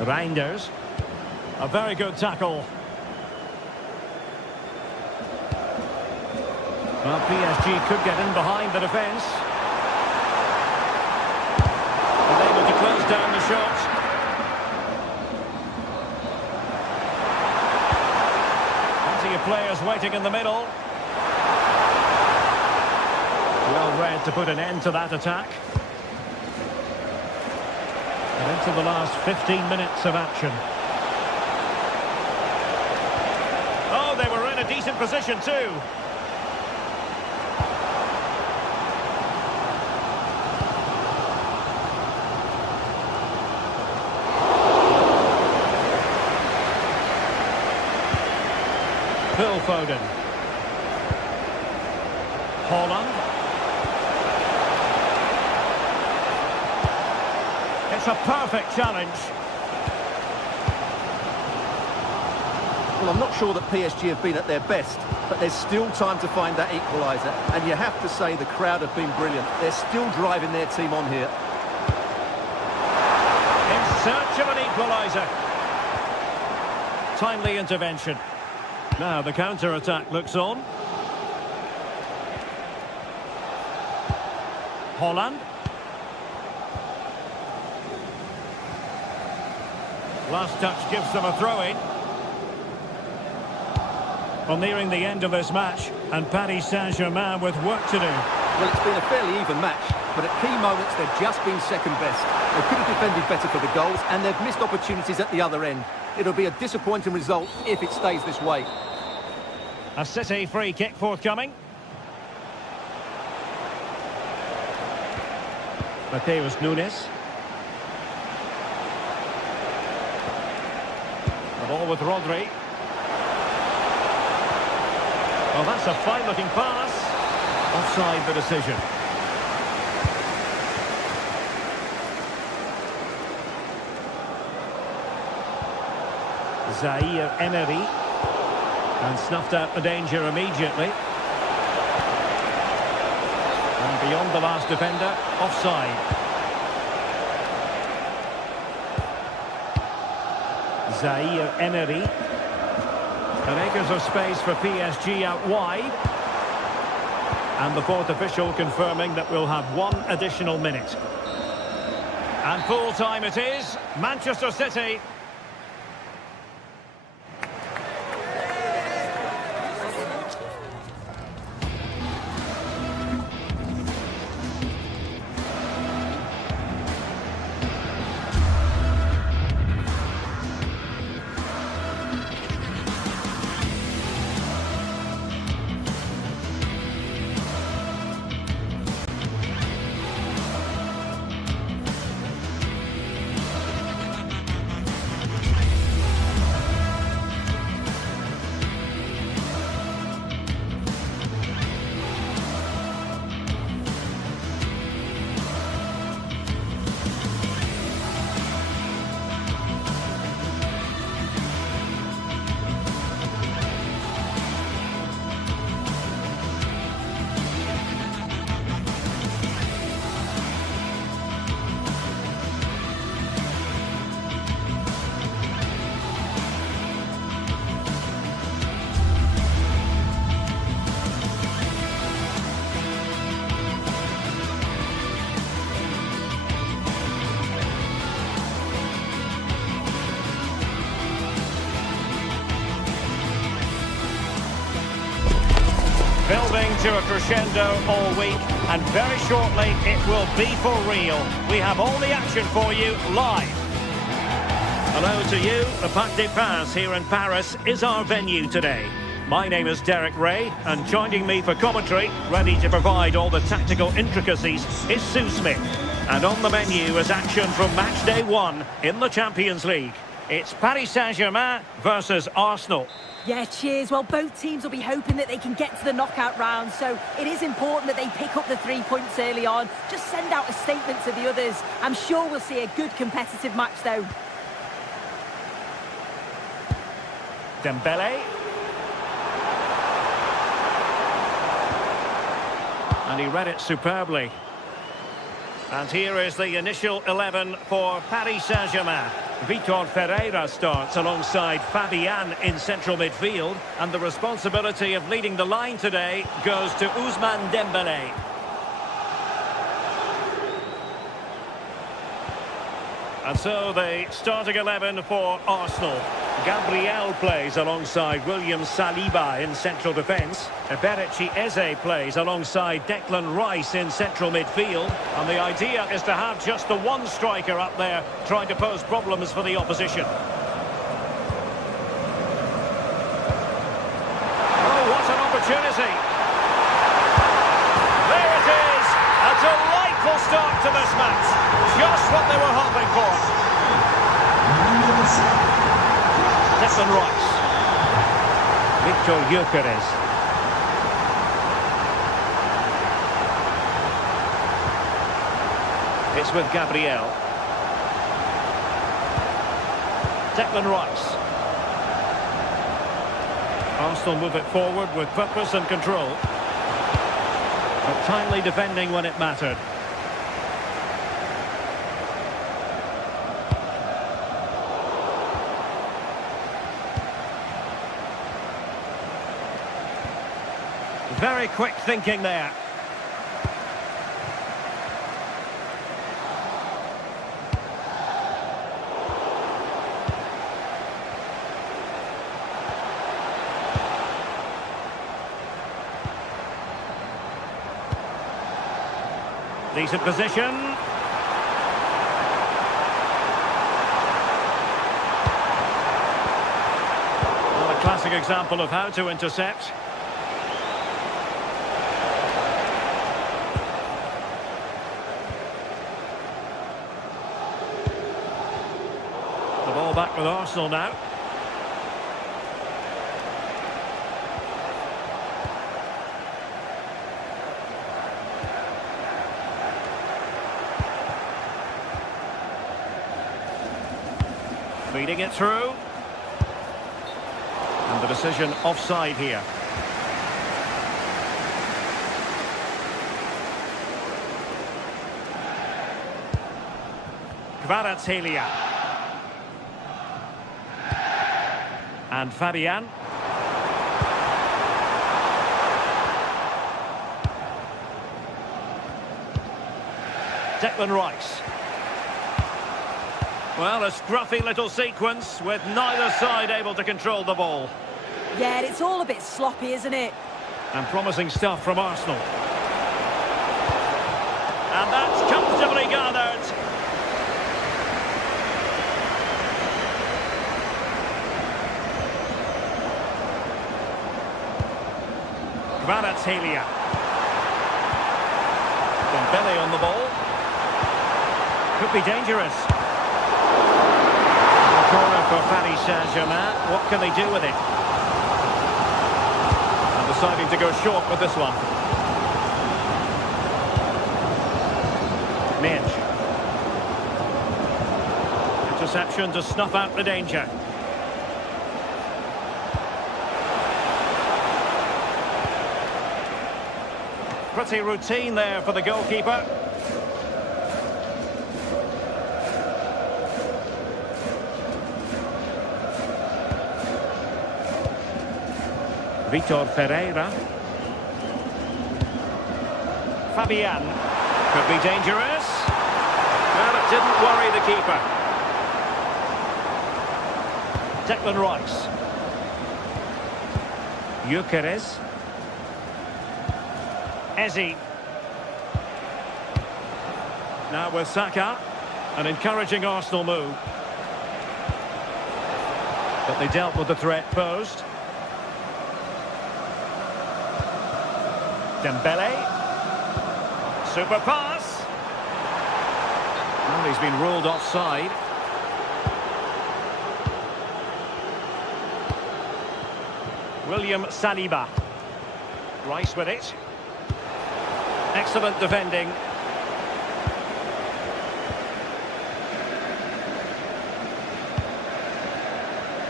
Reinders. A very good tackle. Well, PSG could get in behind the defence. And able to close down the shot. Plenty of players waiting in the middle. Well read to put an end to that attack. And into the last 15 minutes of action. Oh, they were in a decent position too. Phil Foden. Haaland. It's a perfect challenge. Well, I'm not sure that PSG have been at their best, but there's still time to find that equaliser. And you have to say the crowd have been brilliant. They're still driving their team on here. In search of an equaliser. Timely intervention. Now the counter-attack looks on. Haaland. Last touch gives them a throw-in. Well, nearing the end of this match, and Paris Saint-Germain with work to do. Well, it's been a fairly even match, but at key moments they've just been second best. They could have defended better for the goals, and they've missed opportunities at the other end. It'll be a disappointing result if it stays this way. A City free kick forthcoming. Mateus Nunes. The ball with Rodri. Well, that's a fine-looking pass. Offside the decision. Zaire Emery. And snuffed out the danger immediately. And beyond the last defender, offside. Zaire Emery. And acres of space for PSG out wide. And the fourth official confirming that we'll have one additional minute. And full time it is. Manchester City. Building to a crescendo all week, and very shortly it will be for real. We have all the action for you live. Hello to you. The Parc des Princes here in Paris is our venue today. My name is Derek Ray, and joining me for commentary, ready to provide all the tactical intricacies, is Sue Smith. And on the menu is action from match day 1 in the Champions League. It's Paris Saint-Germain versus Arsenal. Yeah, cheers. Well, both teams will be hoping that they can get to the knockout round, so it is important that they pick up the 3 points early on. Just send out a statement to the others. I'm sure we'll see a good competitive match, though. Dembele. And he read it superbly. And here is the initial 11 for Paris Saint-Germain. Vitor Ferreira starts alongside Fabian in central midfield. And the responsibility of leading the line today goes to Ousmane Dembele. And so the starting 11 for Arsenal. Gabriel plays alongside William Saliba in central defence. Eberechi Eze plays alongside Declan Rice in central midfield. And the idea is to have just the one striker up there trying to pose problems for the opposition. Oh, what an opportunity! There it is! A delightful start to this match. Just what they were hoping for. Declan Rice. Victor Gyökeres. It's with Gabriel. Declan Rice. Arsenal move it forward with purpose and control. But timely defending when it mattered. Very quick thinking there. Decent position. Well, a classic example of how to intercept. Ball back with Arsenal now. Feeding it through. And the decision offside here. Kvaratskhelia. And Fabian. Declan Rice. Well, a scruffy little sequence with neither side able to control the ball. Yeah, it's all a bit sloppy, isn't it? And promising stuff from Arsenal. And that's comfortably gathered. Kvaratskhelia. Dembele on the ball. Could be dangerous. The corner for Paris Saint-Germain. What can they do with it? And deciding to go short with this one. Midge. Interception to snuff out the danger. Pretty routine there for the goalkeeper. Vitor Ferreira. Fabian. Could be dangerous. Well, it didn't worry the keeper. Declan Rice. Gyökeres. Eze. Now with Saka. An encouraging Arsenal move. But they dealt with the threat posed. Dembele. Super pass. Well, he's been ruled offside. William Saliba. Rice with it. Excellent defending.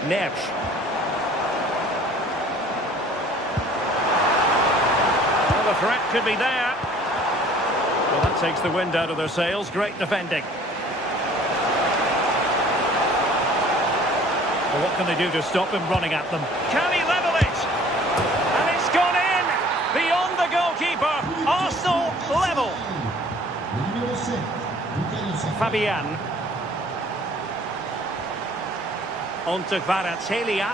Neves. Well, the threat could be there. Well, that takes the wind out of their sails. Great defending. Well, what can they do to stop him running at them? Can he level it? And it's gone in! Beyond the goalkeeper. Arsenal level. Fabian. On to Kvaratskhelia.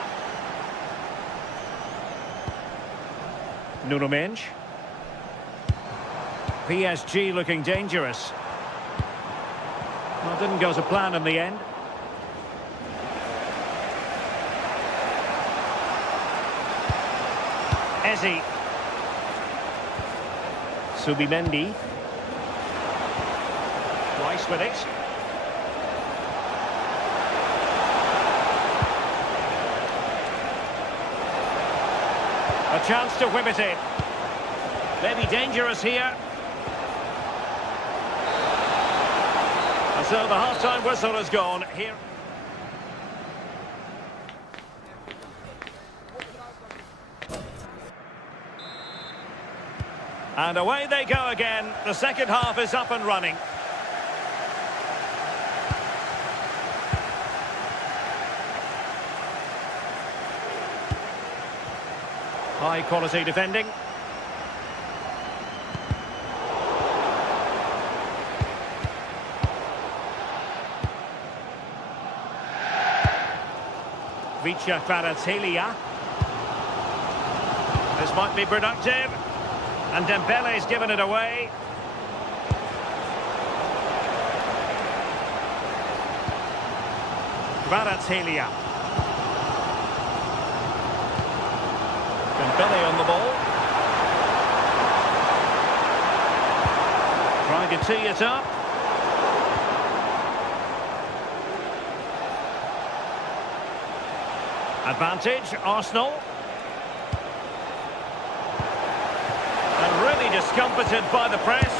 Nuno Mendes. PSG looking dangerous. Well, didn't go to plan in the end. Eze. Subimendi. Rice with it. A chance to whip it in. Maybe dangerous here. And so the half-time whistle has gone here. And away they go again. The second half is up and running. High quality defending. Vicha Kvaratskhelia. This might be productive. And Dembele's given it away. Kvaratskhelia. Dembele on the ball. Trying to tee it up. Advantage, Arsenal. And really discomfited by the press.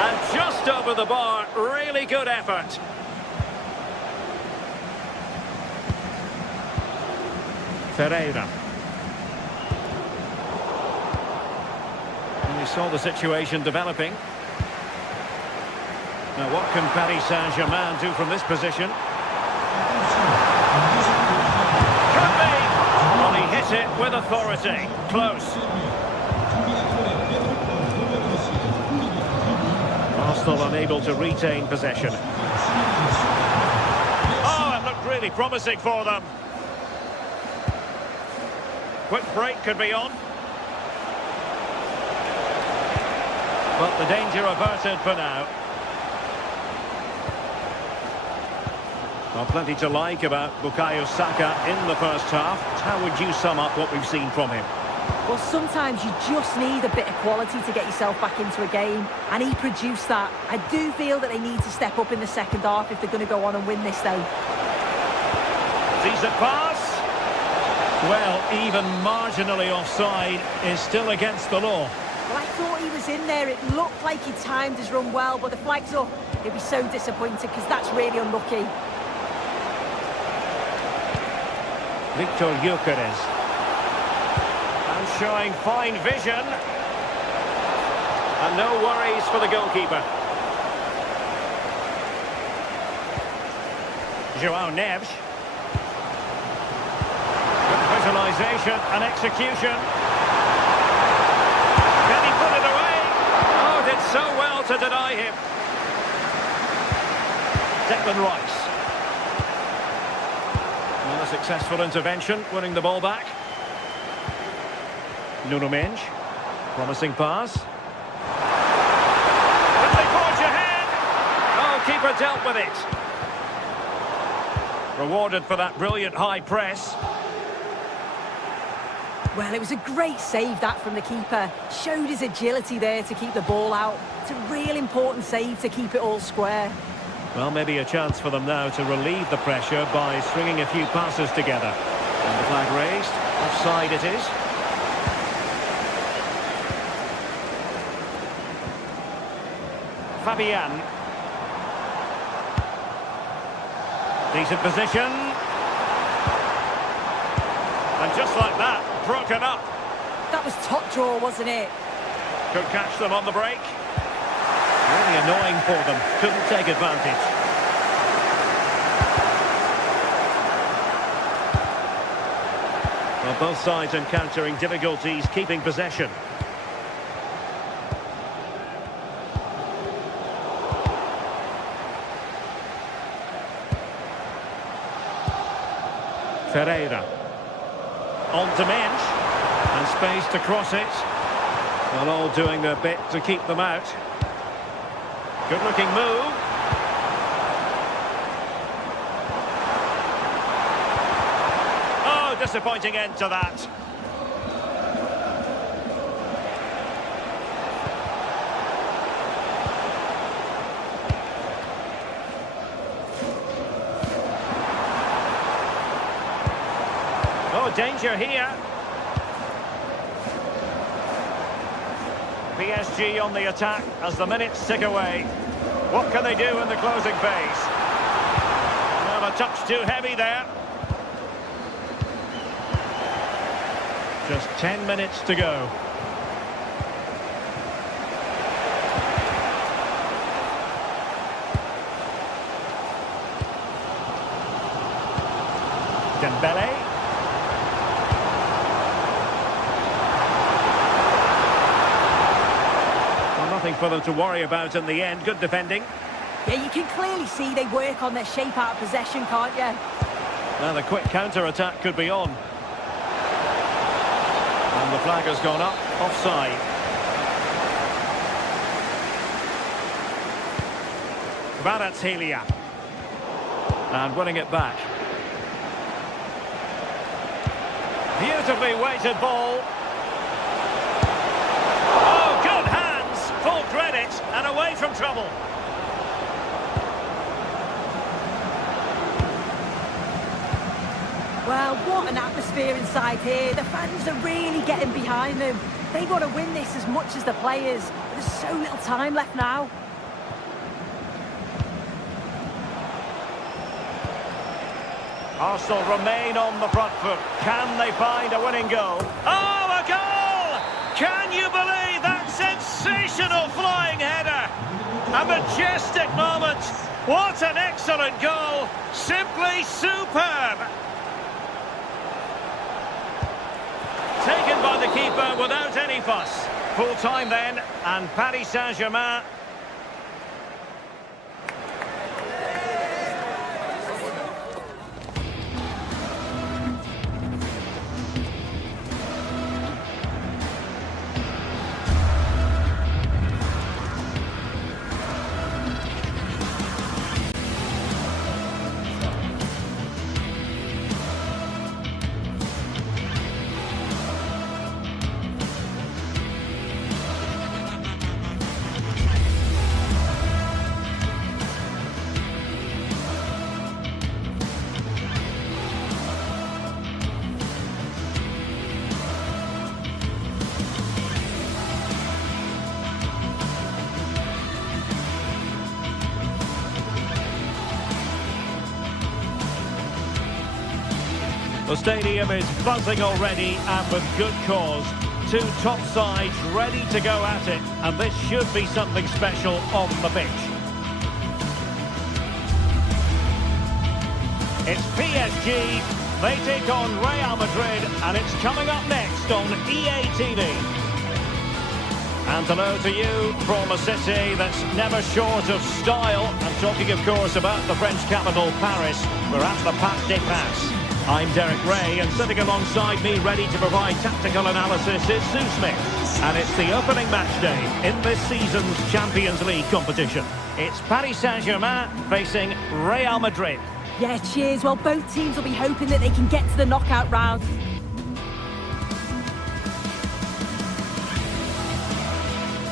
And just over the bar, really good effort. Ferreira. And we saw the situation developing. Now what can Paris Saint-Germain do from this position? Could be! Well, he hit it with authority. Close. Arsenal unable to retain possession. Oh, it looked really promising for them. Quick break could be on. But the danger averted for now. Well, plenty to like about Bukayo Saka in the first half. How would you sum up what we've seen from him? Well, sometimes you just need a bit of quality to get yourself back into a game, and he produced that. I do feel that they need to step up in the second half if they're going to go on and win this, though. Decent pass. Well, even marginally offside is still against the law. Well, I thought he was in there. It looked like he timed his run well, but the flag's up. He'll be so disappointed because that's really unlucky. Victor Gyökeres. And showing fine vision. And no worries for the goalkeeper. João Neves. Good visualisation and execution. Can he put it away? Oh, did so well to deny him. Declan Rice. And a successful intervention, winning the ball back. Nuno Mendes. Promising pass. Quickly forge ahead. Oh, keeper dealt with it. Rewarded for that brilliant high press. Well, it was a great save, that, from the keeper. Showed his agility there to keep the ball out. It's a real important save to keep it all square. Well, maybe a chance for them now to relieve the pressure by stringing a few passes together. And the flag raised. Offside it is. Fabian. Decent position. And just like that, broken up. That was top draw, wasn't it? Could catch them on the break. Really annoying for them. Couldn't take advantage. Well, both sides encountering difficulties keeping possession. Ferreira. On to Mensch. And space to cross it. Well, all doing their bit to keep them out. Good-looking move. Oh, disappointing end to that. Oh, danger here. PSG on the attack as the minutes tick away. What can they do in the closing phase? Well, a touch too heavy there. Just 10 minutes to go. Dembele. Nothing for them to worry about in the end. Good defending. Yeah, you can clearly see they work on their shape out of possession, can't you? Now the quick counter-attack could be on. And the flag has gone up. Offside. Kvaratskhelia. And winning it back. Beautifully weighted ball. Full credit and away from trouble. Well, what an atmosphere inside here. The fans are really getting behind them. They want to win this as much as the players. But there's so little time left now. Arsenal remain on the front foot. Can they find a winning goal? Oh, a goal! Can you believe that? Sensational flying header. A majestic moment. What an excellent goal. Simply superb. Taken by the keeper without any fuss. Full time then, and Paris Saint-Germain. The stadium is buzzing already, and with good cause. Two top sides ready to go at it, and this should be something special on the pitch. It's PSG, they take on Real Madrid, and it's coming up next on EA TV. And hello to you from a city that's never short of style. I'm talking, of course, about the French capital, Paris. We're at the Parc des Princes. I'm Derek Ray, and sitting alongside me, ready to provide tactical analysis, is Sue Smith. And it's the opening match day in this season's Champions League competition. It's Paris Saint-Germain facing Real Madrid. Yeah, cheers. Well, both teams will be hoping that they can get to the knockout round.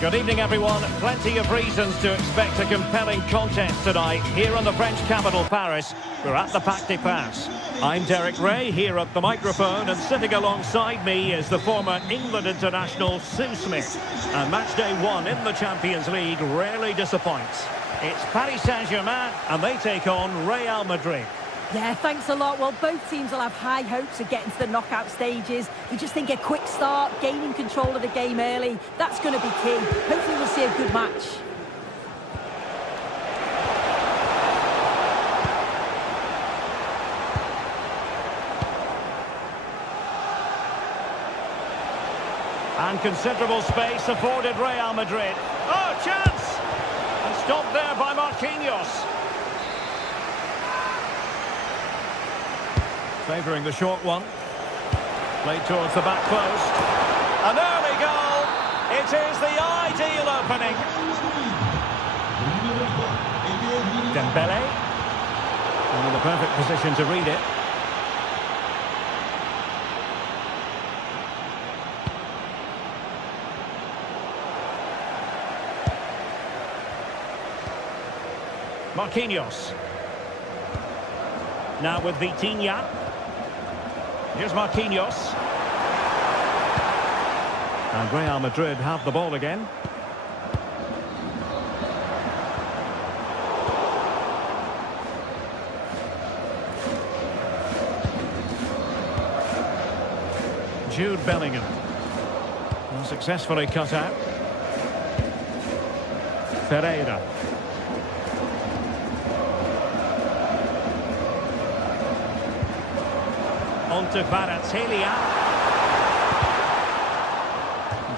Good evening, everyone. Plenty of reasons to expect a compelling contest tonight here in the French capital, Paris. We're at the Parc des Princes. I'm Derek Ray here at the microphone, and sitting alongside me is the former England international Sue Smith. And match day 1 in the Champions League rarely disappoints. It's Paris Saint-Germain, and they take on Real Madrid. Yeah, thanks a lot. Well, both teams will have high hopes of getting to the knockout stages. We just think a quick start, gaining control of the game early, that's going to be key. Hopefully we'll see a good match. And considerable space afforded Real Madrid. Oh, chance! And stopped there by Marquinhos. Favouring the short one. Played towards the back post. An early goal. It is the ideal opening. Dembele. In the perfect position to read it. Marquinhos. Now with Vitinha. Here's Marquinhos. And Real Madrid have the ball again. Jude Bellingham. Successfully cut out. Ferreira. On to Kvaratskhelia.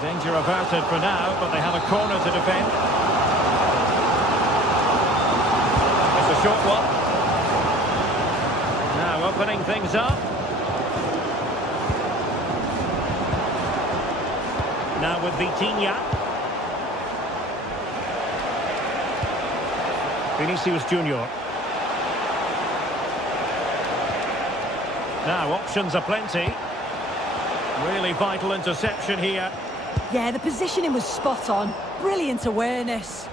Danger averted for now, but they have a corner to defend. It's a short one. Now opening things up. Now with Vitinha. Vinicius Junior. Now, options are plenty. Really vital interception here. Yeah, the positioning was spot on. Brilliant awareness.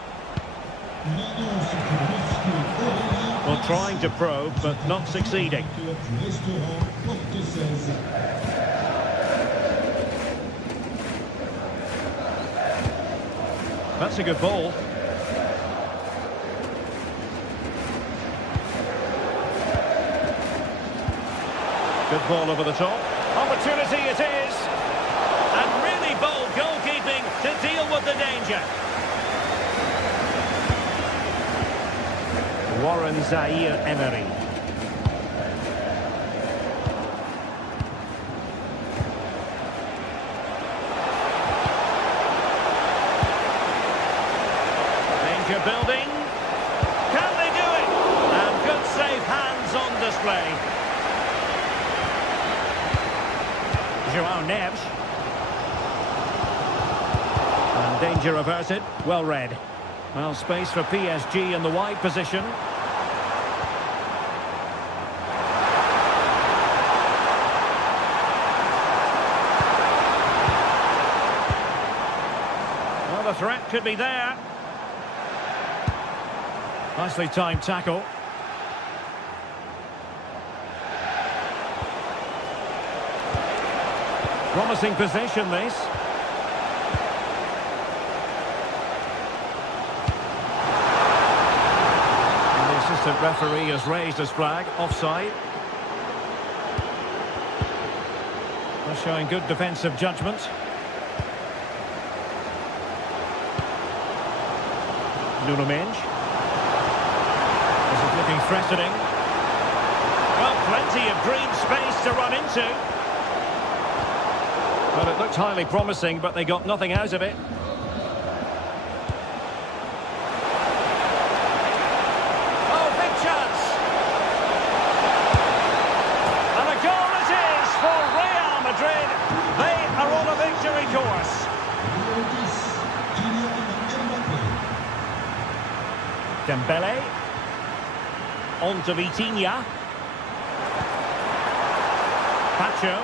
Well, trying to probe, but not succeeding. That's a good ball. Good ball over the top. Opportunity it is. And really bold goalkeeping to deal with the danger. Warren Zaire-Emery. Danger building. Can they do it? And good safe hands on display. João Neves. And danger averted. Well read. Well, space for PSG in the wide position. Well, the threat could be there. Nicely timed tackle. Promising possession, this. And the assistant referee has raised his flag. Offside. They're showing good defensive judgment. Nuno Mendes. This is looking threatening. Well, plenty of green space to run into. Well, it looked highly promising, but they got nothing out of it. Oh, big chance! And a goal it is for Real Madrid. They are on a victory course. Dembele. On to Vitinha. Pacho.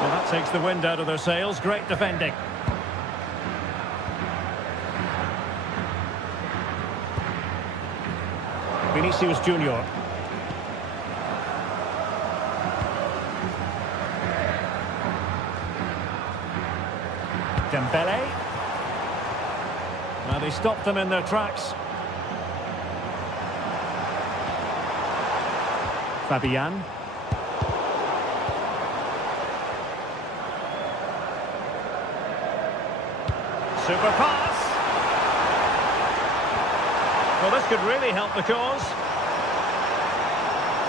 Well, that takes the wind out of their sails. Great defending. Vinicius Junior. Dembele. Now they stopped them in their tracks. Fabian. Super pass. Well, this could really help the cause.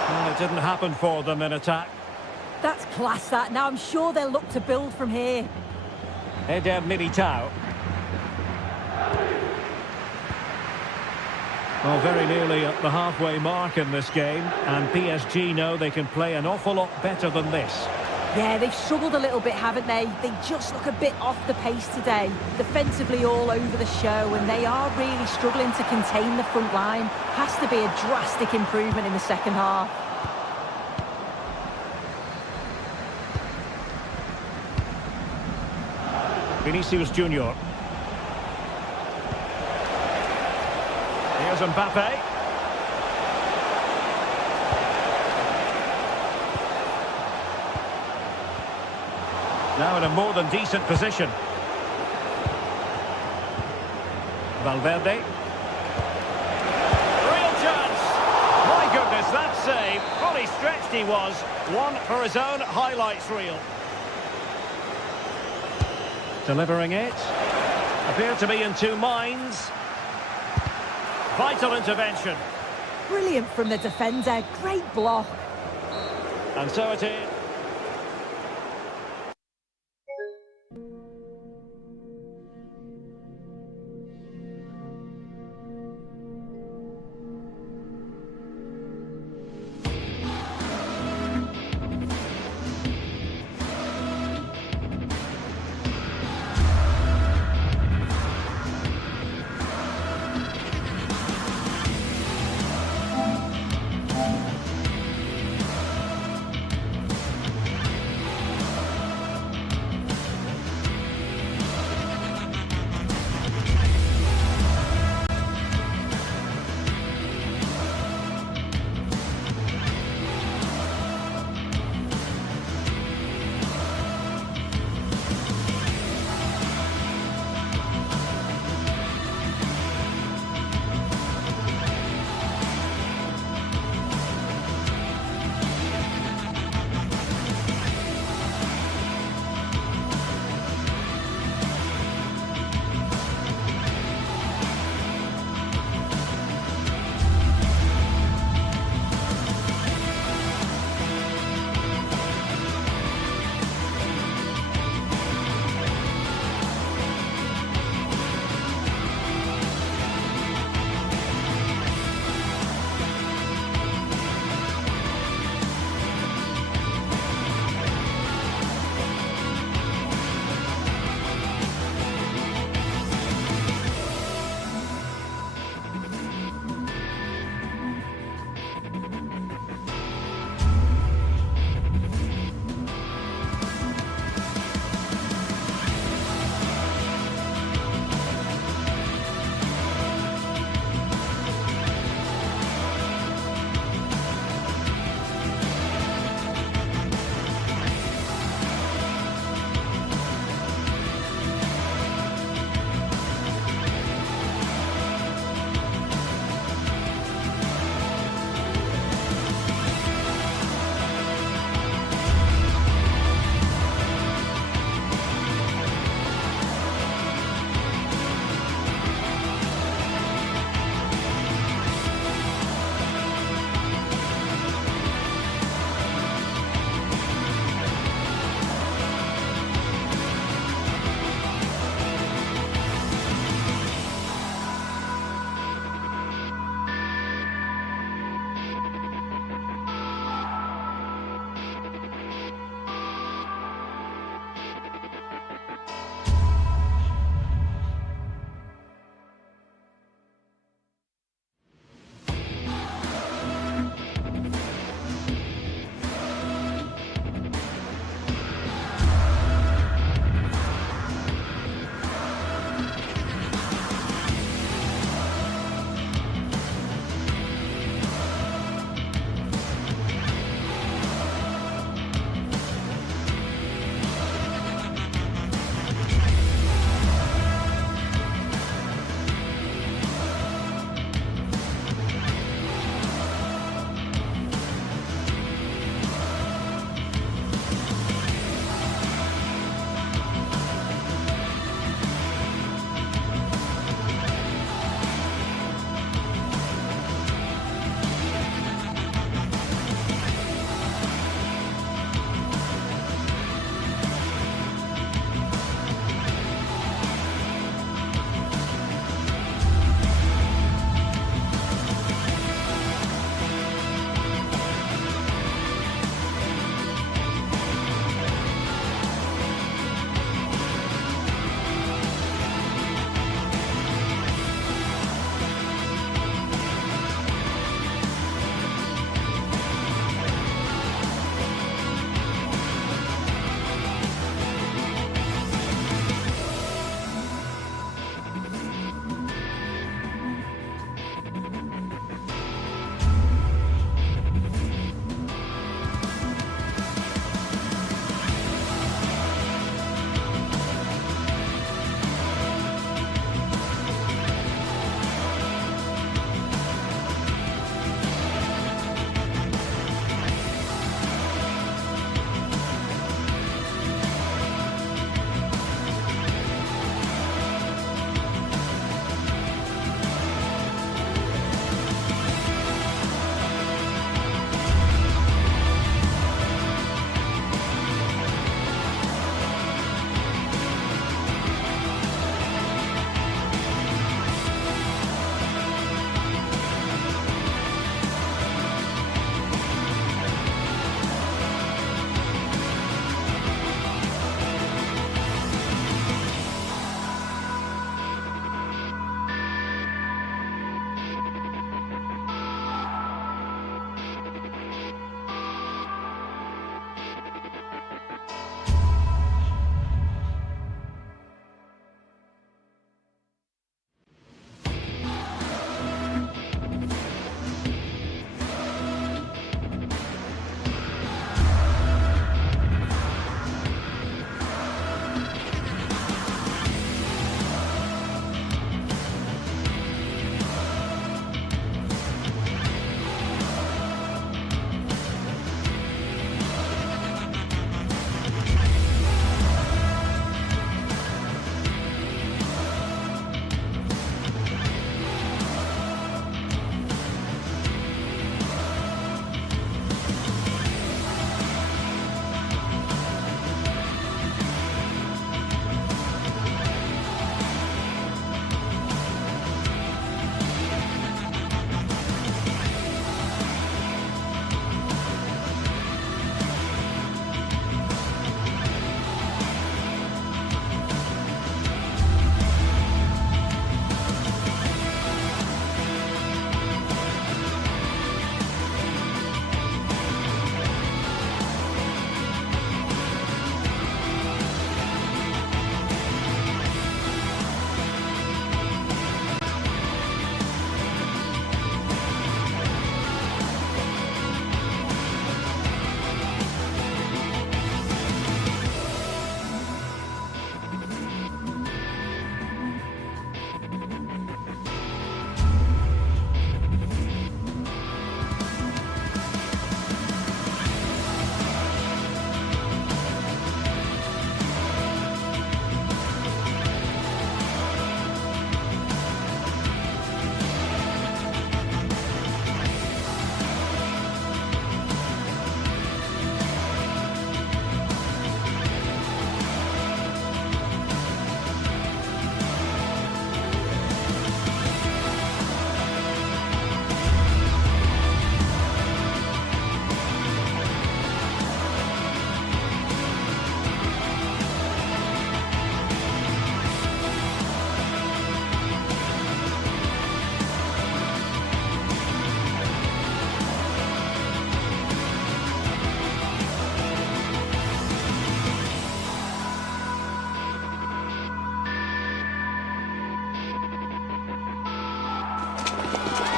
Well, it didn't happen for them in attack. That's class, that. Now I'm sure they'll look to build from here. Eder Militao. Well, very nearly at the halfway mark in this game, and PSG know they can play an awful lot better than this. Yeah, they've struggled a little bit, haven't they? They just look a bit off the pace today. Defensively all over the show, and they are really struggling to contain the front line. Has to be a drastic improvement in the second half. Vinicius Junior. Here's Mbappe. Now in a more than decent position. Valverde. Real chance! My goodness, that save. Fully stretched he was. One for his own highlights reel. Delivering it. Appeared to be in two minds. Vital intervention. Brilliant from the defender. Great block. And so it is.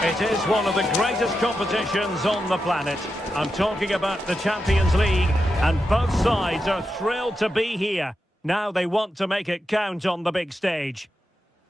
It is one of the greatest competitions on the planet. I'm talking about the Champions League, and both sides are thrilled to be here. Now they want to make it count on the big stage.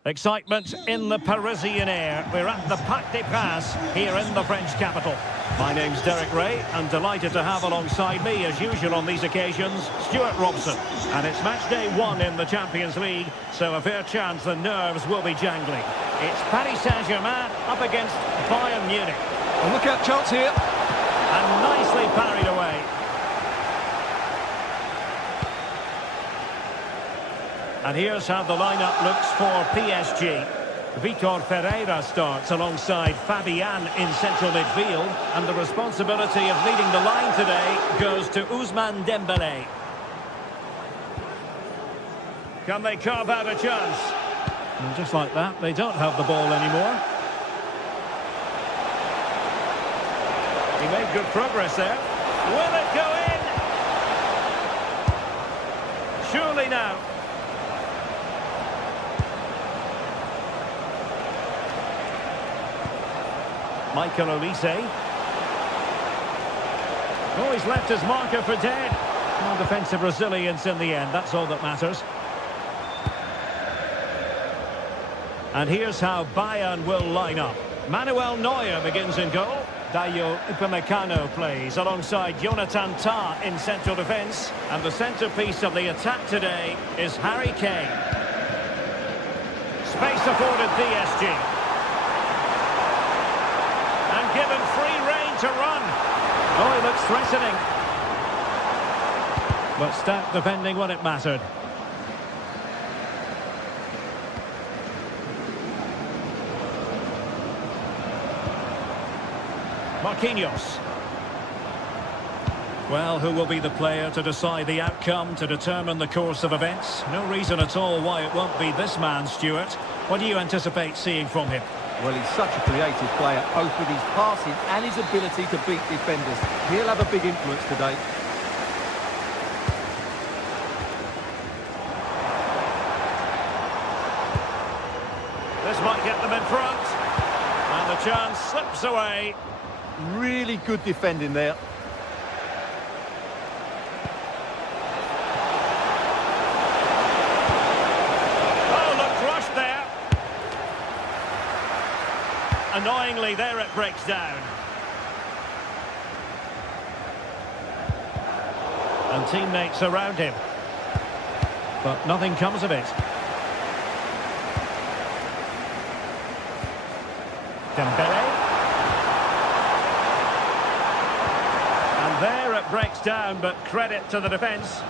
Excitement in the Parisian air. We're at the Parc des Princes here in the French capital. My name's Derek Ray, and delighted to have alongside me, as usual on these occasions, Stuart Robson. And it's match day 1 in the Champions League, so a fair chance the nerves will be jangling. It's Paris Saint-Germain up against Bayern Munich. And look out, chance here. And nicely parried away. And here's how the lineup looks for PSG. Vitor Ferreira starts alongside Fabian in central midfield, and the responsibility of leading the line today goes to Ousmane Dembélé. Can they carve out a chance? And just like that, they don't have the ball anymore. He made good progress there. Will it go in? Surely now. Michael Olise. Oh, he's left his marker for dead. Oh, defensive resilience in the end, that's all that matters. And here's how Bayern will line up. Manuel Neuer begins in goal. Dayo Upamecano plays alongside Jonathan Tah in central defence. And the centrepiece of the attack today is Harry Kane. Space afforded PSG. And given free rein to run. Oh, he looks threatening. But stout defending when it mattered. Marquinhos. Well, who will be the player to decide the outcome, to determine the course of events? No reason at all why it won't be this man, Stuart. What do you anticipate seeing from him? Well, he's such a creative player, both with his passing and his ability to beat defenders. He'll have a big influence today. This might get them in front. And the chance slips away. Really good defending there. Oh, looked rushed there. Annoyingly, there it breaks down. And teammates around him. But nothing comes of it. Dembélé. And there it breaks down, but credit to the defence.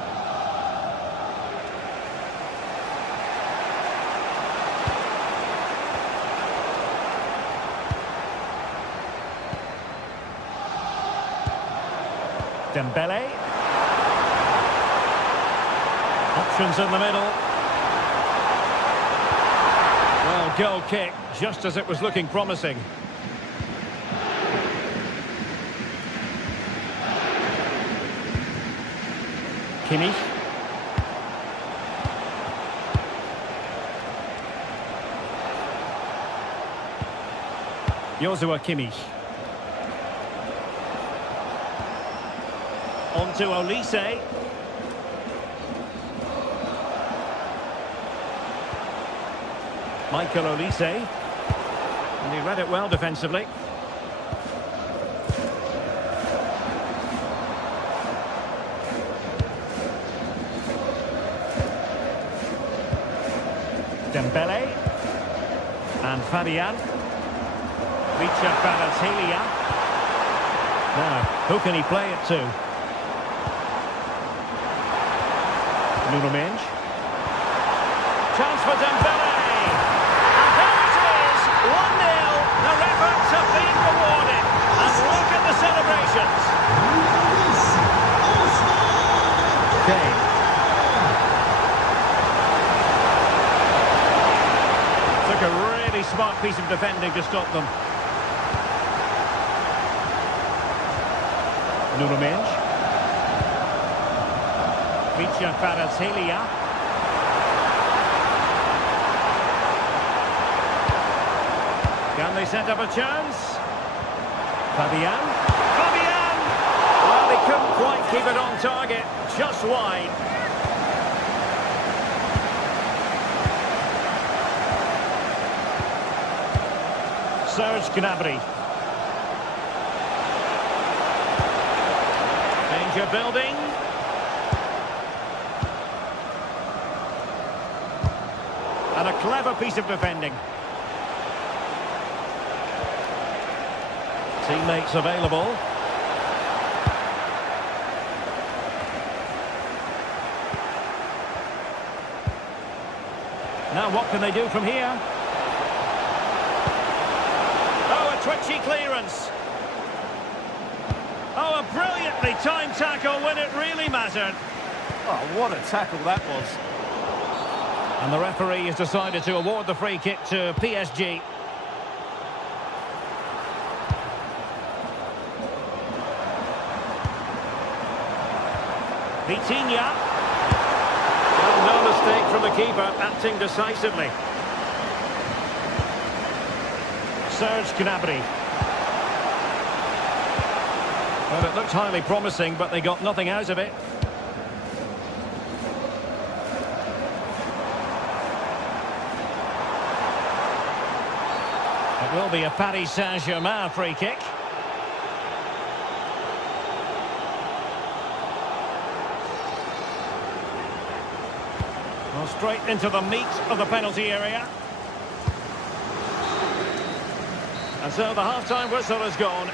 Dembélé. Options in the middle. Well, goal kick, just as it was looking promising. Kimmich. Joshua Kimmich. On to Olise. Michael Olise. And he read it well defensively. Dembélé. And Fabian. Richard Baratelia. Now, who can he play it to? Nuno Mendes. Chance for Dembélé. And there it is, 1-0. Their efforts have been rewarded. And look at the celebrations. Kane. Took a really smart piece of defending to stop them. Nuno Mendes. Richard Baratelia. Can they they set up a chance. Fabian. Fabian! Well, he couldn't quite keep it on target. Just wide. Serge Gnabry. Danger building. And a clever piece of defending. Teammates available. Now what can they do from here? Oh, a twitchy clearance. Oh, a brilliantly timed tackle when it really mattered. Oh, what a tackle that was. And the referee has decided to award the free kick to PSG. Vitinha. Well, no mistake from the keeper, acting decisively. Serge Gnabry. Well, it looked highly promising, but they got nothing out of it. It will be a Paris Saint-Germain free kick. Well, straight into the meat of the penalty area. And so the half-time whistle has gone.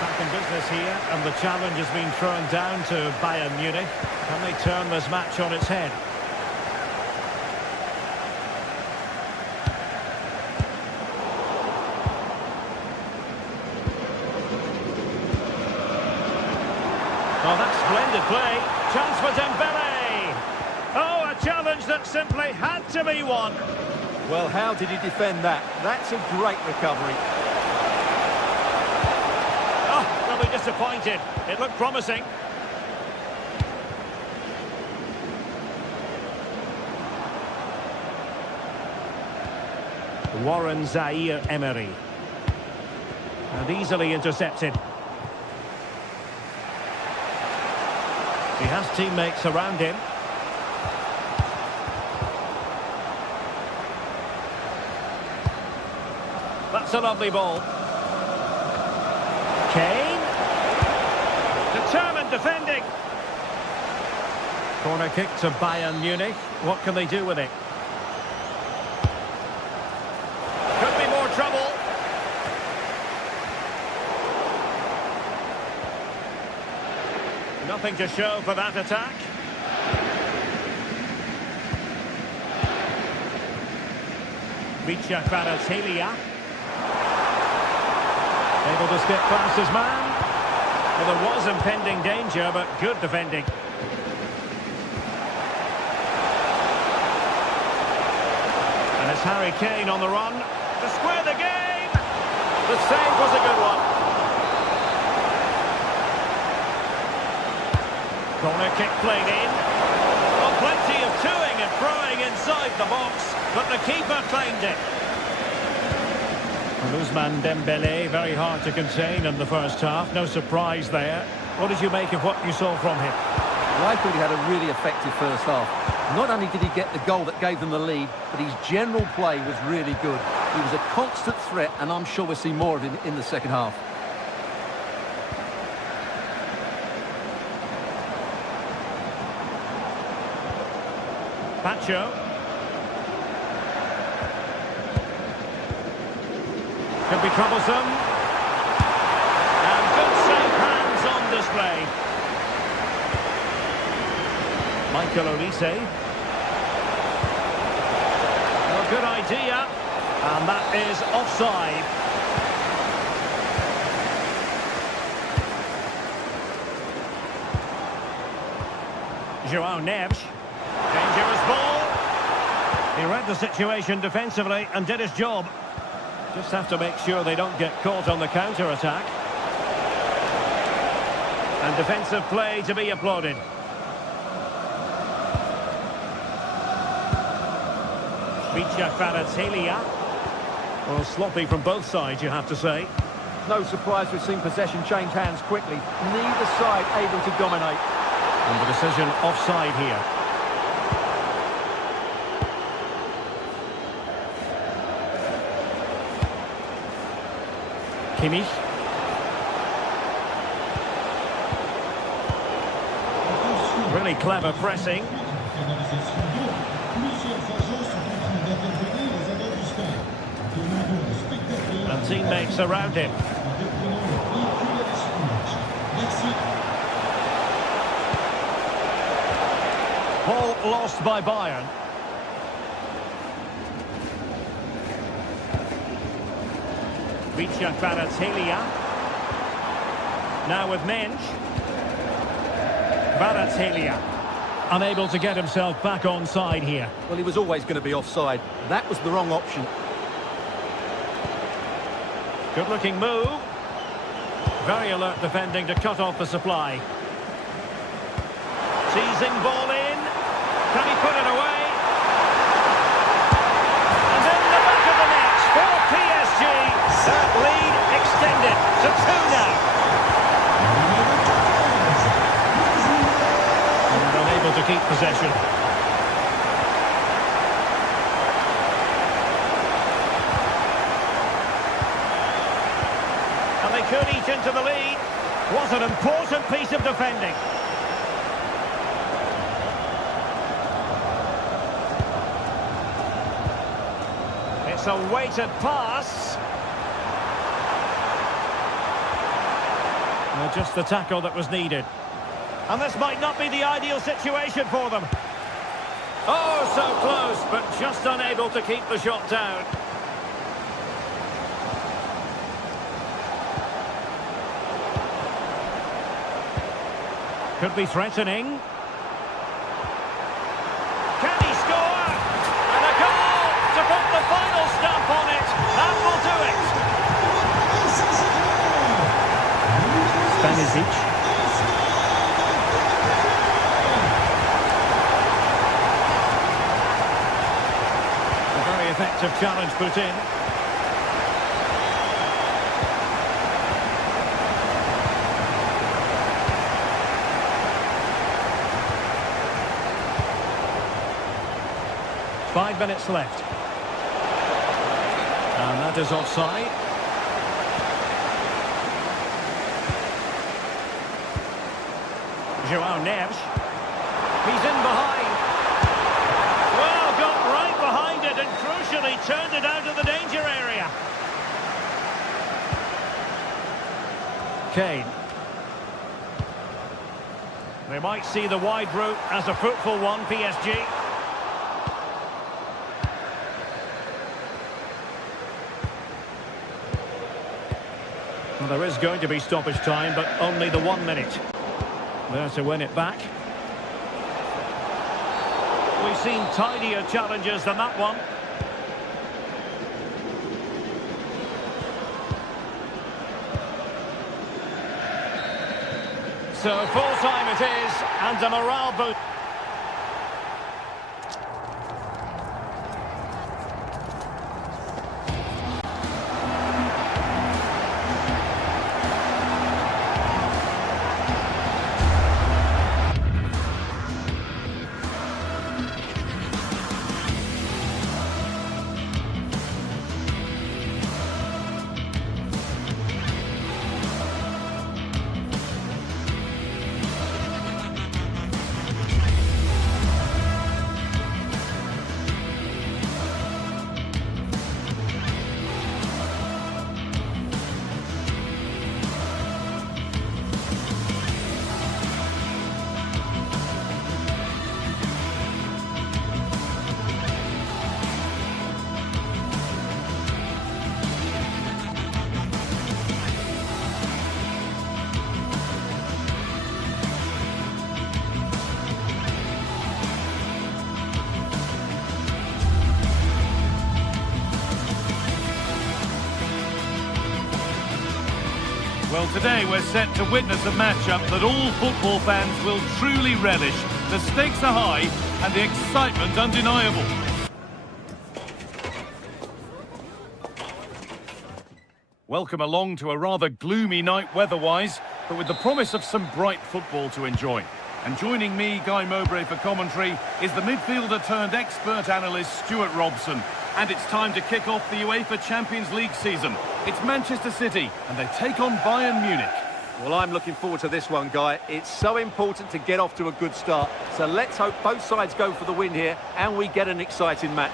Back in business here, and the challenge has been thrown down to Bayern Munich. Can they turn this match on its head? Oh, that's splendid play. Chance for Dembele. Oh, a challenge that simply had to be won. Well, how did he defend that? That's a great recovery. Oh, they'll be disappointed. It looked promising. Warren Zaire-Emery. And easily intercepted. He has teammates around him. That's a lovely ball. Kane. Determined defending. Corner kick to Bayern Munich. What can they do with it? Could be more trouble. Nothing to show for that attack. Micha Kvaratskhelia. Able to skip past his man. Well, there was impending danger, but good defending. And it's Harry Kane on the run to square the game. The save was a good one. Corner kick played in. Well, plenty of toing and throwing inside the box, but the keeper claimed it. And Ousmane Dembele, very hard to contain in the first half. No surprise there. What did you make of what you saw from him? Well, I thought he had a really effective first half. Not only did he get the goal that gave them the lead, but his general play was really good. He was a constant threat, and I'm sure we'll see more of him in the second half. Pacho. Could be troublesome. And good safe hands on display. Michael Olise. Well, good idea. And that is offside. João Neves. Dangerous ball. He read the situation defensively and did his job. Just have to make sure they don't get caught on the counter-attack. And defensive play to be applauded. Well, sloppy from both sides, you have to say. No surprise we've seen possession change hands quickly. Neither side able to dominate. And the decision offside here. Kimmich. Really clever pressing. And teammates around him. Ball lost by Bayern. Now with Mensch. Unable to get himself back on side here. Well, he was always going to be offside. That was the wrong option. Good looking move. Very alert defending to cut off the supply. Seizing ball in. Can he put it away? And in the back of the net for PSG. That lead extended to 2 now. And unable to keep possession. And they could eat into the lead. Was an important piece of defending. It's a weighted pass. Just the tackle that was needed. And this might not be the ideal situation for them. Oh, so close, but just unable to keep the shot down. Could be threatening. Can he score? And a goal to put the final stamp on it. That will do it. Stanisic. A very effective challenge put in. Five minutes left. And that is offside. João Neves. He's in behind. Well, got right behind it and crucially turned it out of the danger area. Kane. They might see the wide route as a fruitful one, PSG. Well, there is going to be stoppage time, but only the 1 minute. There to win it back. We've seen tidier challenges than that one. So full time it is, and a morale boost. Well, today we're set to witness a matchup that all football fans will truly relish. The stakes are high and the excitement undeniable. Welcome along to a rather gloomy night weather-wise, but with the promise of some bright football to enjoy. And joining me, Guy Mowbray, for commentary is the midfielder-turned-expert analyst Stuart Robson. And it's time to kick off the UEFA Champions League season. It's Manchester City, and they take on Bayern Munich. Well, I'm looking forward to this one, Guy. It's so important to get off to a good start. So let's hope both sides go for the win here, and we get an exciting match.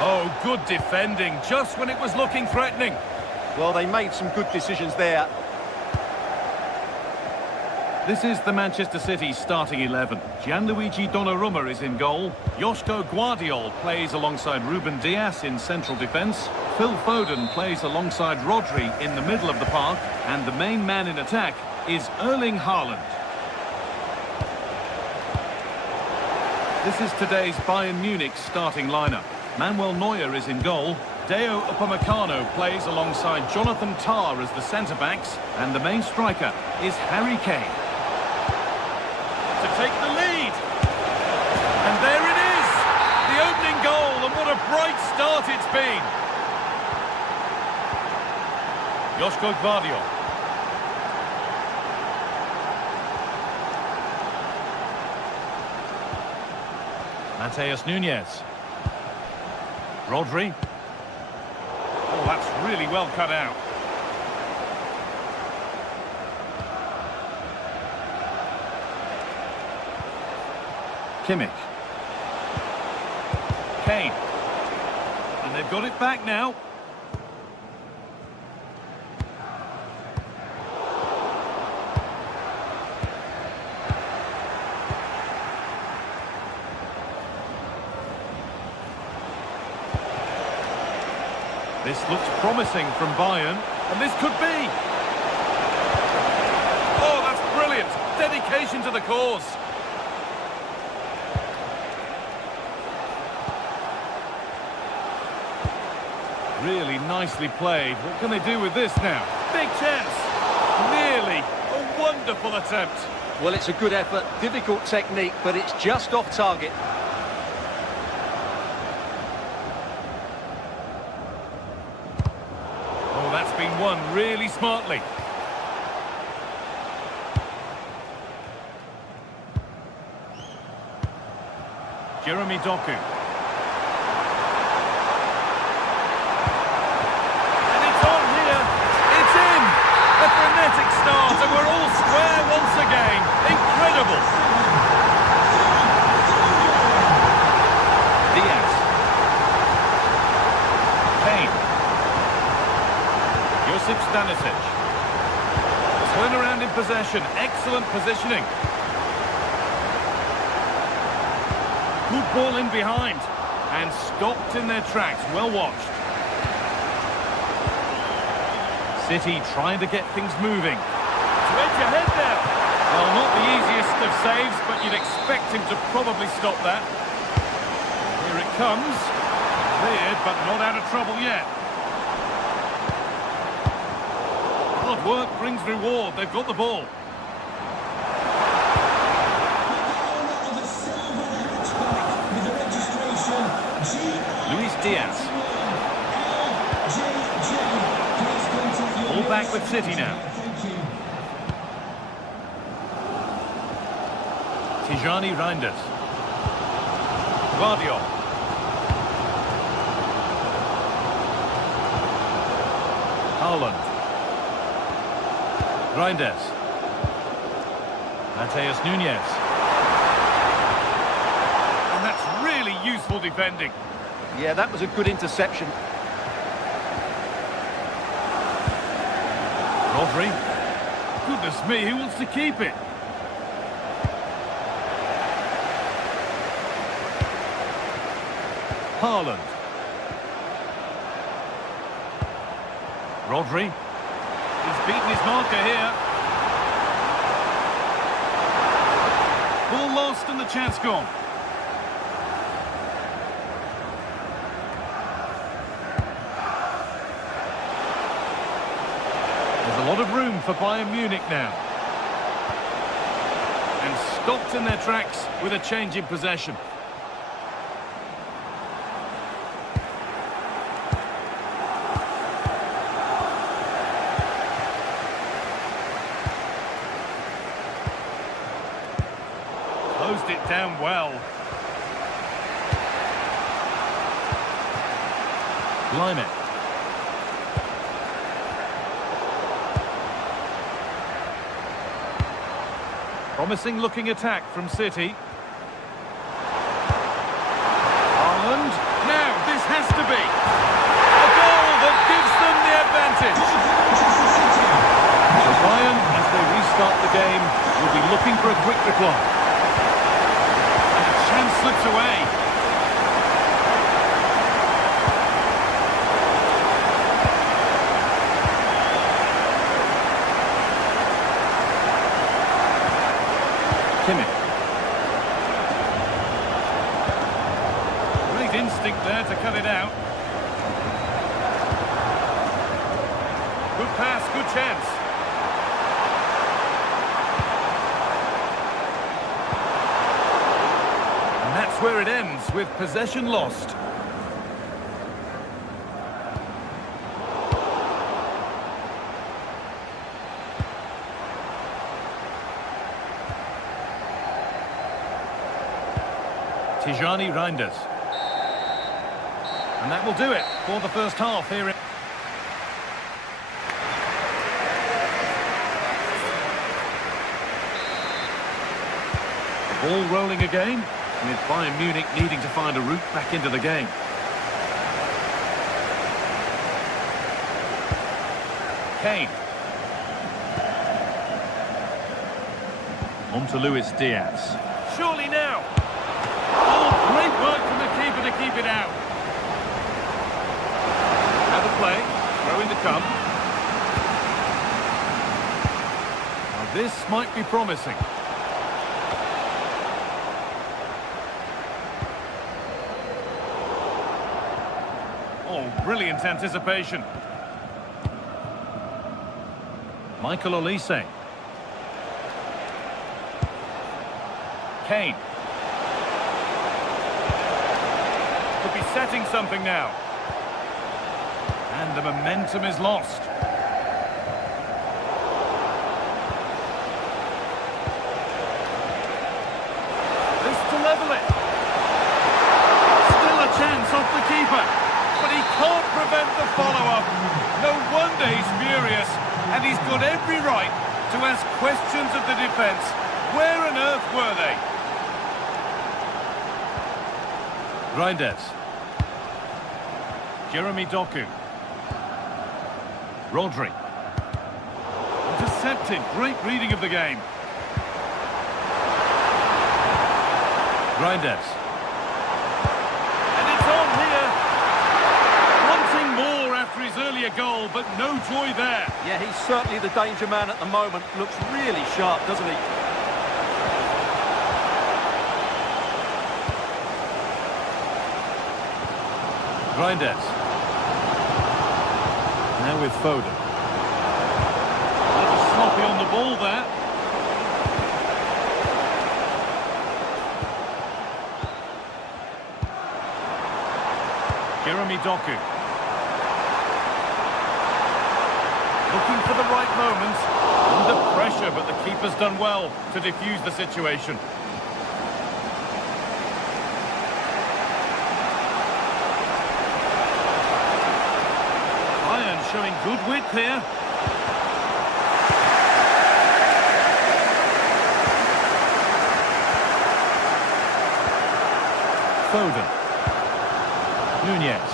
Oh, good defending, just when it was looking threatening. Well, they made some good decisions there. This is the Manchester City starting 11. Gianluigi Donnarumma is in goal. Joško Gvardiol plays alongside Ruben Dias in central defence. Phil Foden plays alongside Rodri in the middle of the park. And the main man in attack is Erling Haaland. This is today's Bayern Munich starting lineup. Manuel Neuer is in goal. Deo Upamecano plays alongside Jonathan Tah as the centre-backs. And the main striker is Harry Kane. To take the lead. And there it is! The opening goal, and what a bright start it's been! Joško Gvardiol. Matheus Nunes. Rodri. Oh, that's really well cut out. Kimmich. Kane. And they've got it back now. This looks promising from Bayern, and this could be. Oh, that's brilliant. Dedication to the cause. Really nicely played. What can they do with this now? Big chance. Nearly. A wonderful attempt. Well, it's a good effort, difficult technique, but it's just off target. Oh, that's been won really smartly. Jeremy Doku. Start, and we're all square once again. Incredible. Diaz. Kane. Josip Stanisic. Turn around in possession. Excellent positioning. Good ball in behind. And stopped in their tracks. Well watched. City trying to get things moving. To edge ahead there. Well, not the easiest of saves, but you'd expect him to probably stop that. Here it comes. Cleared, but not out of trouble yet. Hard work brings reward. They've got the ball. Luis Diaz. All back with City now. Tijani Reinders. Gvardiol. Haaland. Reinders. Matheus Nunes. And that's really useful defending. Yeah, that was a good interception. Rodri. Goodness me, who wants to keep it? Haaland. Rodri. He's beaten his marker here. Ball lost and the chance gone. lot of room for Bayern Munich now. And stopped in their tracks with a change in possession. Closed it down well. Lyon. Promising looking attack from City. Haaland. Now this has to be a goal that gives them the advantage. So Bayern, as they restart the game, will be looking for a quick reply. And a chance slips away. Great instinct there to cut it out. Good pass, good chance. And that's where it ends, with possession lost. Tijani Reinders. And that will do it for the first half here. The ball rolling again, with Bayern Munich needing to find a route back into the game. Kane. On to Luis Diaz. Surely now. Oh, great work from the keeper to keep it out. Now the play, throwing to come. Now this might be promising. Oh, brilliant anticipation. Michael Olise. Kane. Could be setting something now. And the momentum is lost. This to level it. Still a chance off the keeper. But he can't prevent the follow-up. No wonder he's furious. And he's got every right to ask questions of the defence. Where on earth were they? Reinders. Jeremy Doku. Rodri. Intercepted. Great reading of the game. Reinders. And it's on here. Wanting more after his earlier goal, but no joy there. Yeah, he's certainly the danger man at the moment. Looks really sharp, doesn't he? Reinders. Now with Foden. A little sloppy on the ball there. Jeremy Doku. Looking for the right moment. Under pressure, but the keeper's done well to defuse the situation. Showing good width here. Foden. Nunez.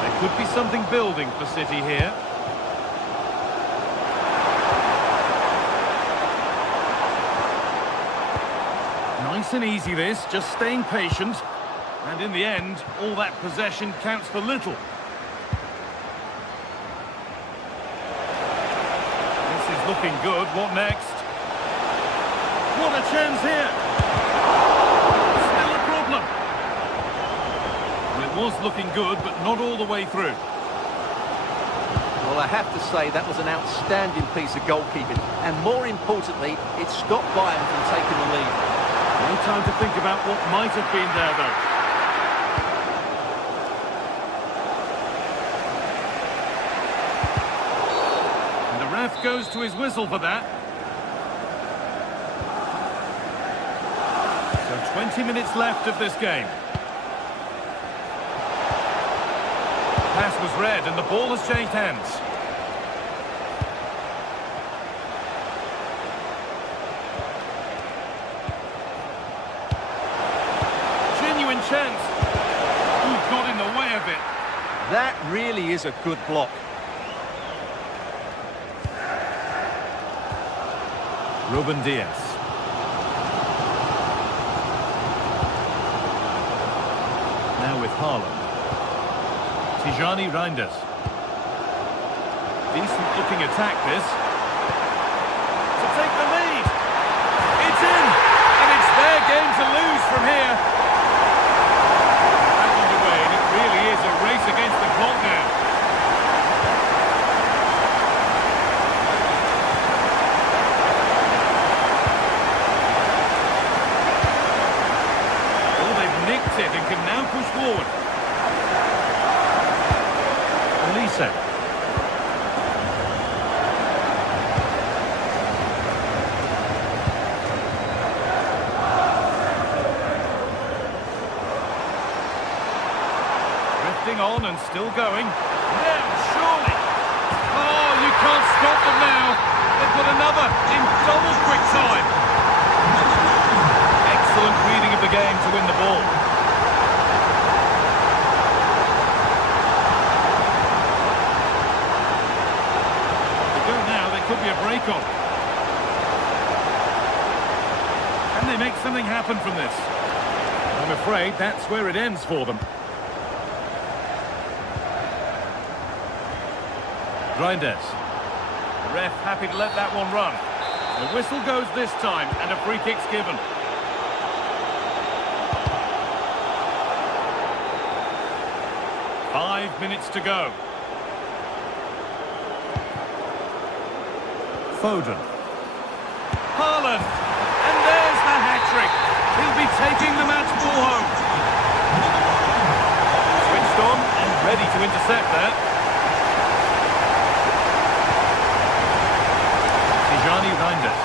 There could be something building for City here. Nice and easy this, just staying patient. And in the end, all that possession counts for little. This is looking good. What next? What a chance here! Still a problem. Well, it It was looking good, but not all the way through. Well, I have to say that was an outstanding piece of goalkeeping. And more importantly, it stopped Bayern from taking the lead. No time to think about what might have been there, though. And the ref goes to his whistle for that. So 20 minutes left of this game. Pass was read and the ball has changed hands. Genuine chance. Who got in the way of it? That really is a good block. Ruben Diaz. Now with Haaland. Tijani Reinders. Decent looking attack this. To take the lead. It's in! And it's their game to lose from here. Back underway, and it really is a race against the clock now. Oh, they've nicked it and can now push forward. Elise. Drifting on and still going. Now, surely. Oh, you can't stop them now. They've got another in double quick time. Excellent reading of the game to win the ball. Could be a break on. Can they make something happen from this? I'm afraid that's where it ends for them. Reinders. The ref happy to let that one run. The whistle goes this time and a free kick's given. Five minutes to go. Foden. Haaland. And there's the hat-trick. He'll be taking the match ball home. Switched on and ready to intercept there. Tijani Reinders.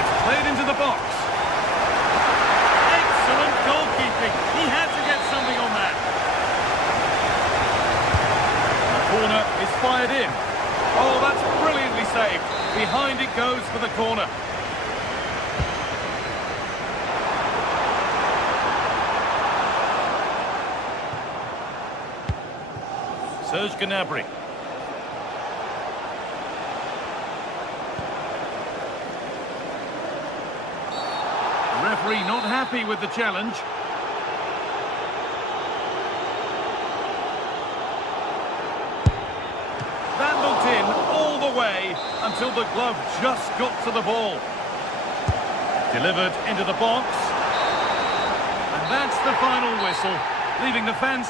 It's played into the box. Excellent goalkeeping. He had to get something on that. The corner is fired in. Oh, that's brilliantly saved. Behind it goes for the corner. Serge Gnabry. The referee not happy with the challenge. In all the way until the glove just got to the ball. Delivered into the box. And that's the final whistle, leaving the fans...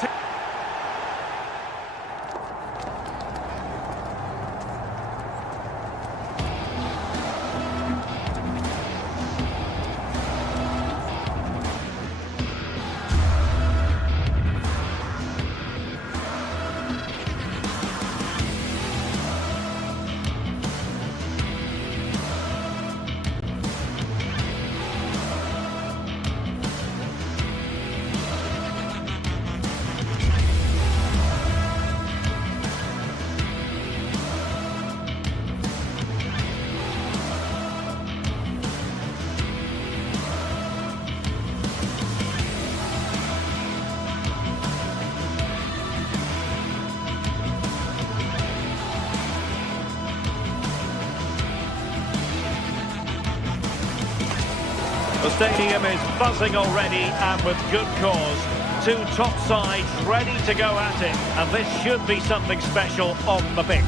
The stadium is buzzing already, and with good cause. Two top sides ready to go at it, and this should be something special on the pitch.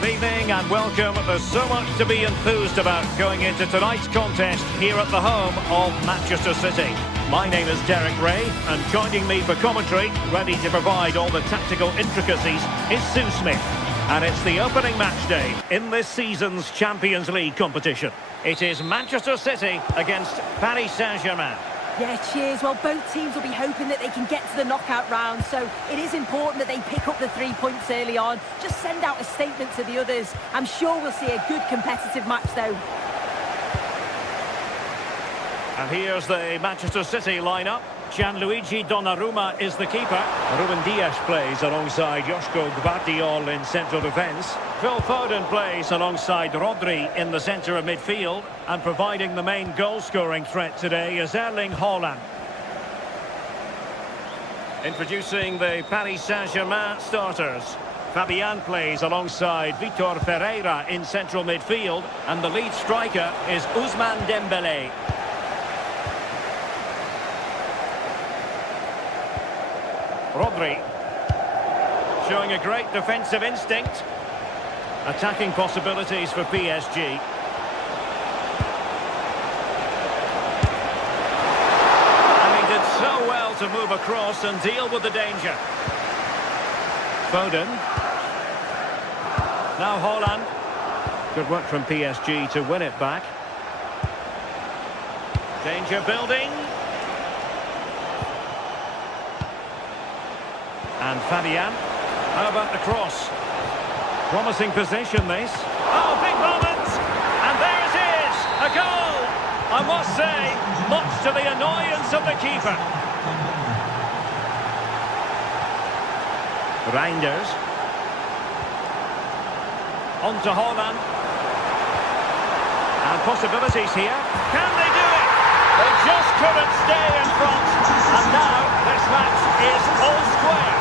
good evening and welcome. There's so much to be enthused about going into tonight's contest here at the home of Manchester City. My name is Derek Ray, and joining me for commentary, ready to provide all the tactical intricacies, is Sue Smith. And it's the opening match day in this season's Champions League competition. It is Manchester City against Paris Saint-Germain. Yeah, cheers. Well, both teams will be hoping that they can get to the knockout round, so it is important that they pick up the 3 points early on. Just send out a statement to the others. I'm sure we'll see a good competitive match, though. And here's the Manchester City lineup. Gianluigi Donnarumma is the keeper. Ruben Dias plays alongside Joško Gvardiol in central defence. Phil Foden plays alongside Rodri in the centre of midfield. And providing the main goal-scoring threat today is Erling Haaland. Introducing the Paris Saint-Germain starters. Fabian plays alongside Vitor Ferreira in central midfield. And the lead striker is Ousmane Dembélé. Rodri, showing a great defensive instinct. Attacking possibilities for PSG. And he did so well to move across and deal with the danger. Foden. Now Haaland. Good work from PSG to win it back. Danger building. And Fabian, how about the cross? Promising position this. Oh, big moment! And there it is! A goal! I must say, much to the annoyance of the keeper. Reinders. On to Haaland. And possibilities here. Can they do it? They just couldn't stay in front. And now this match is all square.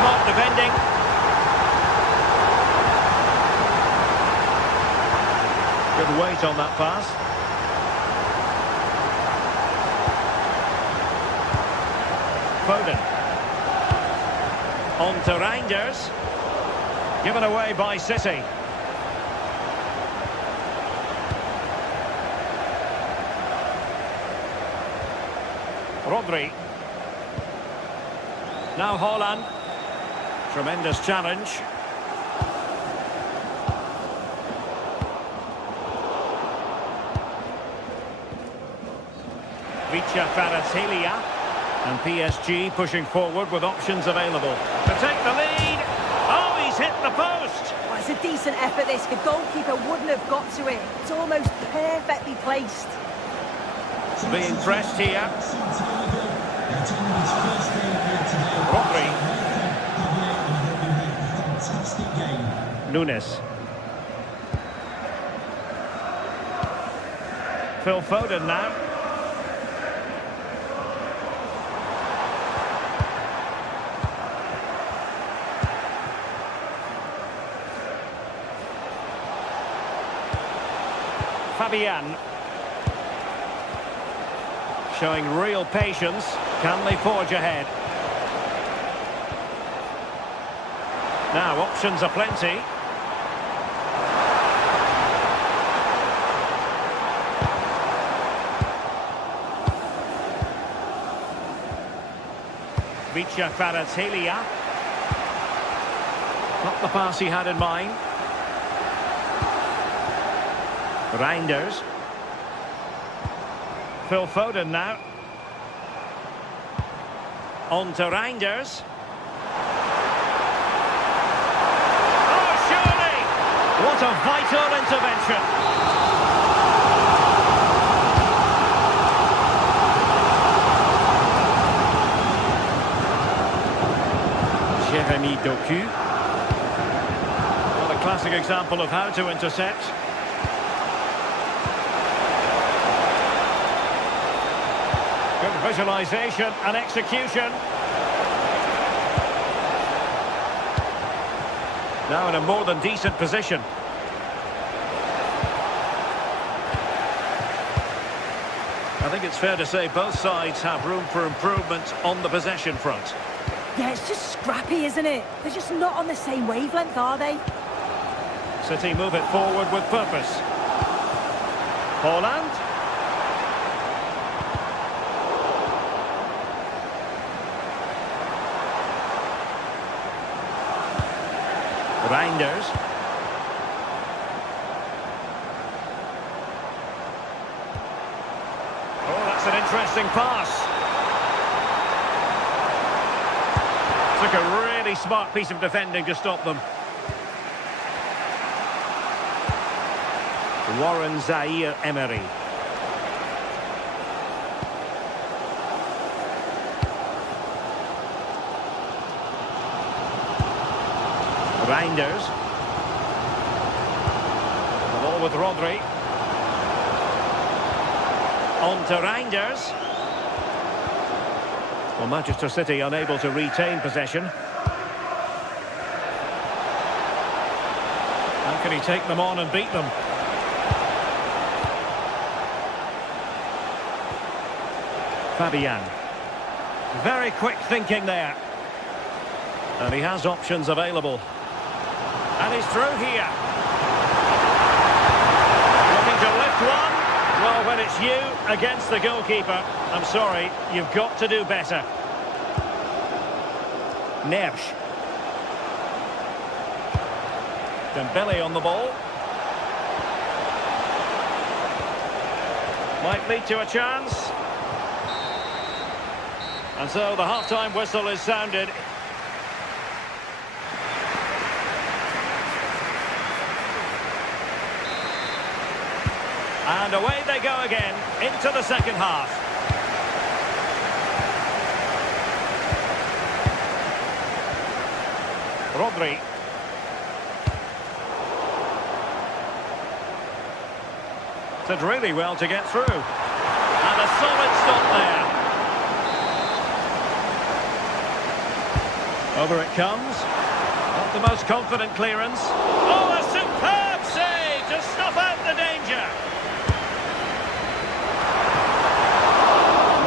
Smart defending. Good weight on that pass. Foden. On to Reinders. Given away by City. Rodri. Now Haaland. Tremendous challenge. Kvaratskhelia. And PSG pushing forward with options available. To take the lead. Oh, he's hit the post. Well, it's a decent effort, this. The goalkeeper wouldn't have got to it. It's almost perfectly placed. Being pressed here. Rodri. Nunes. Phil Foden now. Fabian. Showing real patience. Can they forge ahead? Now options are plenty. Kvaratskhelia. Not the pass he had in mind. Reinders. Phil Foden now. On to Reinders. Oh, surely! What a vital intervention. Jeremy Doku. Well, a classic example of how to intercept. Good visualization and execution. Now in a more than decent position. I think it's fair to say both sides have room for improvement on the possession front. Yeah, it's just scrappy, isn't it? They're just not on the same wavelength, are they? City move it forward with purpose. Haaland. Reinders. Oh, that's an interesting pass. Took a really smart piece of defending to stop them. Warren Zaire-Emery. Reinders. The ball with Rodri. On to Reinders. Well, Manchester City unable to retain possession. How can he take them on and beat them? Fabian. Very quick thinking there. And he has options available. And he's through here. Looking to lift one. Well, when it's you against the goalkeeper, I'm sorry, you've got to do better. Neves. Dembele on the ball. Might lead to a chance. And so the half-time whistle is sounded. And away they go again, into the second half. Rodri. Did really well to get through. And a solid stop there. Over it comes. Not the most confident clearance. Oh, a superb save to stop out the danger.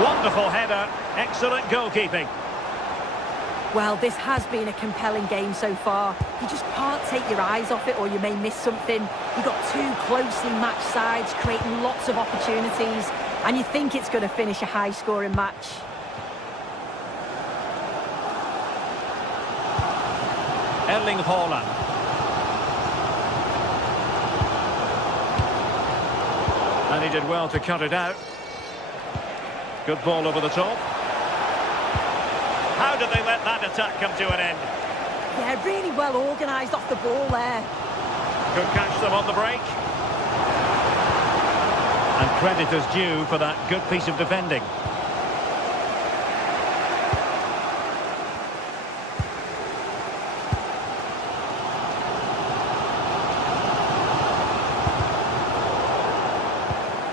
Wonderful header. Excellent goalkeeping. Well, this has been a compelling game so far. You just can't take your eyes off it or you may miss something. You've got two closely matched sides creating lots of opportunities and you think it's going to finish a high-scoring match. Erling Haaland. And he did well to cut it out. Good ball over the top. How did they let that attack come to an end? Yeah, really well organised off the ball there. Could catch them on the break. And credit is due for that good piece of defending.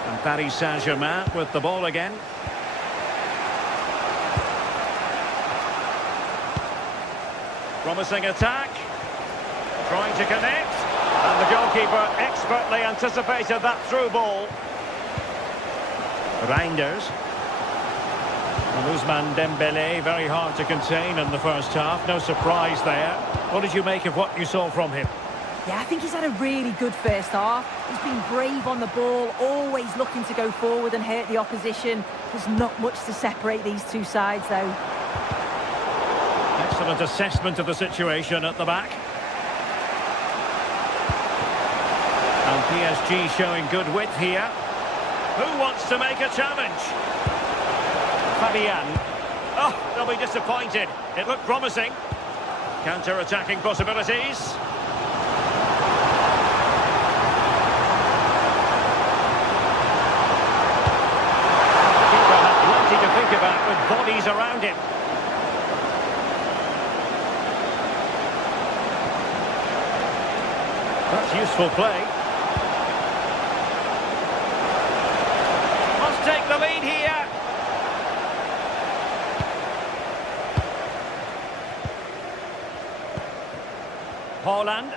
And Paris Saint-Germain with the ball again. Promising attack, trying to connect, and the goalkeeper expertly anticipated that through ball. Reinders. And Ousmane Dembele, very hard to contain in the first half, no surprise there. What did you make of what you saw from him? Yeah, I think he's had a really good first half. He's been brave on the ball, always looking to go forward and hurt the opposition. There's not much to separate these two sides though. Excellent assessment of the situation at the back. And PSG showing good width here. Who wants to make a challenge? Fabian. Oh, they'll be disappointed. It looked promising. Counter-attacking possibilities. Keeper had plenty to think about with bodies around him. That's useful play. Must take the lead here. Haaland.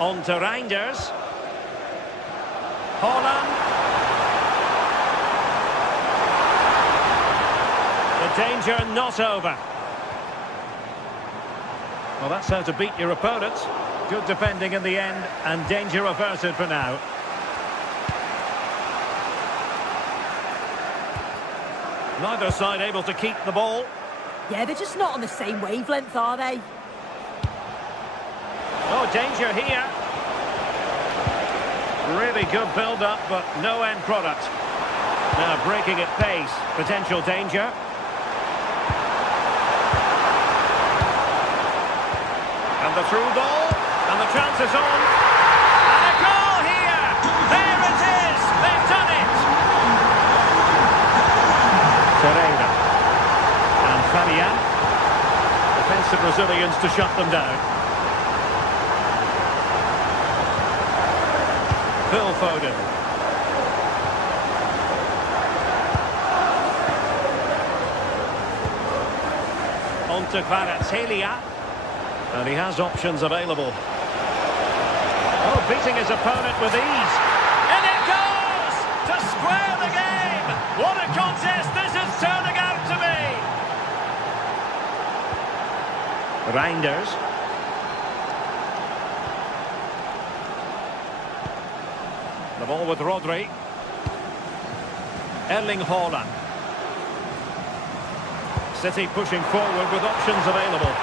On to Reinders. Haaland. The Danger not over. Well, that's how to beat your opponent. Good defending in the end, and danger averted for now. Neither side able to keep the ball. Yeah, they're just not on the same wavelength, are they? Oh, danger here. Really good build-up, but no end product. Now breaking at pace. Potential danger. And the through ball. And the chance is on. And a goal here! There it is! They've done it! Ferreira. And Fabian. Defensive Brazilians to shut them down. Phil Foden. On to Kvaratskhelia. And he has options available. Oh, beating his opponent with ease. And it goes! To square the game! What a contest this is turning out to be! Reinders. The ball with Rodri. Erling Haaland. City pushing forward with options available.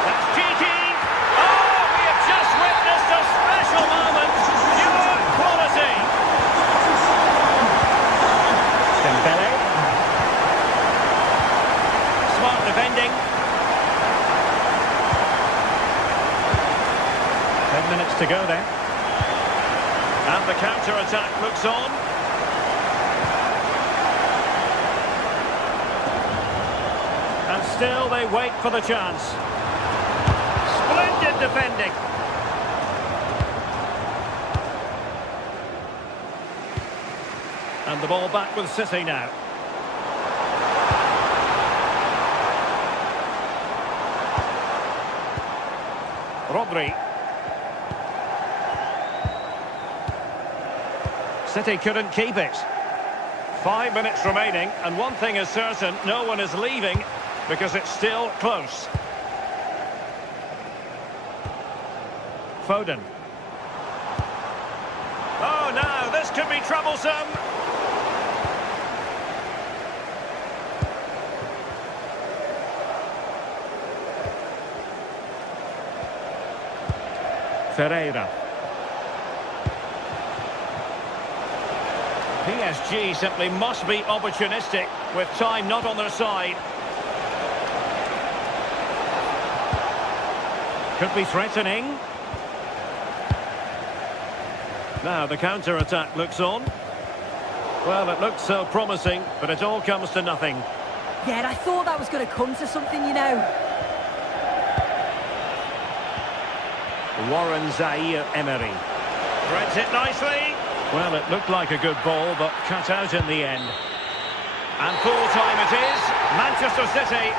That's cheeky! Oh, we have just witnessed a special moment. Pure quality. Dembele. Smart defending. 10 minutes to go then. And the counter-attack looks on. And still they wait for the chance. Splendid defending. And the ball back with City now. Rodri. City couldn't keep it. 5 minutes remaining, and one thing is certain, no one is leaving because it's still close. Foden. Oh, no, this could be troublesome. Ferreira. PSG simply must be opportunistic with time not on their side. Could be threatening. Now the counter-attack looks on. Well, it looks so promising, but it all comes to nothing. Yeah, and I thought that was going to come to something, you know. Warren Zaire-Emery. Threads it nicely. Well, it looked like a good ball, but cut out in the end. And full time it is. Manchester City.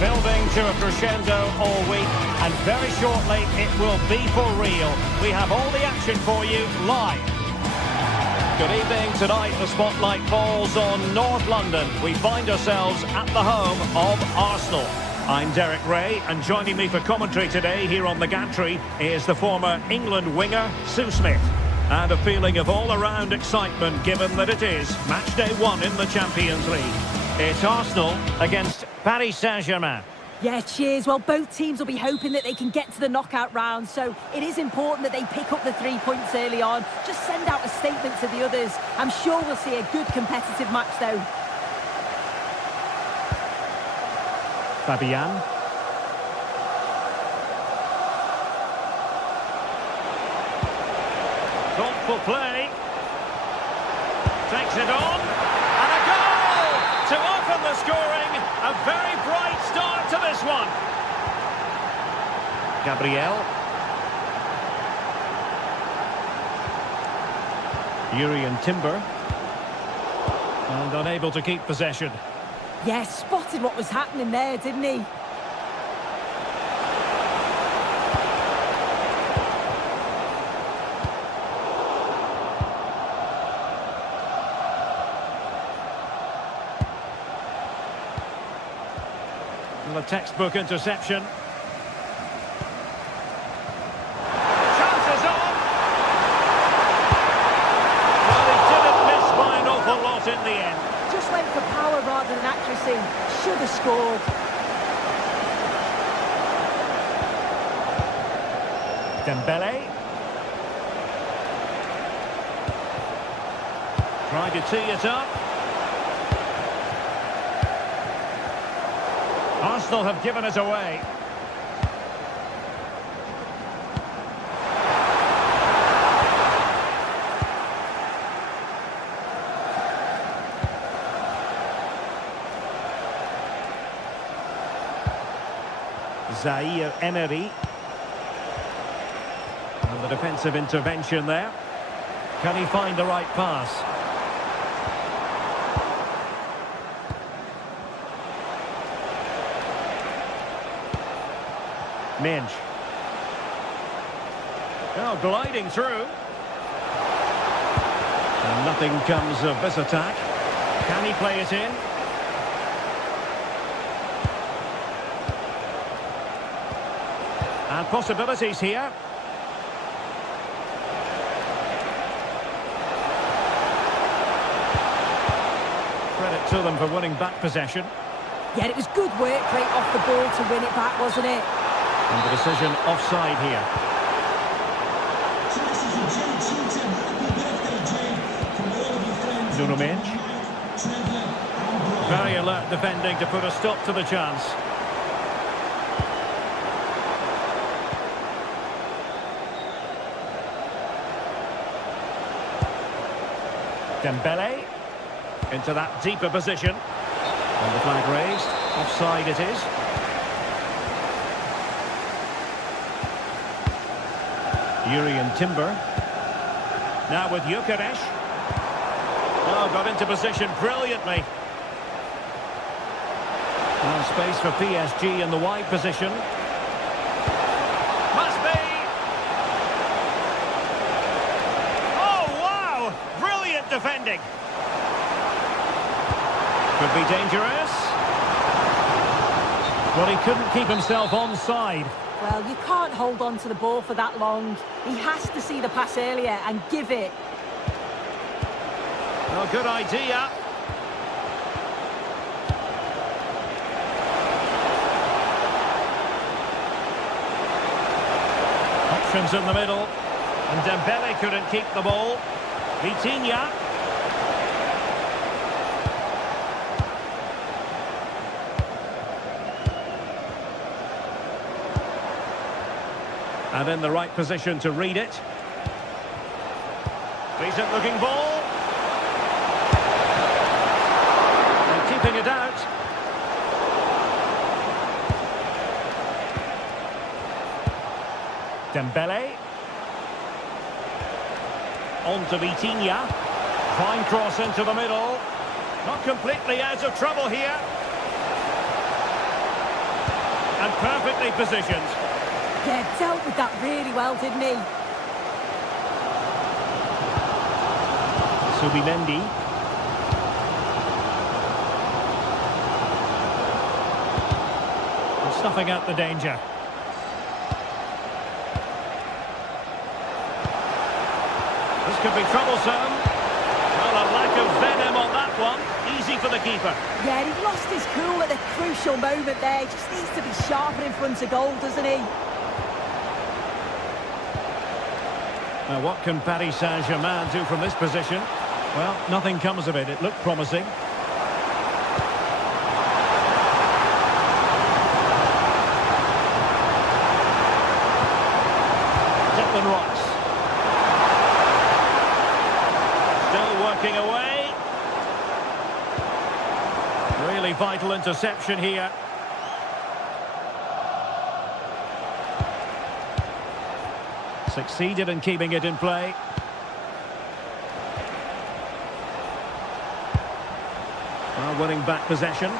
Building to a crescendo all week, and very shortly it will be for real. We have all the action for you live. Good evening. Tonight the spotlight falls on North London. We find ourselves at the home of Arsenal. I'm Derek Ray, and joining me for commentary today here on the gantry is the former England winger, Sue Smith. And a feeling of all-around excitement given that it is match day 1 in the Champions League. It's Arsenal against Paris Saint-Germain. Yeah, cheers. Well, both teams will be hoping that they can get to the knockout round, so it is important that they pick up the 3 points early on. Just send out a statement to the others. I'm sure we'll see a good competitive match, though. Fabian. Thoughtful play. Takes it on. And a goal to open the scoring. A very bright start to this one. Gabriel. Jurrien Timber. And unable to keep possession. Yeah, spotted what was happening there, didn't he? And a textbook interception. Chances on! Well, he didn't miss by an awful lot in the end. Just went for power rather than accuracy. Should have scored. Dembele. Trying to tee it up. Arsenal have given it away. Zaire Emery. And the defensive intervention there. Can he find the right pass? Minge. Oh, gliding through. And nothing comes of this attack. Can he play it in? And possibilities here. Credit to them for winning back possession. Yeah, it was good work right off the ball to win it back, wasn't it? And the decision offside here. Nuno Mendes. Very alert defending to put a stop to the chance. Dembele into that deeper position. And the flag raised. Offside it is. Jurrien Timber. Now with Gyökeres. Oh, got into position brilliantly. Now space for PSG in the wide position. Must be! Oh, wow! Brilliant defending. Could be dangerous. Well, he couldn't keep himself onside. Well, you can't hold on to the ball for that long. He has to see the pass earlier and give it. Oh, good idea. Options in the middle. And Dembele couldn't keep the ball. Vitinha. And in the right position to read it. Decent looking ball. And keeping it out. Dembele. On to Vitinha. Fine cross into the middle. Not completely out of trouble here. And perfectly positioned. Yeah, dealt with that really well, didn't he? Subimendi. Snuffing out the danger. This could be troublesome. Well, a lack of venom on that one. Easy for the keeper. Yeah, he lost his cool at a crucial moment there. He just needs to be sharper in front of goal, doesn't he? Now, what can Paris Saint-Germain do from this position? Well, nothing comes of it. It looked promising. Rice. Still working away. Really vital interception here. Succeeded in keeping it in play. Well, winning back possession.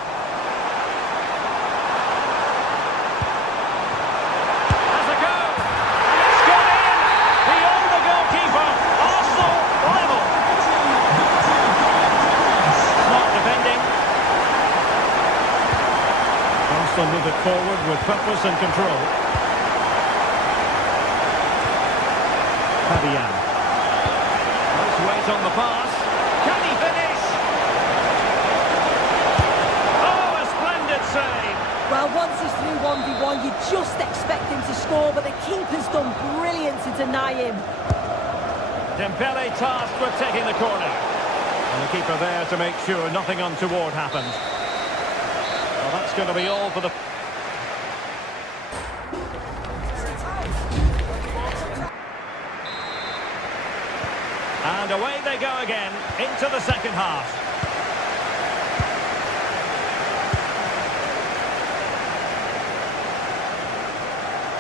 Move it forward with purpose and control. Fabian. Let's wait on the pass. Can he finish? Oh, a splendid save. Well, once he's through 1v1, you just expect him to score, but the keeper's done brilliant to deny him. Dembele tasked with taking the corner. And the keeper there to make sure nothing untoward happened. Well, that's going to be all for the... And away they go again, into the second half.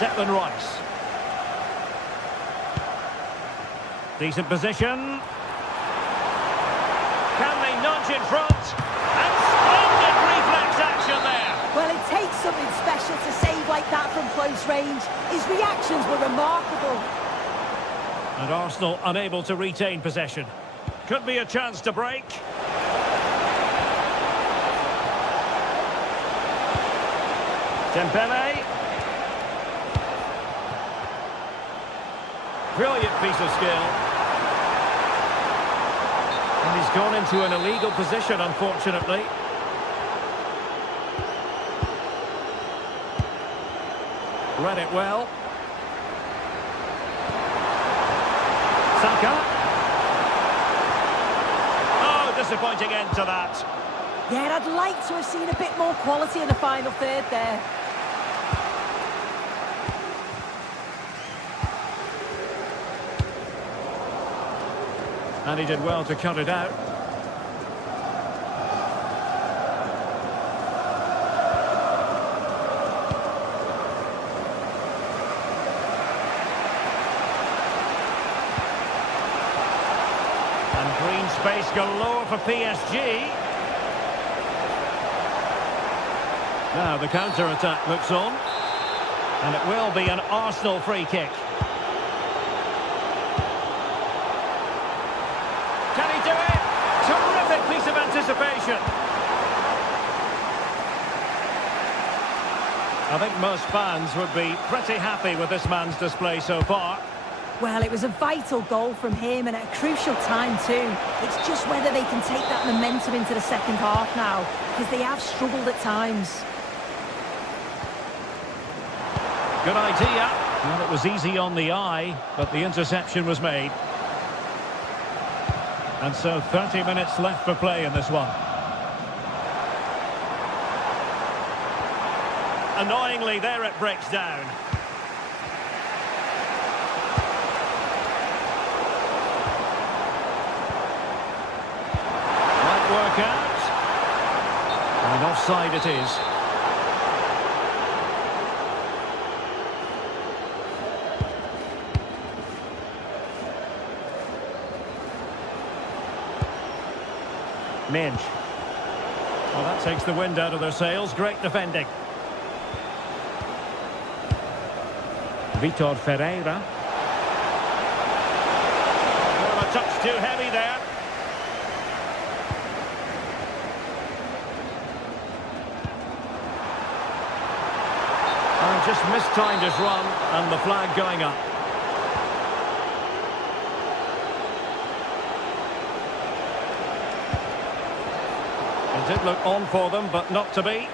Declan Rice. Decent position. Can they nudge in front? And splendid reflex action there. Well, it takes something special to save like that from close range. His reactions were remarkable. And Arsenal unable to retain possession. Could be a chance to break. Dembele. Brilliant piece of skill. And he's gone into an illegal position, unfortunately. Read it well. Saka. Oh, disappointing end to that. Yeah, I'd like to have seen a bit more quality in the final third there. And he did well to cut it out. And green space galore for PSG. Now the counter-attack looks on. And it will be an Arsenal free kick. Can he do it? Terrific piece of anticipation. I think most fans would be pretty happy with this man's display so far. Well, it was a vital goal from him and at a crucial time too. It's just whether they can take that momentum into the second half now, because they have struggled at times. Good idea. Well, it was easy on the eye, but the interception was made. And so 30 minutes left for play in this one. Annoyingly, there it breaks down. Might work out. And offside it is. Minge. Well, that takes the wind out of their sails. Great defending. Vitor Ferreira. Oh, a touch too heavy there. mistimed his run, and the flag going up. It did look on for them, but not to be.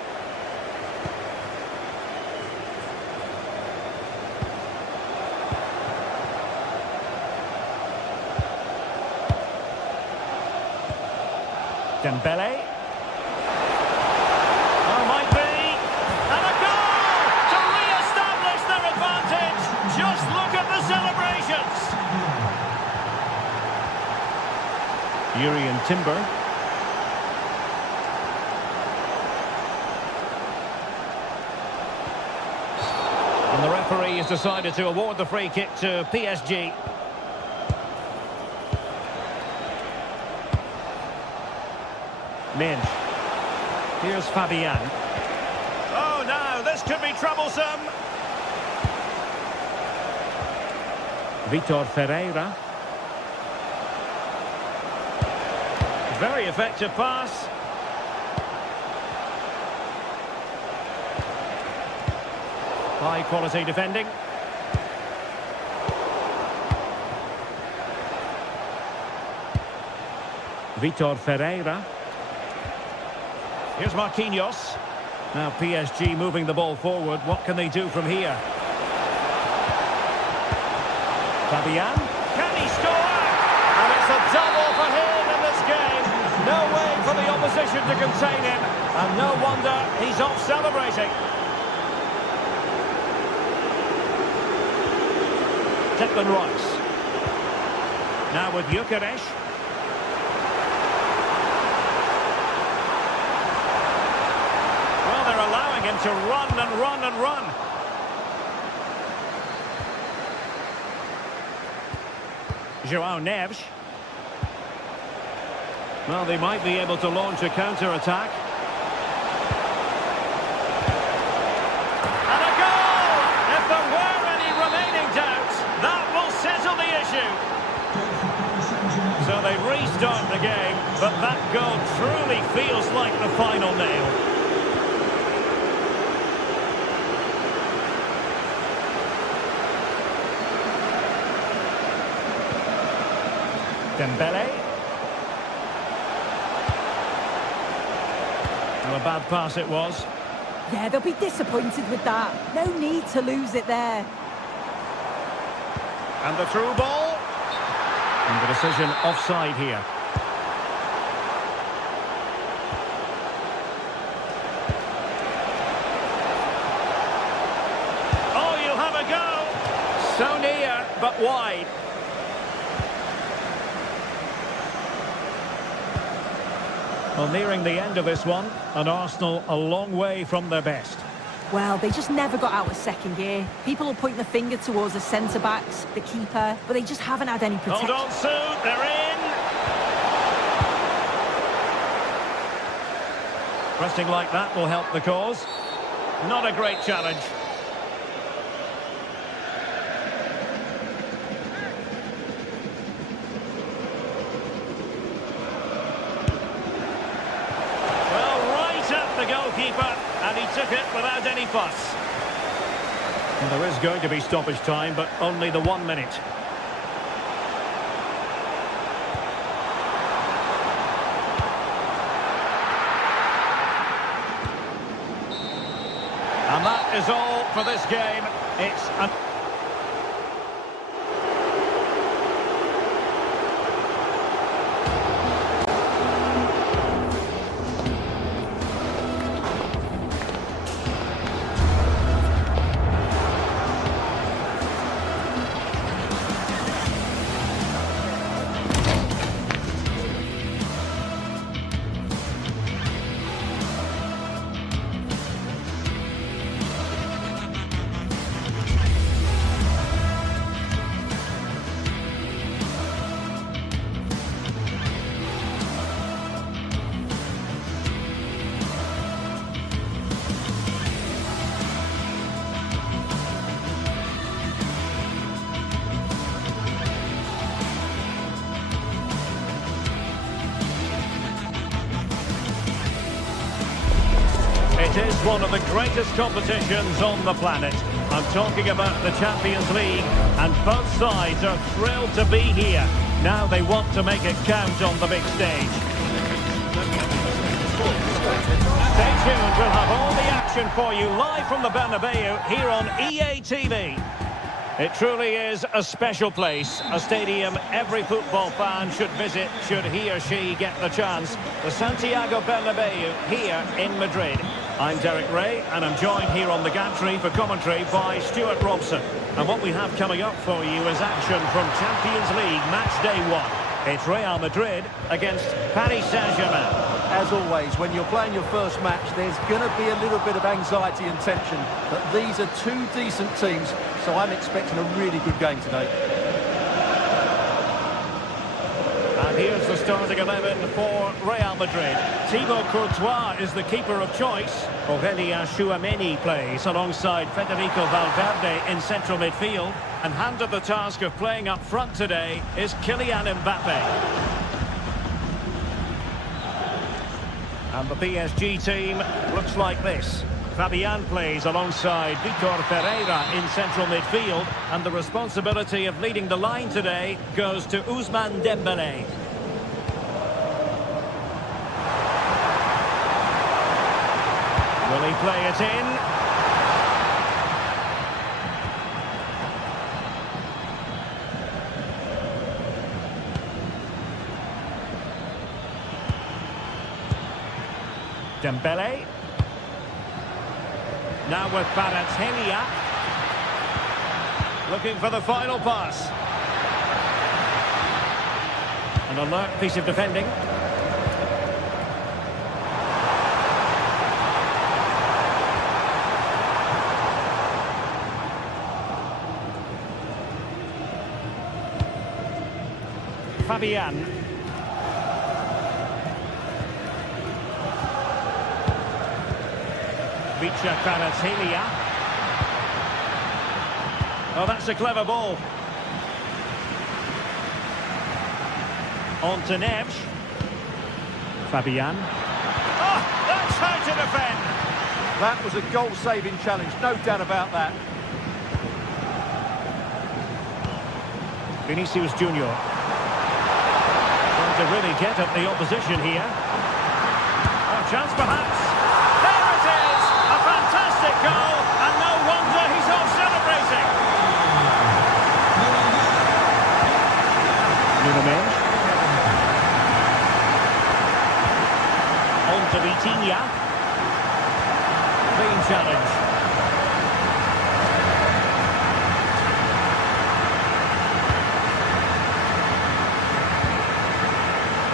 Dembele. Oh, might be. And a goal to re-establish their advantage. Just look at the celebrations. Urian Timber. And the referee has decided to award the free kick to PSG. Min. Here's Fabian. Oh, now this could be troublesome. Vitor Ferreira. Very effective pass. High quality defending. Vitor Ferreira. Here's Marquinhos. Now PSG moving the ball forward. What can they do from here? Fabian. Can he score? And it's a double for him in this game. No way for the opposition to contain him. And no wonder he's off celebrating. Declan Rice. Now with Gyökeres. They're allowing him to run and run and run. João Neves. Well, they might be able to launch a counter-attack. And a goal! If there were any remaining doubts, that will settle the issue. So they restart the game, but that goal truly feels like the final nail. Dembele. Well, a bad pass it was. Yeah, they'll be disappointed with that. No need to lose it there. And the through ball. And the decision offside here. Oh, you'll have a go. So near, but wide. Well, nearing the end of this one, and Arsenal a long way from their best. Well, they just never got out of second gear. People will point the finger towards the centre-backs, the keeper, but they just haven't had any protection. Hold on, Sue, they're in! Pressing like that will help the cause. Not a great challenge. Goalkeeper, and he took it without any fuss. And there is going to be stoppage time, but only the 1 minute. And that is all for this game. It's a... It is one of the greatest competitions on the planet. I'm talking about the Champions League, and both sides are thrilled to be here. Now they want to make it count on the big stage. Stay tuned, we'll have all the action for you live from the Bernabeu here on EA TV. It truly is a special place, a stadium every football fan should visit should he or she get the chance. The Santiago Bernabeu here in Madrid. I'm Derek Ray, and I'm joined here on the gantry for commentary by Stuart Robson. And what we have coming up for you is action from Champions League match day 1. It's Real Madrid against Paris Saint-Germain. As always, when you're playing your first match, there's going to be a little bit of anxiety and tension. But these are two decent teams, so I'm expecting a really good game today. And here's the starting 11 for Real Madrid. Thibaut Courtois is the keeper of choice. Aurélien Tchouameni plays alongside Federico Valverde in central midfield. And handed the task of playing up front today is Kylian Mbappe. And the PSG team looks like this. Fabian plays alongside Vitor Ferreira in central midfield, and the responsibility of leading the line today goes to Ousmane Dembélé. Will he play it in? Dembélé. Now with Kvaratskhelia. Looking for the final pass. An alert piece of defending. Fabian. Kvaratskhelia. Oh, that's a clever ball. On to Neves. Fabian. Oh, that's how to defend. That was a goal-saving challenge, no doubt about that. Vinicius Junior. Trying to really get at the opposition here. A chance perhaps. Goal, and no wonder he's off celebrating. On to Vitinha. Clean challenge.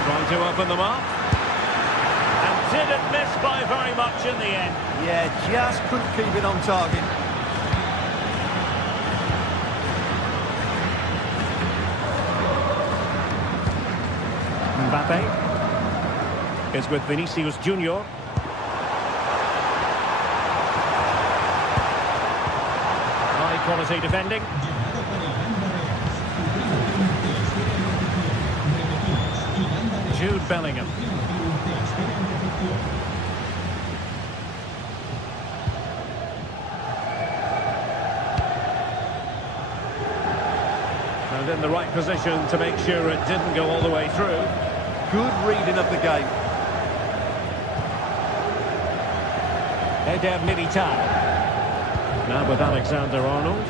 Trying to open them up. Didn't miss by very much in the end. Yeah, just couldn't keep it on target. Mbappe is with Vinicius Junior. High quality defending. Jude Bellingham. And in the right position to make sure it didn't go all the way through. Good reading of the game. Eder Militao. Now with Alexander-Arnold.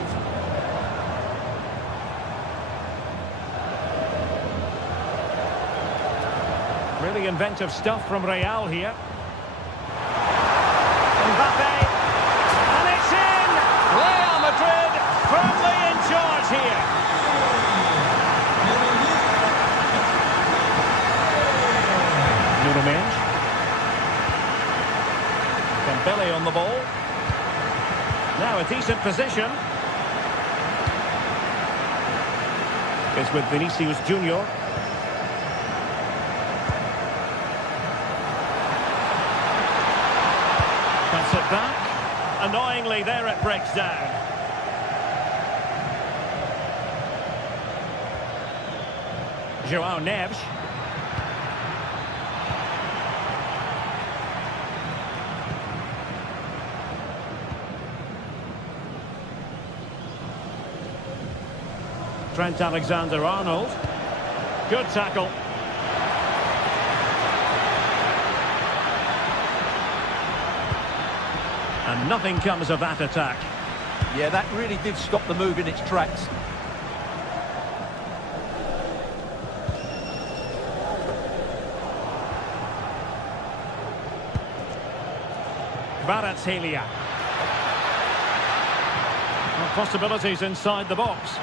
Really inventive stuff from Real here. Mbappe. And it's in! Real Madrid firmly in charge here. Dembélé on the ball. Now a decent position. It's with Vinicius Junior. Pass it back. Annoyingly, there it breaks down. João Neves. Trent Alexander-Arnold. Good tackle. And nothing comes of that attack. Yeah, that really did stop the move in its tracks. Kvaratskhelia. Possibilities inside the box.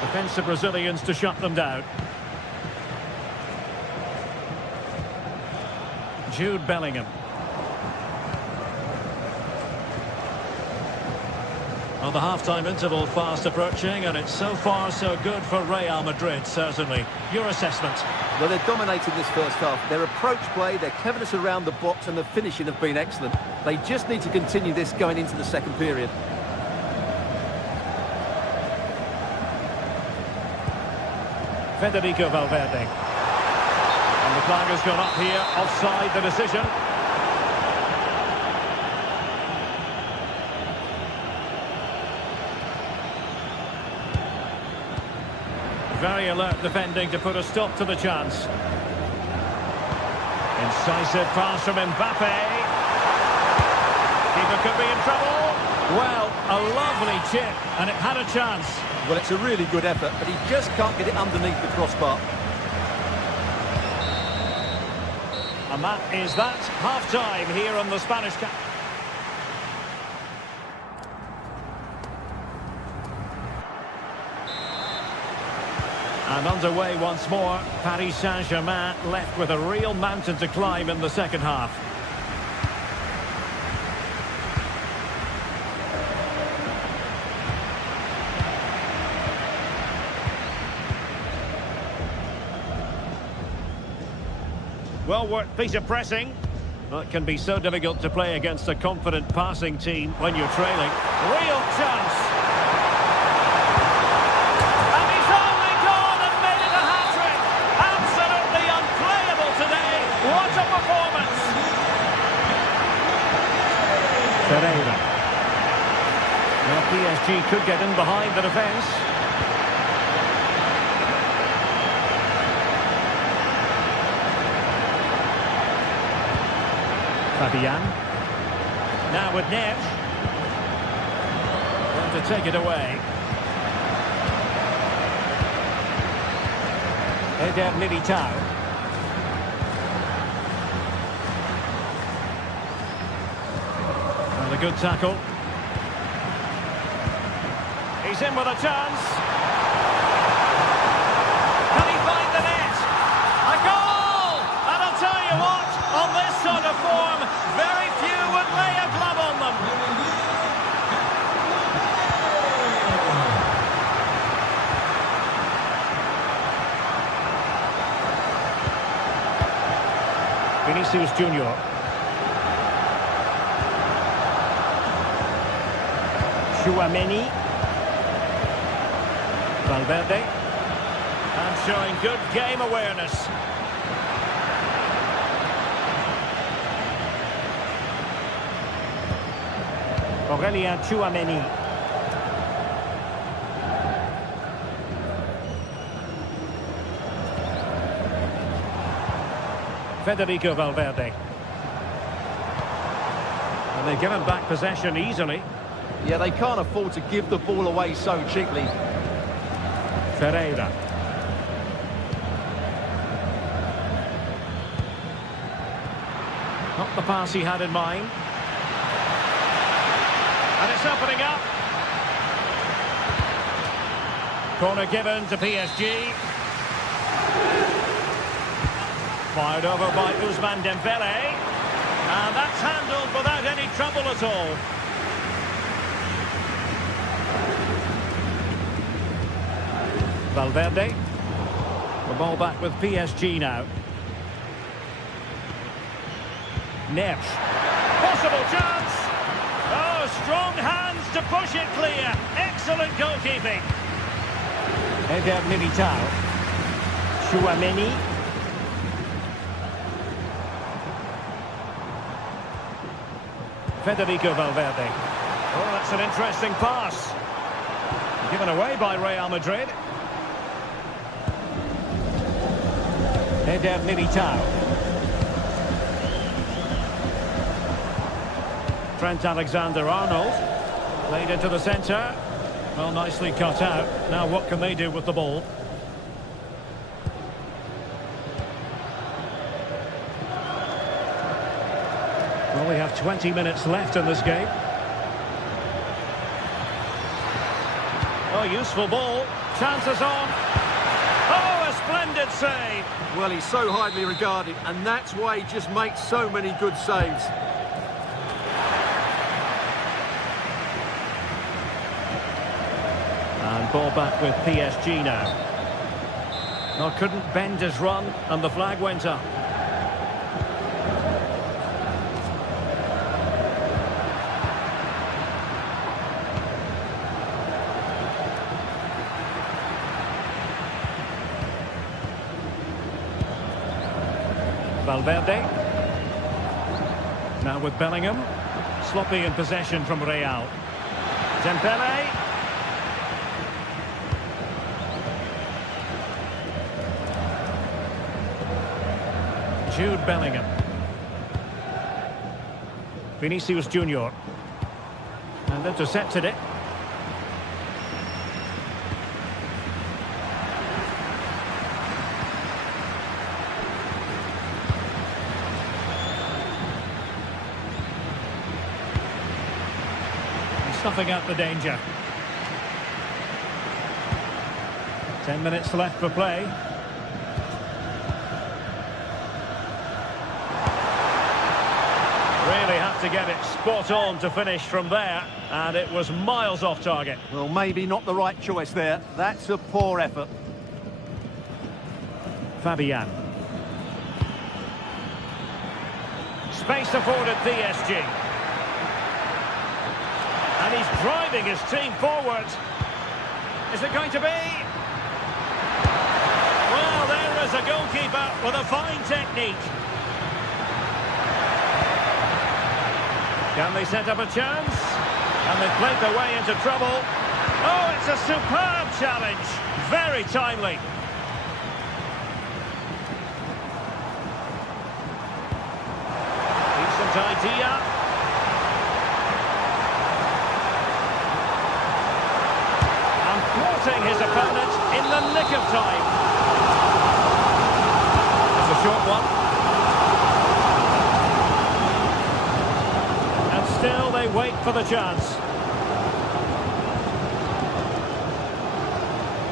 Defensive Brazilians to shut them down. Jude Bellingham. Well, the half-time interval fast approaching, and it's so far so good for Real Madrid, certainly. Your assessment? Well, they're dominating this first half. Their approach play, their cleverness around the box and the finishing have been excellent. They just need to continue this going into the second period. Federico Valverde. And the flag has gone up here, offside the decision. Very alert defending to put a stop to the chance. Incisive pass from Mbappe. Keeper could be in trouble. Well, a lovely chip, and it had a chance. Well, it's a really good effort, but he just can't get it underneath the crossbar. And that is that. Half-time here on the Spanish camp. And underway once more. Paris Saint-Germain left with a real mountain to climb in the second half. Well worked piece of pressing. That can be so difficult to play against a confident passing team when you're trailing. Real chance. And he's only gone and made it a hat-trick. Absolutely unplayable today. What a performance. Ferreira. Now PSG could get in behind the defence. Fabian. Now with Neves. Going to take it away. Eder Militao. And a good tackle. He's in with a chance. Can he find the net? A goal! And I'll tell you what, on this sort of form, very few would lay a glove on them. Vinicius Junior. Chouameni. Valverde. And showing good game awareness. Aurelien Chouameni. Federico Valverde. And they've given back possession easily. Yeah, they can't afford to give the ball away so cheaply. Ferreira. Not the pass he had in mind. And it's opening up. Corner given to PSG. Fired over by Ousmane Dembele. And that's handled without any trouble at all. Valverde. The ball back with PSG now. Neves. Possible chance. Oh, strong hands to push it clear. Excellent goalkeeping. Eder Militao. Chouameni. Federico Valverde. Oh, that's an interesting pass. Given away by Real Madrid. Eder Militao. Trent Alexander-Arnold. Played into the centre. Well, nicely cut out. Now what can they do with the ball? Well, we have 20 minutes left in this game. Oh, useful ball. Chances on. Oh, a splendid save. Well, he's so highly regarded, and that's why he just makes so many good saves. And ball back with PSG now. Well, couldn't bend his run, and the flag went up. Valverde. Now with Bellingham. Sloppy in possession from Real. Dembele. Jude Bellingham. Vinicius Junior. And intercepted it. Snuffing out the danger. 10 minutes left for play. Really had to get it spot on to finish from there, and it was miles off target. Well, maybe not the right choice there. That's a poor effort. Fabian. Space afforded PSG. And he's driving his team forward. Is it going to be? Well, there is a goalkeeper with a fine technique. Can they set up a chance? And they've played their way into trouble. Oh, it's a superb challenge. Very timely. Decent idea. Thwarting his opponent in the nick of time. It's a short one. And still they wait for the chance.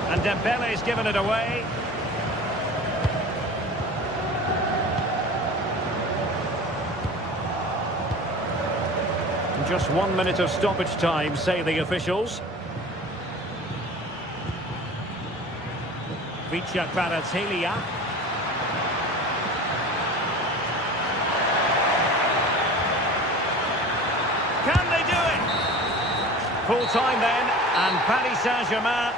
And Dembele's given it away. Just 1 minute of stoppage time, say the officials. Vicha Kvaratskhelia. Can they do it? Full time then, and Paris Saint-Germain.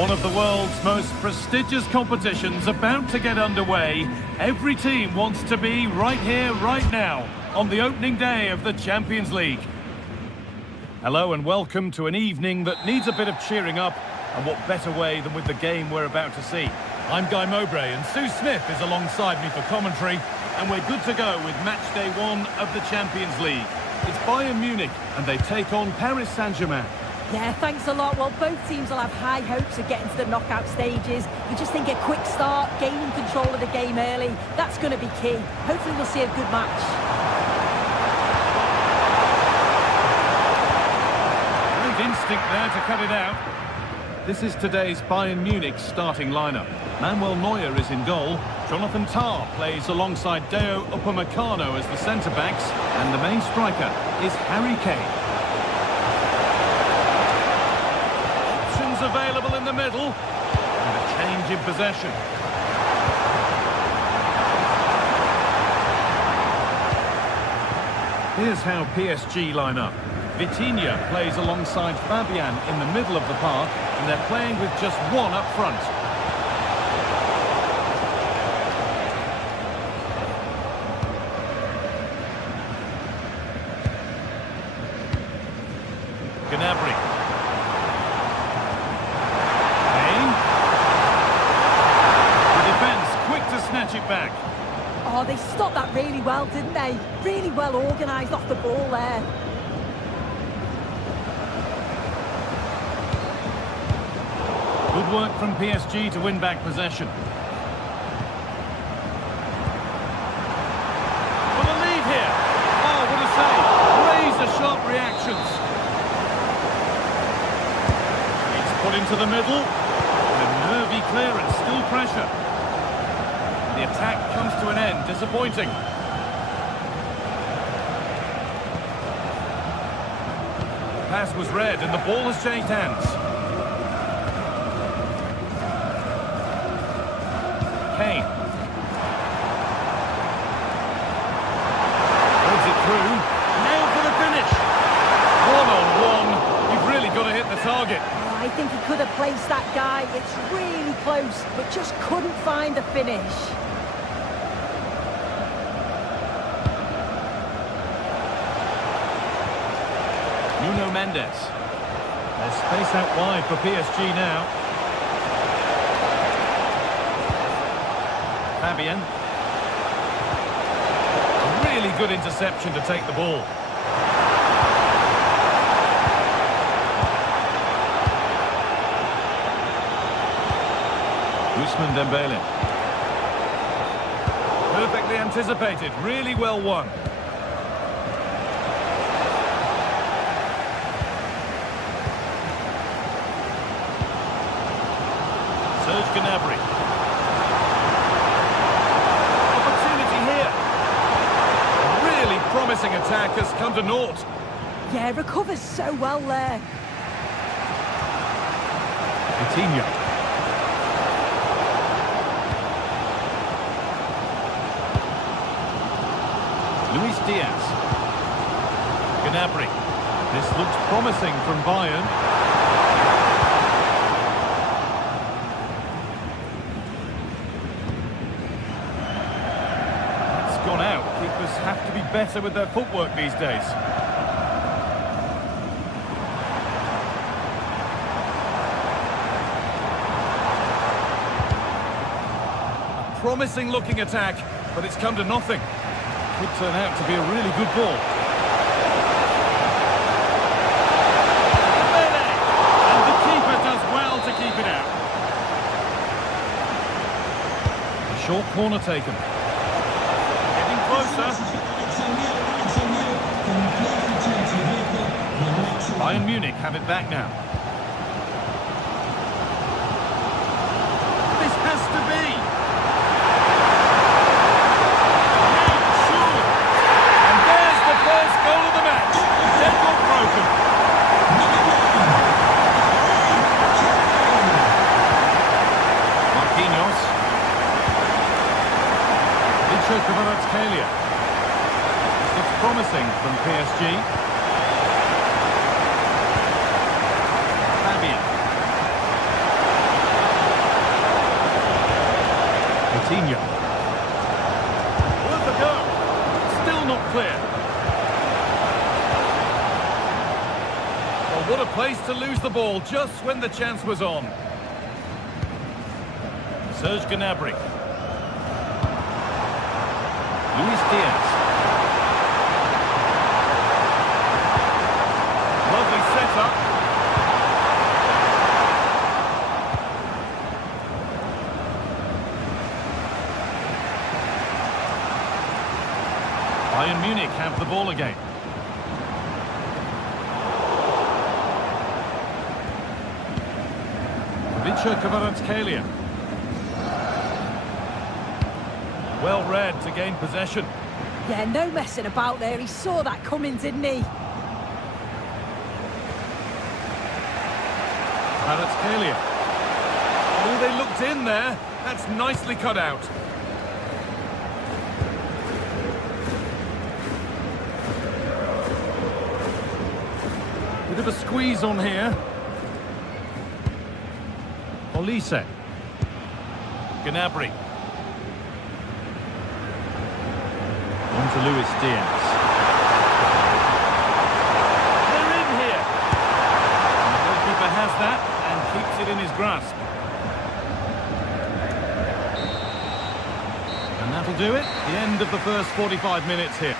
One of the world's most prestigious competitions about to get underway. Every team wants to be right here, right now, on the opening day of the Champions League. Hello and welcome to an evening that needs a bit of cheering up, and what better way than with the game we're about to see. I'm Guy Mowbray and Sue Smith is alongside me for commentary, and we're good to go with match day 1 of the Champions League. It's Bayern Munich and they take on Paris Saint-Germain. Yeah, thanks a lot. Well, both teams will have high hopes of getting to the knockout stages. You just think a quick start, gaining control of the game early, that's going to be key. Hopefully we'll see a good match. Great instinct there to cut it out. This is today's Bayern Munich starting lineup. Manuel Neuer is in goal. Jonathan Tah plays alongside Deo Upamecano as the centre-backs. And the main striker is Harry Kane. Options available in the middle. And a change in possession. Here's how PSG line up. Vitinha plays alongside Fabian in the middle of the park, and they're playing with just one up front. Gnabry. Kane. The defence quick to snatch it back. Oh, they stopped that really well, didn't they? Really well organised off the ball there. Good work from PSG to win back possession. For the lead here. Oh, what a save. Razor-sharp reactions. It's put into the middle. And a nervy clearance, still pressure. The attack comes to an end, disappointing. The pass was read and the ball has changed hands. Kane. Holds it through. Nailed for the finish. One-on-one. You've really got to hit the target. Oh, I think he could have placed that guy. It's really close, but just couldn't find the finish. Nuno Mendes. There's space out wide for PSG now. Fabian. A really good interception to take the ball. Ousmane Dembele. Perfectly anticipated, really well won. Serge Gnabry. Promising attack has come to naught. Yeah, recovers so well there. Vitinha. Luis Diaz. Gnabry. This looks promising from Bayern. Gone out. Keepers have to be better with their footwork these days. A promising looking attack, but it's come to nothing. Could turn out to be a really good ball. And the keeper does well to keep it out. A short corner taken. Bayern Munich have it back now. This has to be. Sure. And there's the first goal of the match. Deadlock broken. Marquinhos. Kvaratskhelia. Looks promising from PSG. Fabian. Coutinho. Worth a go. Still not clear. Well, what a place to lose the ball just when the chance was on. Serge Gnabry. Luis Diaz. Lovely setup. Bayern Munich have the ball again. Kvaratskhelia. Well read to gain possession. Yeah, no messing about there. He saw that coming, didn't he? Kvaratskhelia. Oh, they looked in there. That's nicely cut out. Bit of a squeeze on here. Olise. Gnabry. On to Luis Diaz. They're in here. And the goalkeeper has that and keeps it in his grasp. And that'll do it. The end of the first 45 minutes here.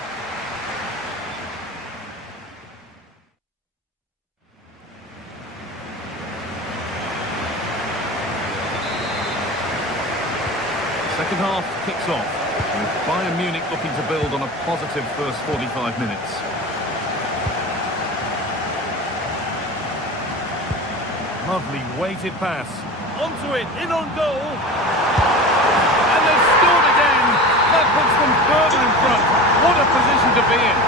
Second half kicks off, with Bayern Munich looking to build on a positive first 45 minutes. Lovely weighted pass. Onto it, in on goal. And they've scored again. That puts them further in front. What a position to be in.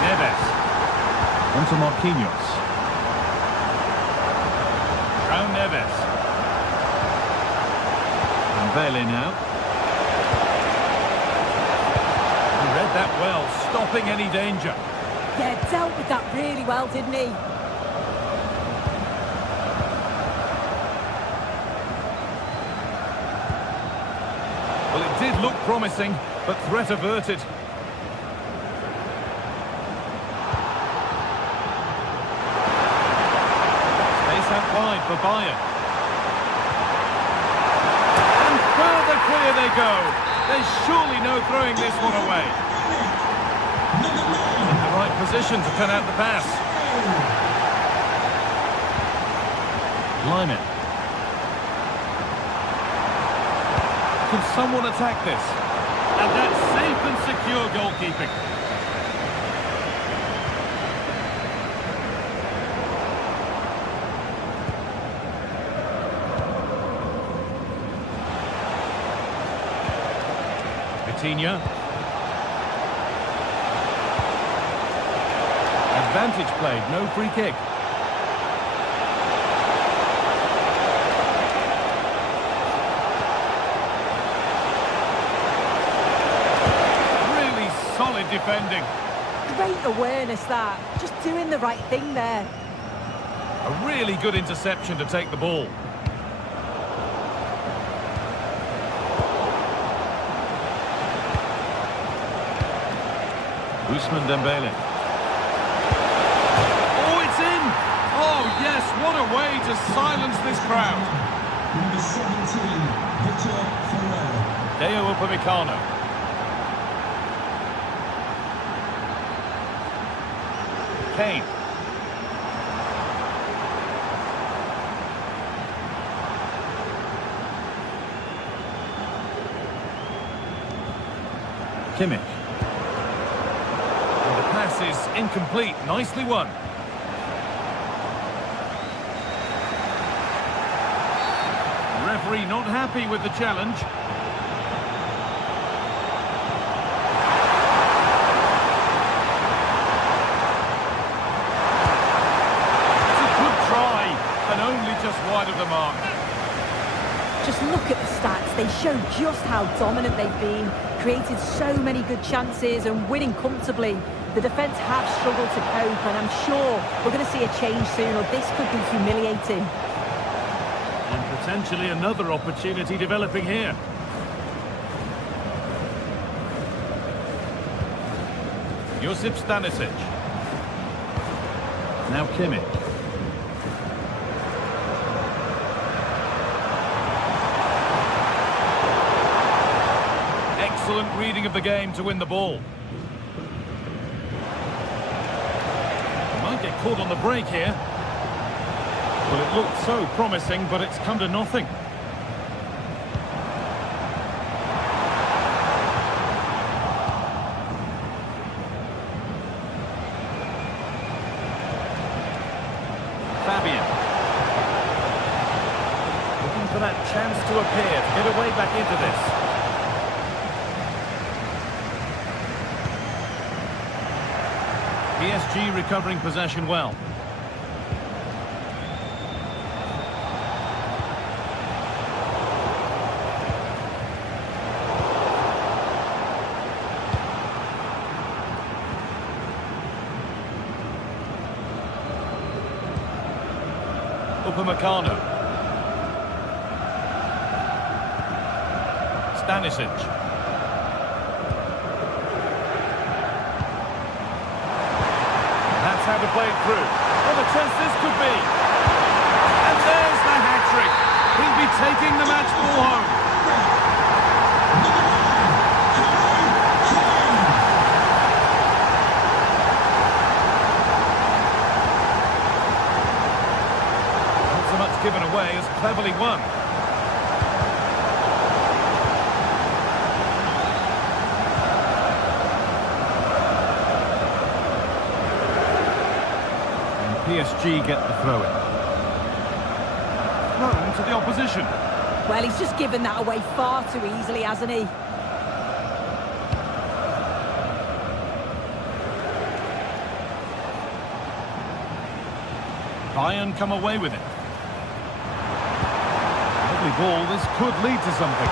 Neves. Onto Marquinhos. Neves. And Bailey now. He read that well, stopping any danger. Yeah, dealt with that really well, didn't he? Well, it did look promising, but threat averted. Out wide for Bayern. And further clear they go. There's surely no throwing this one away. In the right position to cut out the pass. Lyon. Can someone attack this? And that's safe and secure goalkeeping. Advantage played, no free kick. Really solid defending. Great awareness that. Just doing the right thing there. A really good interception to take the ball. Ousmane Dembele. Oh, it's in! Oh, yes, what a way to silence this crowd. Number 17, Victor Ferrer. Deo Upamecano. Kane. Kimmich. Is incomplete. Nicely won. Referee not happy with the challenge. It's a good try, and only just wide of the mark. Just look at the stats. They show just how dominant they've been. Created so many good chances and winning comfortably. The defence have struggled to cope, and I'm sure we're going to see a change soon, or this could be humiliating. And potentially another opportunity developing here. Josip Stanisic. Now Kimmich. Excellent reading of the game to win the ball. Might get caught on the break here. Well, it looked so promising, but it's come to nothing. Fabian. Looking for that chance to appear, to get away back into this. PSG recovering possession well. Upamecano. Stanisic. That's how to play it through. What a chance this could be. And there's the hat-trick. He'll be taking the match ball home. Not so much given away as cleverly won. PSG get the throw-in. Thrown to the opposition. Well, he's just given that away far too easily, hasn't he? Bayern come away with it. Lovely ball, this could lead to something.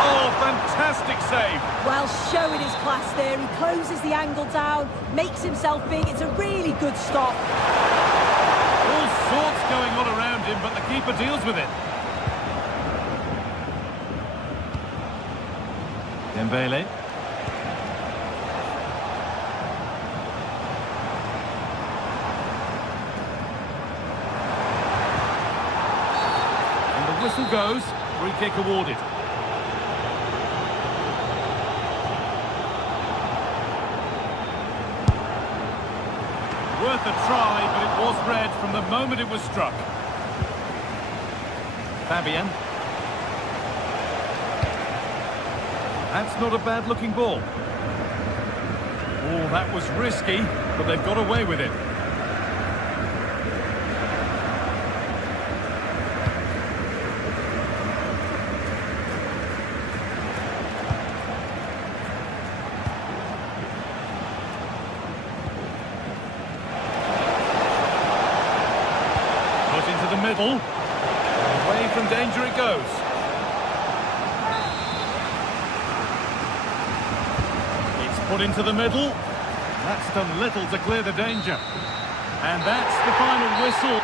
Oh, fantastic save! Well, showing his class there. He closes the angle down, makes himself big. It's a really good stop. All sorts going on around him, but the keeper deals with it. Dembele. And the whistle goes. Free kick awarded. Worth a try, but it was red from the moment it was struck. Fabian. That's not a bad-looking ball. Oh, that was risky, but they've got away with it. Into the middle. Away from danger it goes. It's put into the middle. That's done little to clear the danger. And that's the final whistle.